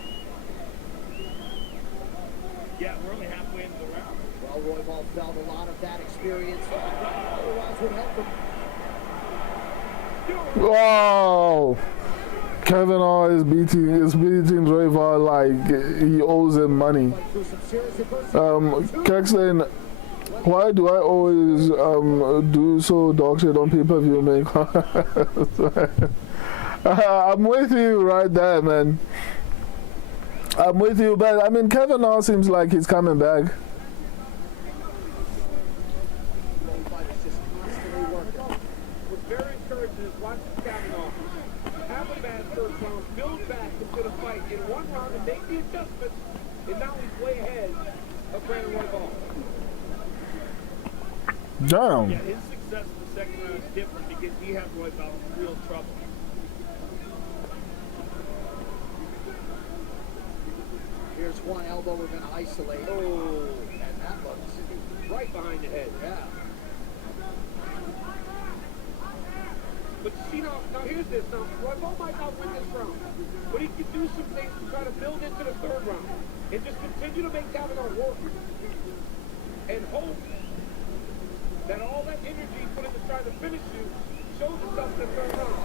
Yeah, we're only halfway into the round. Well, Roybal felt a lot of that experience. Otherwise would help him. Wow. Kavanaugh is beating Roybal like he owes him money. Kexton, why do I always do so dog shit on pay-per-view, man? I'm with you right there, man. I'm with you, but I mean, Kavanaugh seems like he's coming back. What's very encouraging is watching Kavanaugh have a bad first round, build back into the fight in one round and make the adjustments, and now he's way ahead of Brandon Roybal. Damn. Yeah, his success in the second round is different because he had Roybal in real trouble. Here's one elbow we're going to isolate. Oh, and that looks right behind the head. Yeah. But see now here's this. Now, Roybal might not win this round, but he can do some things to try to build into the third round and just continue to make Kavanaugh work and hope that all that energy put into trying to finish you shows itself in the third round.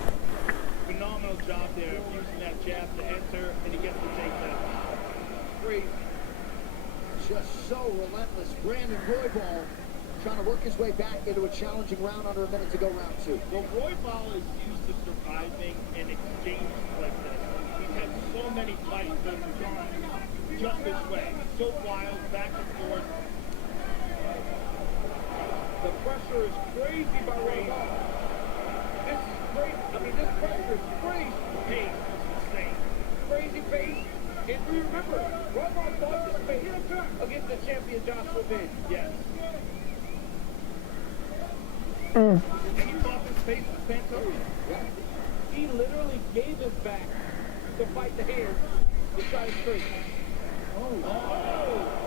Phenomenal job there, using that jab to enter, and he gets the takedown. Great. Just so relentless. Brandon Roybal trying to work his way back into a challenging round under a minute to go, round two. Well, Roybal is used to surviving and exchanges like this. He's had so many fights that have gone just this way. So wild, back and forth. The pressure is crazy by Roybal. This is crazy. I mean, this pressure is crazy. Pace is insane. Crazy pace. And remember, Roybal fought this pace against the champion Joshua Bench. Yes. And he fought this pace with Pantoja. He literally gave his back to fight the hands to try to straight. Oh.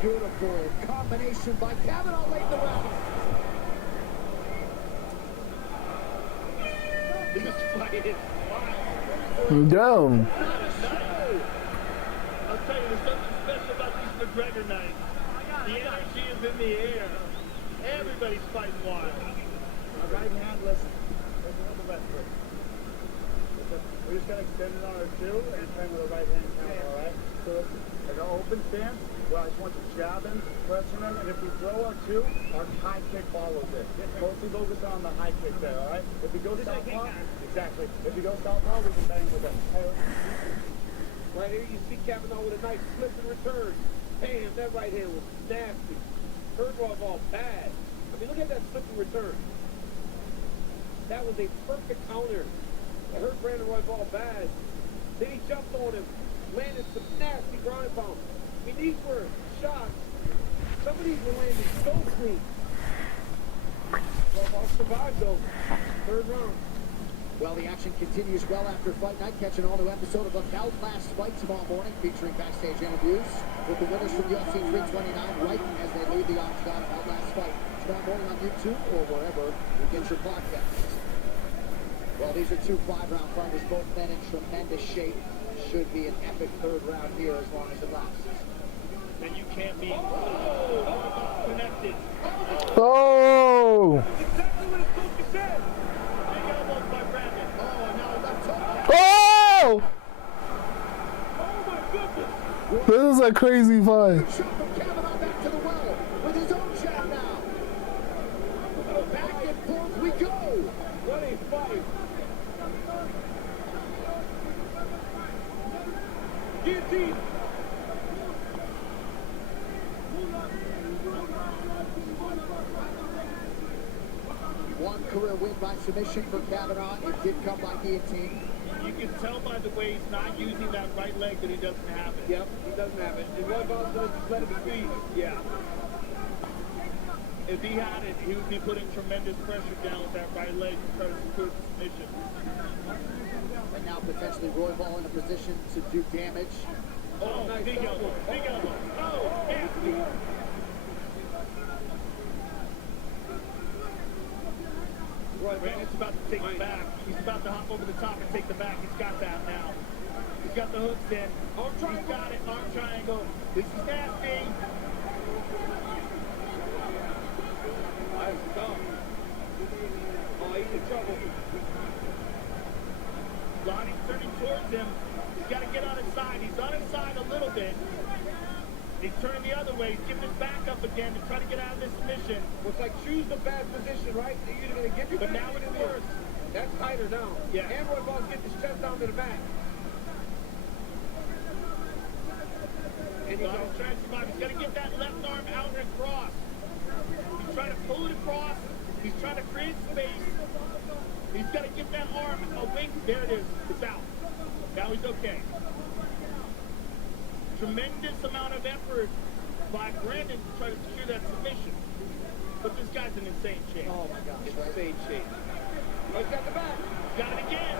Beautiful combination by Kavanaugh late in the round. This fight is wild. Damn. I'll tell you, there's something special about these McGregor nights. The energy is in the air. Everybody's fighting wild. Our right hand, listen on the left foot. We're just going to extend it on our two and train with the right hand counter, all right? So listen, like an open stance, well, I just want you jabbing, pressing them, and if we throw our two, our high kick follows it. Mostly focus on the high kick there, all right? If we go southpaw, exactly. If we go southpaw, we can bang with them. Right here, you see Kavanaugh with a nice slip and return. Bam, that right hand was nasty. Hurt Roybal bad. I mean, look at that slip and return. That was a perfect counter. It hurt Brandon Roybal bad. Then he jumped on him, landed some nasty ground pound. I mean, these were shots. Some of these were landed so clean. Roybal survived though. Third round. Well, the action continues well after fight night. Catch an all-new episode of About Last Fight tomorrow morning, featuring backstage interviews with the winners from UFC 329 right as they leave the octagon. About Last Fight tomorrow morning on YouTube or wherever you get your podcasts. Well, these are two 5-round fighters, both men in tremendous shape. Should be an epic third round here as long as it lasts. And you can't be connected. Oh! That's exactly what it's supposed to say. Big elbows by Brandon. Oh, and now left hook. Oh! Oh my goodness. This is a crazy fight. Shot from Kavanaugh back to the well with his own jab now. Back and forth we go. What a fight. Guillotine. one career win by submission for Kavanaugh. It did come by guillotine. You can tell by the way he's not using that right leg that he doesn't have it. Yep, he doesn't have it. And Royball's going to just let him squeeze. Yeah. If he had it, he would be putting tremendous pressure down with that right leg to try to secure the submission. And now potentially Royball in a position to do damage. Oh, nice big elbow, big elbow. Oh, nasty. Brandon's about to take the back. He's about to hop over the top and take the back. He's got that now. He's got the hooks in. Arm triangle. He's got it. Arm triangle. This is nasty. Nice stuff. Oh, he's in trouble. Lonnie's turning towards him. He's got to get on his side. He's on his side a little bit. He's turning the other way. He's giving his back up again to try to get out of this submission. Well, it's like choose the bad position, right? You're either going to give your But now it's worse. That's tighter now. Yeah. And Royball's getting his chest down to the mat. And he's trying to survive. He's got to get that left arm out and across. He's trying to pull it across. He's trying to create space. He's got to get that arm away. There it is. It's out. Now he's okay. Tremendous amount of effort by Brandon to try to secure that submission. But this guy's in insane shape. Oh my gosh, insane shape. Oh, he's got the back. Got it again.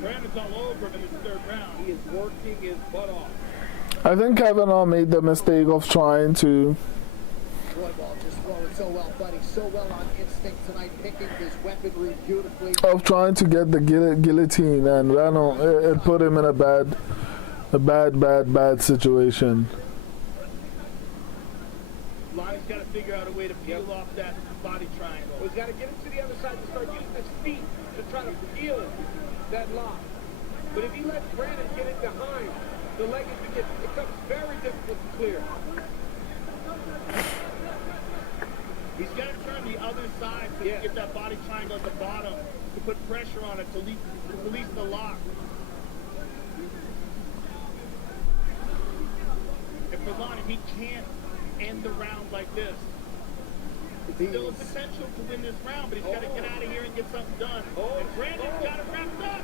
Brandon's all over him in this third round. He is working his butt off. I think Kavanaugh made the mistake of trying to Royball just throwing so well, fighting so well on instinct tonight, picking his weaponry beautifully. of trying to get the guillotine, and it put him in a bad situation. Lonnie's got to figure out a way to peel off that body triangle. Well, he's got to get him to the other side to start using his feet to try to peel that lock. But if he lets Brandon get it behind, the leg it becomes very difficult to clear. He's got to turn the other side to get that body triangle at the bottom to put pressure on it to release the lock. And for Lonnie, he can't end the round like this. There's still a potential to win this round, but he's got to get out of here and get something done. And Brandon's got it wrapped up.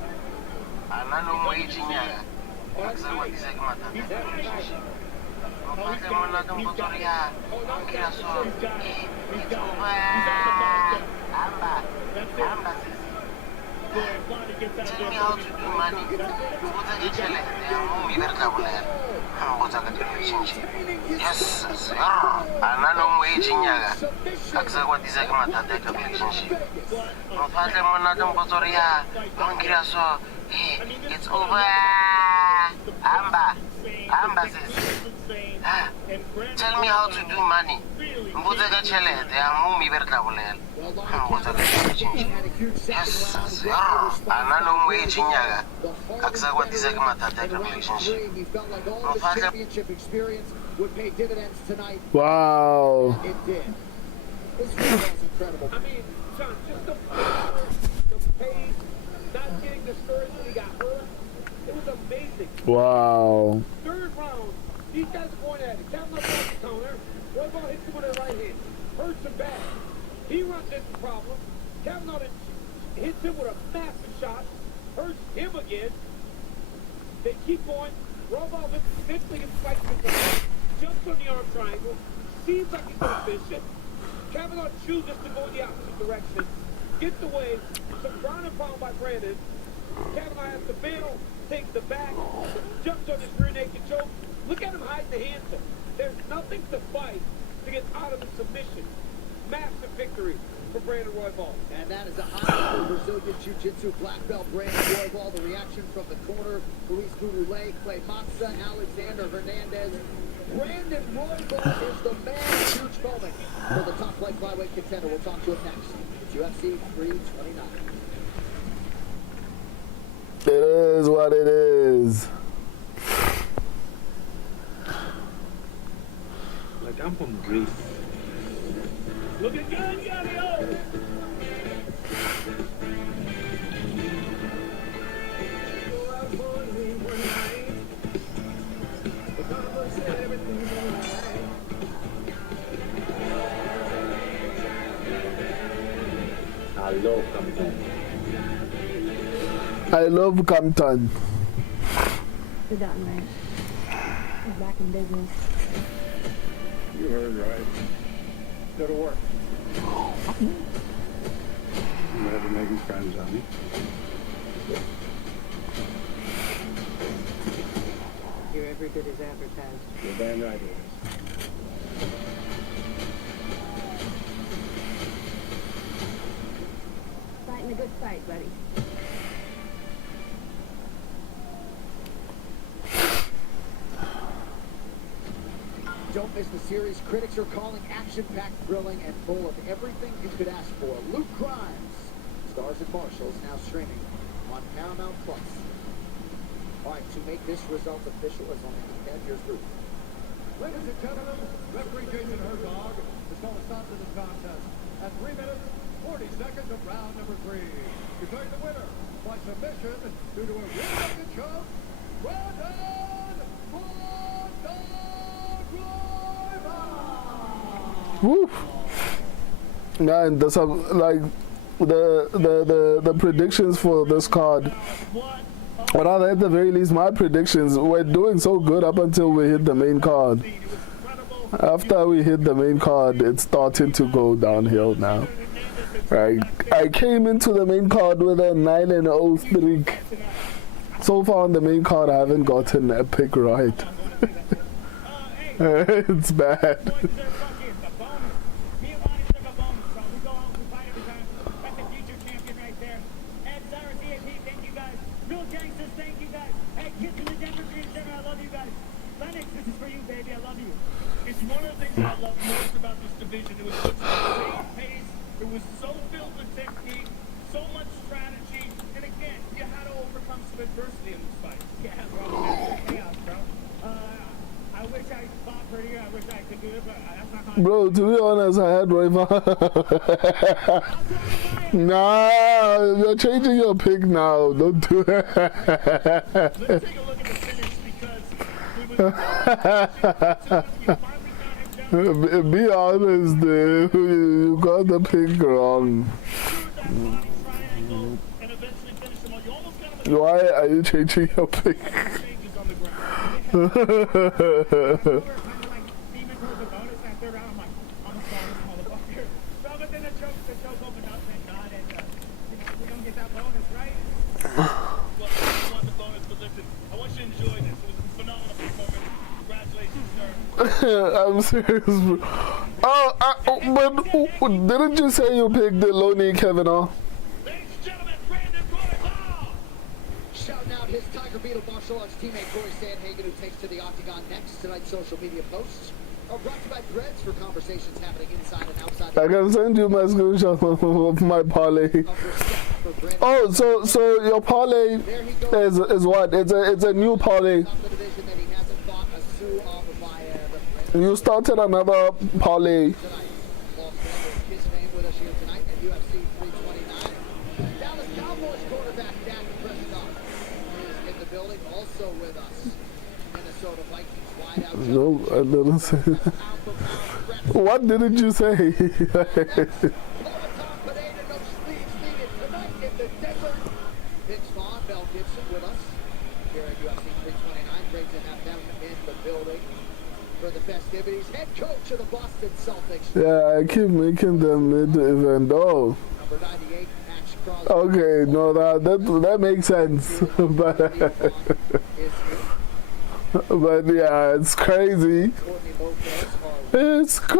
He's fighting. Oh, he's got it. He's got it. Oh, no, he's got it. He's got it. He's on the bottom. That's it. Boy, if Lonnie gets out there, that's it's over. Amba says, tell me how to do money. Yes, championship experience would pay dividends tonight. Wow. It did. This was incredible. I mean, John, just the pace, not getting discouraged when he got hurt. It was amazing. Wow. Third round, these guys are going at it. Kavanaugh got the counter. Royball hits him with a right hand. Hurts him bad. He runs into problems. Kavanaugh hits him with a massive shot. Hurts him again. They keep going. Royball eventually gets spiked with the head. Jumps on the arm triangle. Seems like he's going to finish it. Kavanaugh chooses to go in the opposite direction. Gets away. Some ground and pound by Brandon. Kavanaugh has to bail. Takes the back. Jumps on his rear naked choke. Look at him hiding the hands. There's nothing to fight to get out of the submission. Massive victory for Brandon Royball. And that is a high-level Brazilian Jiu-Jitsu black belt Brandon Royball. The reaction from the corner, Luis Gurulé, Clay Matza, Alexander Hernandez. Brandon Royball is the man. Huge moment for the top flight flyweight contender. We'll talk to him next. It's UFC 329. It is what it is. Like, I'm from Greece. Looking good, Yamio! I love Compton. You're done, right? We're back in business. You heard right. Go to work. You had to make his friends on me. You're every bit as advertised. You're damn right it is. Fighting a good fight, buddy. Don't miss the series. Critics are calling action-packed, thrilling, and full of everything you could ask for. Luke Grimes, Stars and Marshals, now streaming on Paramount+. All right, to make this result official, as long as Ted, here's Luke. Ladies and gentlemen, referee Jason Herzog has called a stop to this contest at 3 minutes, 40 seconds of round number 3. Declaring the winner by submission due to a rear naked choke, Brandon Woo. Man, that's like the predictions for this card. But at the very least, my predictions were doing so good up until we hit the main card. After we hit the main card, it's starting to go downhill now. Right? I came into the main card with a 9-0 streak. So far on the main card, I haven't gotten a pick right. It's bad. One of the things I love most about this division, it was such a great pace, it was so filled with technique, so much strategy, and again, you had to overcome some adversity in this fight. Yeah, bro, that's chaos, bro. I wish I fought prettier, I wish I could do it, but that's not how Bro, to be honest, I had Royval. Nah, you're changing your pick now. Don't do it. Let's take a look at the finish because we Be honest, dude. You got the pick wrong. Why are you changing your pick? I'm serious, bro. But didn't you say you picked the Loney Kavanaugh? Shouting out his Tiger Beetle martial arts teammate Corey Sandhagen, who takes to the octagon next. Tonight's social media posts are brought to you by Threads for conversations happening inside and outside. I can send you my screenshot of my parlay. Oh, so your parlay is what? It's a new parlay. You started another parlay. No, I didn't say that. What didn't you say? For the festivities, head coach of the Boston Celtics. Yeah, I keep making them mid-event. Oh. Number 98, Max Crosby. Okay, no, that makes sense. But yeah, it's crazy. It's crazy.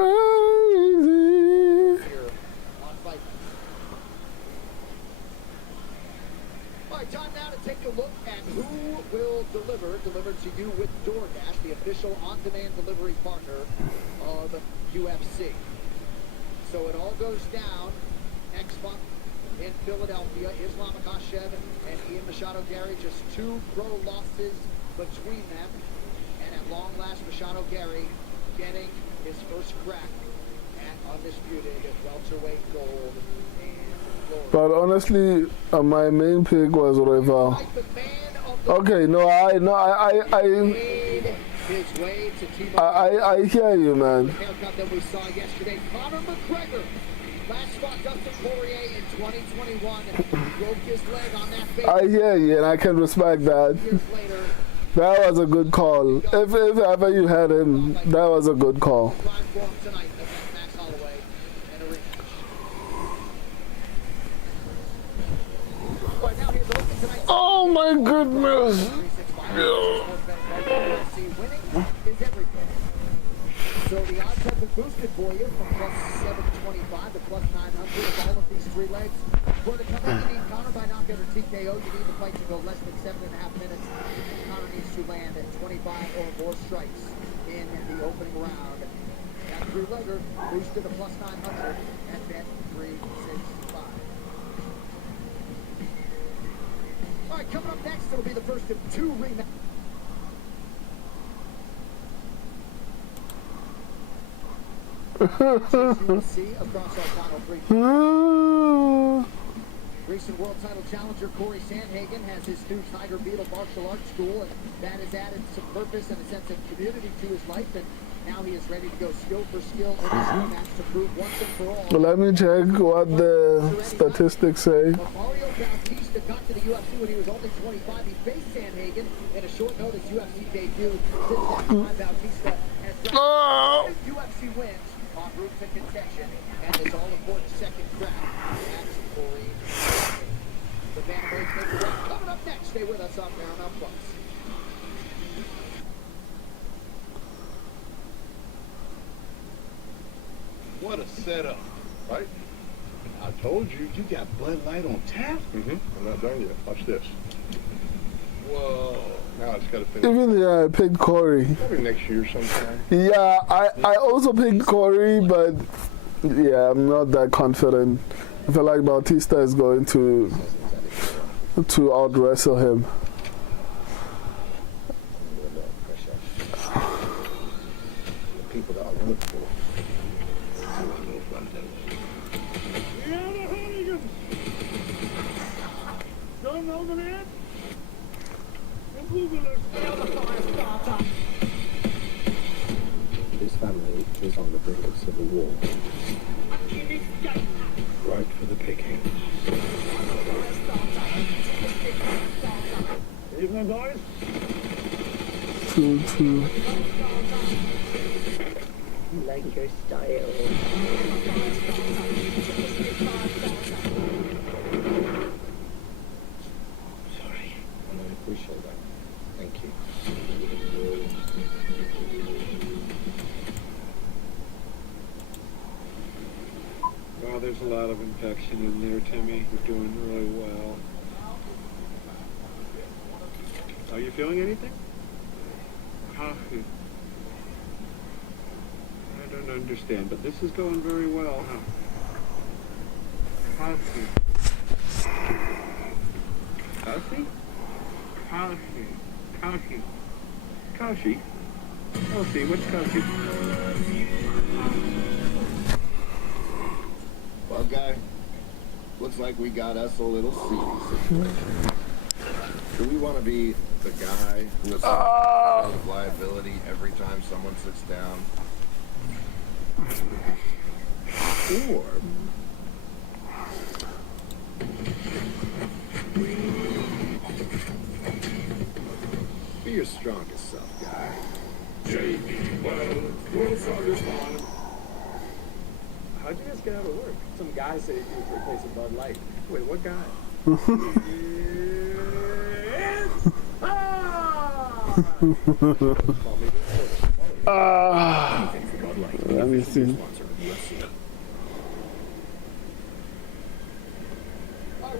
All right, time now to take a look at who will deliver to you with DoorDash, the official on-demand delivery partner of UFC. So it all goes down next month in Philadelphia. Islam Makhachev and Ian Machado Gary, just 2 pro losses between them. And at long last, Machado Gary getting his first crack at undisputed welterweight gold. But honestly, my main pick was Royval. Okay, no, I I hear you, man. Haircut that we saw yesterday. Conor McGregor Last fought Dustin Poirier in 2021. Broke his leg on that face. I hear you, and I can respect that. Years later, That was a good call. If ever you had him, that was a good call. prime form tonight against Max Holloway in a rematch. All right, now here's a look at tonight's Oh my goodness. winning is everything. So the odds have been boosted for you from plus 725 to plus 900 with all of these three legs. For the cover, you need Conor by knockout or TKO. You need the fight to go less than 7.5 minutes. Conor needs to land at 25 or more strikes in the opening round. That three-legger boosted to plus 900 at bet 365. All right, coming up next, it'll be the first of two rematches. UFC across our final three. Recent world title challenger Corey Sandhagen has his new Tiger Beetle martial arts school, and that has added some purpose and a sense of community to his life, and now he is ready to go skill for skill in this rematch to prove once and for all. Let me check what the statistics say. Mario Bautista got to the UFC when he was only 25. He faced Sandhagen in a short notice UFC debut. Since that time, Bautista has grabbed 5 UFC wins on route to contention and his all-important second crack at Corey. The Bantamweight make it coming up next. Stay with us on Paramount Plus. What a setup, right? I told you, you got Bud Light on tap. I'm not done yet. Watch this. Whoa. Now it's got to finish. Even I picked Corey. Probably next year sometime. Yeah, I also picked Corey, but yeah, I'm not that confident. I feel like Bautista is going to out wrestle him. The people that I look for. Don't know the man? His family is on the brink of civil war. Right for the picking. Evening, boys. True. Like your style. Sorry. I appreciate that. Thank you. Well, there's a lot of infection in there, Timmy. You're doing really well. Are you feeling anything? Coffee. I don't understand, but this is going very well, huh? Coffee. Coffee? Coffee. Coffee? Coffee? What's coffee? Well, guy, looks like we got us a little seedy situation. Do we want to be the guy who is of liability every time someone sits down? Or be your strongest self, guy. J.B. Wells, world's strongest man. How'd you guys get out of work? Some guy said he was replacing Bud Light. Wait, what guy? Let me see.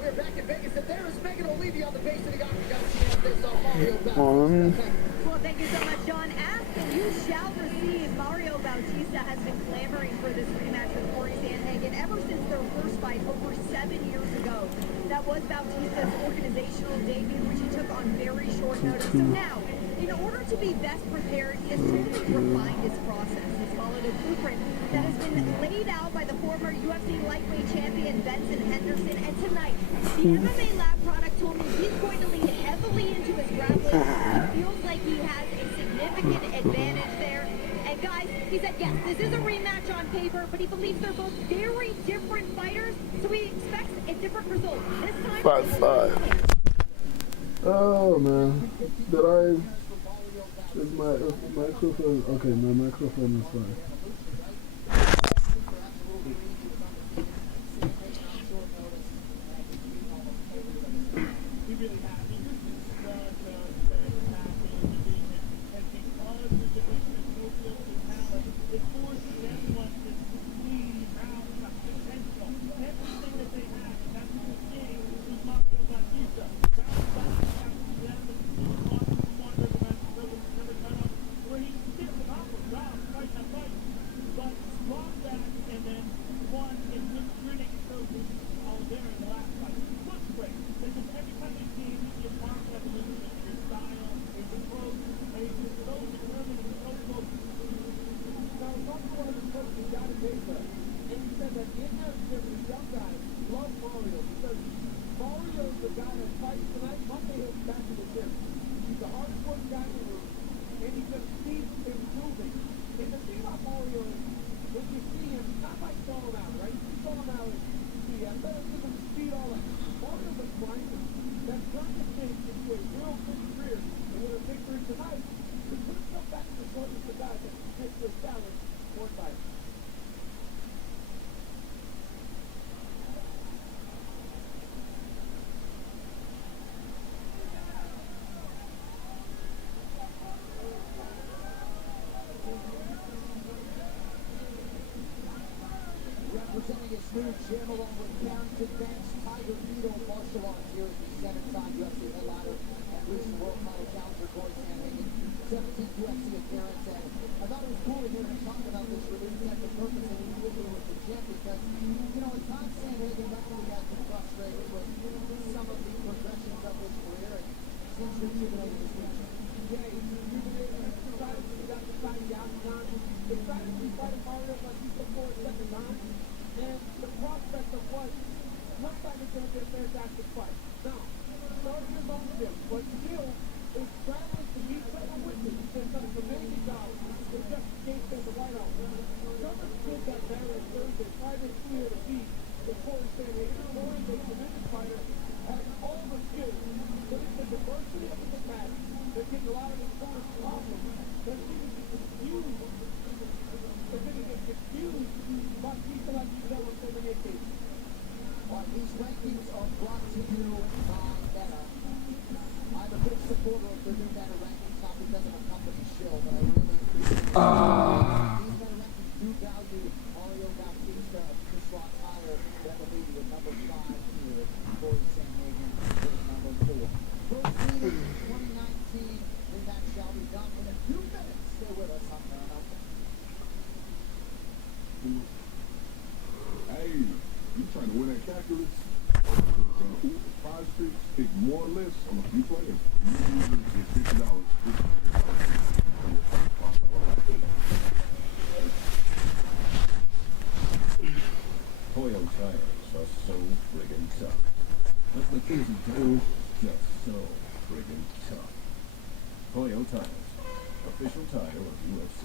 We're back in Vegas, and there is Megan O'Leary on the base of the octagon. She has this on Mario Bautista. Well, thank you so much, John. Ask and you shall receive. Mario Bautista has been clamoring for this rematch with Corey Sandhagen ever since their first fight over 7 years ago. That was Bautista's organizational debut, which he took on very short notice. So now, in order to be best prepared, he has totally refined his process. He's followed a blueprint that has been laid out by the former UFC lightweight champion Benson Henderson. And tonight, the MMA Lab product told me he's going to lean heavily into his grappling. He feels like he has a significant advantage there. And guys, he said Yes, this is a rematch on paper, but he believes they're both very different fighters, so he expects a different result. This time, 5-5. Oh man, is my microphone, okay, my microphone is fine. Representing his new gym along with Carrington Banks, Tiger Beetle, martial arts here at the seven-time UFC headliner and recent world title challenger Corey Sandhagen, 17th UFC appearance. And I thought it was cool to hear him talk about this release at the purpose of his movie with the gym because, you know, at times Sandhagen definitely has been frustrated with some of the progressions of his career and since rejuvenating his future. Yeah, he's rejuvenated. He's excited to get outside the octagon. Excited to be fighting Mario like he's before a second time. And the prospect of what looks like it's going to be a fantastic fight. Now, starting his own gym, but still is traveling to meet someone with him. He says that's amazing job. It's just escaped at the White House. Someone did that marriage Thursday, private clear to beat the Corey Sandhagen. Corey, the tremendous fighter, has all the skills, but it's the diversity of the match that gives a lot of his opponents problems. That seems to confuse. If it gets confused by people like you on so many occasions. These rankings are brought to you by Meta. I'm a big supporter of the new Meta rankings, not because I'm a company shill, but I really appreciate it. These Meta rankings do value Mario Bautista of Chris Rock's higher than the lead at number 5 here. Corey Sandhagen is number 4. First meeting 2019 rematch shall be done in a few minutes. Stay with us on Paramount. Hey, you trying to win that calculus? Prize Street, pick more or less on a few players. You usually get $50. Toyo tires are so friggin' tough. Like the kids do, just so friggin' tough. Toyo tires, official tire of UFC.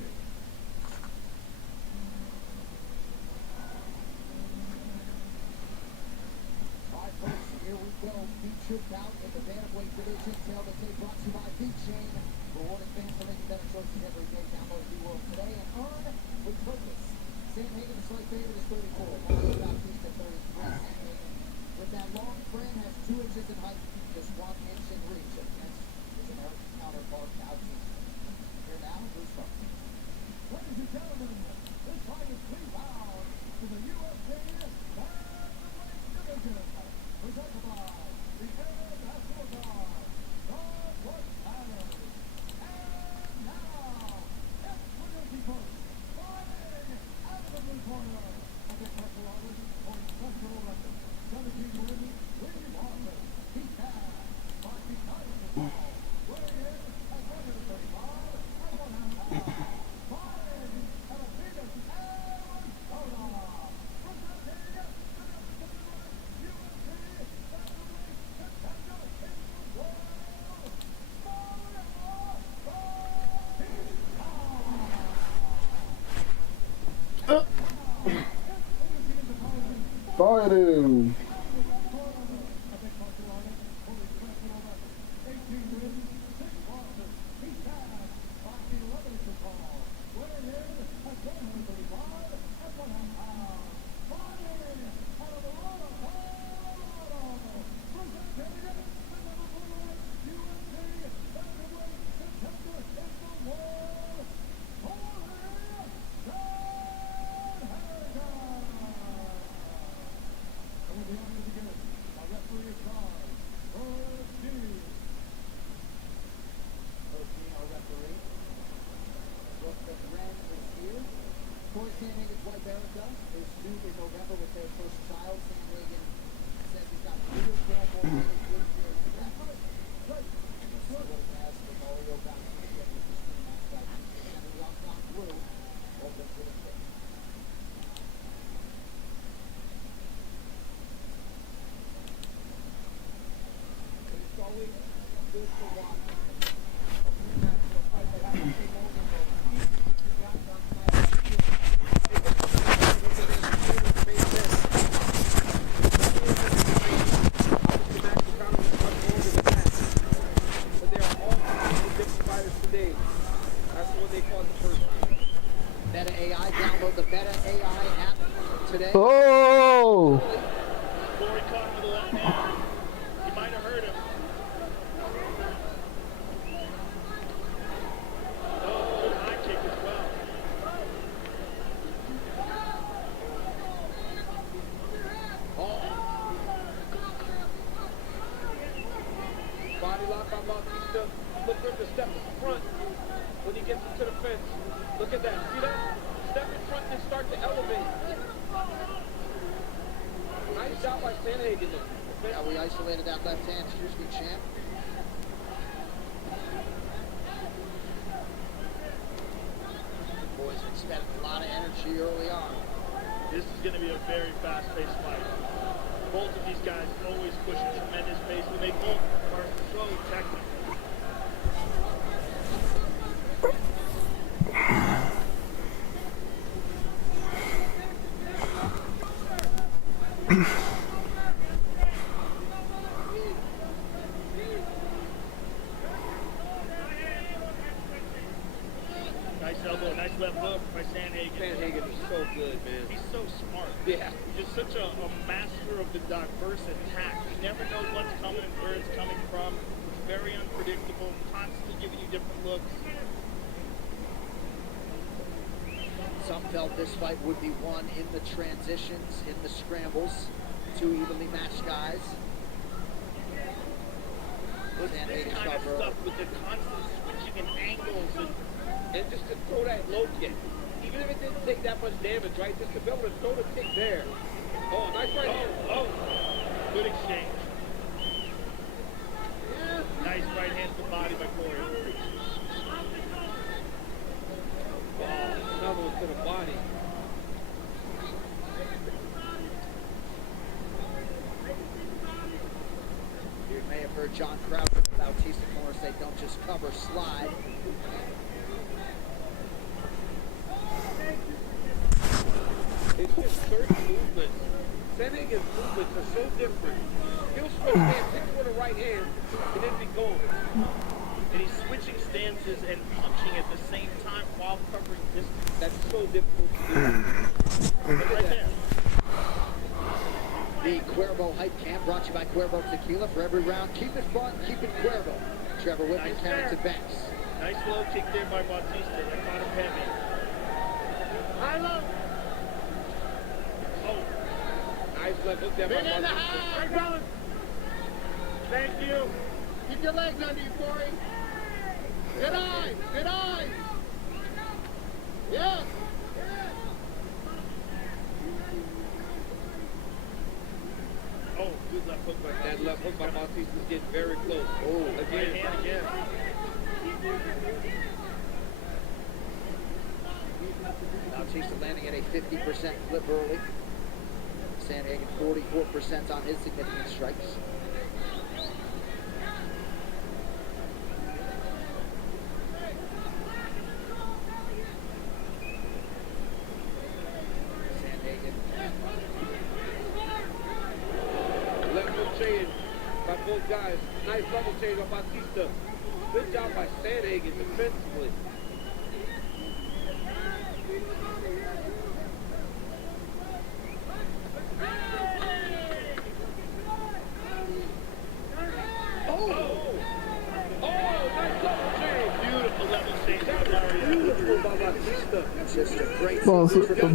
Here we go. Featured bout in the bantamweight division. Tail to tape brought to you by Big Chain. Rewarding fans for making better choices every day. Download the world today and earn with purpose. Sandhagen, slight favorite, is 34. Mario Bautista, 33. Sandhagen, with that long frame, has 2 inches in height, just 1 inch in reach. And next is American counterpart Bautista. Here now, Bruce Buffer. Ladies and gentlemen, this fight is 3 rounds to the UFC bantamweight division. Presented by the International Guard, Northwood Banners. And now, it's William Peoples, fighting out of the blue corner. Against referee Fighting. Oh! Corey caught him with a left hand. He might have hurt him. Oh, high kick as well. Body lock by Bautista. Look for him to step in front when he gets into the fence. Look at that. See that? Step in front and start to elevate. Nice job by Sanhagen. Yeah, we isolated that left hand. Excuse me, champ. Boys been spending a lot of energy early on. This is going to be a very fast-paced fight. Both of these guys always push a tremendous pace, and they both are so technical. Nice elbow, nice left hook by Sanhagen. Sanhagen is so good, man. He's so smart. Yeah. He's just such a master of the diverse attack. He never knows what's coming and where it's coming from. He's very unpredictable, constantly giving you different looks. Some felt this fight would be won in the transitions, in the scrambles. Two evenly matched guys. This kind of stuff with the constant switching and angles and just to throw that low kick. Even if it didn't take that much damage, right? Just to be able to throw the kick there. Oh, nice right hand. Oh, good exchange. Yeah. Nice right hand to the body by Corey. Oh, another one to the body. You may have heard John Croucher, Bautista corner, say, "Don't just cover, slide." It's just certain movements. Sanhagen's movements are so different. He'll switch hands, hit with a right hand, and then be gone. And he's switching stances and punching at the same time while covering distance. That's so difficult to do. Look right there. The Cuervo Hype Camp brought to you by Cuervo Tequila. For every round, keep it fun, keep it Cuervo. Trevor Whitman, Nice Carrington there. Banks. Nice low kick there by Bautista. That caught him heavy. High low. Oh. Nice left hook there by Bautista. Thank you. Keep your legs under you, Corey. Good eyes. Good eyes. Yes. Oh, good left hook by Bautista. That left hook by Bautista is getting very close. Oh, again. Right hand again. Bautista landing at a 50% clip early. Sanhagen 44% on his significant strikes. Sanhagen saying by both guys. Nice double change on Batista. Good job by Sandhagen defensively.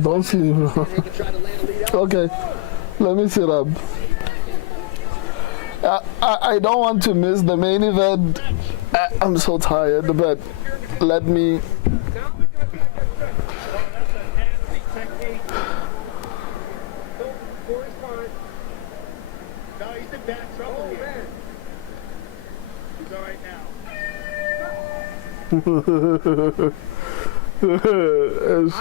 Don't sleep, bro. Okay, let me sit up. I don't want to miss the main event. I'm so tired, but let me. No, he's in bad trouble here. He's all right now.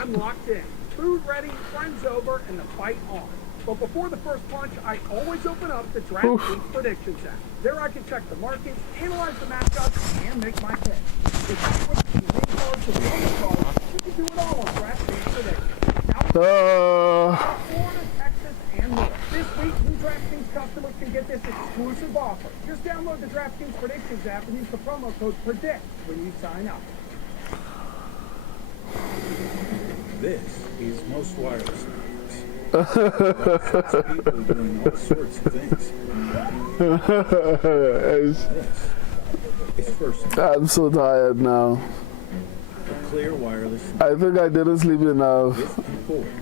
I'm locked in. Food ready, friends over, and the fight on. But before the first punch, I always open up the DraftKings Predictions app. There I can check the markets, analyze the matchups, and make my pick. If that's what the main cards to the undercard, you can do it all on DraftKings Predictions. Now, Florida, Texas, and more. This week, new DraftKings customers can get this exclusive offer. Just download the DraftKings Predictions app and use the promo code PREDICT when you sign up. This is Most Wireless. People doing all sorts of things. It's first. I'm so tired now. Clear wireless. I think I didn't sleep enough.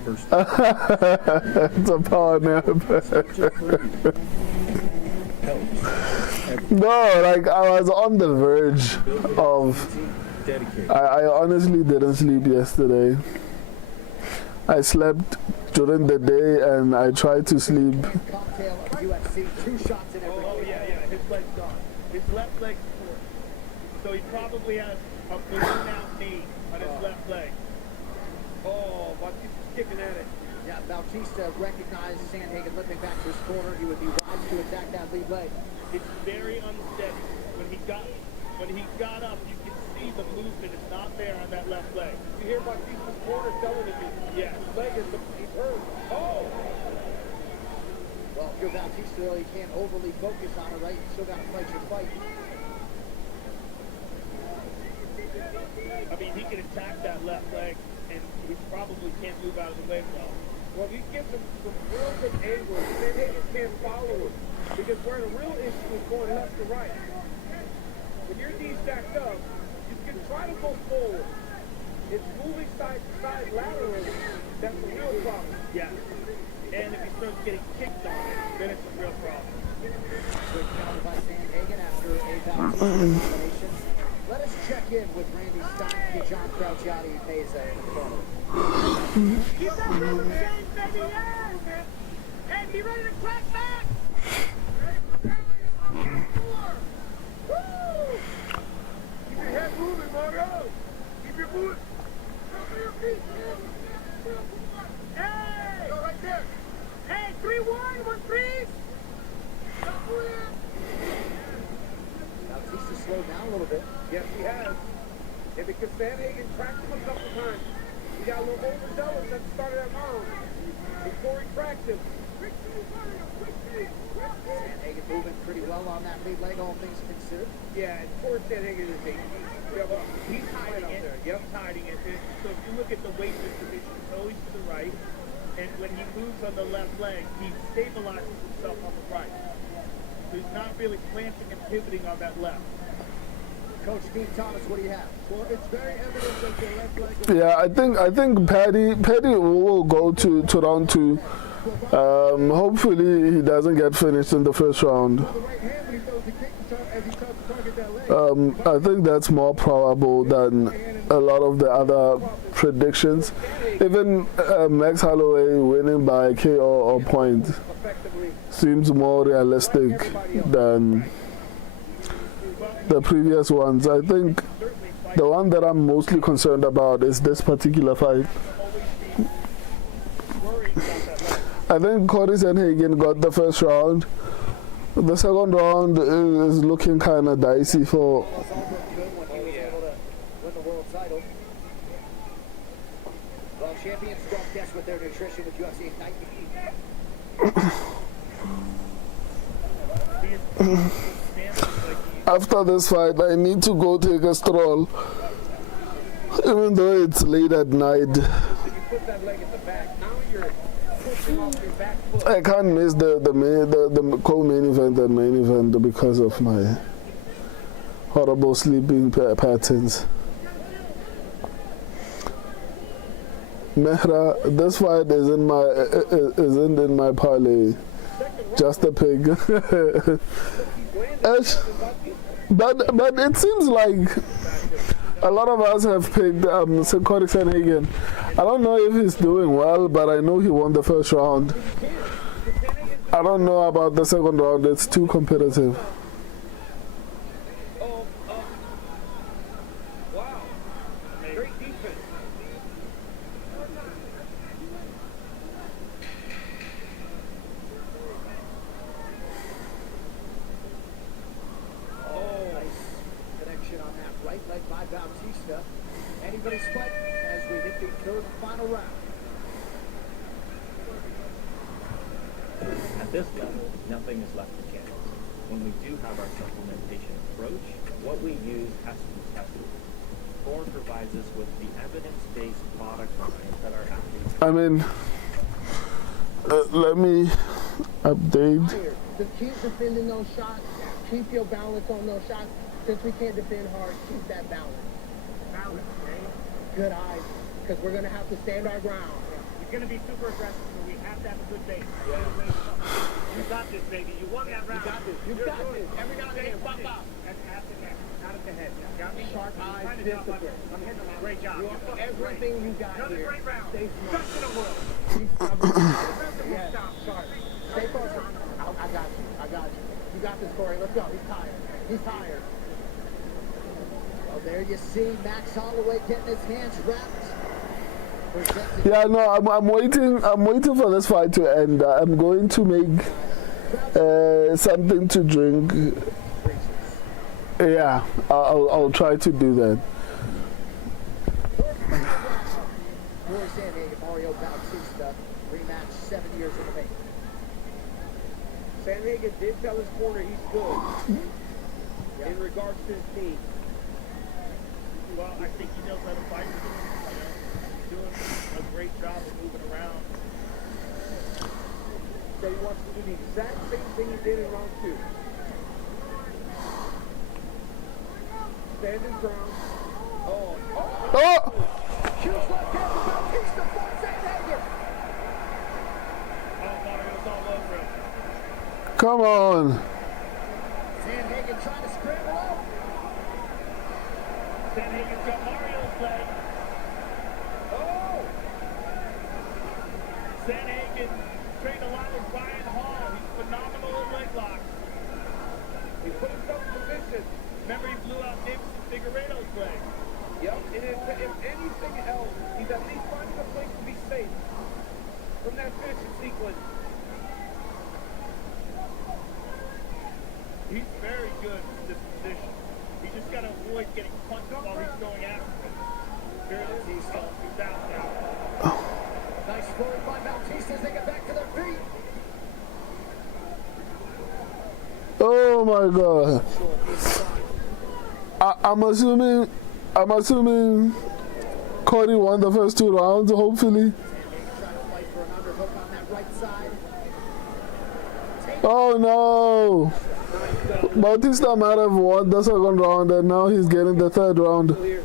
It's a power nap. No, like I was on the verge of. I honestly didn't sleep yesterday. I slept during the day and I tried to sleep. Oh, yeah, his leg's gone. His left leg's torn. So he probably has a balloon out knee on his left leg. Oh, Bautista's kicking at it. Yeah, Bautista recognized Sandhagen limping back to his corner. He would be wise to attack that lead leg. It's very unsteady. When he got up, you can see the movement is not there on that left leg. You hear Bautista's corner telling him yeah. his leg is he's hurt. Oh! Well, if you're Bautista, though, you can't overly focus on it, right? You still got to fight your fight. I mean, he can attack that left leg, and he probably can't move out of the way well. Well, he gives him some real good angles. Sandhagen can't follow him because where the real issue is going left to right. When your knees stacked up, you can try to go forward. It's moving side to side laterally. That's the real problem. Yeah. And if he starts getting kicked on it, then it's a real problem. Good counter by Sandhagen after a Bautista elimination. Let us check in with Randy Stein, John Crouciati, and Peza in the corner. Keep that moving, James, baby, yeah! Hey, be ready to crack back! Woo! Keep your head moving, Margo! Keep your foot! Hey! Go right there! Hey, 3-1, 1-3! Bautista slowed down a little bit. Yes, he has. And because Sandhagen cracked him a couple times, he got a little overzealous at the start of that round. Before he cracked him. Sandhagen moving pretty well on that lead leg, all things considered. Yeah, and poor Sandhagen is he's hiding it. Yep, he's hiding it. So if you look at the weight distribution, it's always to the right. And when he moves on the left leg, he stabilizes himself on the right. So he's not really planting and pivoting on that left. Coach Steve Thomas, what do you have? Well, it's very evident that the left leg. Yeah, I think Paddy will go to round 2. Hopefully he doesn't get finished in the first round. I think that's more probable than a lot of the other predictions. Even Max Holloway winning by KO or point seems more realistic than the previous ones. I think the one that I'm mostly concerned about is this particular fight. I think Corey Sandhagen got the first round. The second round is looking kind of dicey for. Well, champions don't guess with their nutrition with UFC Ignite. After this fight, I need to go take a stroll. Even though it's late at night. You put that leg at the back. Now you're pushing off your back foot. I can't miss the co-main event and main event because of my horrible sleeping patterns. Mehra, this fight isn't in my parlay. Just a pig. but it seems like a lot of us have picked Corey Sandhagen. I don't know if he's doing well, but I know he won the first round. I don't know about the second round. It's too competitive. Wow. Great defense. Connection on that right leg by Bautista. Anybody's fight as we hit the third and final round. At this level, nothing is left to chance. When we do have our supplementation approach, what we use has to be tested. Core provides us with the evidence-based product lines that our athletes... I mean, let me update. Just keep defending those shots. Keep your balance on those shots. Since we can't defend hard, keep that balance. Balance, okay? Good eyes, because we're going to have to stand our ground. He's going to be super aggressive, so we have to have a good base. You got this, baby. You won that round. You got this. You got this. Every now and then, pop out. That's at the neck, not at the head. Got me? Sharp eyes, discipline. I'm hitting him. Great job. Everything you got Another here. great round. Stay smart. Best in the world. Yes. Sharp. Stay focused. I got you. I got you. You got this, Corey. Let's go. He's tired. He's tired. Well, there you see Max Holloway getting his hands wrapped. Yeah, no, I'm waiting for this fight to end. I'm going to make something to drink. Yeah, I'll try to do that. Corey Sandhagen, Mario Bautista, rematch 7 years in the making. Sandhagen did tell his corner he's good in regards to his team. Well, I think he knows how to fight with him. He's doing a great job of moving around. So he wants to do the exact same thing he did in round 2. Stand his ground. Oh! Huge left hand to Bautista for Sandhagen. Oh, Mario's all over him. Come on. Sandhagen trying to scramble out. Sandhagen's got Mario's leg. Oh! Sandhagen trained a lot with Ryan Hall. He's phenomenal at leg locks. He put himself in position. Remember, he blew out Davis Figueiredo's leg. Yep, and if anything else, he's at least finding a place to be safe from that finishing sequence. He's very good in this position. You just got to avoid getting punched while he's going after him. He's out now. Nice forward by Bautista as they get back to their feet. Oh my God. I'm assuming Cody won the first 2 rounds, hopefully. Oh no! Bautista might have won the second round and now he's getting the third round. Bautista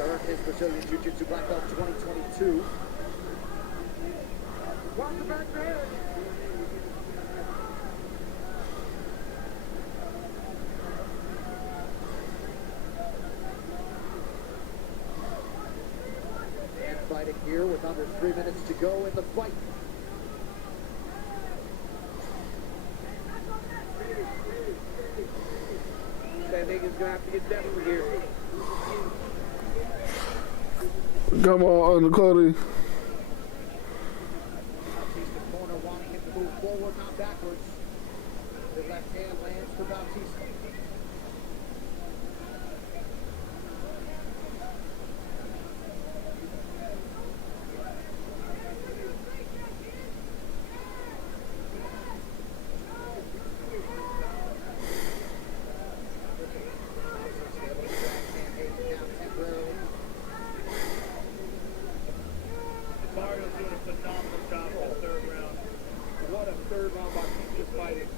earned his Brazilian Jiu-Jitsu Black Belt 2022. Watch the back there. And fighting here with under 3 minutes to go in the fight. Sandhagen's going to have to get desperate here. Come on, Cody. Bautista corner wanting him to move forward, not backwards. The left hand lands for Bautista. third round Bautista's fighting.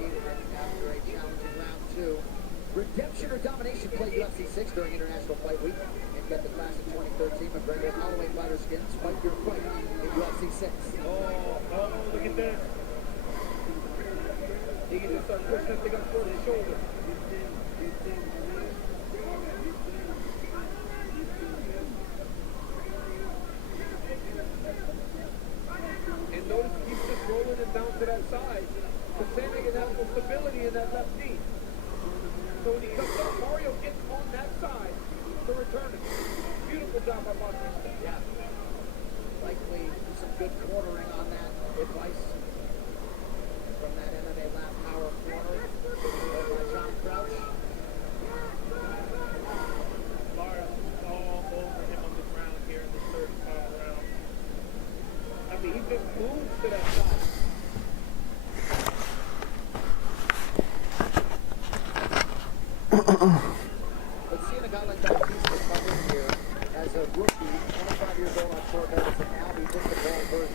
Needed it after a challenging round 2. Redemption or domination play UFC 6 during International Fight Week. And get the class of 2013 McGregor Holloway fighter skins. Fight your fight in UFC 6. Oh, look at this. He can just start pushing that thing up towards his shoulder. And notice he's just rolling it down to that side. But Sandhagen has no stability in that left knee. So when he comes up, Mario gets on that side to return it. Beautiful job by Bautista. Yeah. Likely some good cornering on that advice from that MMA Lab Power corner by John Crouch. Mario all over him on the ground here in the third and final round. I mean, he just moves to that side. But seeing a guy like Bautista come in here as a rookie, 25 years old on short notice, and now he hits the ball first.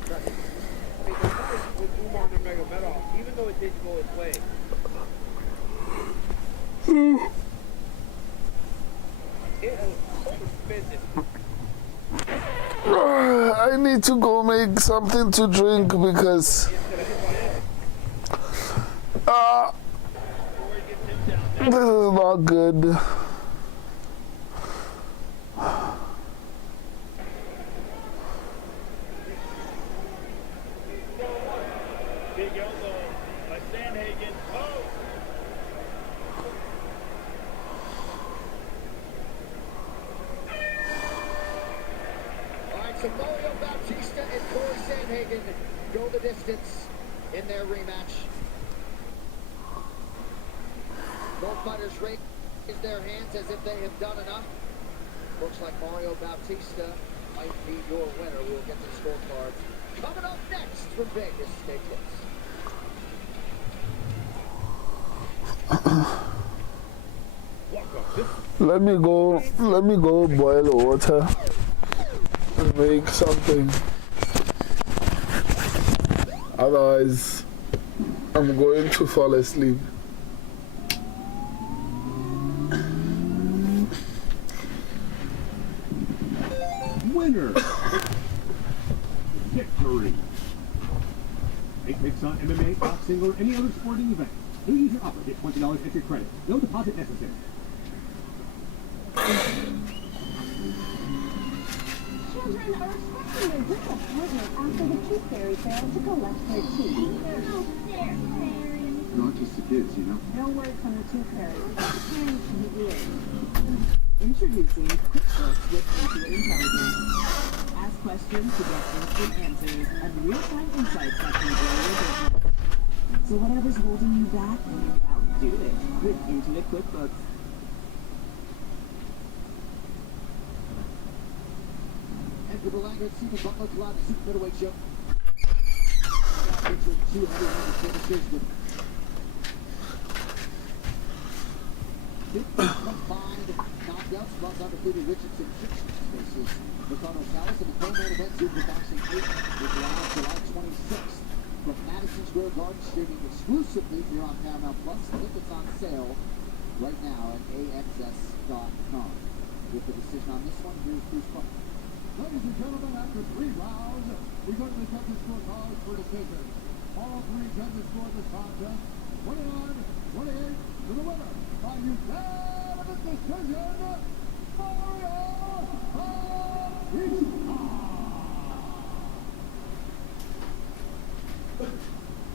Impressive. I mean, the fight with Umar Nurmagomedov, even though it didn't go his way, it was physical. I need to go make something to drink because this is not good. Big elbow by Sandhagen. Oh! All right, so Mario Bautista and Corey Sandhagen go the distance in their rematch. Both fighters raise their hands as if they have done enough. Looks like Mario Bautista might be your winner. We'll get the scorecards coming up next from Vegas. Stay close. Let me go boil water and make something. Otherwise, I'm going to fall asleep. Winner! Victory! Take picks on MMA, boxing, or any other sporting event. New user offer. Get $20 extra credit. No deposit necessary. Children are expecting their real appointment after the tooth fairy failed to collect their teeth. Oh, there, fairy. Not just the kids, you know. No word from the tooth fairy. Parents to the ears. Introducing QuickBooks with Intuit Intelligence. Ask questions to get instant answers and real-time insights that can grow your business. So whatever's holding you back, outdo it with Intuit QuickBooks. Edgar Berlanga and Stephen Butler collide the super middleweight show. Featuring 200 finishers with 50 combined knockouts, plus undefeated Richardson faces Ricardo Salas in the co-main event Super Boxing 8 with live July 26th from Madison Square Garden, streaming exclusively here on Paramount Plus. Tickets on sale right now at AXS.com. With the decision on this one, here's Bruce Butler. Ladies and gentlemen, after 3 rounds, we go to the judges' scorecards for decision. All 3 judges scored this contest 29-28 to the winner by unanimous decision, Mario Bautista.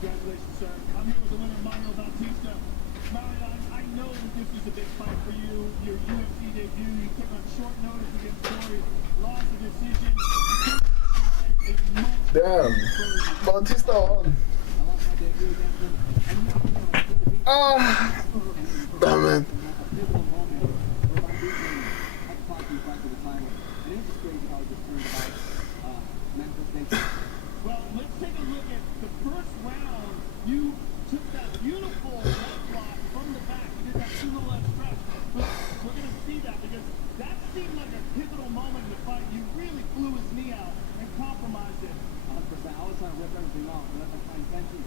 Congratulations, sir. I'm here with the winner, Mario Bautista. Mario, I know that this is a big fight for you. Your UFC debut, you took on short notice against Corey, lost the decision. Damn, Bautista won. Damn it. Well, let's take a look at the first round. You took that beautiful leg lock from the back. You did that 2-leg stretch. But we're going to see that because that seemed like a pivotal moment in the fight. You really blew his knee out and compromised it. 100%. I was trying to whip everything out and let them find tension.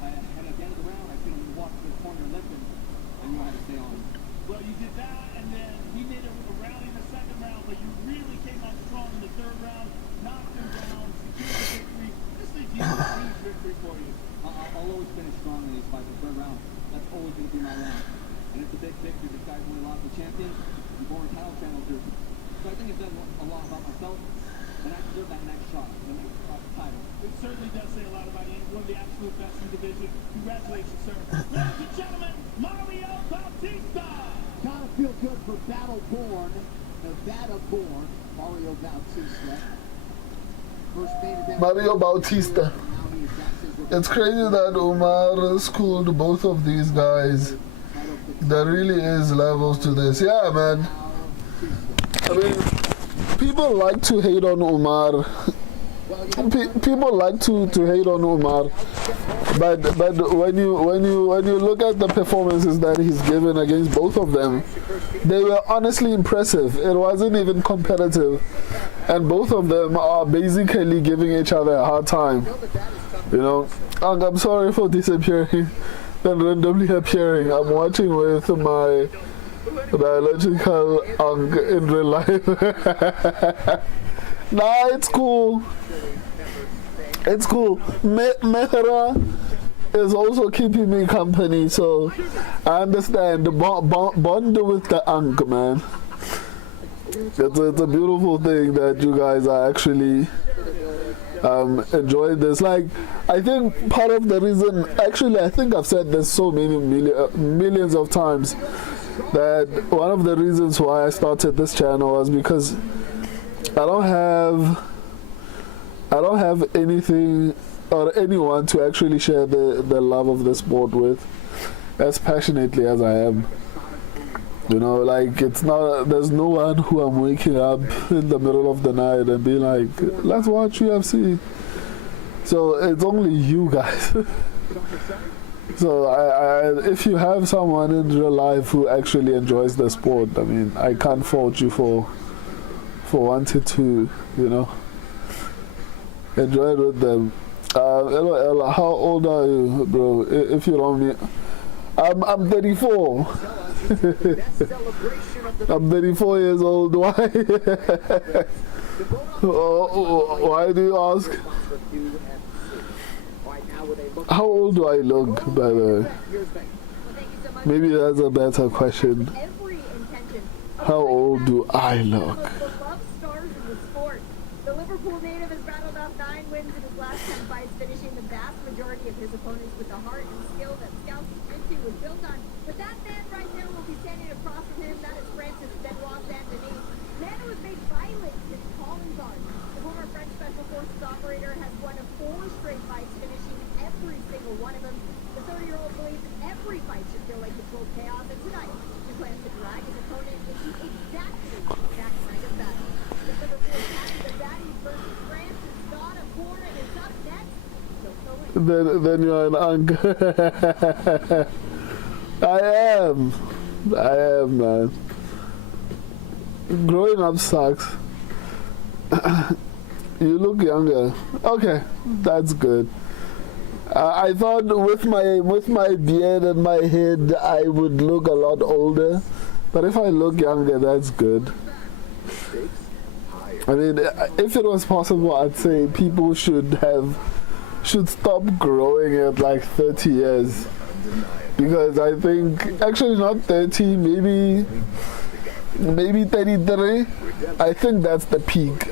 And at the end of the round, I seen him walk to the corner and lift him. I knew I had to stay on him. Well, you did that, and then he made a rally in the second round, but you really came out strong in the third round, knocked him down, secured the victory. This is a huge victory for you. I'll always finish strong in these fights. The third round, that's always going to be my round. And it's a big victory. This guy's only lost the champion. I'm born a title challenger. So I think it's done a lot about myself, and I deserve that next shot, the next title. It certainly does say a lot about you. One of the absolute best in the division. Congratulations, sir. Ladies and gentlemen, Mario Bautista. Gotta feel good for Battle-born, Nevada-born Mario Bautista. First main event. Mario Bautista. It's crazy that Umar schooled both of these guys. There really is levels to this. Yeah, man. I mean, people like to hate on Umar. People like to hate on Umar, but when you look at the performances that he's given against both of them, they were honestly impressive. It wasn't even competitive, and both of them are basically giving each other a hard time. You know, I'm sorry for disappearing and randomly appearing. I'm watching with my biological uncle in real life. Nah, it's cool. It's cool. Mehra is also keeping me company, so I understand. Bond with the Ankh, man. It's a beautiful thing that you guys are actually enjoying this. Like, I think part of the reason, actually, I think I've said this so many millions of times, that one of the reasons why I started this channel was because I don't have anything or anyone to actually share the love of the sport with as passionately as I am. You know, like, there's no one who I'm waking up in the middle of the night and be like, let's watch UFC. So it's only you guys. So if you have someone in real life who actually enjoys the sport, I mean, I can't fault you for wanting to, you know, enjoy it with them. Ella, how old are you, bro? If you don't mean, I'm 34. I'm 34 years old. Why? Why do you ask? How old do I look, by the way? Maybe that's a better question. How old do I look? The Liverpool native has rattled off 9 wins in his last 10 fights, finishing the vast majority of his opponents with the heart and skill that Scout's jiu-jitsu was built on. But that man right there will be standing across from him. That is Francis Benoit Saint-Denis. Man who has made violence his calling card. The former French Special Forces operator has won 4 straight fights, finishing every single one of them. The 30-year-old believes every fight should feel like controlled chaos, and tonight he plans to drag his opponent into exactly that kind of battle. The Liverpool Captain Daddy versus Francis Scott of Corn is up next. Then you're an uncle. I am, man. Growing up sucks. You look younger. Okay, that's good. I thought with my beard and my head I would look a lot older, but if I look younger, that's good. I mean, if it was possible, I'd say people should stop growing at like 30 years, because I think, actually not 30, maybe 33. I think that's the peak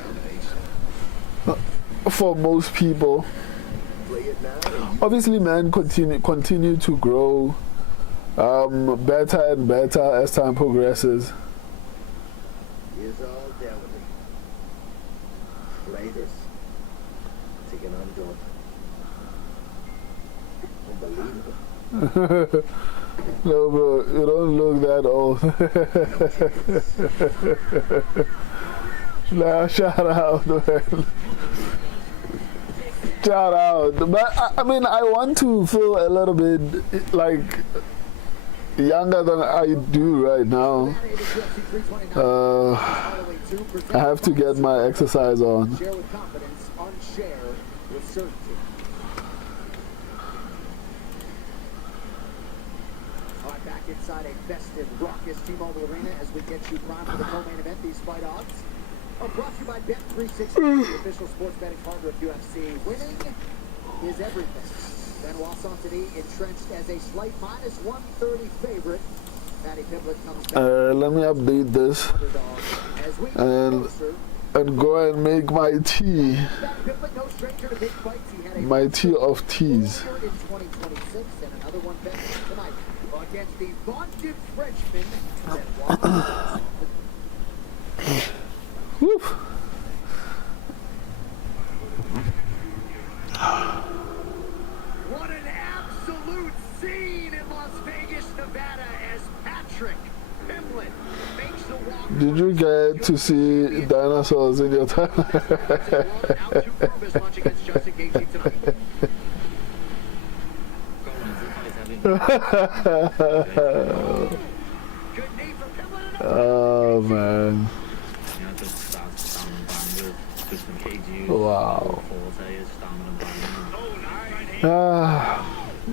for most people. Obviously, men continue to grow better and better as time progresses. Here's all Delaware. Raiders taking on Jordan. Unbelievable. No, bro, you don't look that old. Nah, shout out, man. Shout out. But I mean, I want to feel a little bit like younger than I do right now. I have to get my exercise on. back inside a festive, raucous T-Mobile Arena as we get you primed for the co-main event. These fight odds are brought to you by Bet360, the official sports betting partner of UFC. Winning is everything. Benoit Saint-Denis entrenched as a slight -130 favorite. Matty Pimblett comes back. Let me update this and go and make my tea. My tea of teas. In 2026 and another one bet tonight against the vaunted Frenchman. Woo. What an absolute scene in Las Vegas, Nevada, as Patrick Pimblett makes the walk. Did you get to see dinosaurs in your time? Oh man. Wow.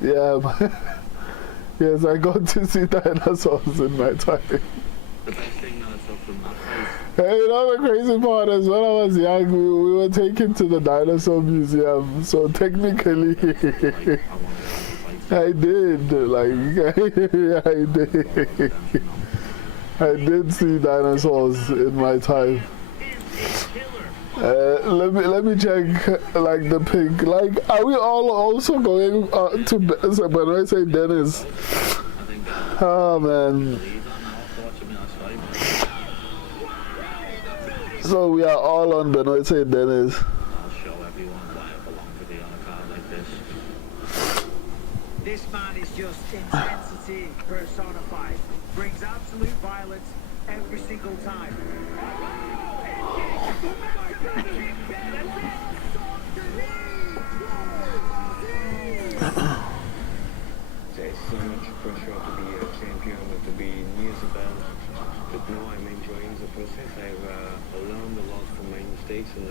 Yeah, man. Yes, I got to see dinosaurs in my time. Hey, you know the crazy part is when I was young, we were taken to the dinosaur museum. So technically, I did. Like, I did. I did see dinosaurs in my time. Let me check like the pink. Like, are we all also going to? When I say Dennis, oh man. So we are all on Benoit St. Dennis. I'll show everyone why I belong to be on a card like this. This man is just intensity personified. Brings absolute violence every single time. There's so much pressure to be a champion or to be near the belt. But no, I'm enjoying the process. I've learned a lot from my mistakes, and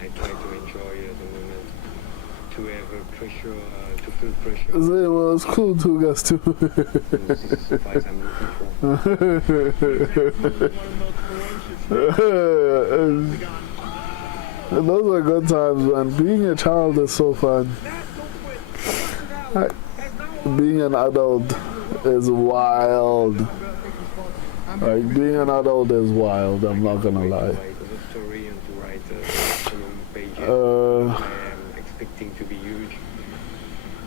I try to enjoy the moment. To have pressure, to feel pressure. It was cool too, guys, too. This is the fight I'm looking for. Those are good times, man. Being a child is so fun. Being an adult is wild. Like, being an adult is wild, I'm not gonna lie. Expecting to be huge.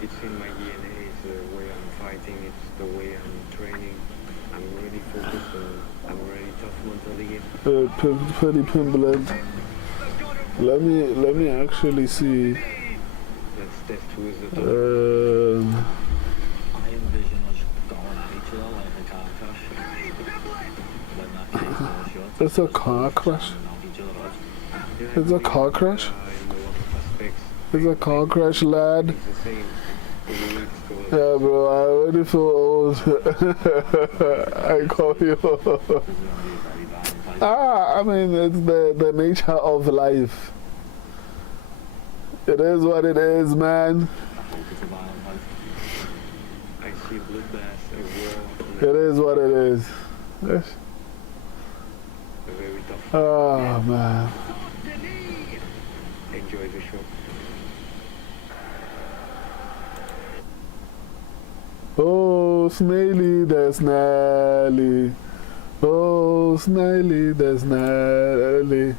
It's in my DNA, it's the way I'm fighting, it's the way I'm training. I'm really focused and I'm really tough mentally. Pretty Pimblett. Let me actually see. Let's test who is the top. I envision us going at each other like a car crash. When that case was shot. It's a car crash? It's a car crash? It's a car crash, lad. Yeah, bro, I already feel old. I call you. I mean, it's the nature of life. It is what it is, man. I see bloodbath, a war. It is what it is. Yes. Very tough. Oh, man. Enjoy the show. Oh, Snaily, there's Nelly. Oh, Snaily, there's Nelly.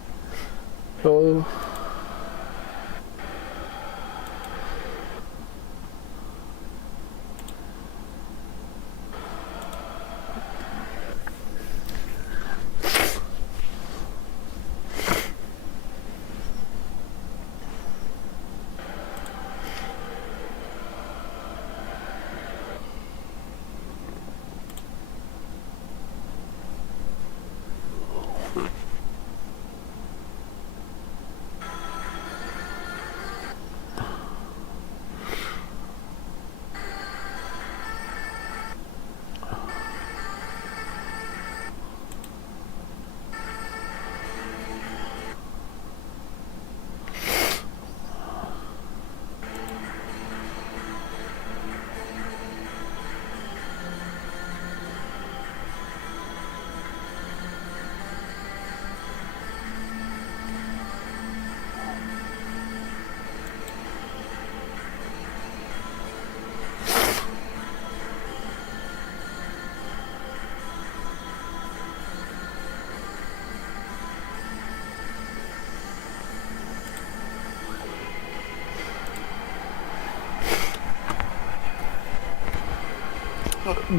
Oh.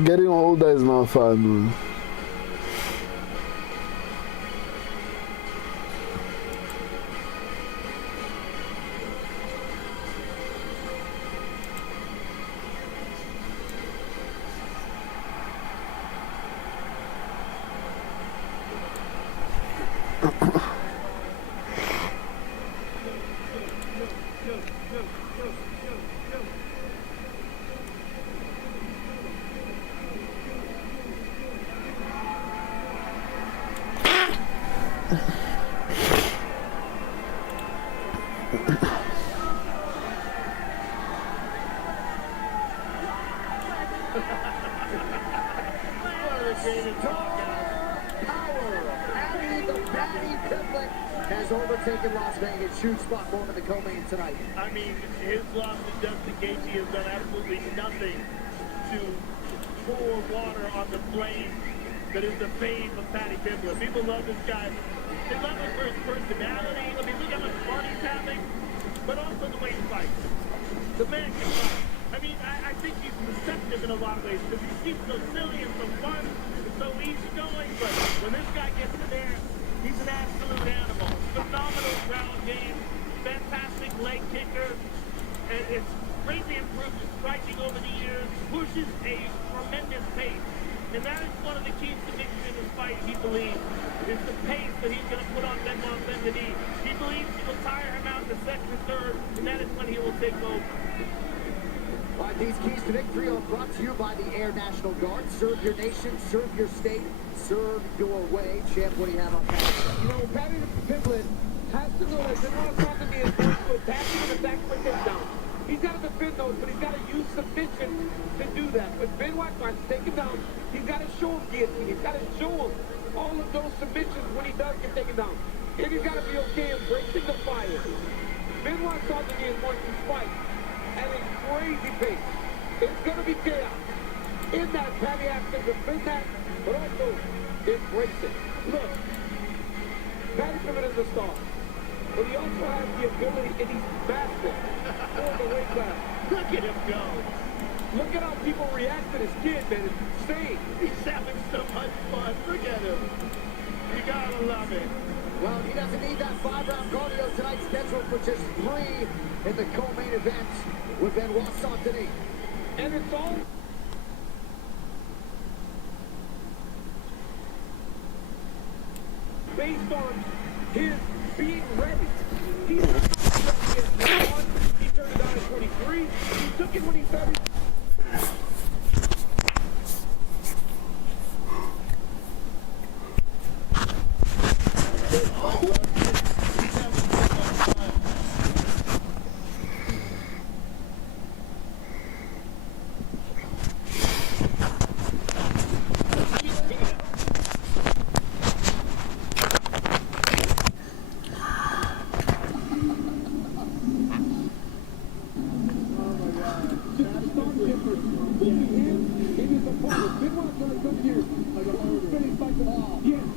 Getting older is not fun, man. Has overtaken Las Vegas. Huge spot for him in the co-main tonight. I mean, his loss to Justin Gaethje has done absolutely nothing to pour water on the flame that is the fame of Patty Pimblett. People love this guy. They love him for his personality. I mean, look how much fun he's having, but also the way he fights. The man can fight. I mean, I think he's deceptive in a lot of ways because he seems so silly and so fun and so easygoing, but when this guy gets in there, he's an absolute animal. Phenomenal ground game, fantastic leg kicker, and it's greatly improved his striking over the years, pushes a tremendous pace. And that is one of the keys to victory in this fight, he believes, is the pace that he's going to put on Benoit Saint-Denis. He believes he will tire him out in the second and third, and that is when he will take over. These keys to victory are brought to you by the Air National Guard. Serve your nation, serve your state, serve your way. Champ, what do you have on that? You know, Patty Pimblett has to know that Benoit Saint-Denis is going to attack him and attack for takedown. He's got to defend those, but he's got to use submission to do that. But Benoit tries to take him down. He's got to show him guillotine. He's got to show him all of those submissions when he does get taken down. And he's got to be okay embracing the fire. Benoit Saint-Denis is going to fight at a crazy pace. It's going to be chaos. In that, Patty has to defend that, but also embrace it. Look, Patty Pimblett is a star, but he also has the ability, and he's massive for the weight class. Look at him go. Look at how people react to this kid, man. It's insane. He's having so much fun. Look at him. You gotta love it. Well, he doesn't need that 5-round cardio tonight, scheduled for just 3 in the co-main event with Benoit Saint-Denis. And it's all based on his being ready. He's not ready at 1. He turned it on at 23. He took it when he felt it.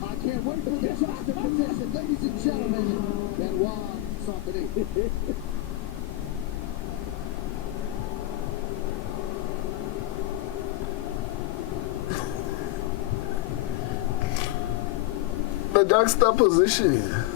I can't wait for the juxtaposition, ladies and gentlemen. Benoit Saint-Denis. The juxtaposition.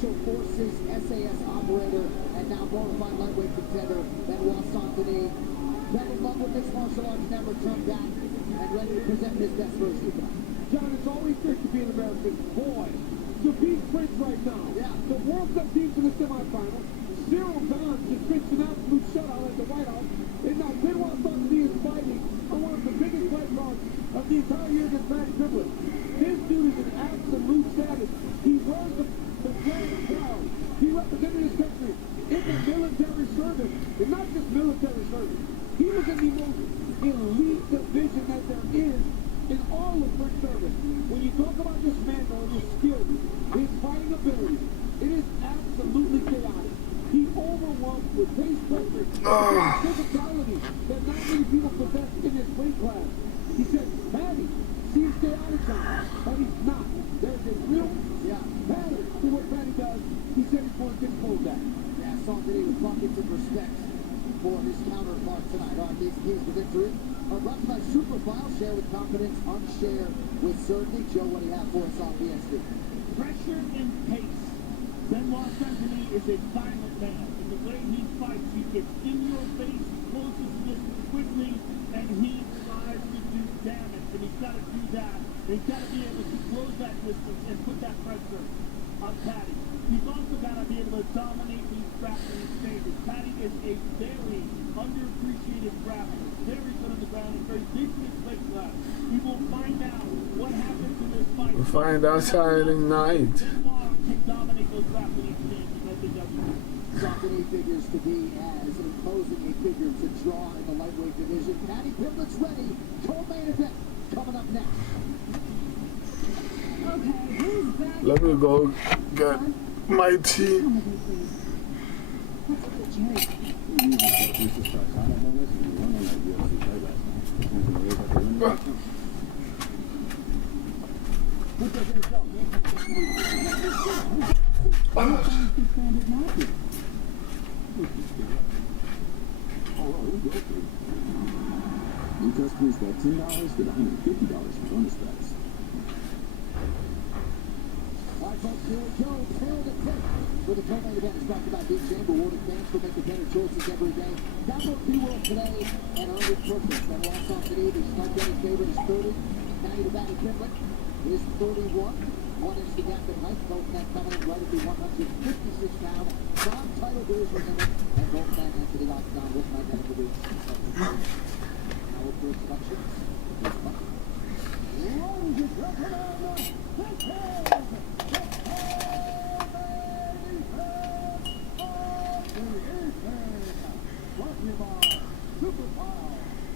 Special Forces SAS operator and now bona-fide lightweight contender Benoit Saint-Denis. Fell in love with mixed martial arts, never turned back, and ready to present his best version of that. John, it's always great to be an American boy. To beat Prince right now. Yeah. The World Cup teams in the semifinal. Cyril Gahn just pitched an absolute shutout at the White House. And now Benoit Saint-Denis is fighting on one of the biggest fight cards of the entire year against Paddy Pimblett. This dude is an absolute savage. He wears the flag proud. He represented his country in the military service. And not just military service. He was in the most elite division that there is in all of French service. When you talk about this man, though, his skill, his fighting ability, it is absolutely chaotic. He overwhelmed with base pressure, physicality that not many people possess in his weight class. He said, Paddy seems chaotic, but he's not. There's a real pattern to what Paddy does. He said he's going to expose that. Yeah, Saint-Denis with buckets of respect for his counterpart tonight. All right, these keys to victory are brought to you by Super File. Share with confidence, unshare with certainty. Joe, what do you have for us on BSD? Pressure and pace. Benoit Saint-Denis is a violent man. In the way he fights, he gets in your face, closes to distance quickly, and he tries to do damage. And he's got to do that. He's got to be able to close that distance and put that pressure on Paddy. He's also got to be able to dominate these grappling stages. Paddy is a very underappreciated grappler. Very good on the ground and very big in his weight class. We will find out what happens in this fight. We'll find out Saturday night. Can dominate those grappling exchanges. I think that's true. Saint-Denis figures to be as imposing a figure to draw in the lightweight division. Paddy Pimblett's ready. Co-main event coming up next. Okay, who's back? Let me go get my tea. New customers get $10 to $150 for bonus bets. All right, folks, here we go. Tail to tip. For the co-main event is brought to you by Big Jam, rewarding fans for making better choices every day. Download B-World today and earn with purpose. Benoit Saint-Denis, the Saint-Denis favorite is 30. Now you to Paddy Pimblett is 31. 1 inch the gap in height. Both men coming in right at the 156-pound non-title division limit. And both men enter the octagon with my medical boots. Now for introductions. Ladies and gentlemen, this is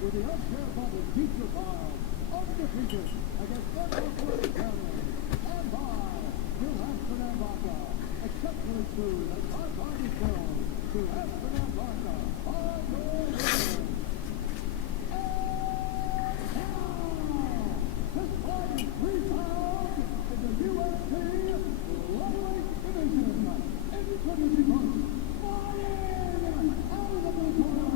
with the upstairs bubble feature file undefeated against Edward County and by New Amsterdam Vodka, exceptionally smooth and high-party filled to Amsterdam Vodka on your listeners. This fight is 3 pounds in the UFC lightweight division. Introducing first, fighting out of the corner.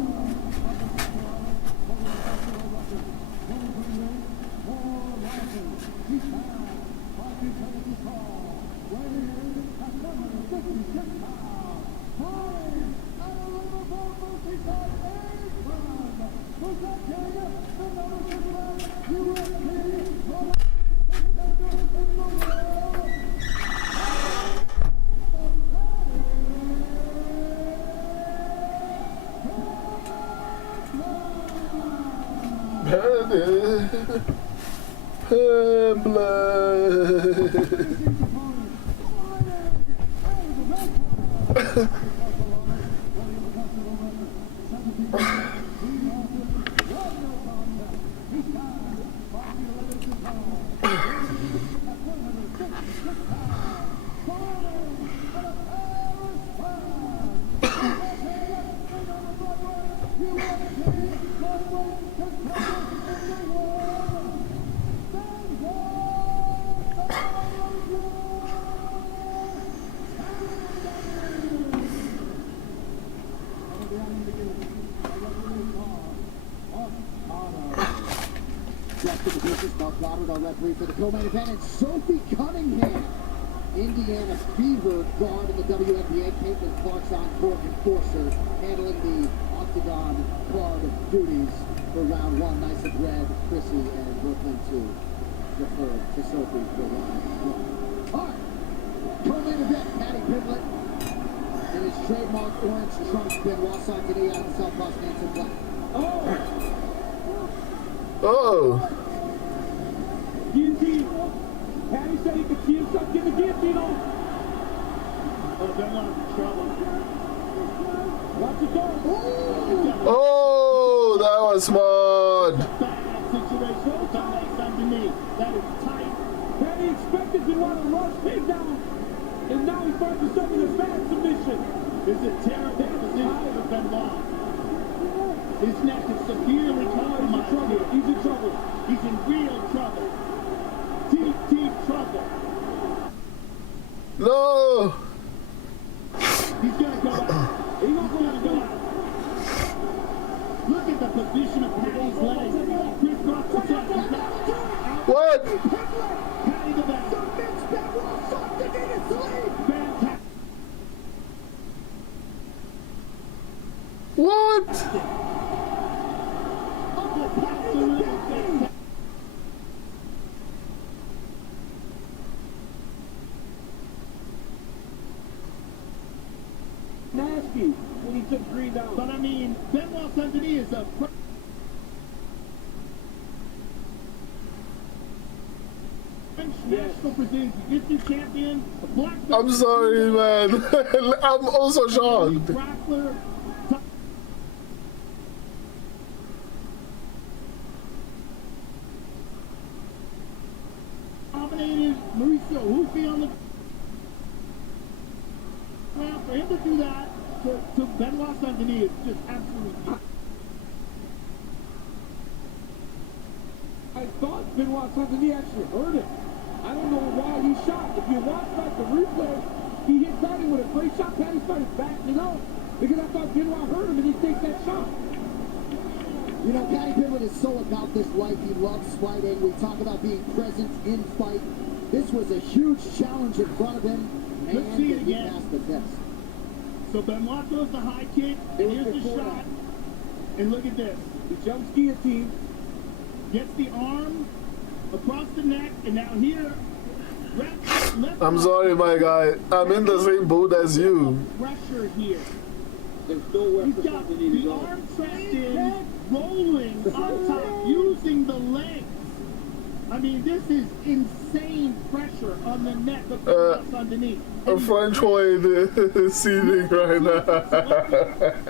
Our referee for the co-main event, and Sophie Cunningham Indiana Fever guard in the WNBA, Caitlin Clark's on-court enforcer, handling the Octagon guard duties for round one. Nice of Red, Chrissy, and Brooklyn to defer to Sophie for round one. All right, co-main event, Patty Pimblett in his trademark orange trunks, Benoit Saint-Denis out of the Southpaw Nancy Black. Oh! Guillotine. Patty said he could see himself get the guillotine on. Oh, Benoit's in trouble. Watch it go. Oh, that was smart. Bad situation. Saint-Denis. That is tight. Patty expected Benoit to rush Pig down, and now he finds himself in a bad submission. It's a terrible position for Benoit. His neck is severely compromised. He's in trouble. He's in real trouble. Deep trouble. No! He's gonna go out. He's gonna go out. Look at the position of Patty's legs. Crisscross protect. What? Patty the best. Fantastic. What? Absolutely fantastic. Nasty when he took Green down. But I mean, Benoit Saint-Denis is a French national Brazilian Jiu-Jitsu champion, a black belt. I'm sorry, man. I'm also shocked. Grappler. Dominated Mauricio Hufi on the ground. For him to do that to Benoit Saint-Denis is just absolutely. I thought Benoit Saint-Denis actually hurt him. I don't know why he shot. If you watch back the replay, he hit Patty with a great shot. Patty started backing up because I thought Benoit hurt him and he takes that shot. You know, Patty Pimblett is so about this life. He loves fighting. We talk about being present in fight. This was a huge challenge in front of him. Let's see it he again. passed the test. So Benoit throws the high kick, and here's the shot. And look at this. He jumps guillotine. Gets the arm across the neck, and now here, left I'm sorry, my guy. I'm in the same boat as you. pressure here. There's nowhere He's for got Saint-Denis to the go. arm trapped in, rolling on top, using the legs. I mean, this is insane pressure on the neck of Benoit Saint-Denis. A French Floyd is seething right now.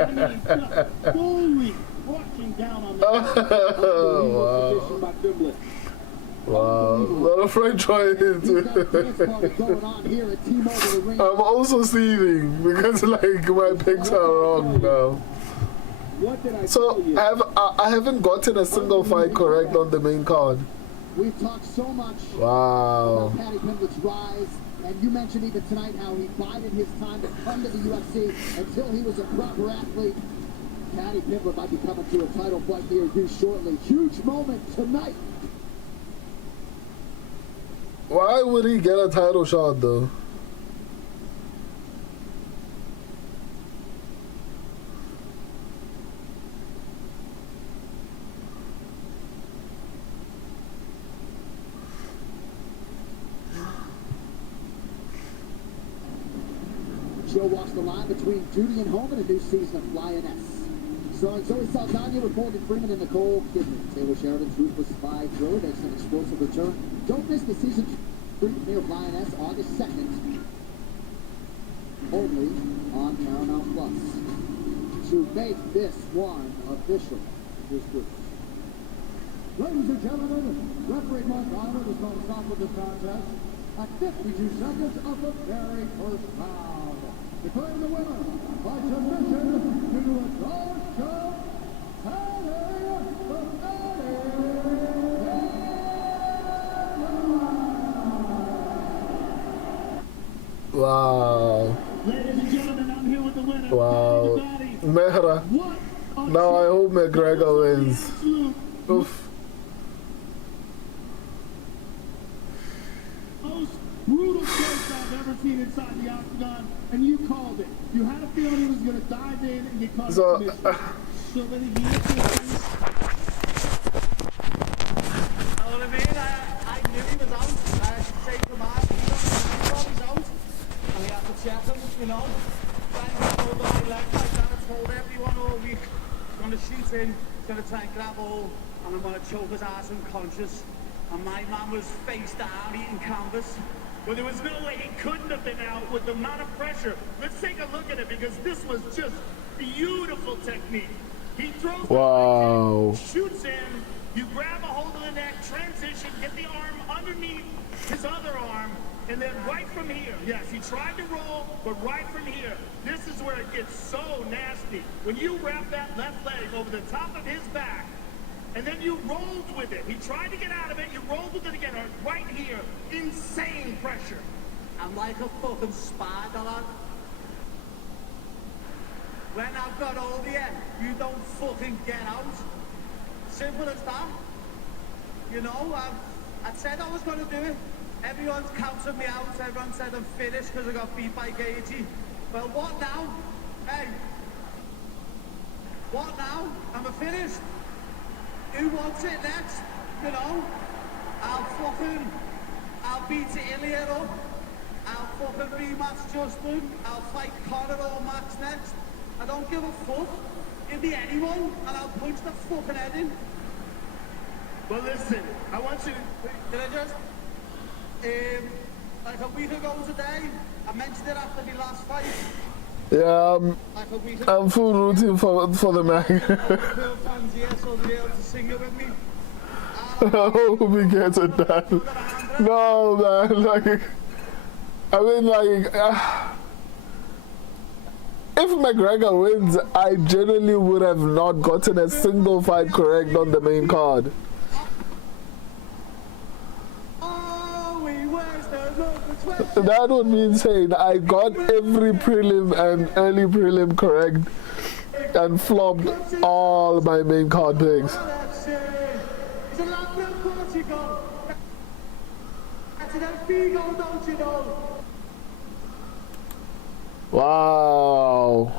I mean, just fully crushing down on the Wow. Position by Pimblett. Wow. Not a French Floyd. Going on here at T-Mobile Arena. I'm also seething because like my picks are wrong now. What did I So tell you? I haven't gotten a single fight correct on the main card. We've talked so much Wow. about Patty Pimblett's rise, and you mentioned even tonight how he bided his time to come to the UFC until he was a proper athlete. Patty Pimblett might be coming to a title fight near you shortly. Huge moment tonight. Why would he get a title shot though? Joe walks the line between duty and home in a new season of Lioness. Starring Zoe Saldana with Morgan Freeman and Nicole Kidman. Taylor Sheridan's ruthless spy thriller makes an explosive return. Don't miss the season 3 premiere of Lioness August 2nd. Only on Paramount Plus. To make this one official, here's Bruce. Ladies and gentlemen, referee Mark Honor is going to stop with this contest at 52 seconds of the very first round. Declaring the winner by submission due to a dog Wow. Ladies and gentlemen, I'm here with the winner. Wow. Mehra. Now I hope McGregor wins. Oof. Most brutal choice I've ever ever seen inside the octagon, and you called it. You had a feeling he was going to dive in and get caught in submission. So then he gave it to him. What I mean, I knew he was out. I had to say to Mark, he's out. And we had to check him, you know. Trying to hold on my leg like that. I told everyone all week, he's going to shoot in, he's going to try and grab all, and I'm going to choke his ass unconscious. And my man was face down, eating canvas. Well, there was no way he couldn't have been out with the amount of pressure. Let's take a look at it because this was just beautiful technique. He throws the shoots in, you grab a hold of the neck, transition, get the arm underneath his other arm, and then right from here, yes, he tried to roll, but right from here, this is where it gets so nasty. When you wrap that left leg over the top of his back, and then you rolled with it. He tried to get out of it, you rolled with it again, right here, insane pressure. I'm like a fucking spider, lad. When I've got all the end, you don't fucking get out. Simple as that. You know, I said I was going to do it. Everyone's counted me out. Everyone said I'm finished because I got beat by Gagey. Well, what now? Hey. What now? Am I finished? Who wants it next? You know? I'll beat Ilya up. I'll fucking rematch Justin. I'll fight Conor or Max next. I don't give a fuck. It'll be anyone, and I'll punch the fucking head in. Well, listen, I want you to... Can I just... like a week ago today, I mentioned it after my last fight. Yeah, I'm full rooting for the man. Fans here, so they'll be able to sing it with me. I hope he gets it done. No, man, like... I mean, like... if McGregor wins, I genuinely would have not gotten a single fight correct on the main card. That would be insane. I got every prelim and early prelim correct and flopped all my main card picks. Wow.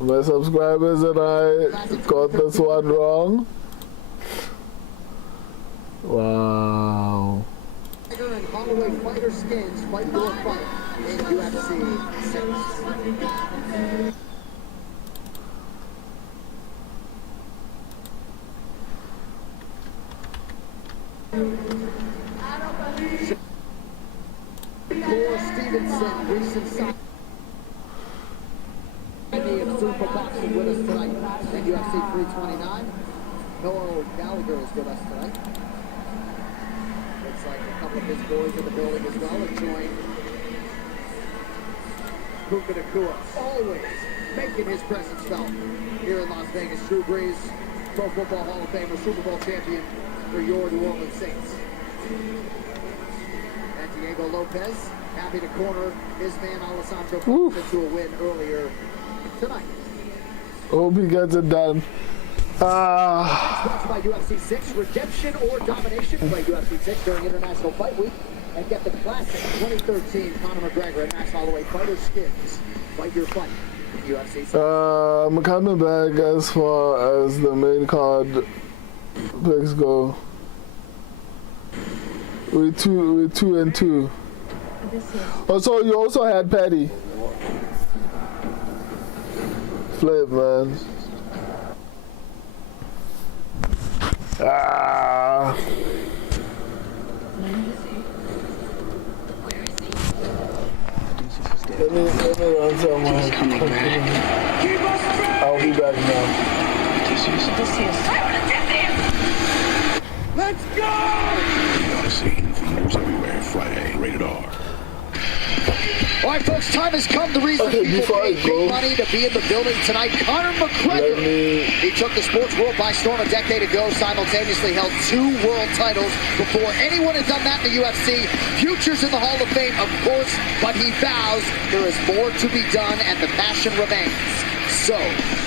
My subscribers and I got this one wrong. Wow. McGregor and Holloway fighter skins fight your fight in UFC 6. Stevenson, recent signing of Super Boxing with us tonight at UFC 329. Noah Gallagher is with us tonight. Looks like a couple of his boys in the building as well have joined Puka Nakua, always making his presence felt here in Las Vegas. Drew Brees, Pro Football Hall of Famer, Super Bowl champion for your New Orleans Saints. And Diego Lopez, happy to corner his man Alessandro into a win earlier tonight. Hope he gets it done. Sponsored by UFC 6, Redemption or Domination. Play UFC 6 during International Fight Week and get the classic 2013 Conor McGregor and Max Holloway fighter skins. Fight your fight in UFC 6. I'm coming back as far as the main card picks go. With two and two. Oh, so you also had Petty. Flip, man. Ah. Let me run somewhere. I'll be back now. Let's go! UFC Influencers Everywhere, Friday, rated R. All right, folks, time has come. The reason people pay big money to be in the building tonight. Conor McGregor. He took the sports world by storm a decade ago, simultaneously held 2 world titles before anyone had done that in the UFC. Futures in the Hall of Fame, of course, but he vows there is more to be done and the passion remains. So,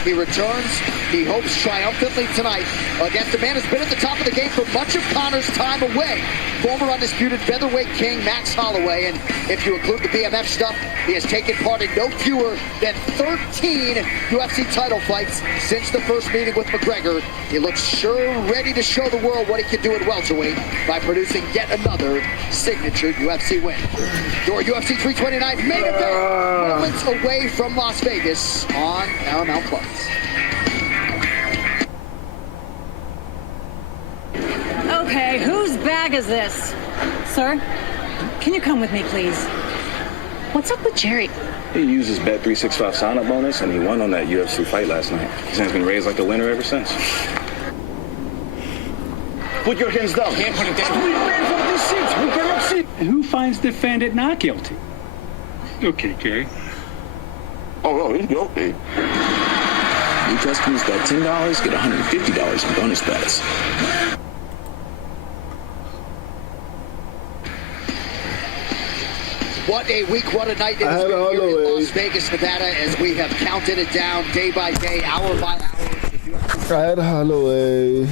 He returns. He hopes triumphantly tonight against a man who's been at the top of the game for much of Conor's time away. Former undisputed featherweight king Max Holloway, and if you include the BMF stuff, he has taken part in no fewer than 13 UFC title fights since the first meeting with McGregor. He looks sure ready to show the world what he can do at welterweight by producing yet another signature UFC win. Your UFC 329 main event, moments away from Las Vegas on Paramount Plus. Okay, whose bag is this? Sir, can you come with me, please? What's up with Jerry? He used his Bet365 sign-up bonus, and he won on that UFC fight last night. His hand's been raised like a winner ever since. Put your hands down. Can't put it down. We ran from these seats. We cannot see. And who finds defendant not guilty? Okay, Jerry. Oh, no, he's guilty. New customers bet $10, get $150 in bonus bets. What a week, what a night it has been here in Las Vegas, Nevada, as we have counted it down day by day, hour by hour. I had Holloway,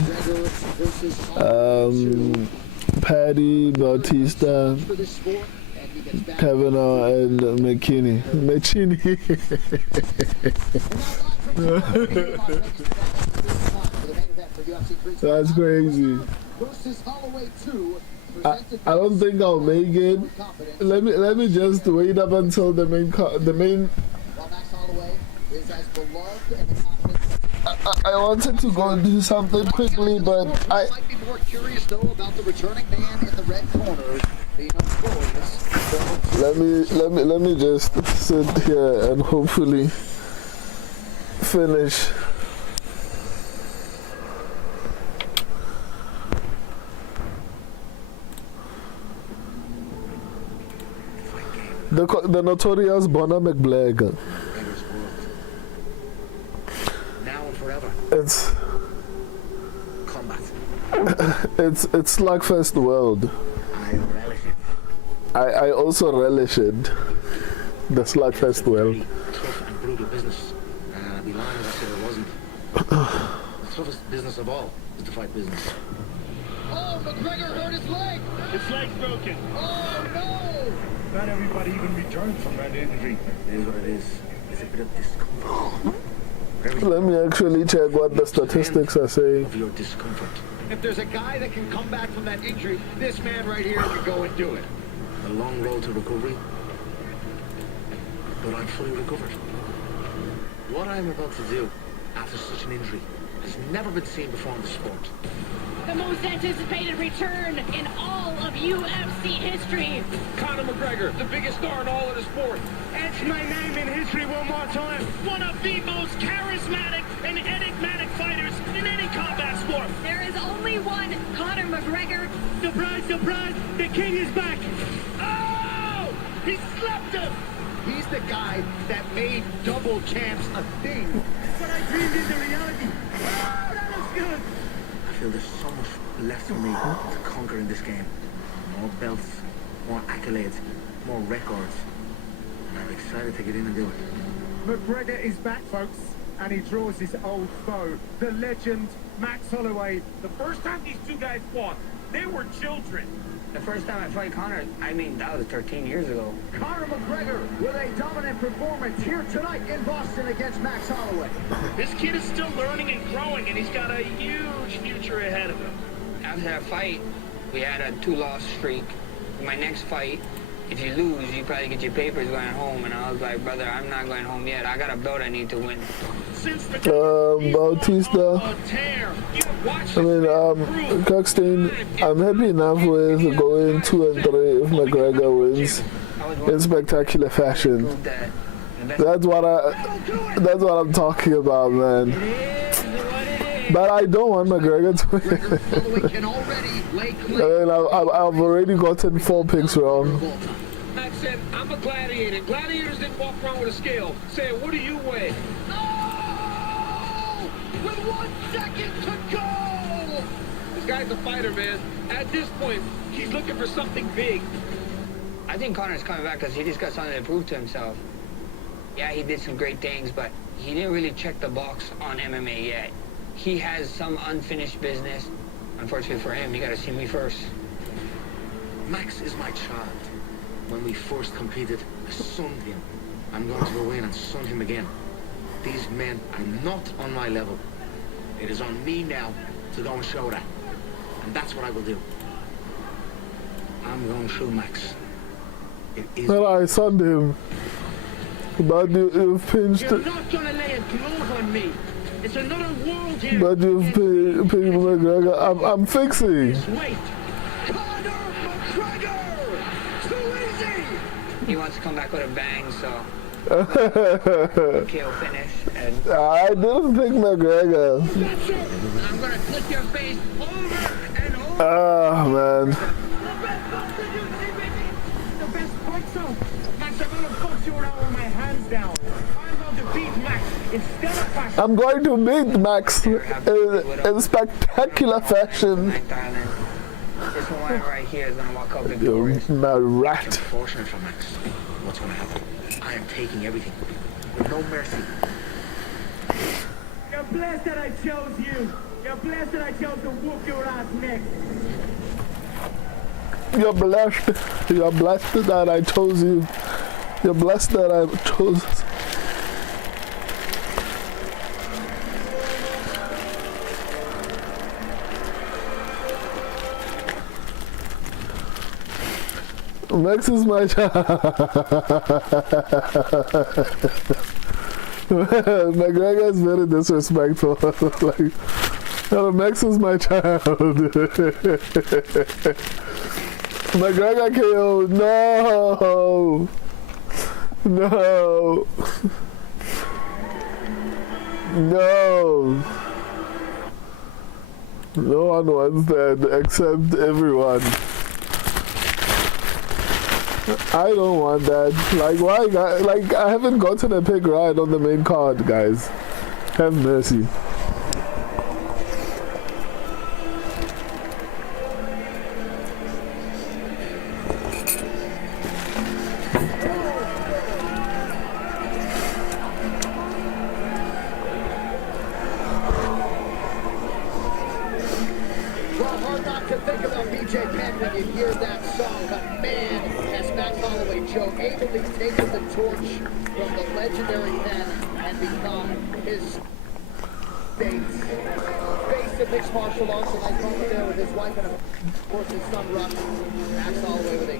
Paddy, Bautista, Kavanaugh, and McKinney. That's crazy. I don't think I'll make it. Let me just wait up until the main. I wanted to go and do something quickly, but I might be more curious though about the returning man in the red corner. Let me just sit here and hopefully finish. The notorious Bonner McGregor. Now and forever. It's combat. It's Slugfest world. I relish it. I also relish it. The Slugfest world. Tough and brutal business. I'd be lying if I said it wasn't. The toughest business of all is the fight business. Oh, McGregor hurt his leg. His leg's broken. Oh no! Not everybody even returns from that injury. It is what it is. It's a bit of discomfort. Let me actually check what the statistics are saying. Of your discomfort. If there's a guy that can come back from that injury, this man right here can go and do it. A long road to recovery, but I'm fully recovered. What I'm about to do after such an injury has never been seen before in the sport. The most anticipated return in all of UFC history. Conor McGregor, the biggest star in all of the sport. Etch my name in history one more time. One of the most charismatic and enigmatic fighters in any combat sport. There is only one Conor McGregor. Surprise, surprise, the king is back. Oh! He slapped him! He's the guy that made double champs a thing. But I dreamed into reality. Oh, that looks good. I feel there's so much left for me to conquer in this game. More belts, more accolades, more records. And I'm excited to get in and do it. McGregor is back, folks, and he draws his old foe, the legend, Max Holloway. The first time these two guys fought, they were children. The first time I fought Conor, that was 13 years ago. Conor McGregor with a dominant performance here tonight in Boston against Max Holloway. This kid is still learning and growing, and he's got a huge future ahead of him. After that fight, we had a 2-loss streak. My next fight, if you lose, you probably get your papers going home. And I was like, brother, I'm not going home yet. I got a belt I need to win. Bautista. Cockstein, I'm happy enough with going 2 and 3 if McGregor wins in spectacular fashion. That's what I'm talking about, man. But I don't want McGregor to win. I've already gotten 4 picks wrong. Max said, I'm a gladiator. Gladiators didn't walk around with a scale saying, what do you weigh? Oh! With 1 second to go! This guy's a fighter, man. At this point, he's looking for something big. I think Conor's coming back because he just got something to prove to himself. Yeah, he did some great things, but he didn't really check the box on MMA yet. He has some unfinished business. Unfortunately for him, you got to see me first. Max is my child. When we first competed, I sunned him. I'm going to go in and sun him again. These men are not on my level. It is on me now to go and show that. And that's what I will do. I'm going to show Max. It is... Well, I sunned him. But you've pinched... You're not going to lay a glove on me. It's another world here. But you've pinched McGregor. I'm fixing. Wait. Conor McGregor! Too easy! He wants to come back with a bang, so... KO finish. And I didn't pick McGregor. I'm going to clip your face over and over. Ah, man. The best boxer. Max, I'm going to box you around with my hands down. I'm going to beat Max instead of fashion. I'm going to beat Max in spectacular fashion. This one right here is going to walk out You're victorious. my rat. Unfortunate for Max. What's going to happen? I am taking everything. With no mercy. You're blessed that I chose you. You're blessed that I chose to whoop your ass next. You're blessed. You're blessed that I chose you. You're blessed that I chose. Max is my child. McGregor is very disrespectful. Like, no, Max is my child. McGregor killed. No. No. No. No one wants that except everyone. I don't want that. Like, why, guys? Like, I haven't gotten a pick right on the main card, guys. Have mercy. Well, hard not to think about BJ Penn when you hear that song, but man, has Max Holloway Joe ably taken the torch from the legendary Penn and become his face of mixed martial arts, and like right there with his wife and of course his son Russ. Max Holloway with a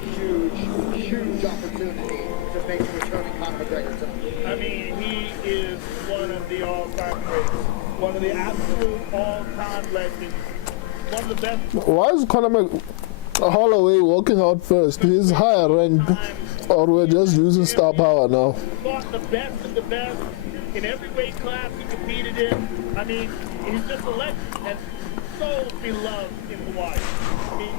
huge opportunity to face returning Conor McGregor tonight. I mean, he is one of the all-time greats. One of the absolute all-time legends. One of the best. Why is Conor Holloway walking out first? He's higher ranked, or we're just using star power now. Fought the best of the best in every weight class he competed in. I mean, he's just a legend and so beloved in Hawaii. I mean,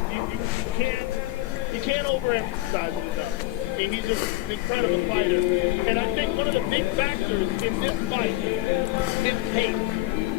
you can't overemphasize it enough. I mean, he's just an incredible fighter. And I think one of the big factors in this fight is pace.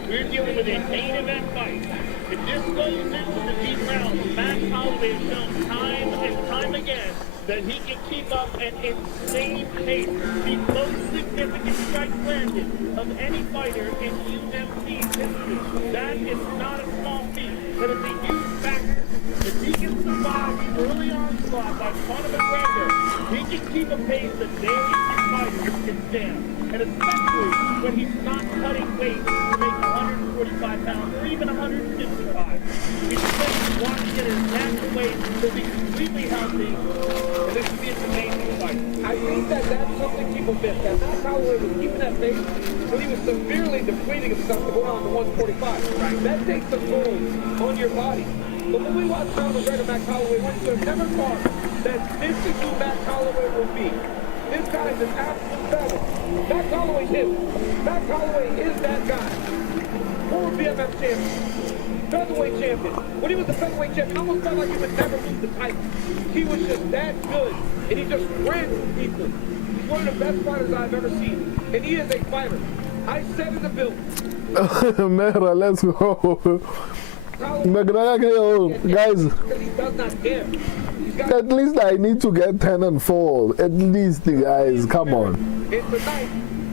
We're dealing with a main event fight. If this goes into the deep rounds, Max Holloway has shown time and time again that he can keep up an insane pace. The most significant strike landed of any fighter in UFC's history. That is not a small feat. That is a huge factor. If he can survive the early onslaught by Conor McGregor, he can keep a pace that very few fighters can stand. And especially when he's not cutting weight to make 145 pounds or even 155. He's just wanting to get his natural weight to be completely healthy. And this would be an amazing fight. I think that's something people miss. That Max Holloway was keeping that pace, but he was severely depleting himself to go on to 145. Right. That takes a toll on your body. But when we watch Conor McGregor, Max Holloway, one could have never thought that this is who Max Holloway will be. This guy is an absolute battle. Max Holloway's him. Max Holloway is that guy. Former BMF champion. Featherweight champion. When he was the featherweight champion, I almost felt like he would never lose the title. He was just that good. And he just ran through people. He's one of the best fighters I've ever seen. And he is a fighter. I said in the building. Mera, let's go. McGregor, guys, Because he does not care. at least I need to get 10-4. At least, guys, come on. And tonight,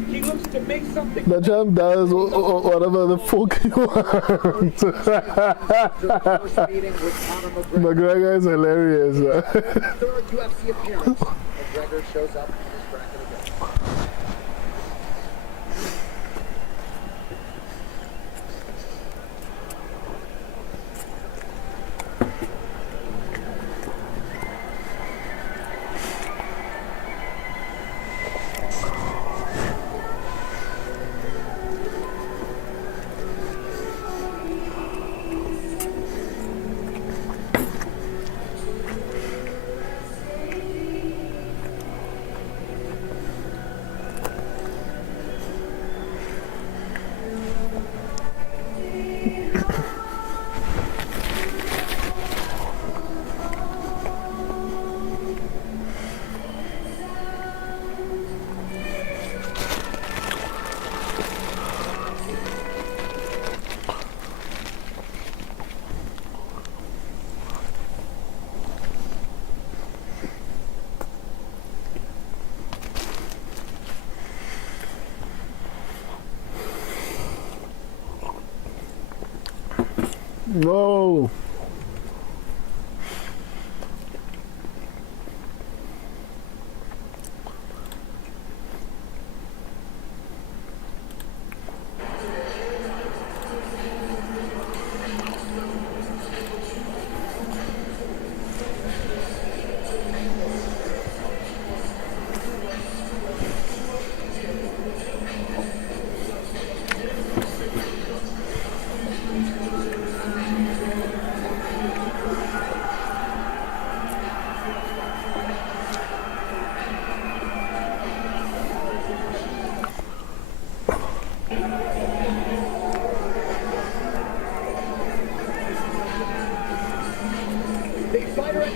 he looks to make something. The champ does whatever the fuck he wants. McGregor is hilarious. Third UFC appearance. McGregor shows up in his bracket again. No.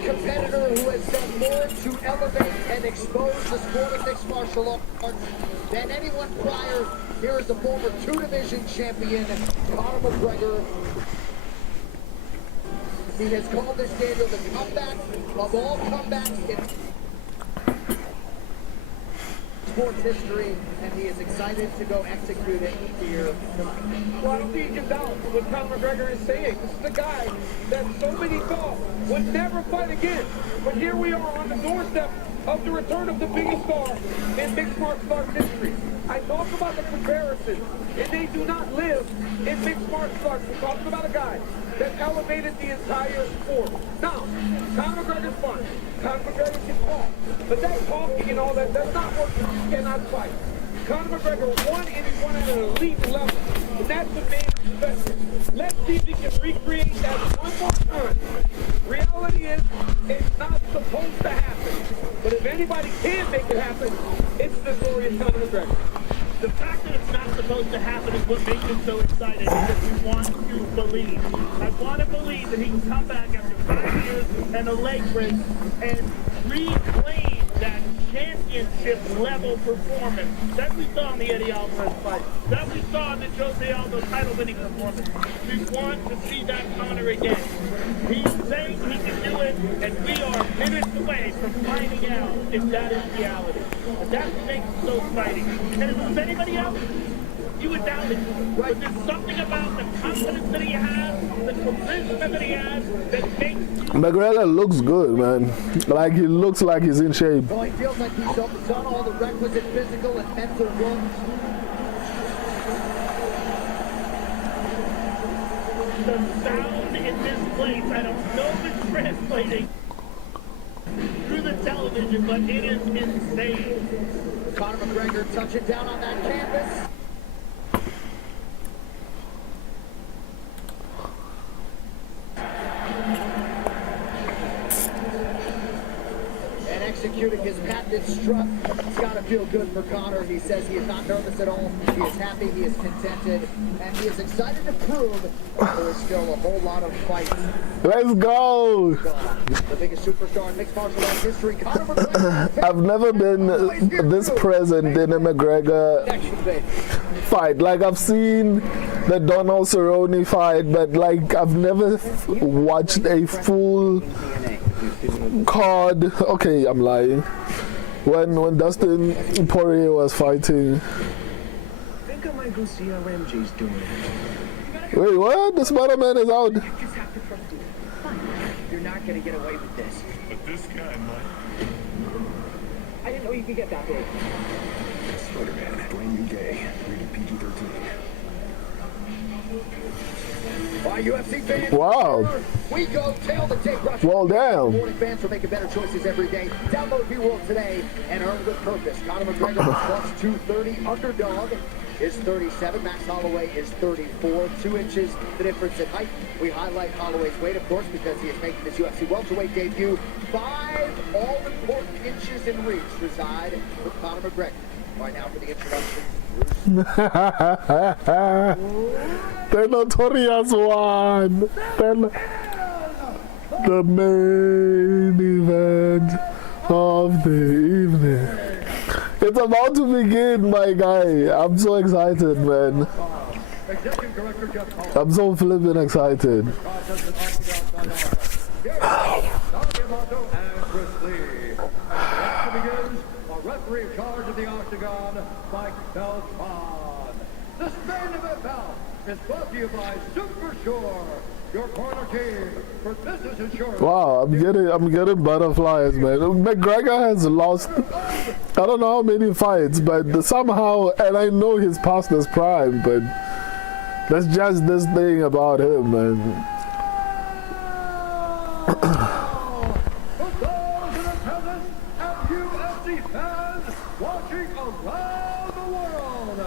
Competitor who has done more to elevate and expose the sport of mixed martial arts than anyone prior. Here is the former two-division champion, Conor McGregor. He has called this, Daniel, the comeback of all comebacks in sports history, and he is excited to go execute it here tonight. Well, I don't think you can doubt what Conor McGregor is saying. This is the guy that so many thought would never fight again. But here we are on the doorstep of the return of the biggest star in mixed martial arts history. I talk about the comparisons, and they do not live in mixed martial arts. We're talking about a guy that elevated the entire sport. Now, Conor McGregor's fun. Conor McGregor can talk. But that talking and all that, that's not what you cannot fight. Conor McGregor won, and he won at an elite level. And that's the main special. Let's see if he can recreate that one more time. Reality is, it's not supposed to happen. But if anybody can make it happen, it's the glorious Conor McGregor. The fact that it's not supposed to happen is what makes him so excited, because we want to believe. I want to believe that he can come back after 5 years and a leg break and reclaim that championship level performance that we saw in the Eddie Alvarez fight, that we saw in the Jose Aldo title winning performance. We want to see that Conor again. He's saying he can do it, and we are minutes away from finding out if that is reality. And that's what makes it so exciting. And if it was anybody else, you would doubt it. But there's something about the confidence that he has, the charisma that he has, that makes McGregor looks good, man. Like, he looks like he's in shape. Well, he feels like he's done all the requisite physical and mental work. The sound in this place, I don't know if it's translating through the television, but it is insane. Conor McGregor touching down on that canvas. Executing his patented strut. It's got to feel good for Conor. He says he is not nervous at all. He is happy, he is contented, and he is excited to prove there is still a whole lot of fights. Let's go! The biggest superstar in mixed martial arts history, Conor McGregor. I've never been this present in a McGregor fight. Like, I've seen the Donald Cerrone fight, but like I've never watched a full card. Okay, I'm lying. When Dustin Poirier was fighting. I think I might go see how MJ's doing. Wait, what? The Spider-Man is out. You just have to trust him. You're not gonna get away with this. But this guy might. I didn't know you could get that big. Spider-Man, brand new gay, rated PG-13. Why, UFC fans? Wow. We go tail the tape rush. Well, damn. Morning fans are making better choices every day. Download V-World today and earn with purpose. Conor McGregor plus 230. Underdog is 37. Max Holloway is 34. 2 inches the difference in height. We highlight Holloway's weight, of course, because he is making his UFC welterweight debut. 5 all-important inches in reach reside with Conor McGregor. Right now for the introduction. The notorious one. The main event of the evening. It's about to begin, my guy. I'm so excited, man. I'm so flipping excited. Referee in charge of the octagon, Mike Beltran. This main event bout is brought to you by Super Sure, your corner team for business insurance. Wow, I'm getting butterflies, man. McGregor has lost, I don't know how many fights, but somehow, and I know he's past his prime, but that's just this thing about him, man. Watching around the world,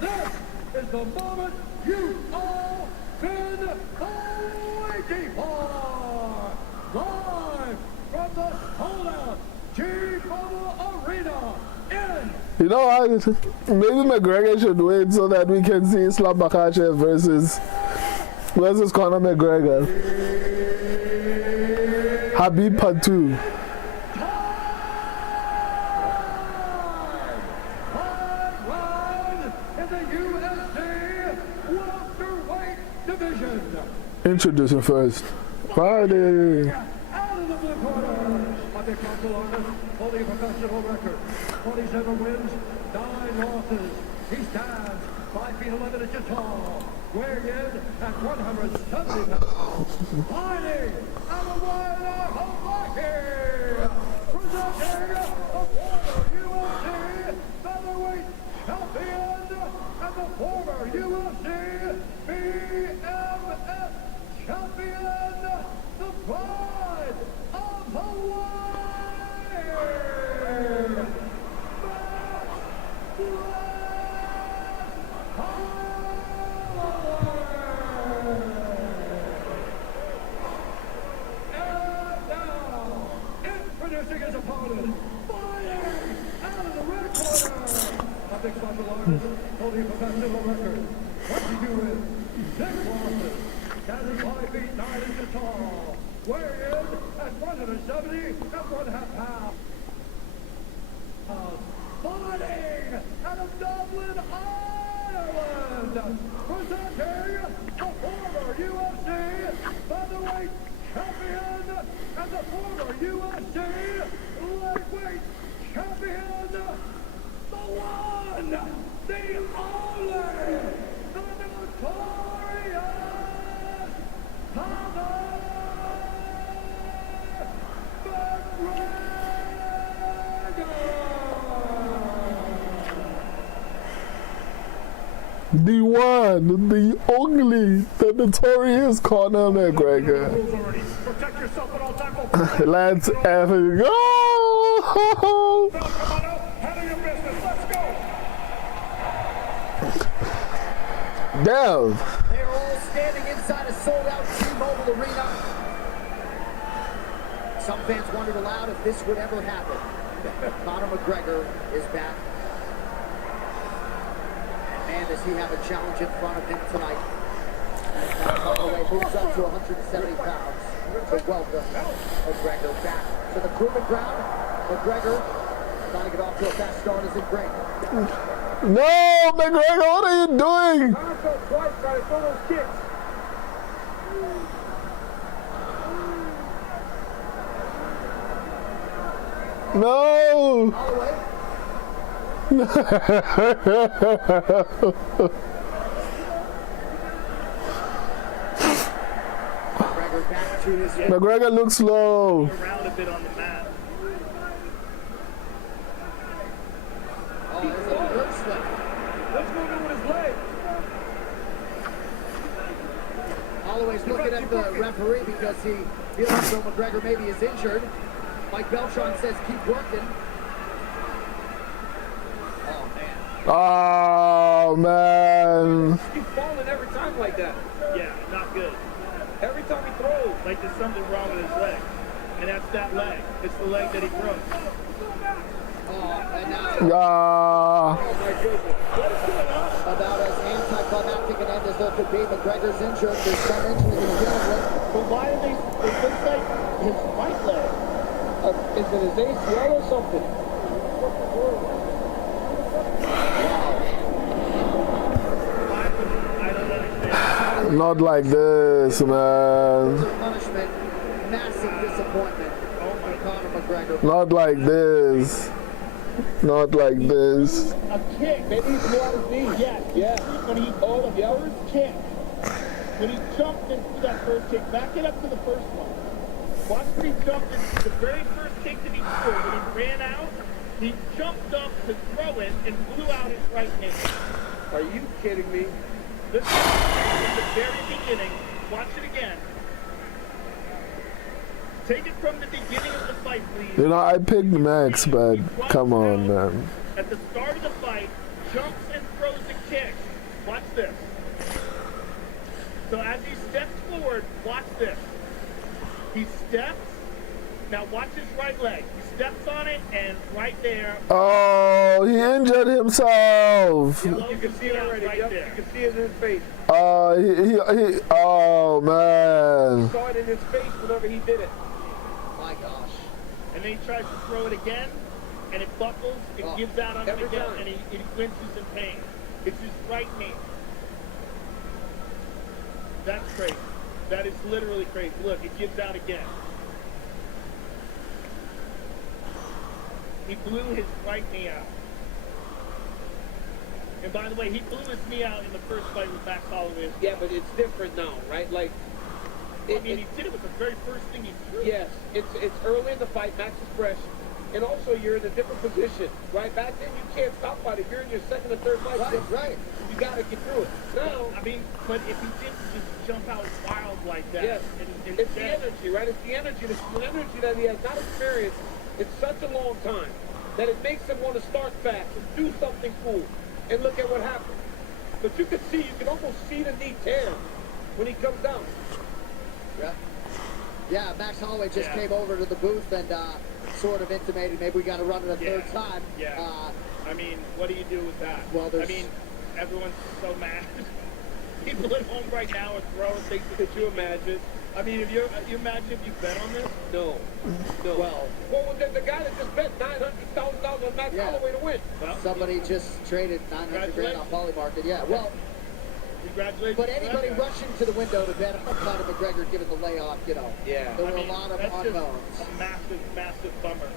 this is the moment you've all been waiting for. Live from the sold-out T-Mobile Arena in... You know what? Maybe McGregor should win so that we can see Islam Makhachev versus Conor McGregor. Habib Patu. Introducing first. Friday. Out of the blue corner, a big muscle artist, holding a professional record. 27 wins, 9 losses. He stands 5 feet 11 inches tall, weighing in at 170 pounds. Fighting out of Hawaii, presenting the former UFC featherweight champion and the former UFC BMF champion, the pride of Hawaii, And now, introducing his opponent, fighting out of the red corner, a big martial artist holding a professional record. 22 wins, 6 losses. Standing 5 feet 9 inches tall, weighing in at 170 and 1/2 pounds. Fighting out of Dublin, Ireland, presenting the former UFC featherweight champion and the former UFC lightweight champion, the one, the only, the notorious The one, the only, the notorious Conor McGregor. Protect yourself at all times. Let's ever go! Handle your business. Let's go. Damn. They're all standing inside a sold-out T-Mobile Arena. Some fans wondered aloud if this would ever happen. Conor McGregor is back. And does he have a challenge in front of him tonight? Holloway moves up to 170 pounds to welcome McGregor back to the proving ground. McGregor Trying to get off to a fast start isn't great. No, McGregor, what are you doing? Twice trying to throw those kicks. No. McGregor looks slow. Around a bit on the mat. Oh, there's a reverse slip. What's going on with his leg? Holloway's looking at the referee because he feels as though McGregor maybe is injured. Mike Beltran says keep working. Oh, man. He's falling every time like that. Yeah, not good. Every time he throws, like there's something wrong with his leg. And that's that leg. It's the leg that he broke. Oh, and now... Ah. Oh, my goodness. What is going on? About as anticlimactic an end as there could be. McGregor's injured. There's some injury he's dealing with. But why are they... It looks like his right leg. Is it his ACL or something? Not like this, man. Punishment. Massive disappointment for Conor McGregor. Not like this. Not like this. A kick. Maybe he blew out his knee. Yes. When he the first kick. When he jumped into that first kick, back it up to the first one. Watch when he jumped into the very first kick that he threw. When he ran out, he jumped up to throw it and blew out his right knee. Are you kidding me? This is the very beginning. Watch it again. Take it from the beginning of the fight, please. You know, I picked Max, but come on, man. At the start of the fight, jumps and throws a kick. Watch this. So as he steps forward, watch this. He steps. Now watch his right leg. He steps on it, and right there. Oh, he injured himself. You can see it already. Right there. You can see it in his face. Oh, man. You saw it in his face whenever he did it. My gosh. And then he tries to throw it again, and it buckles, it gives out on him again, and he flinches in pain. It's his right knee. That's crazy. That is literally crazy. Look, it gives out again. He blew his right knee out. And by the way, he blew his knee out in the first fight with Max Holloway. Yeah, but it's different now, right? Like, he did it with the very first thing he threw. Yes, it's early in the fight. Max is fresh. And also, you're in a different position, right? Back then, you can't stop fighting. You're in your second or third fight. Right. You got to get through it. Now, I mean, but if he didn't just jump out wild like that. Yes, it's the energy, right? It's the energy. It's the energy that he has not experienced in such a long time that it makes him want to start fast and do something cool. And look at what happened. But you can almost see the knee tear when he comes down. Yeah. Yeah, Max Holloway just came over to the booth and sort of intimated maybe we got to run it a third time. Yeah. I mean, what do you do with that? Well, I mean, everyone's so mad. People at home right now are throwing things. Could you imagine? I mean, if you imagine if you bet on this? No. Well, the guy that just bet $900,000 on Max Holloway to win. Well, somebody just traded $900,000 on Polymarket. Yeah, well. Congratulations. But anybody rushing to the window to bet on Conor McGregor given the layoff, there were a lot of unknowns. A massive bummer.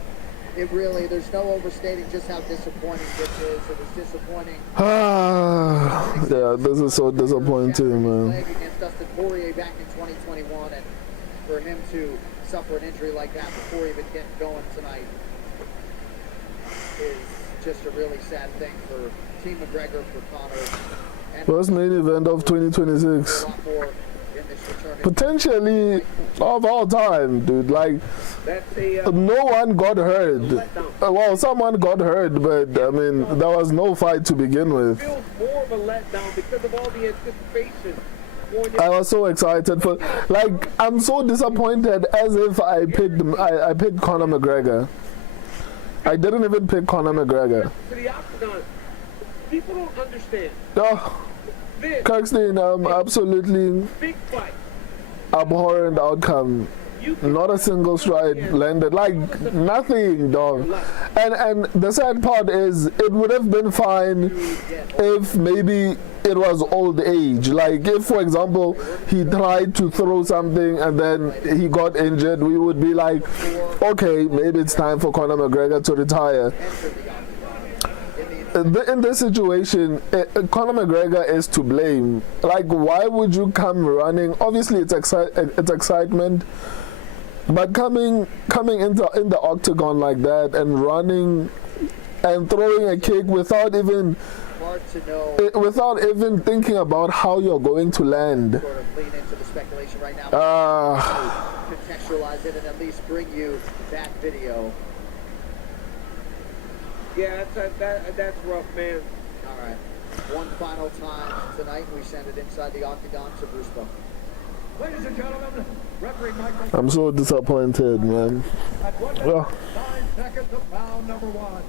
It really, there's no overstating just how disappointing this is. It was disappointing. Yeah, this is so disappointing, man. Against Dustin Poirier back in 2021, and for him to suffer an injury like that before even getting going tonight is just a really sad thing for Team McGregor, for Conor. First main event of 2026. Potentially of all time, dude. Like, no one got hurt. Well, someone got hurt, but I mean, there was no fight to begin with. It feels more of a letdown because of all the anticipation. I was so excited for, like, I'm so disappointed as if I picked Conor McGregor. I didn't even pick Conor McGregor. To the octagon. People don't understand. Oh, Kirkstein, absolutely big fight. Abhorrent outcome. Not a single stride landed, like nothing, dog. And the sad part is, it would have been fine if maybe it was old age. Like if, for example, he tried to throw something and then he got injured, we would be like, okay, maybe it's time for Conor McGregor to retire. In this situation, Conor McGregor is to blame. Like, why would you come running? Obviously, it's excitement, but coming in the octagon like that and running and throwing a kick without even thinking about how you're going to land. Sort of lean into the speculation right now. Contextualize it and at least bring you that video. Yeah, that's rough, man. All right. One final time tonight, we send it inside the octagon to Bruce Buffer. Ladies and gentlemen, referee Michael. I'm so disappointed, man. At 1 minute, 9 seconds of round number 1.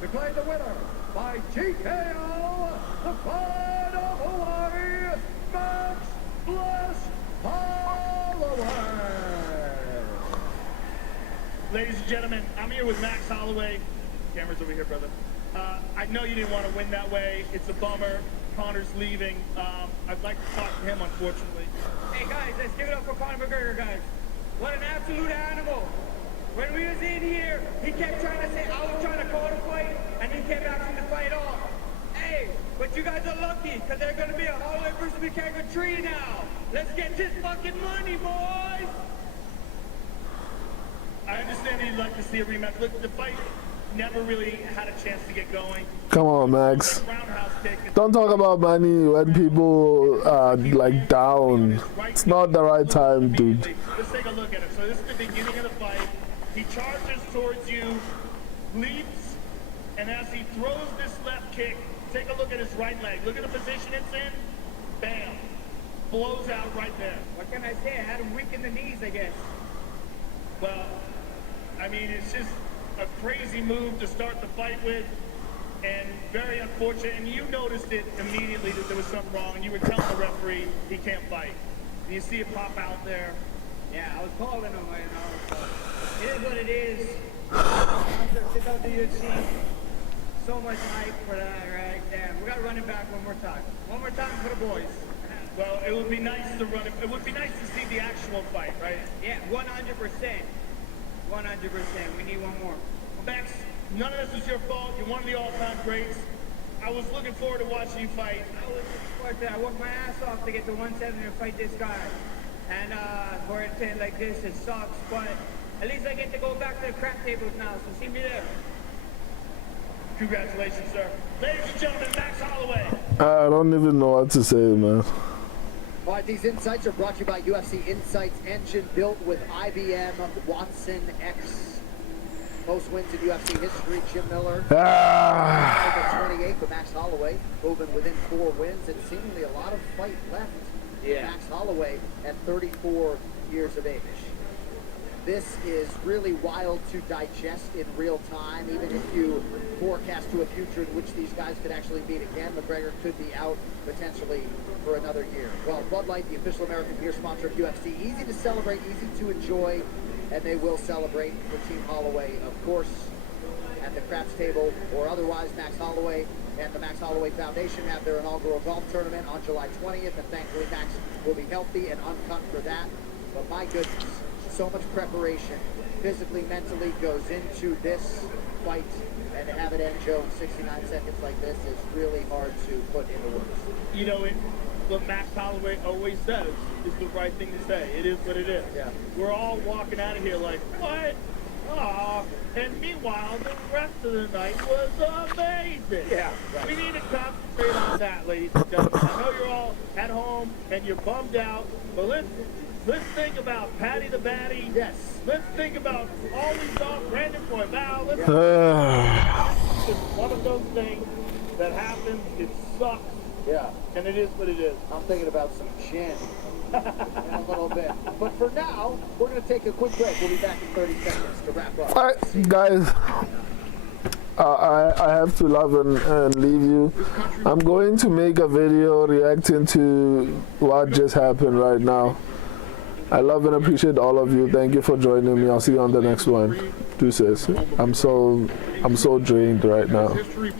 Declared the winner by TKO, the Pride of Hawaii, Max Bless Holloway. Ladies and gentlemen, I'm here with Max Holloway. Camera's over here, brother. I know you didn't want to win that way. It's a bummer. Conor's leaving. I'd like to talk to him, unfortunately. Hey guys, let's give it up for Conor McGregor, guys. What an absolute animal. When we was in here, he kept trying to say I was trying to call the fight, and he kept asking the fight off. Hey, but you guys are lucky, because they're going to be a Holloway versus McGregor 3 now. Let's get this fucking money, boys. I understand that you'd like to see a rematch. Look, the fight never really had a chance to get going. Come on, Max. Don't talk about money when people are like down. It's not the right time, dude. Let's take a look at it. So this is the beginning of the fight. He charges towards you, leaps, and as he throws this left kick, take a look at his right leg. Look at the position it's in. Bam. Blows out right there. What can I say? I had him weak in the knees, I guess. Well, I mean, it's just a crazy move to start the fight with, and very unfortunate. And you noticed it immediately that there was something wrong, and you were telling the referee he can't fight. And you see it pop out there. Yeah, I was calling him, and it is what it is. Check out the UFC. So much hype for that, right? Damn, we gotta run it back one more time. One more time for the boys. Well, it would be nice to run it. It would be nice to see the actual fight, right? Yeah, 100%. 100%. We need one more. Max, none of this is your fault. You're one of the all-time greats. I was looking forward to watching you fight. I worked my ass off to get to 170 and fight this guy. And for it to end like this, it sucks. But at least I get to go back to the crap tables now, so see me there. Congratulations, sir. Ladies and gentlemen, Max Holloway. I don't even know what to say, man. All right, these insights are brought to you by UFC Insights Engine, built with IBM Watson X. Most wins in UFC history, Jim Miller. 28, but Max Holloway moving within 4 wins, and seemingly a lot of fight left. Yeah. Max Holloway at 34 years of age. This is really wild to digest in real time, even if you forecast to a future in which these guys could actually meet again. McGregor could be out potentially for another year. Well, Bud Light, the official American beer sponsor of UFC, easy to celebrate, easy to enjoy, and they will celebrate for Team Holloway, of course, at the craps table or otherwise. Max Holloway and the Max Holloway Foundation have their inaugural golf tournament on July 20th, and thankfully Max will be healthy and uncut for that. But my goodness, so much preparation, physically, mentally, goes into this fight, and to have it end, Joe, in 69 seconds like this is really hard to put into words. You know, what Max Holloway always says is the right thing to say. It is what it is. Yeah. We're all walking out of here like, what? Aw. And meanwhile, the rest of the night was amazing. Yeah. Right. We need to concentrate on that, ladies and gentlemen. I know you're all at home and you're bummed out, but let's think about Patty the Batty. Yes. Let's think about all we saw Brandon Royval. Let's Yeah. It's just one of those things that happens. It sucks. Yeah. And it is what it is. I'm thinking about some gin in a little bit. But for now, we're going to take a quick break. We'll be back in 30 seconds to wrap up. All right, guys. I have to love and leave you. I'm going to make a video reacting to what just happened right now. I love and appreciate all of you. Thank you for joining me. I'll see you on the next one. Deuces. I'm so drained right now.